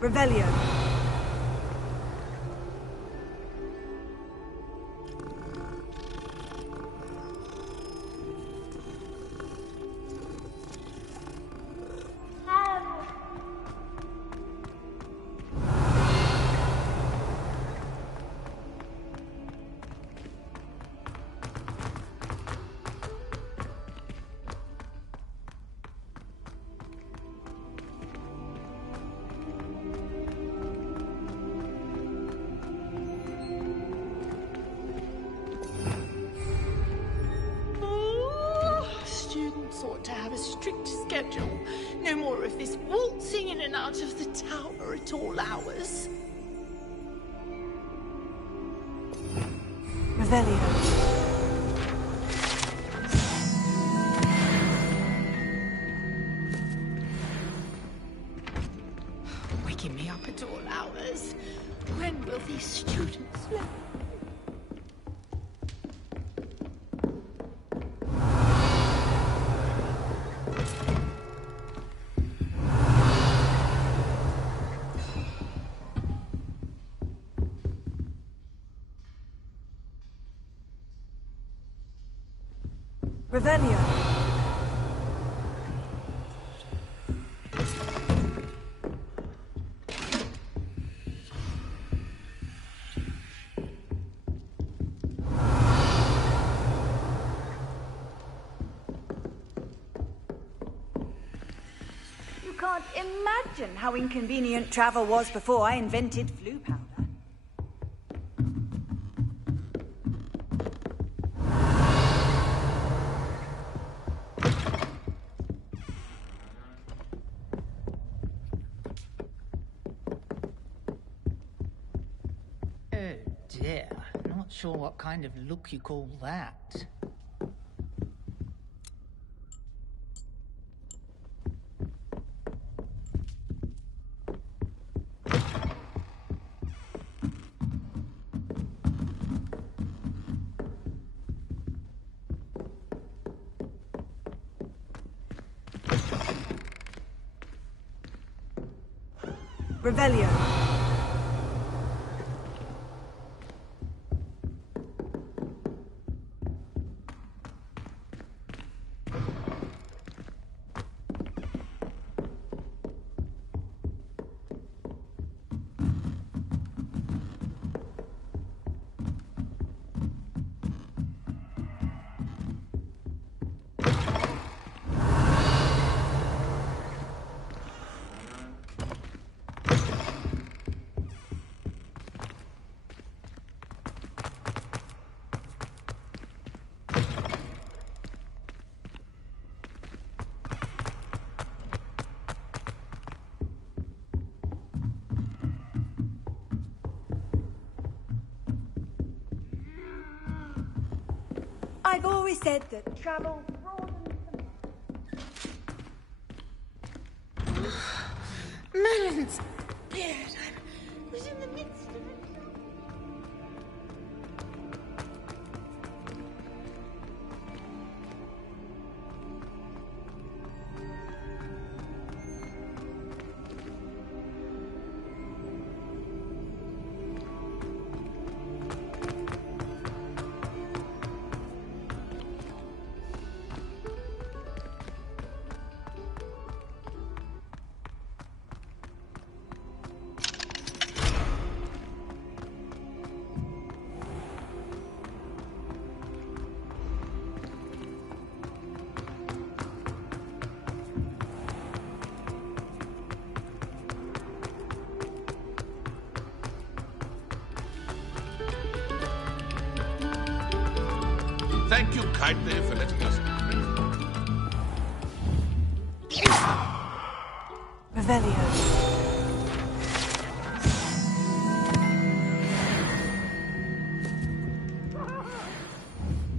Revelio. Students ought to have a strict schedule. No more of this waltzing in and out of the tower at all hours. Revelio. Waking me up at all hours. When will these students learn? Revelio. You can't imagine how inconvenient travel was before I invented flu powder. Oh dear, not sure what kind of look you call that. Revelio. I've always said that travel broadens the mind. Melon's beard. I was in the midst of it. Thank you kindly for letting us. Revelio.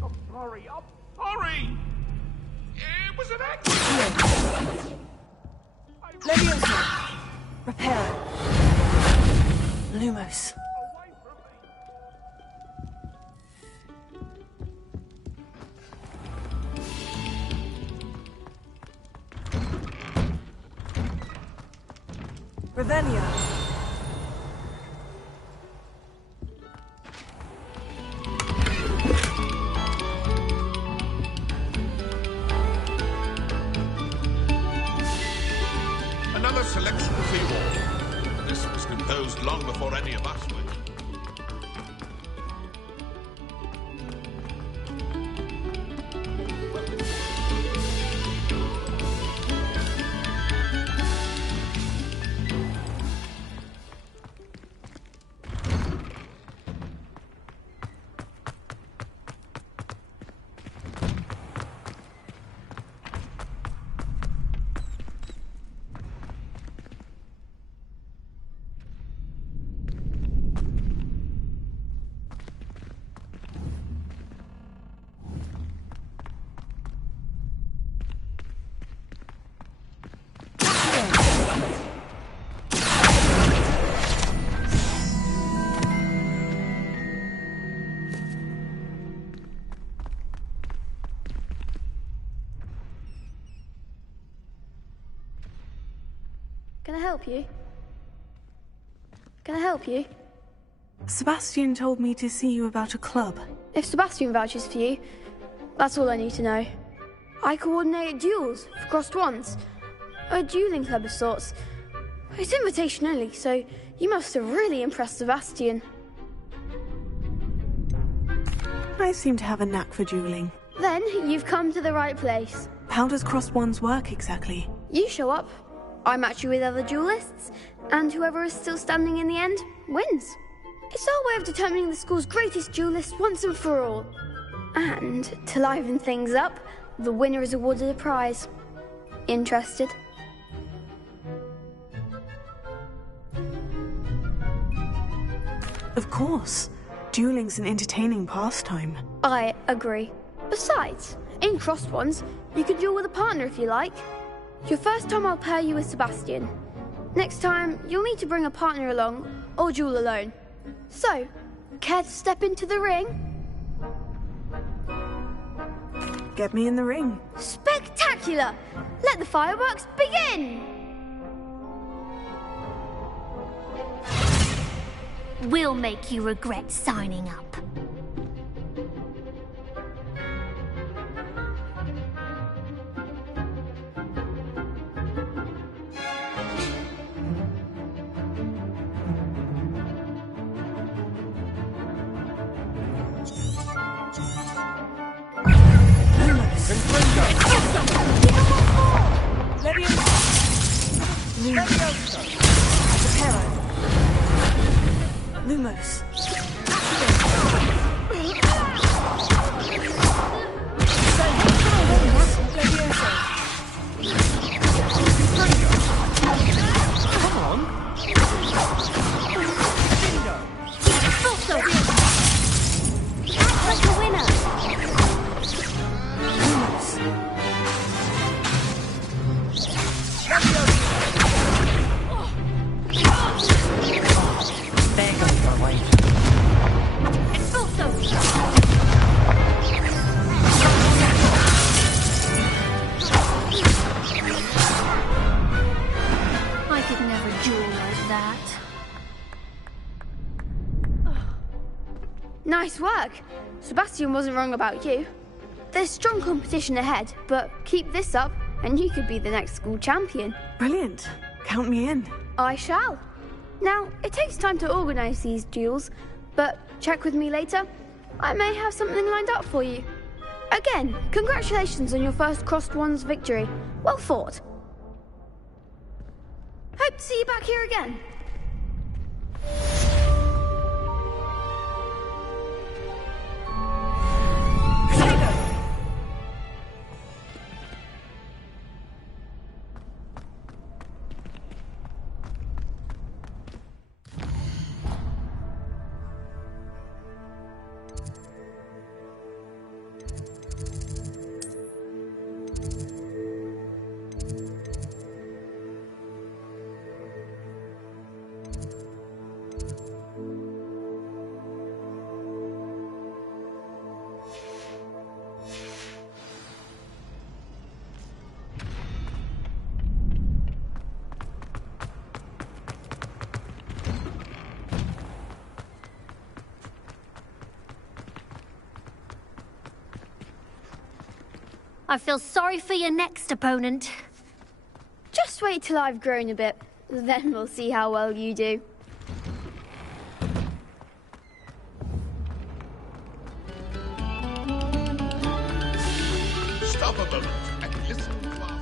I'm sorry. It was an accident. Leviosa. Reparo. Lumos. Revelio. Another selection for you all. This was composed long before any of us were. Can I help you? Can I help you? Sebastian told me to see you about a club. If Sebastian vouches for you, that's all I need to know. I coordinate duels for crossed wands. A dueling club of sorts. It's invitation only, so you must have really impressed Sebastian. I seem to have a knack for dueling. Then you've come to the right place. How does crossed wands work exactly? You show up, I match you with other duelists, and whoever is still standing in the end wins. It's our way of determining the school's greatest duelist once and for all. And to liven things up, the winner is awarded a prize. Interested? Of course. Dueling's an entertaining pastime. I agree. Besides, in crossed wands, you can duel with a partner if you like. Your first time I'll pair you with Sebastian. Next time, you'll need to bring a partner along, or duel alone. So, care to step into the ring? Get me in the ring. Spectacular! Let the fireworks begin! We'll make you regret signing up. Lumos. Nice work. Sebastian wasn't wrong about you. There's strong competition ahead, but keep this up and you could be the next school champion. Brilliant. Count me in. I shall. Now, it takes time to organise these duels, but check with me later. I may have something lined up for you. Again, congratulations on your first crossed wands victory. Well fought. Hope to see you back here again. I feel sorry for your next opponent. Just wait till I've grown a bit. Then we'll see how well you do. Stop a moment and listen to our...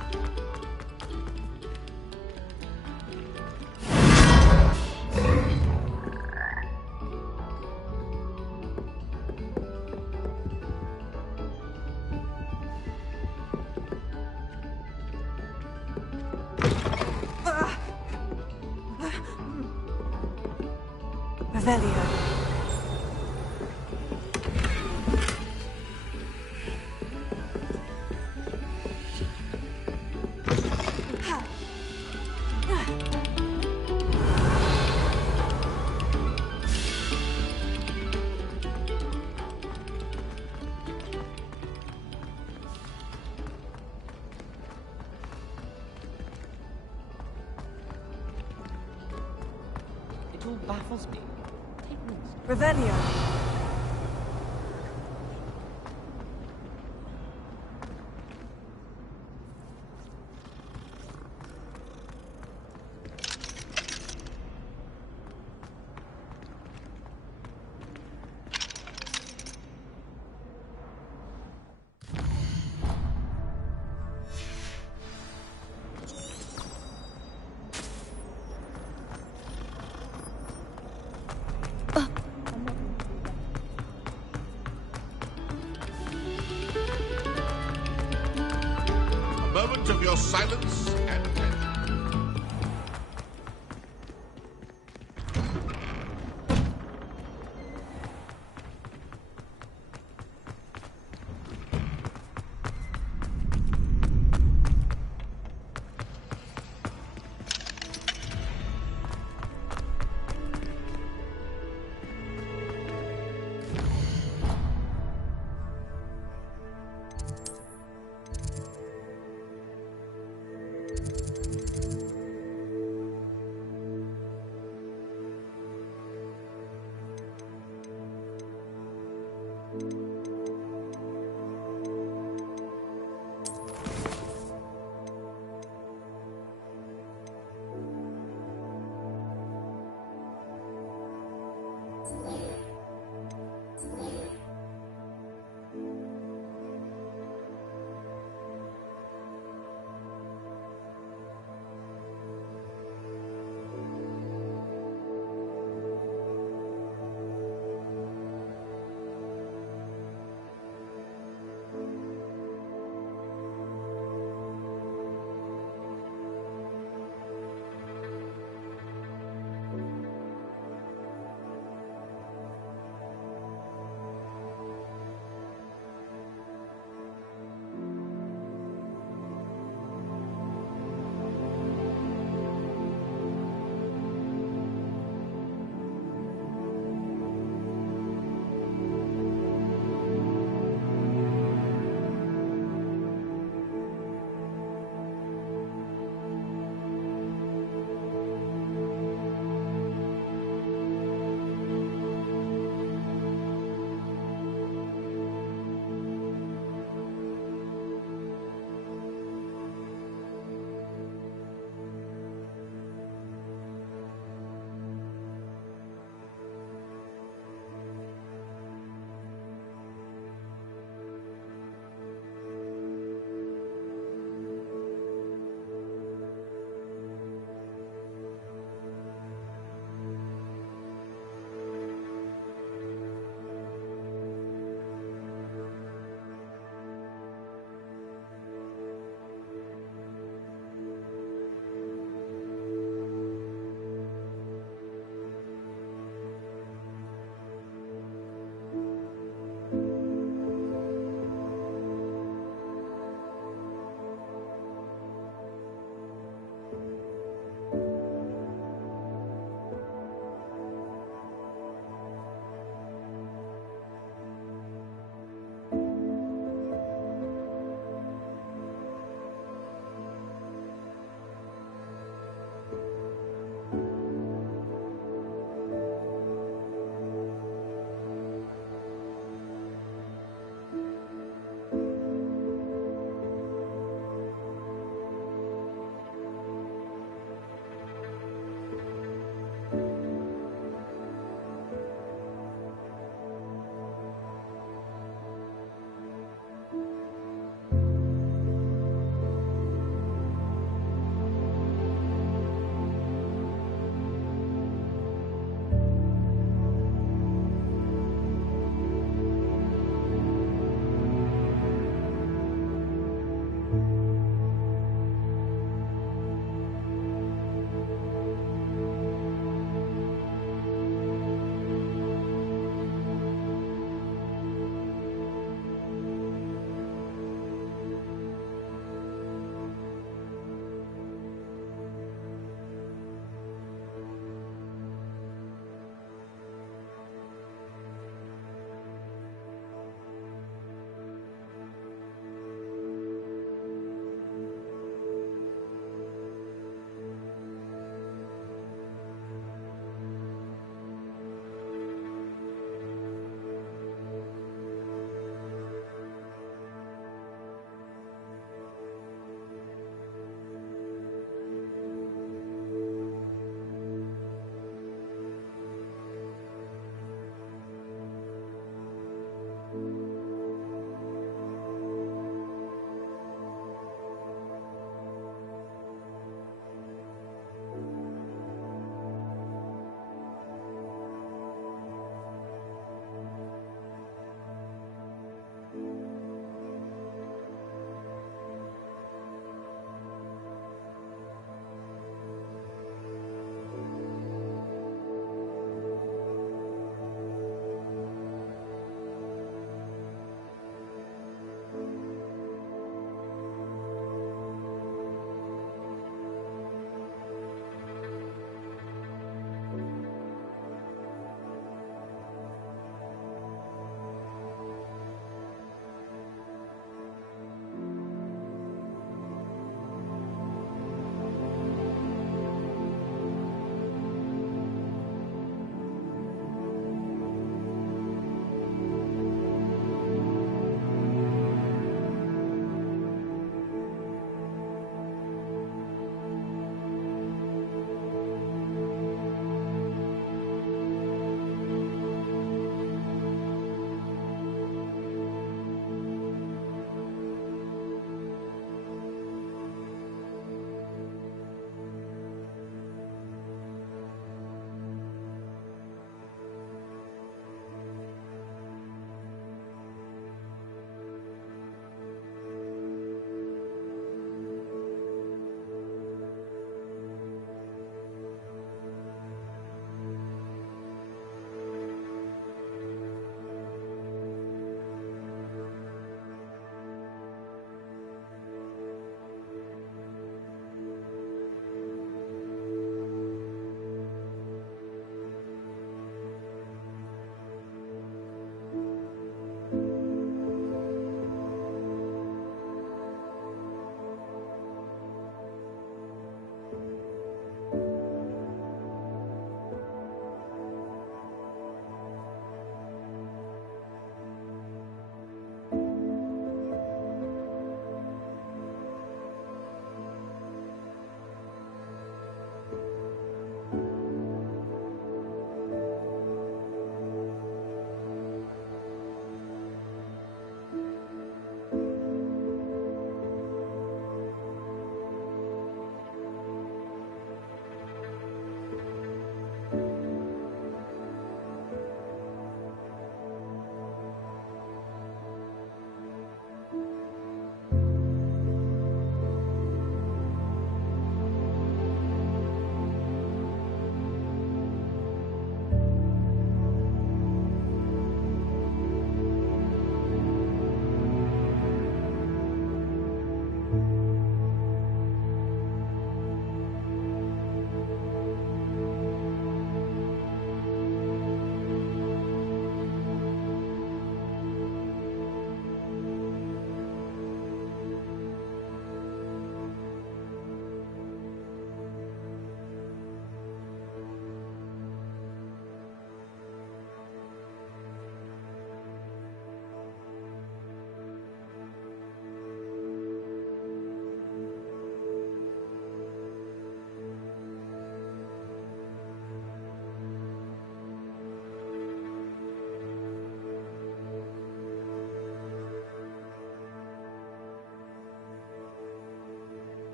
Revelio. It all baffles me. Revelio. A moment of your silence and attention.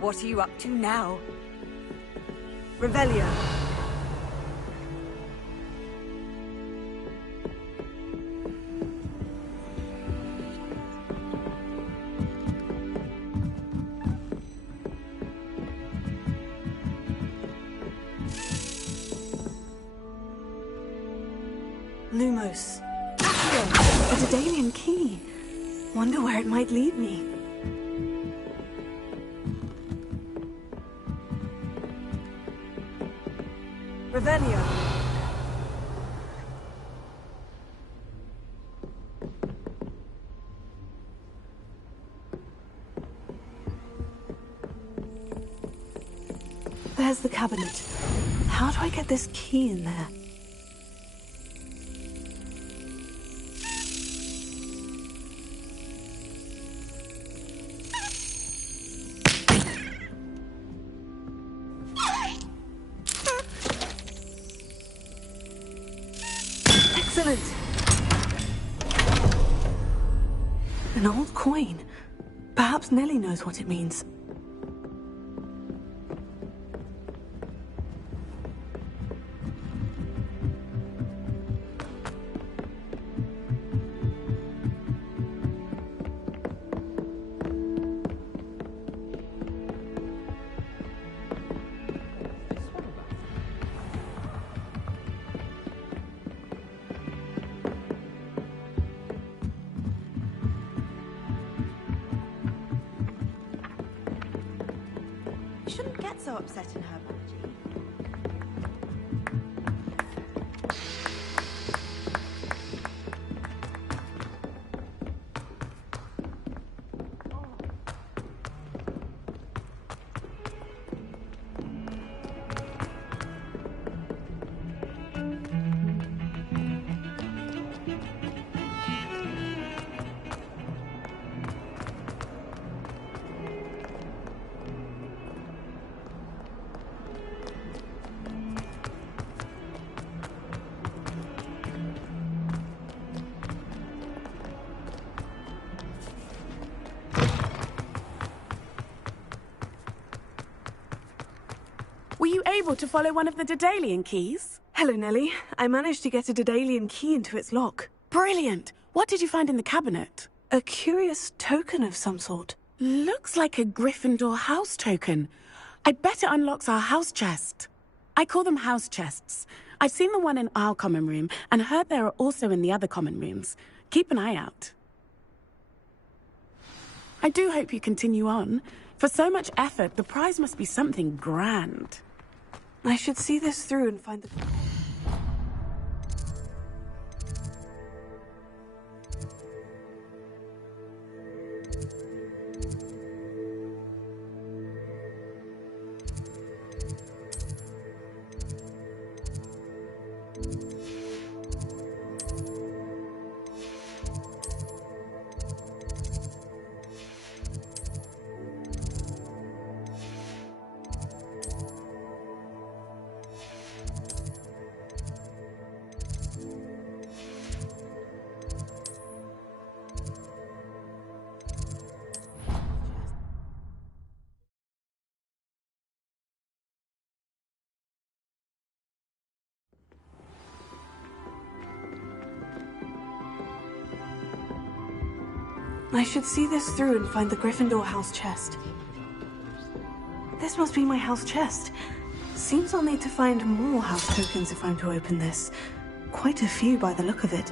What are you up to now? Revelio. Lumos. Accio, a Daedalian key. Wonder where it might lead me. Revelio. There's the cabinet. How do I get this key in there? Excellent. An old coin. Perhaps Nellie knows what it means. You shouldn't get so upset in herbology. Were you able to follow one of the Daedalian keys? Hello, Nellie. I managed to get a Daedalian key into its lock. Brilliant! What did you find in the cabinet? A curious token of some sort. Looks like a Gryffindor house token. I bet it unlocks our house chest. I call them house chests. I've seen the one in our common room and heard there are also in the other common rooms. Keep an eye out. I do hope you continue on. For so much effort, the prize must be something grand. I should see this through and find the... I should see this through and find the Gryffindor house chest. This must be my house chest. Seems I'll need to find more house tokens if I'm to open this. Quite a few by the look of it.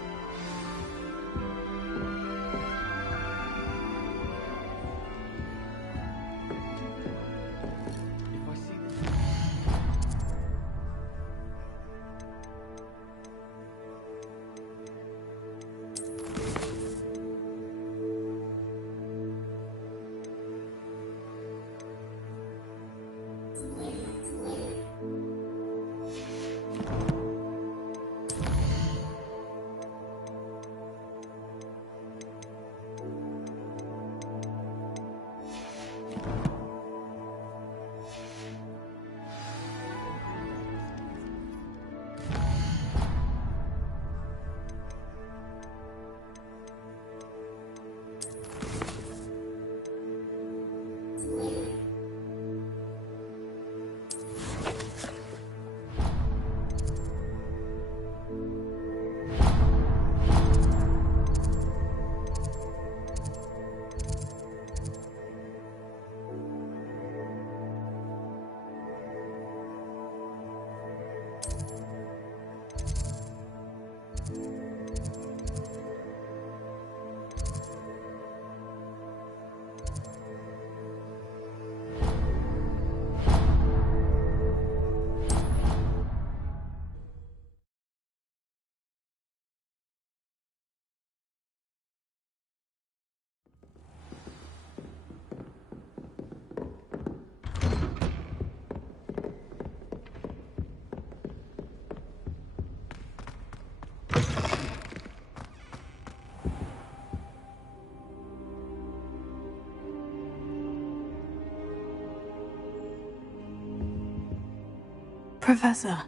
Professor,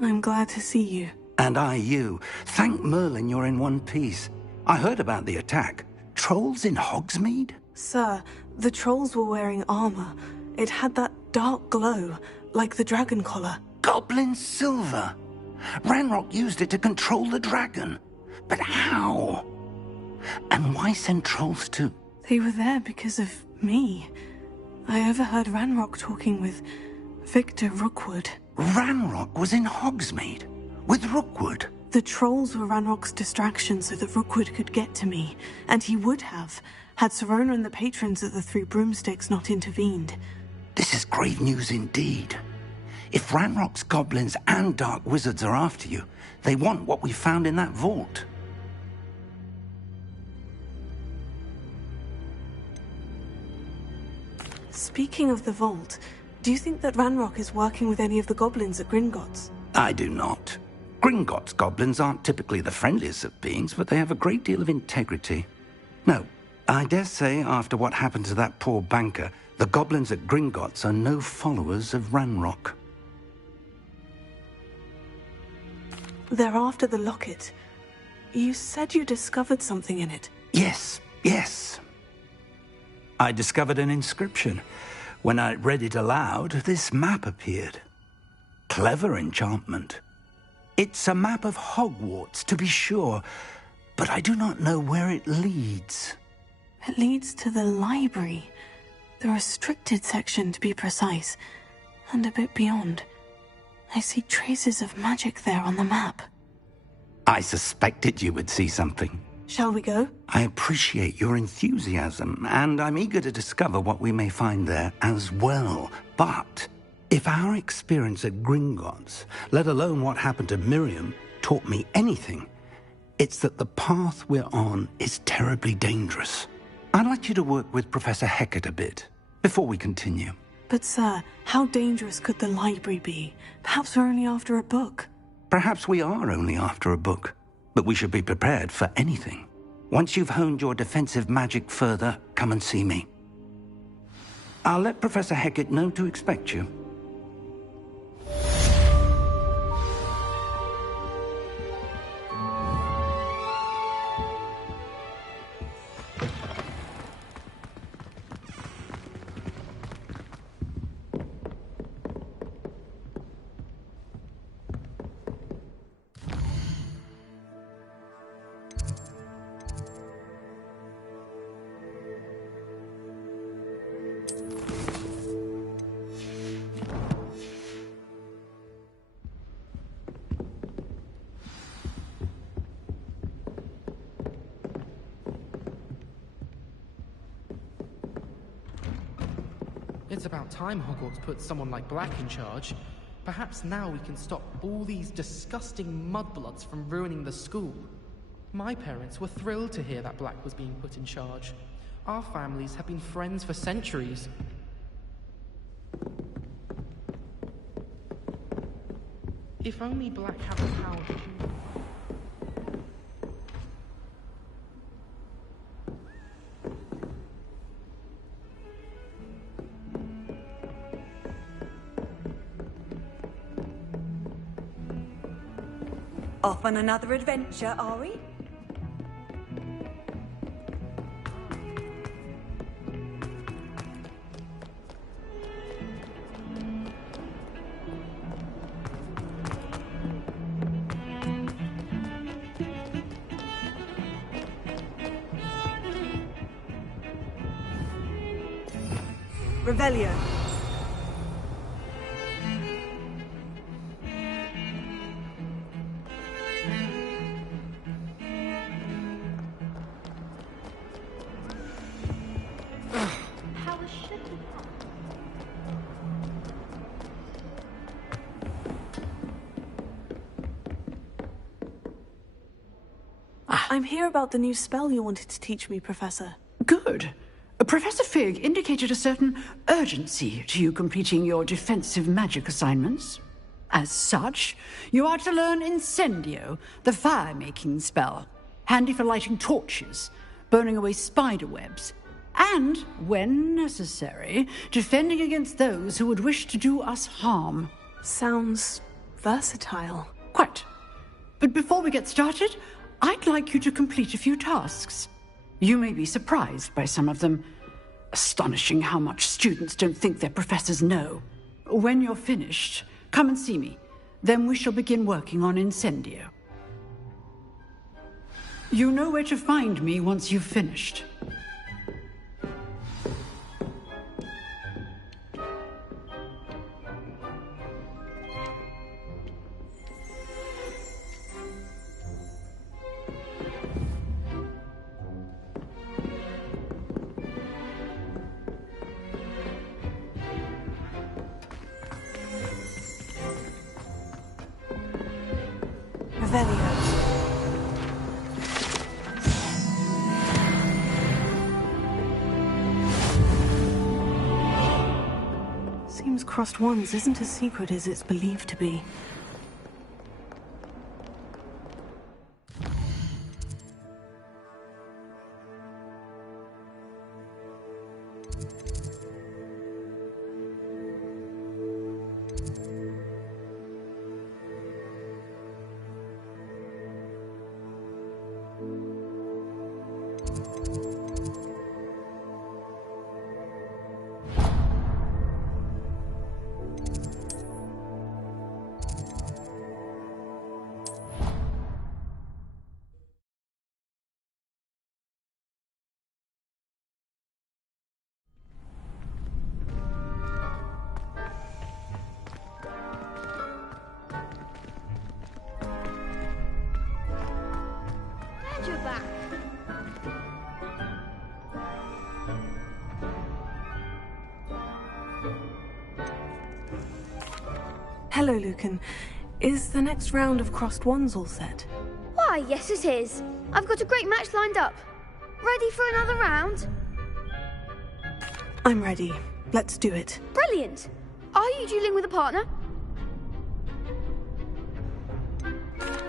I'm glad to see you. And I you. Thank Merlin you're in one piece. I heard about the attack. Trolls in Hogsmeade? Sir, the trolls were wearing armor. It had that dark glow, like the dragon collar. Goblin silver! Ranrock used it to control the dragon. But how? And why send trolls to... They were there because of me. I overheard Ranrock talking with Victor Rookwood. Ranrock was in Hogsmeade? With Rookwood? The trolls were Ranrock's distraction so that Rookwood could get to me. And he would have, had Serona and the patrons of the Three Broomsticks not intervened. This is grave news indeed. If Ranrock's goblins and dark wizards are after you, they want what we found in that vault. Speaking of the vault, do you think that Ranrock is working with any of the goblins at Gringotts? I do not. Gringotts goblins aren't typically the friendliest of beings, but they have a great deal of integrity. No, I dare say after what happened to that poor banker, the goblins at Gringotts are no followers of Ranrock. They're after the locket. You said you discovered something in it. Yes. I discovered an inscription. When I read it aloud, this map appeared. Clever enchantment. It's a map of Hogwarts, to be sure, but I do not know where it leads. It leads to the library. The restricted section, to be precise, and a bit beyond. I see traces of magic there on the map. I suspected you would see something. Shall we go? I appreciate your enthusiasm, and I'm eager to discover what we may find there as well. But if our experience at Gringotts, let alone what happened to Miriam, taught me anything, it's that the path we're on is terribly dangerous. I'd like you to work with Professor Hecat a bit before we continue. But sir, how dangerous could the library be? Perhaps we're only after a book. Perhaps we are only after a book, but we should be prepared for anything. Once you've honed your defensive magic further, come and see me. I'll let Professor Hecat know to expect you. It's about time Hogwarts put someone like Black in charge. Perhaps now we can stop all these disgusting mudbloods from ruining the school. My parents were thrilled to hear that Black was being put in charge. Our families have been friends for centuries. If only Black had the power to choose. Off on another adventure, are we? Revelio. I'm here about the new spell you wanted to teach me, Professor. Good. Professor Fig indicated a certain urgency to you completing your defensive magic assignments. As such, you are to learn Incendio, the fire-making spell, handy for lighting torches, burning away spider webs, and, when necessary, defending against those who would wish to do us harm. Sounds versatile. Quite. But before we get started, I'd like you to complete a few tasks. You may be surprised by some of them. Astonishing how much students don't think their professors know. When you're finished, come and see me. Then we shall begin working on Incendio. You know where to find me once you've finished. Seems crossed wands isn't as secret as it's believed to be. You're back. Hello, Lucan. Is the next round of crossed wands all set? Why, yes it is. I've got a great match lined up. Ready for another round? I'm ready. Let's do it. Brilliant. Are you dueling with a partner?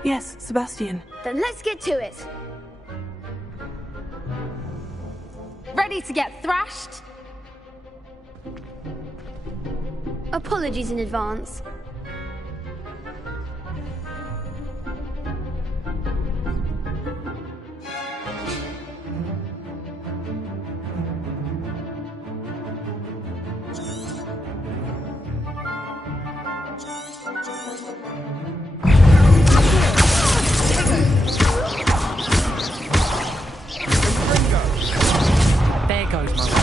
Yes, Sebastian. Then let's get to it. Ready to get thrashed? Apologies in advance. There goes my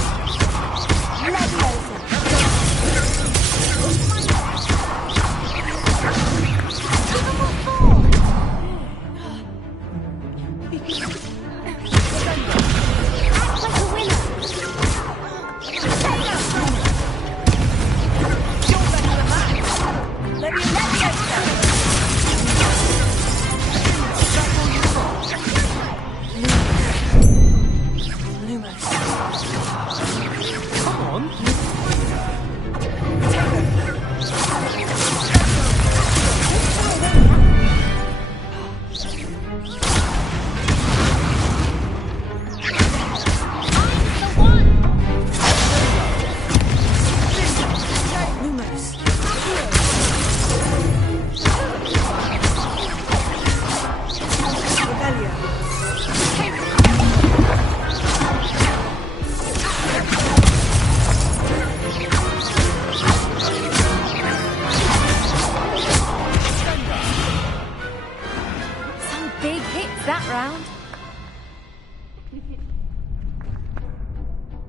that round.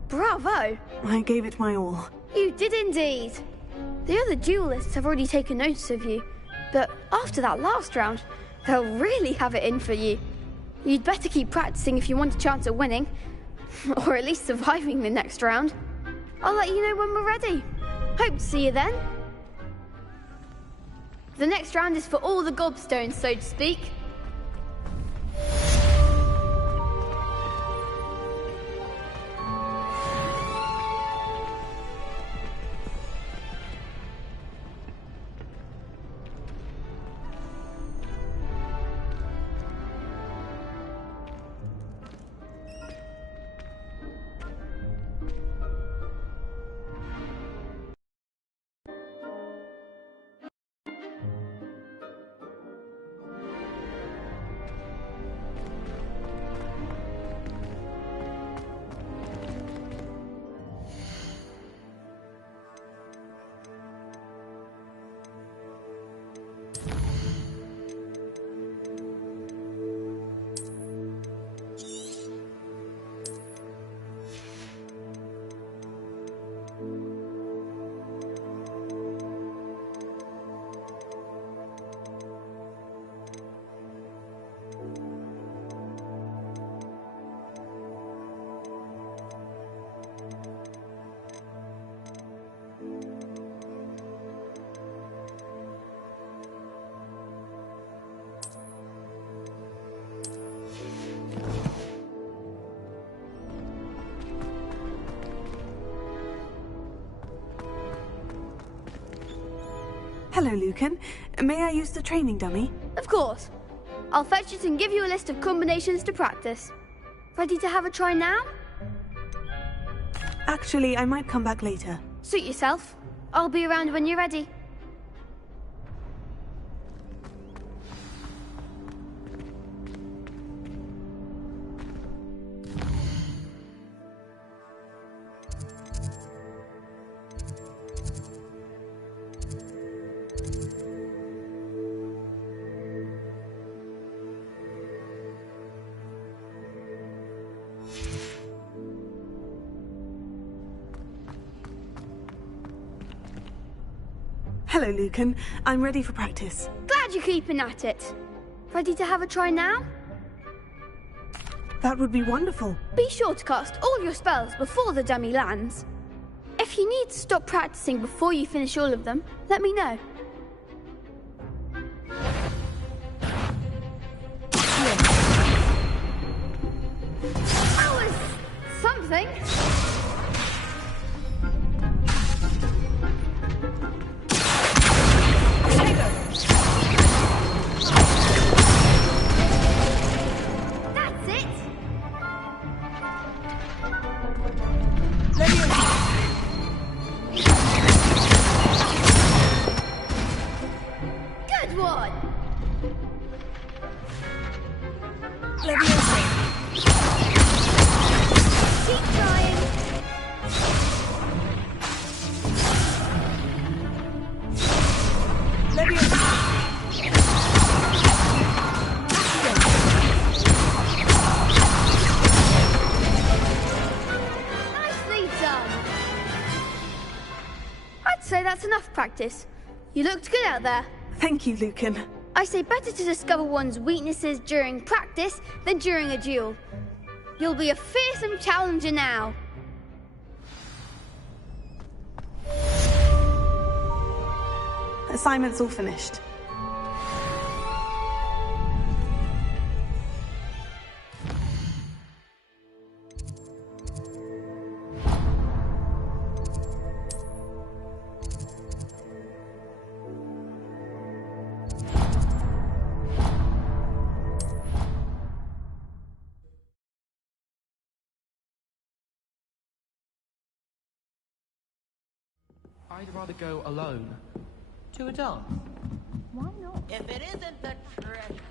Bravo! I gave it my all. You did indeed. The other duelists have already taken notice of you, but after that last round, they'll really have it in for you. You'd better keep practicing if you want a chance at winning, or at least surviving the next round. I'll let you know when we're ready. Hope to see you then. The next round is for all the gobstones, so to speak. Hello, Lucan. May I use the training dummy? Of course. I'll fetch it and give you a list of combinations to practice. Ready to have a try now? Actually, I might come back later. Suit yourself. I'll be around when you're ready. Hello, Lucan. I'm ready for practice. Glad you're keeping at it. Ready to have a try now? That would be wonderful. Be sure to cast all your spells before the dummy lands. If you need to stop practicing before you finish all of them, let me know. That was something. Practice. You looked good out there. Thank you, Lucan. I say better to discover one's weaknesses during practice than during a duel. You'll be a fearsome challenger now. Assignment's all finished. I'd rather go alone. To a dance? Why not? If it isn't the treasure.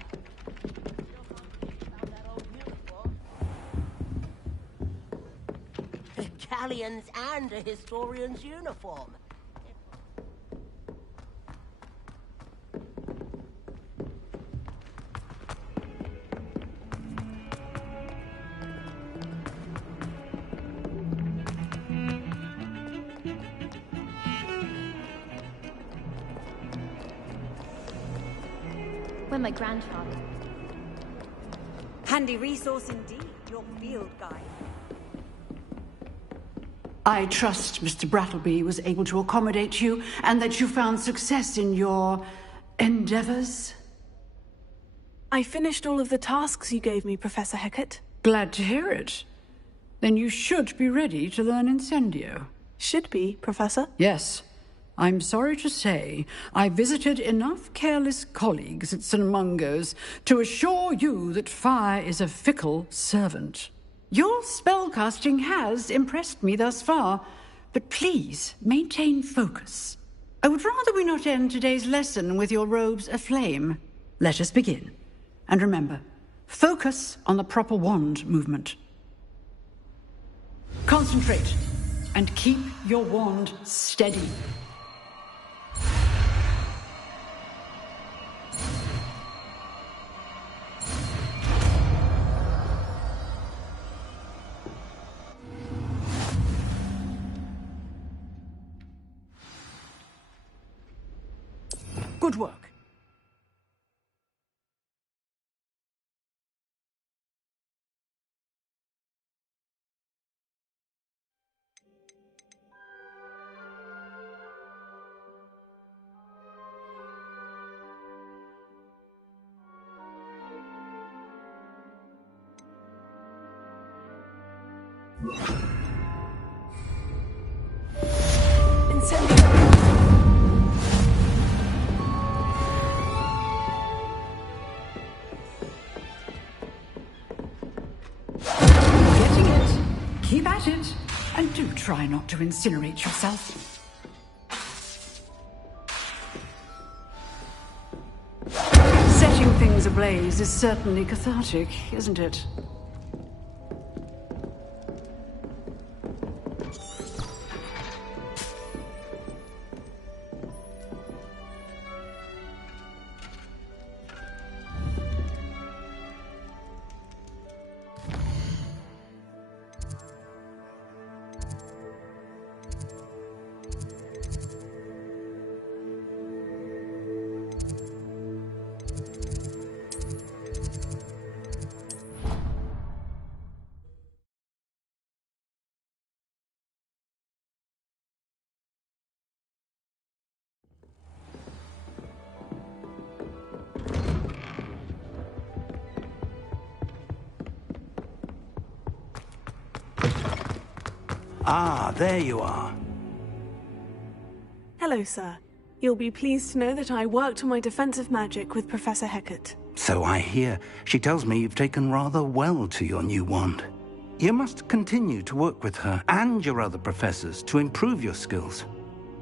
Galleons and a historian's uniform. When my grandfather. Handy resource indeed, your field guide. I trust Mr. Brattleby was able to accommodate you and that you found success in your endeavors. I finished all of the tasks you gave me, Professor Hecat. Glad to hear it. Then you should be ready to learn Incendio. Should be, Professor? Yes. I'm sorry to say, I visited enough careless colleagues at St. Mungo's to assure you that fire is a fickle servant. Your spellcasting has impressed me thus far, but please maintain focus. I would rather we not end today's lesson with your robes aflame. Let us begin. And remember, focus on the proper wand movement. Concentrate, and keep your wand steady. Good work. And do try not to incinerate yourself. Setting things ablaze is certainly cathartic, isn't it? Ah, there you are. Hello, sir. You'll be pleased to know that I worked on my defensive magic with Professor Hecat. So I hear. She tells me you've taken rather well to your new wand. You must continue to work with her and your other professors to improve your skills.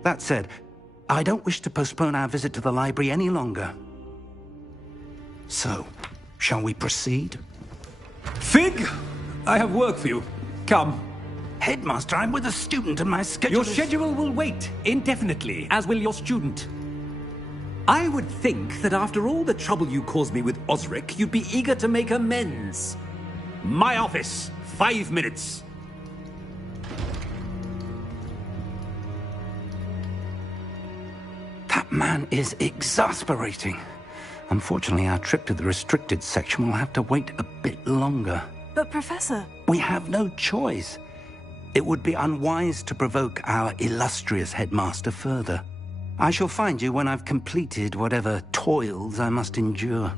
That said, I don't wish to postpone our visit to the library any longer. So, shall we proceed? Fig! I have work for you. Come. Headmaster, I'm with a student and my schedule Your schedule will wait indefinitely, as will your student. I would think that after all the trouble you caused me with Osric, you'd be eager to make amends. My office, 5 minutes. That man is exasperating. Unfortunately, our trip to the restricted section will have to wait a bit longer. But, Professor... We have no choice. It would be unwise to provoke our illustrious headmaster further. I shall find you when I've completed whatever toils I must endure.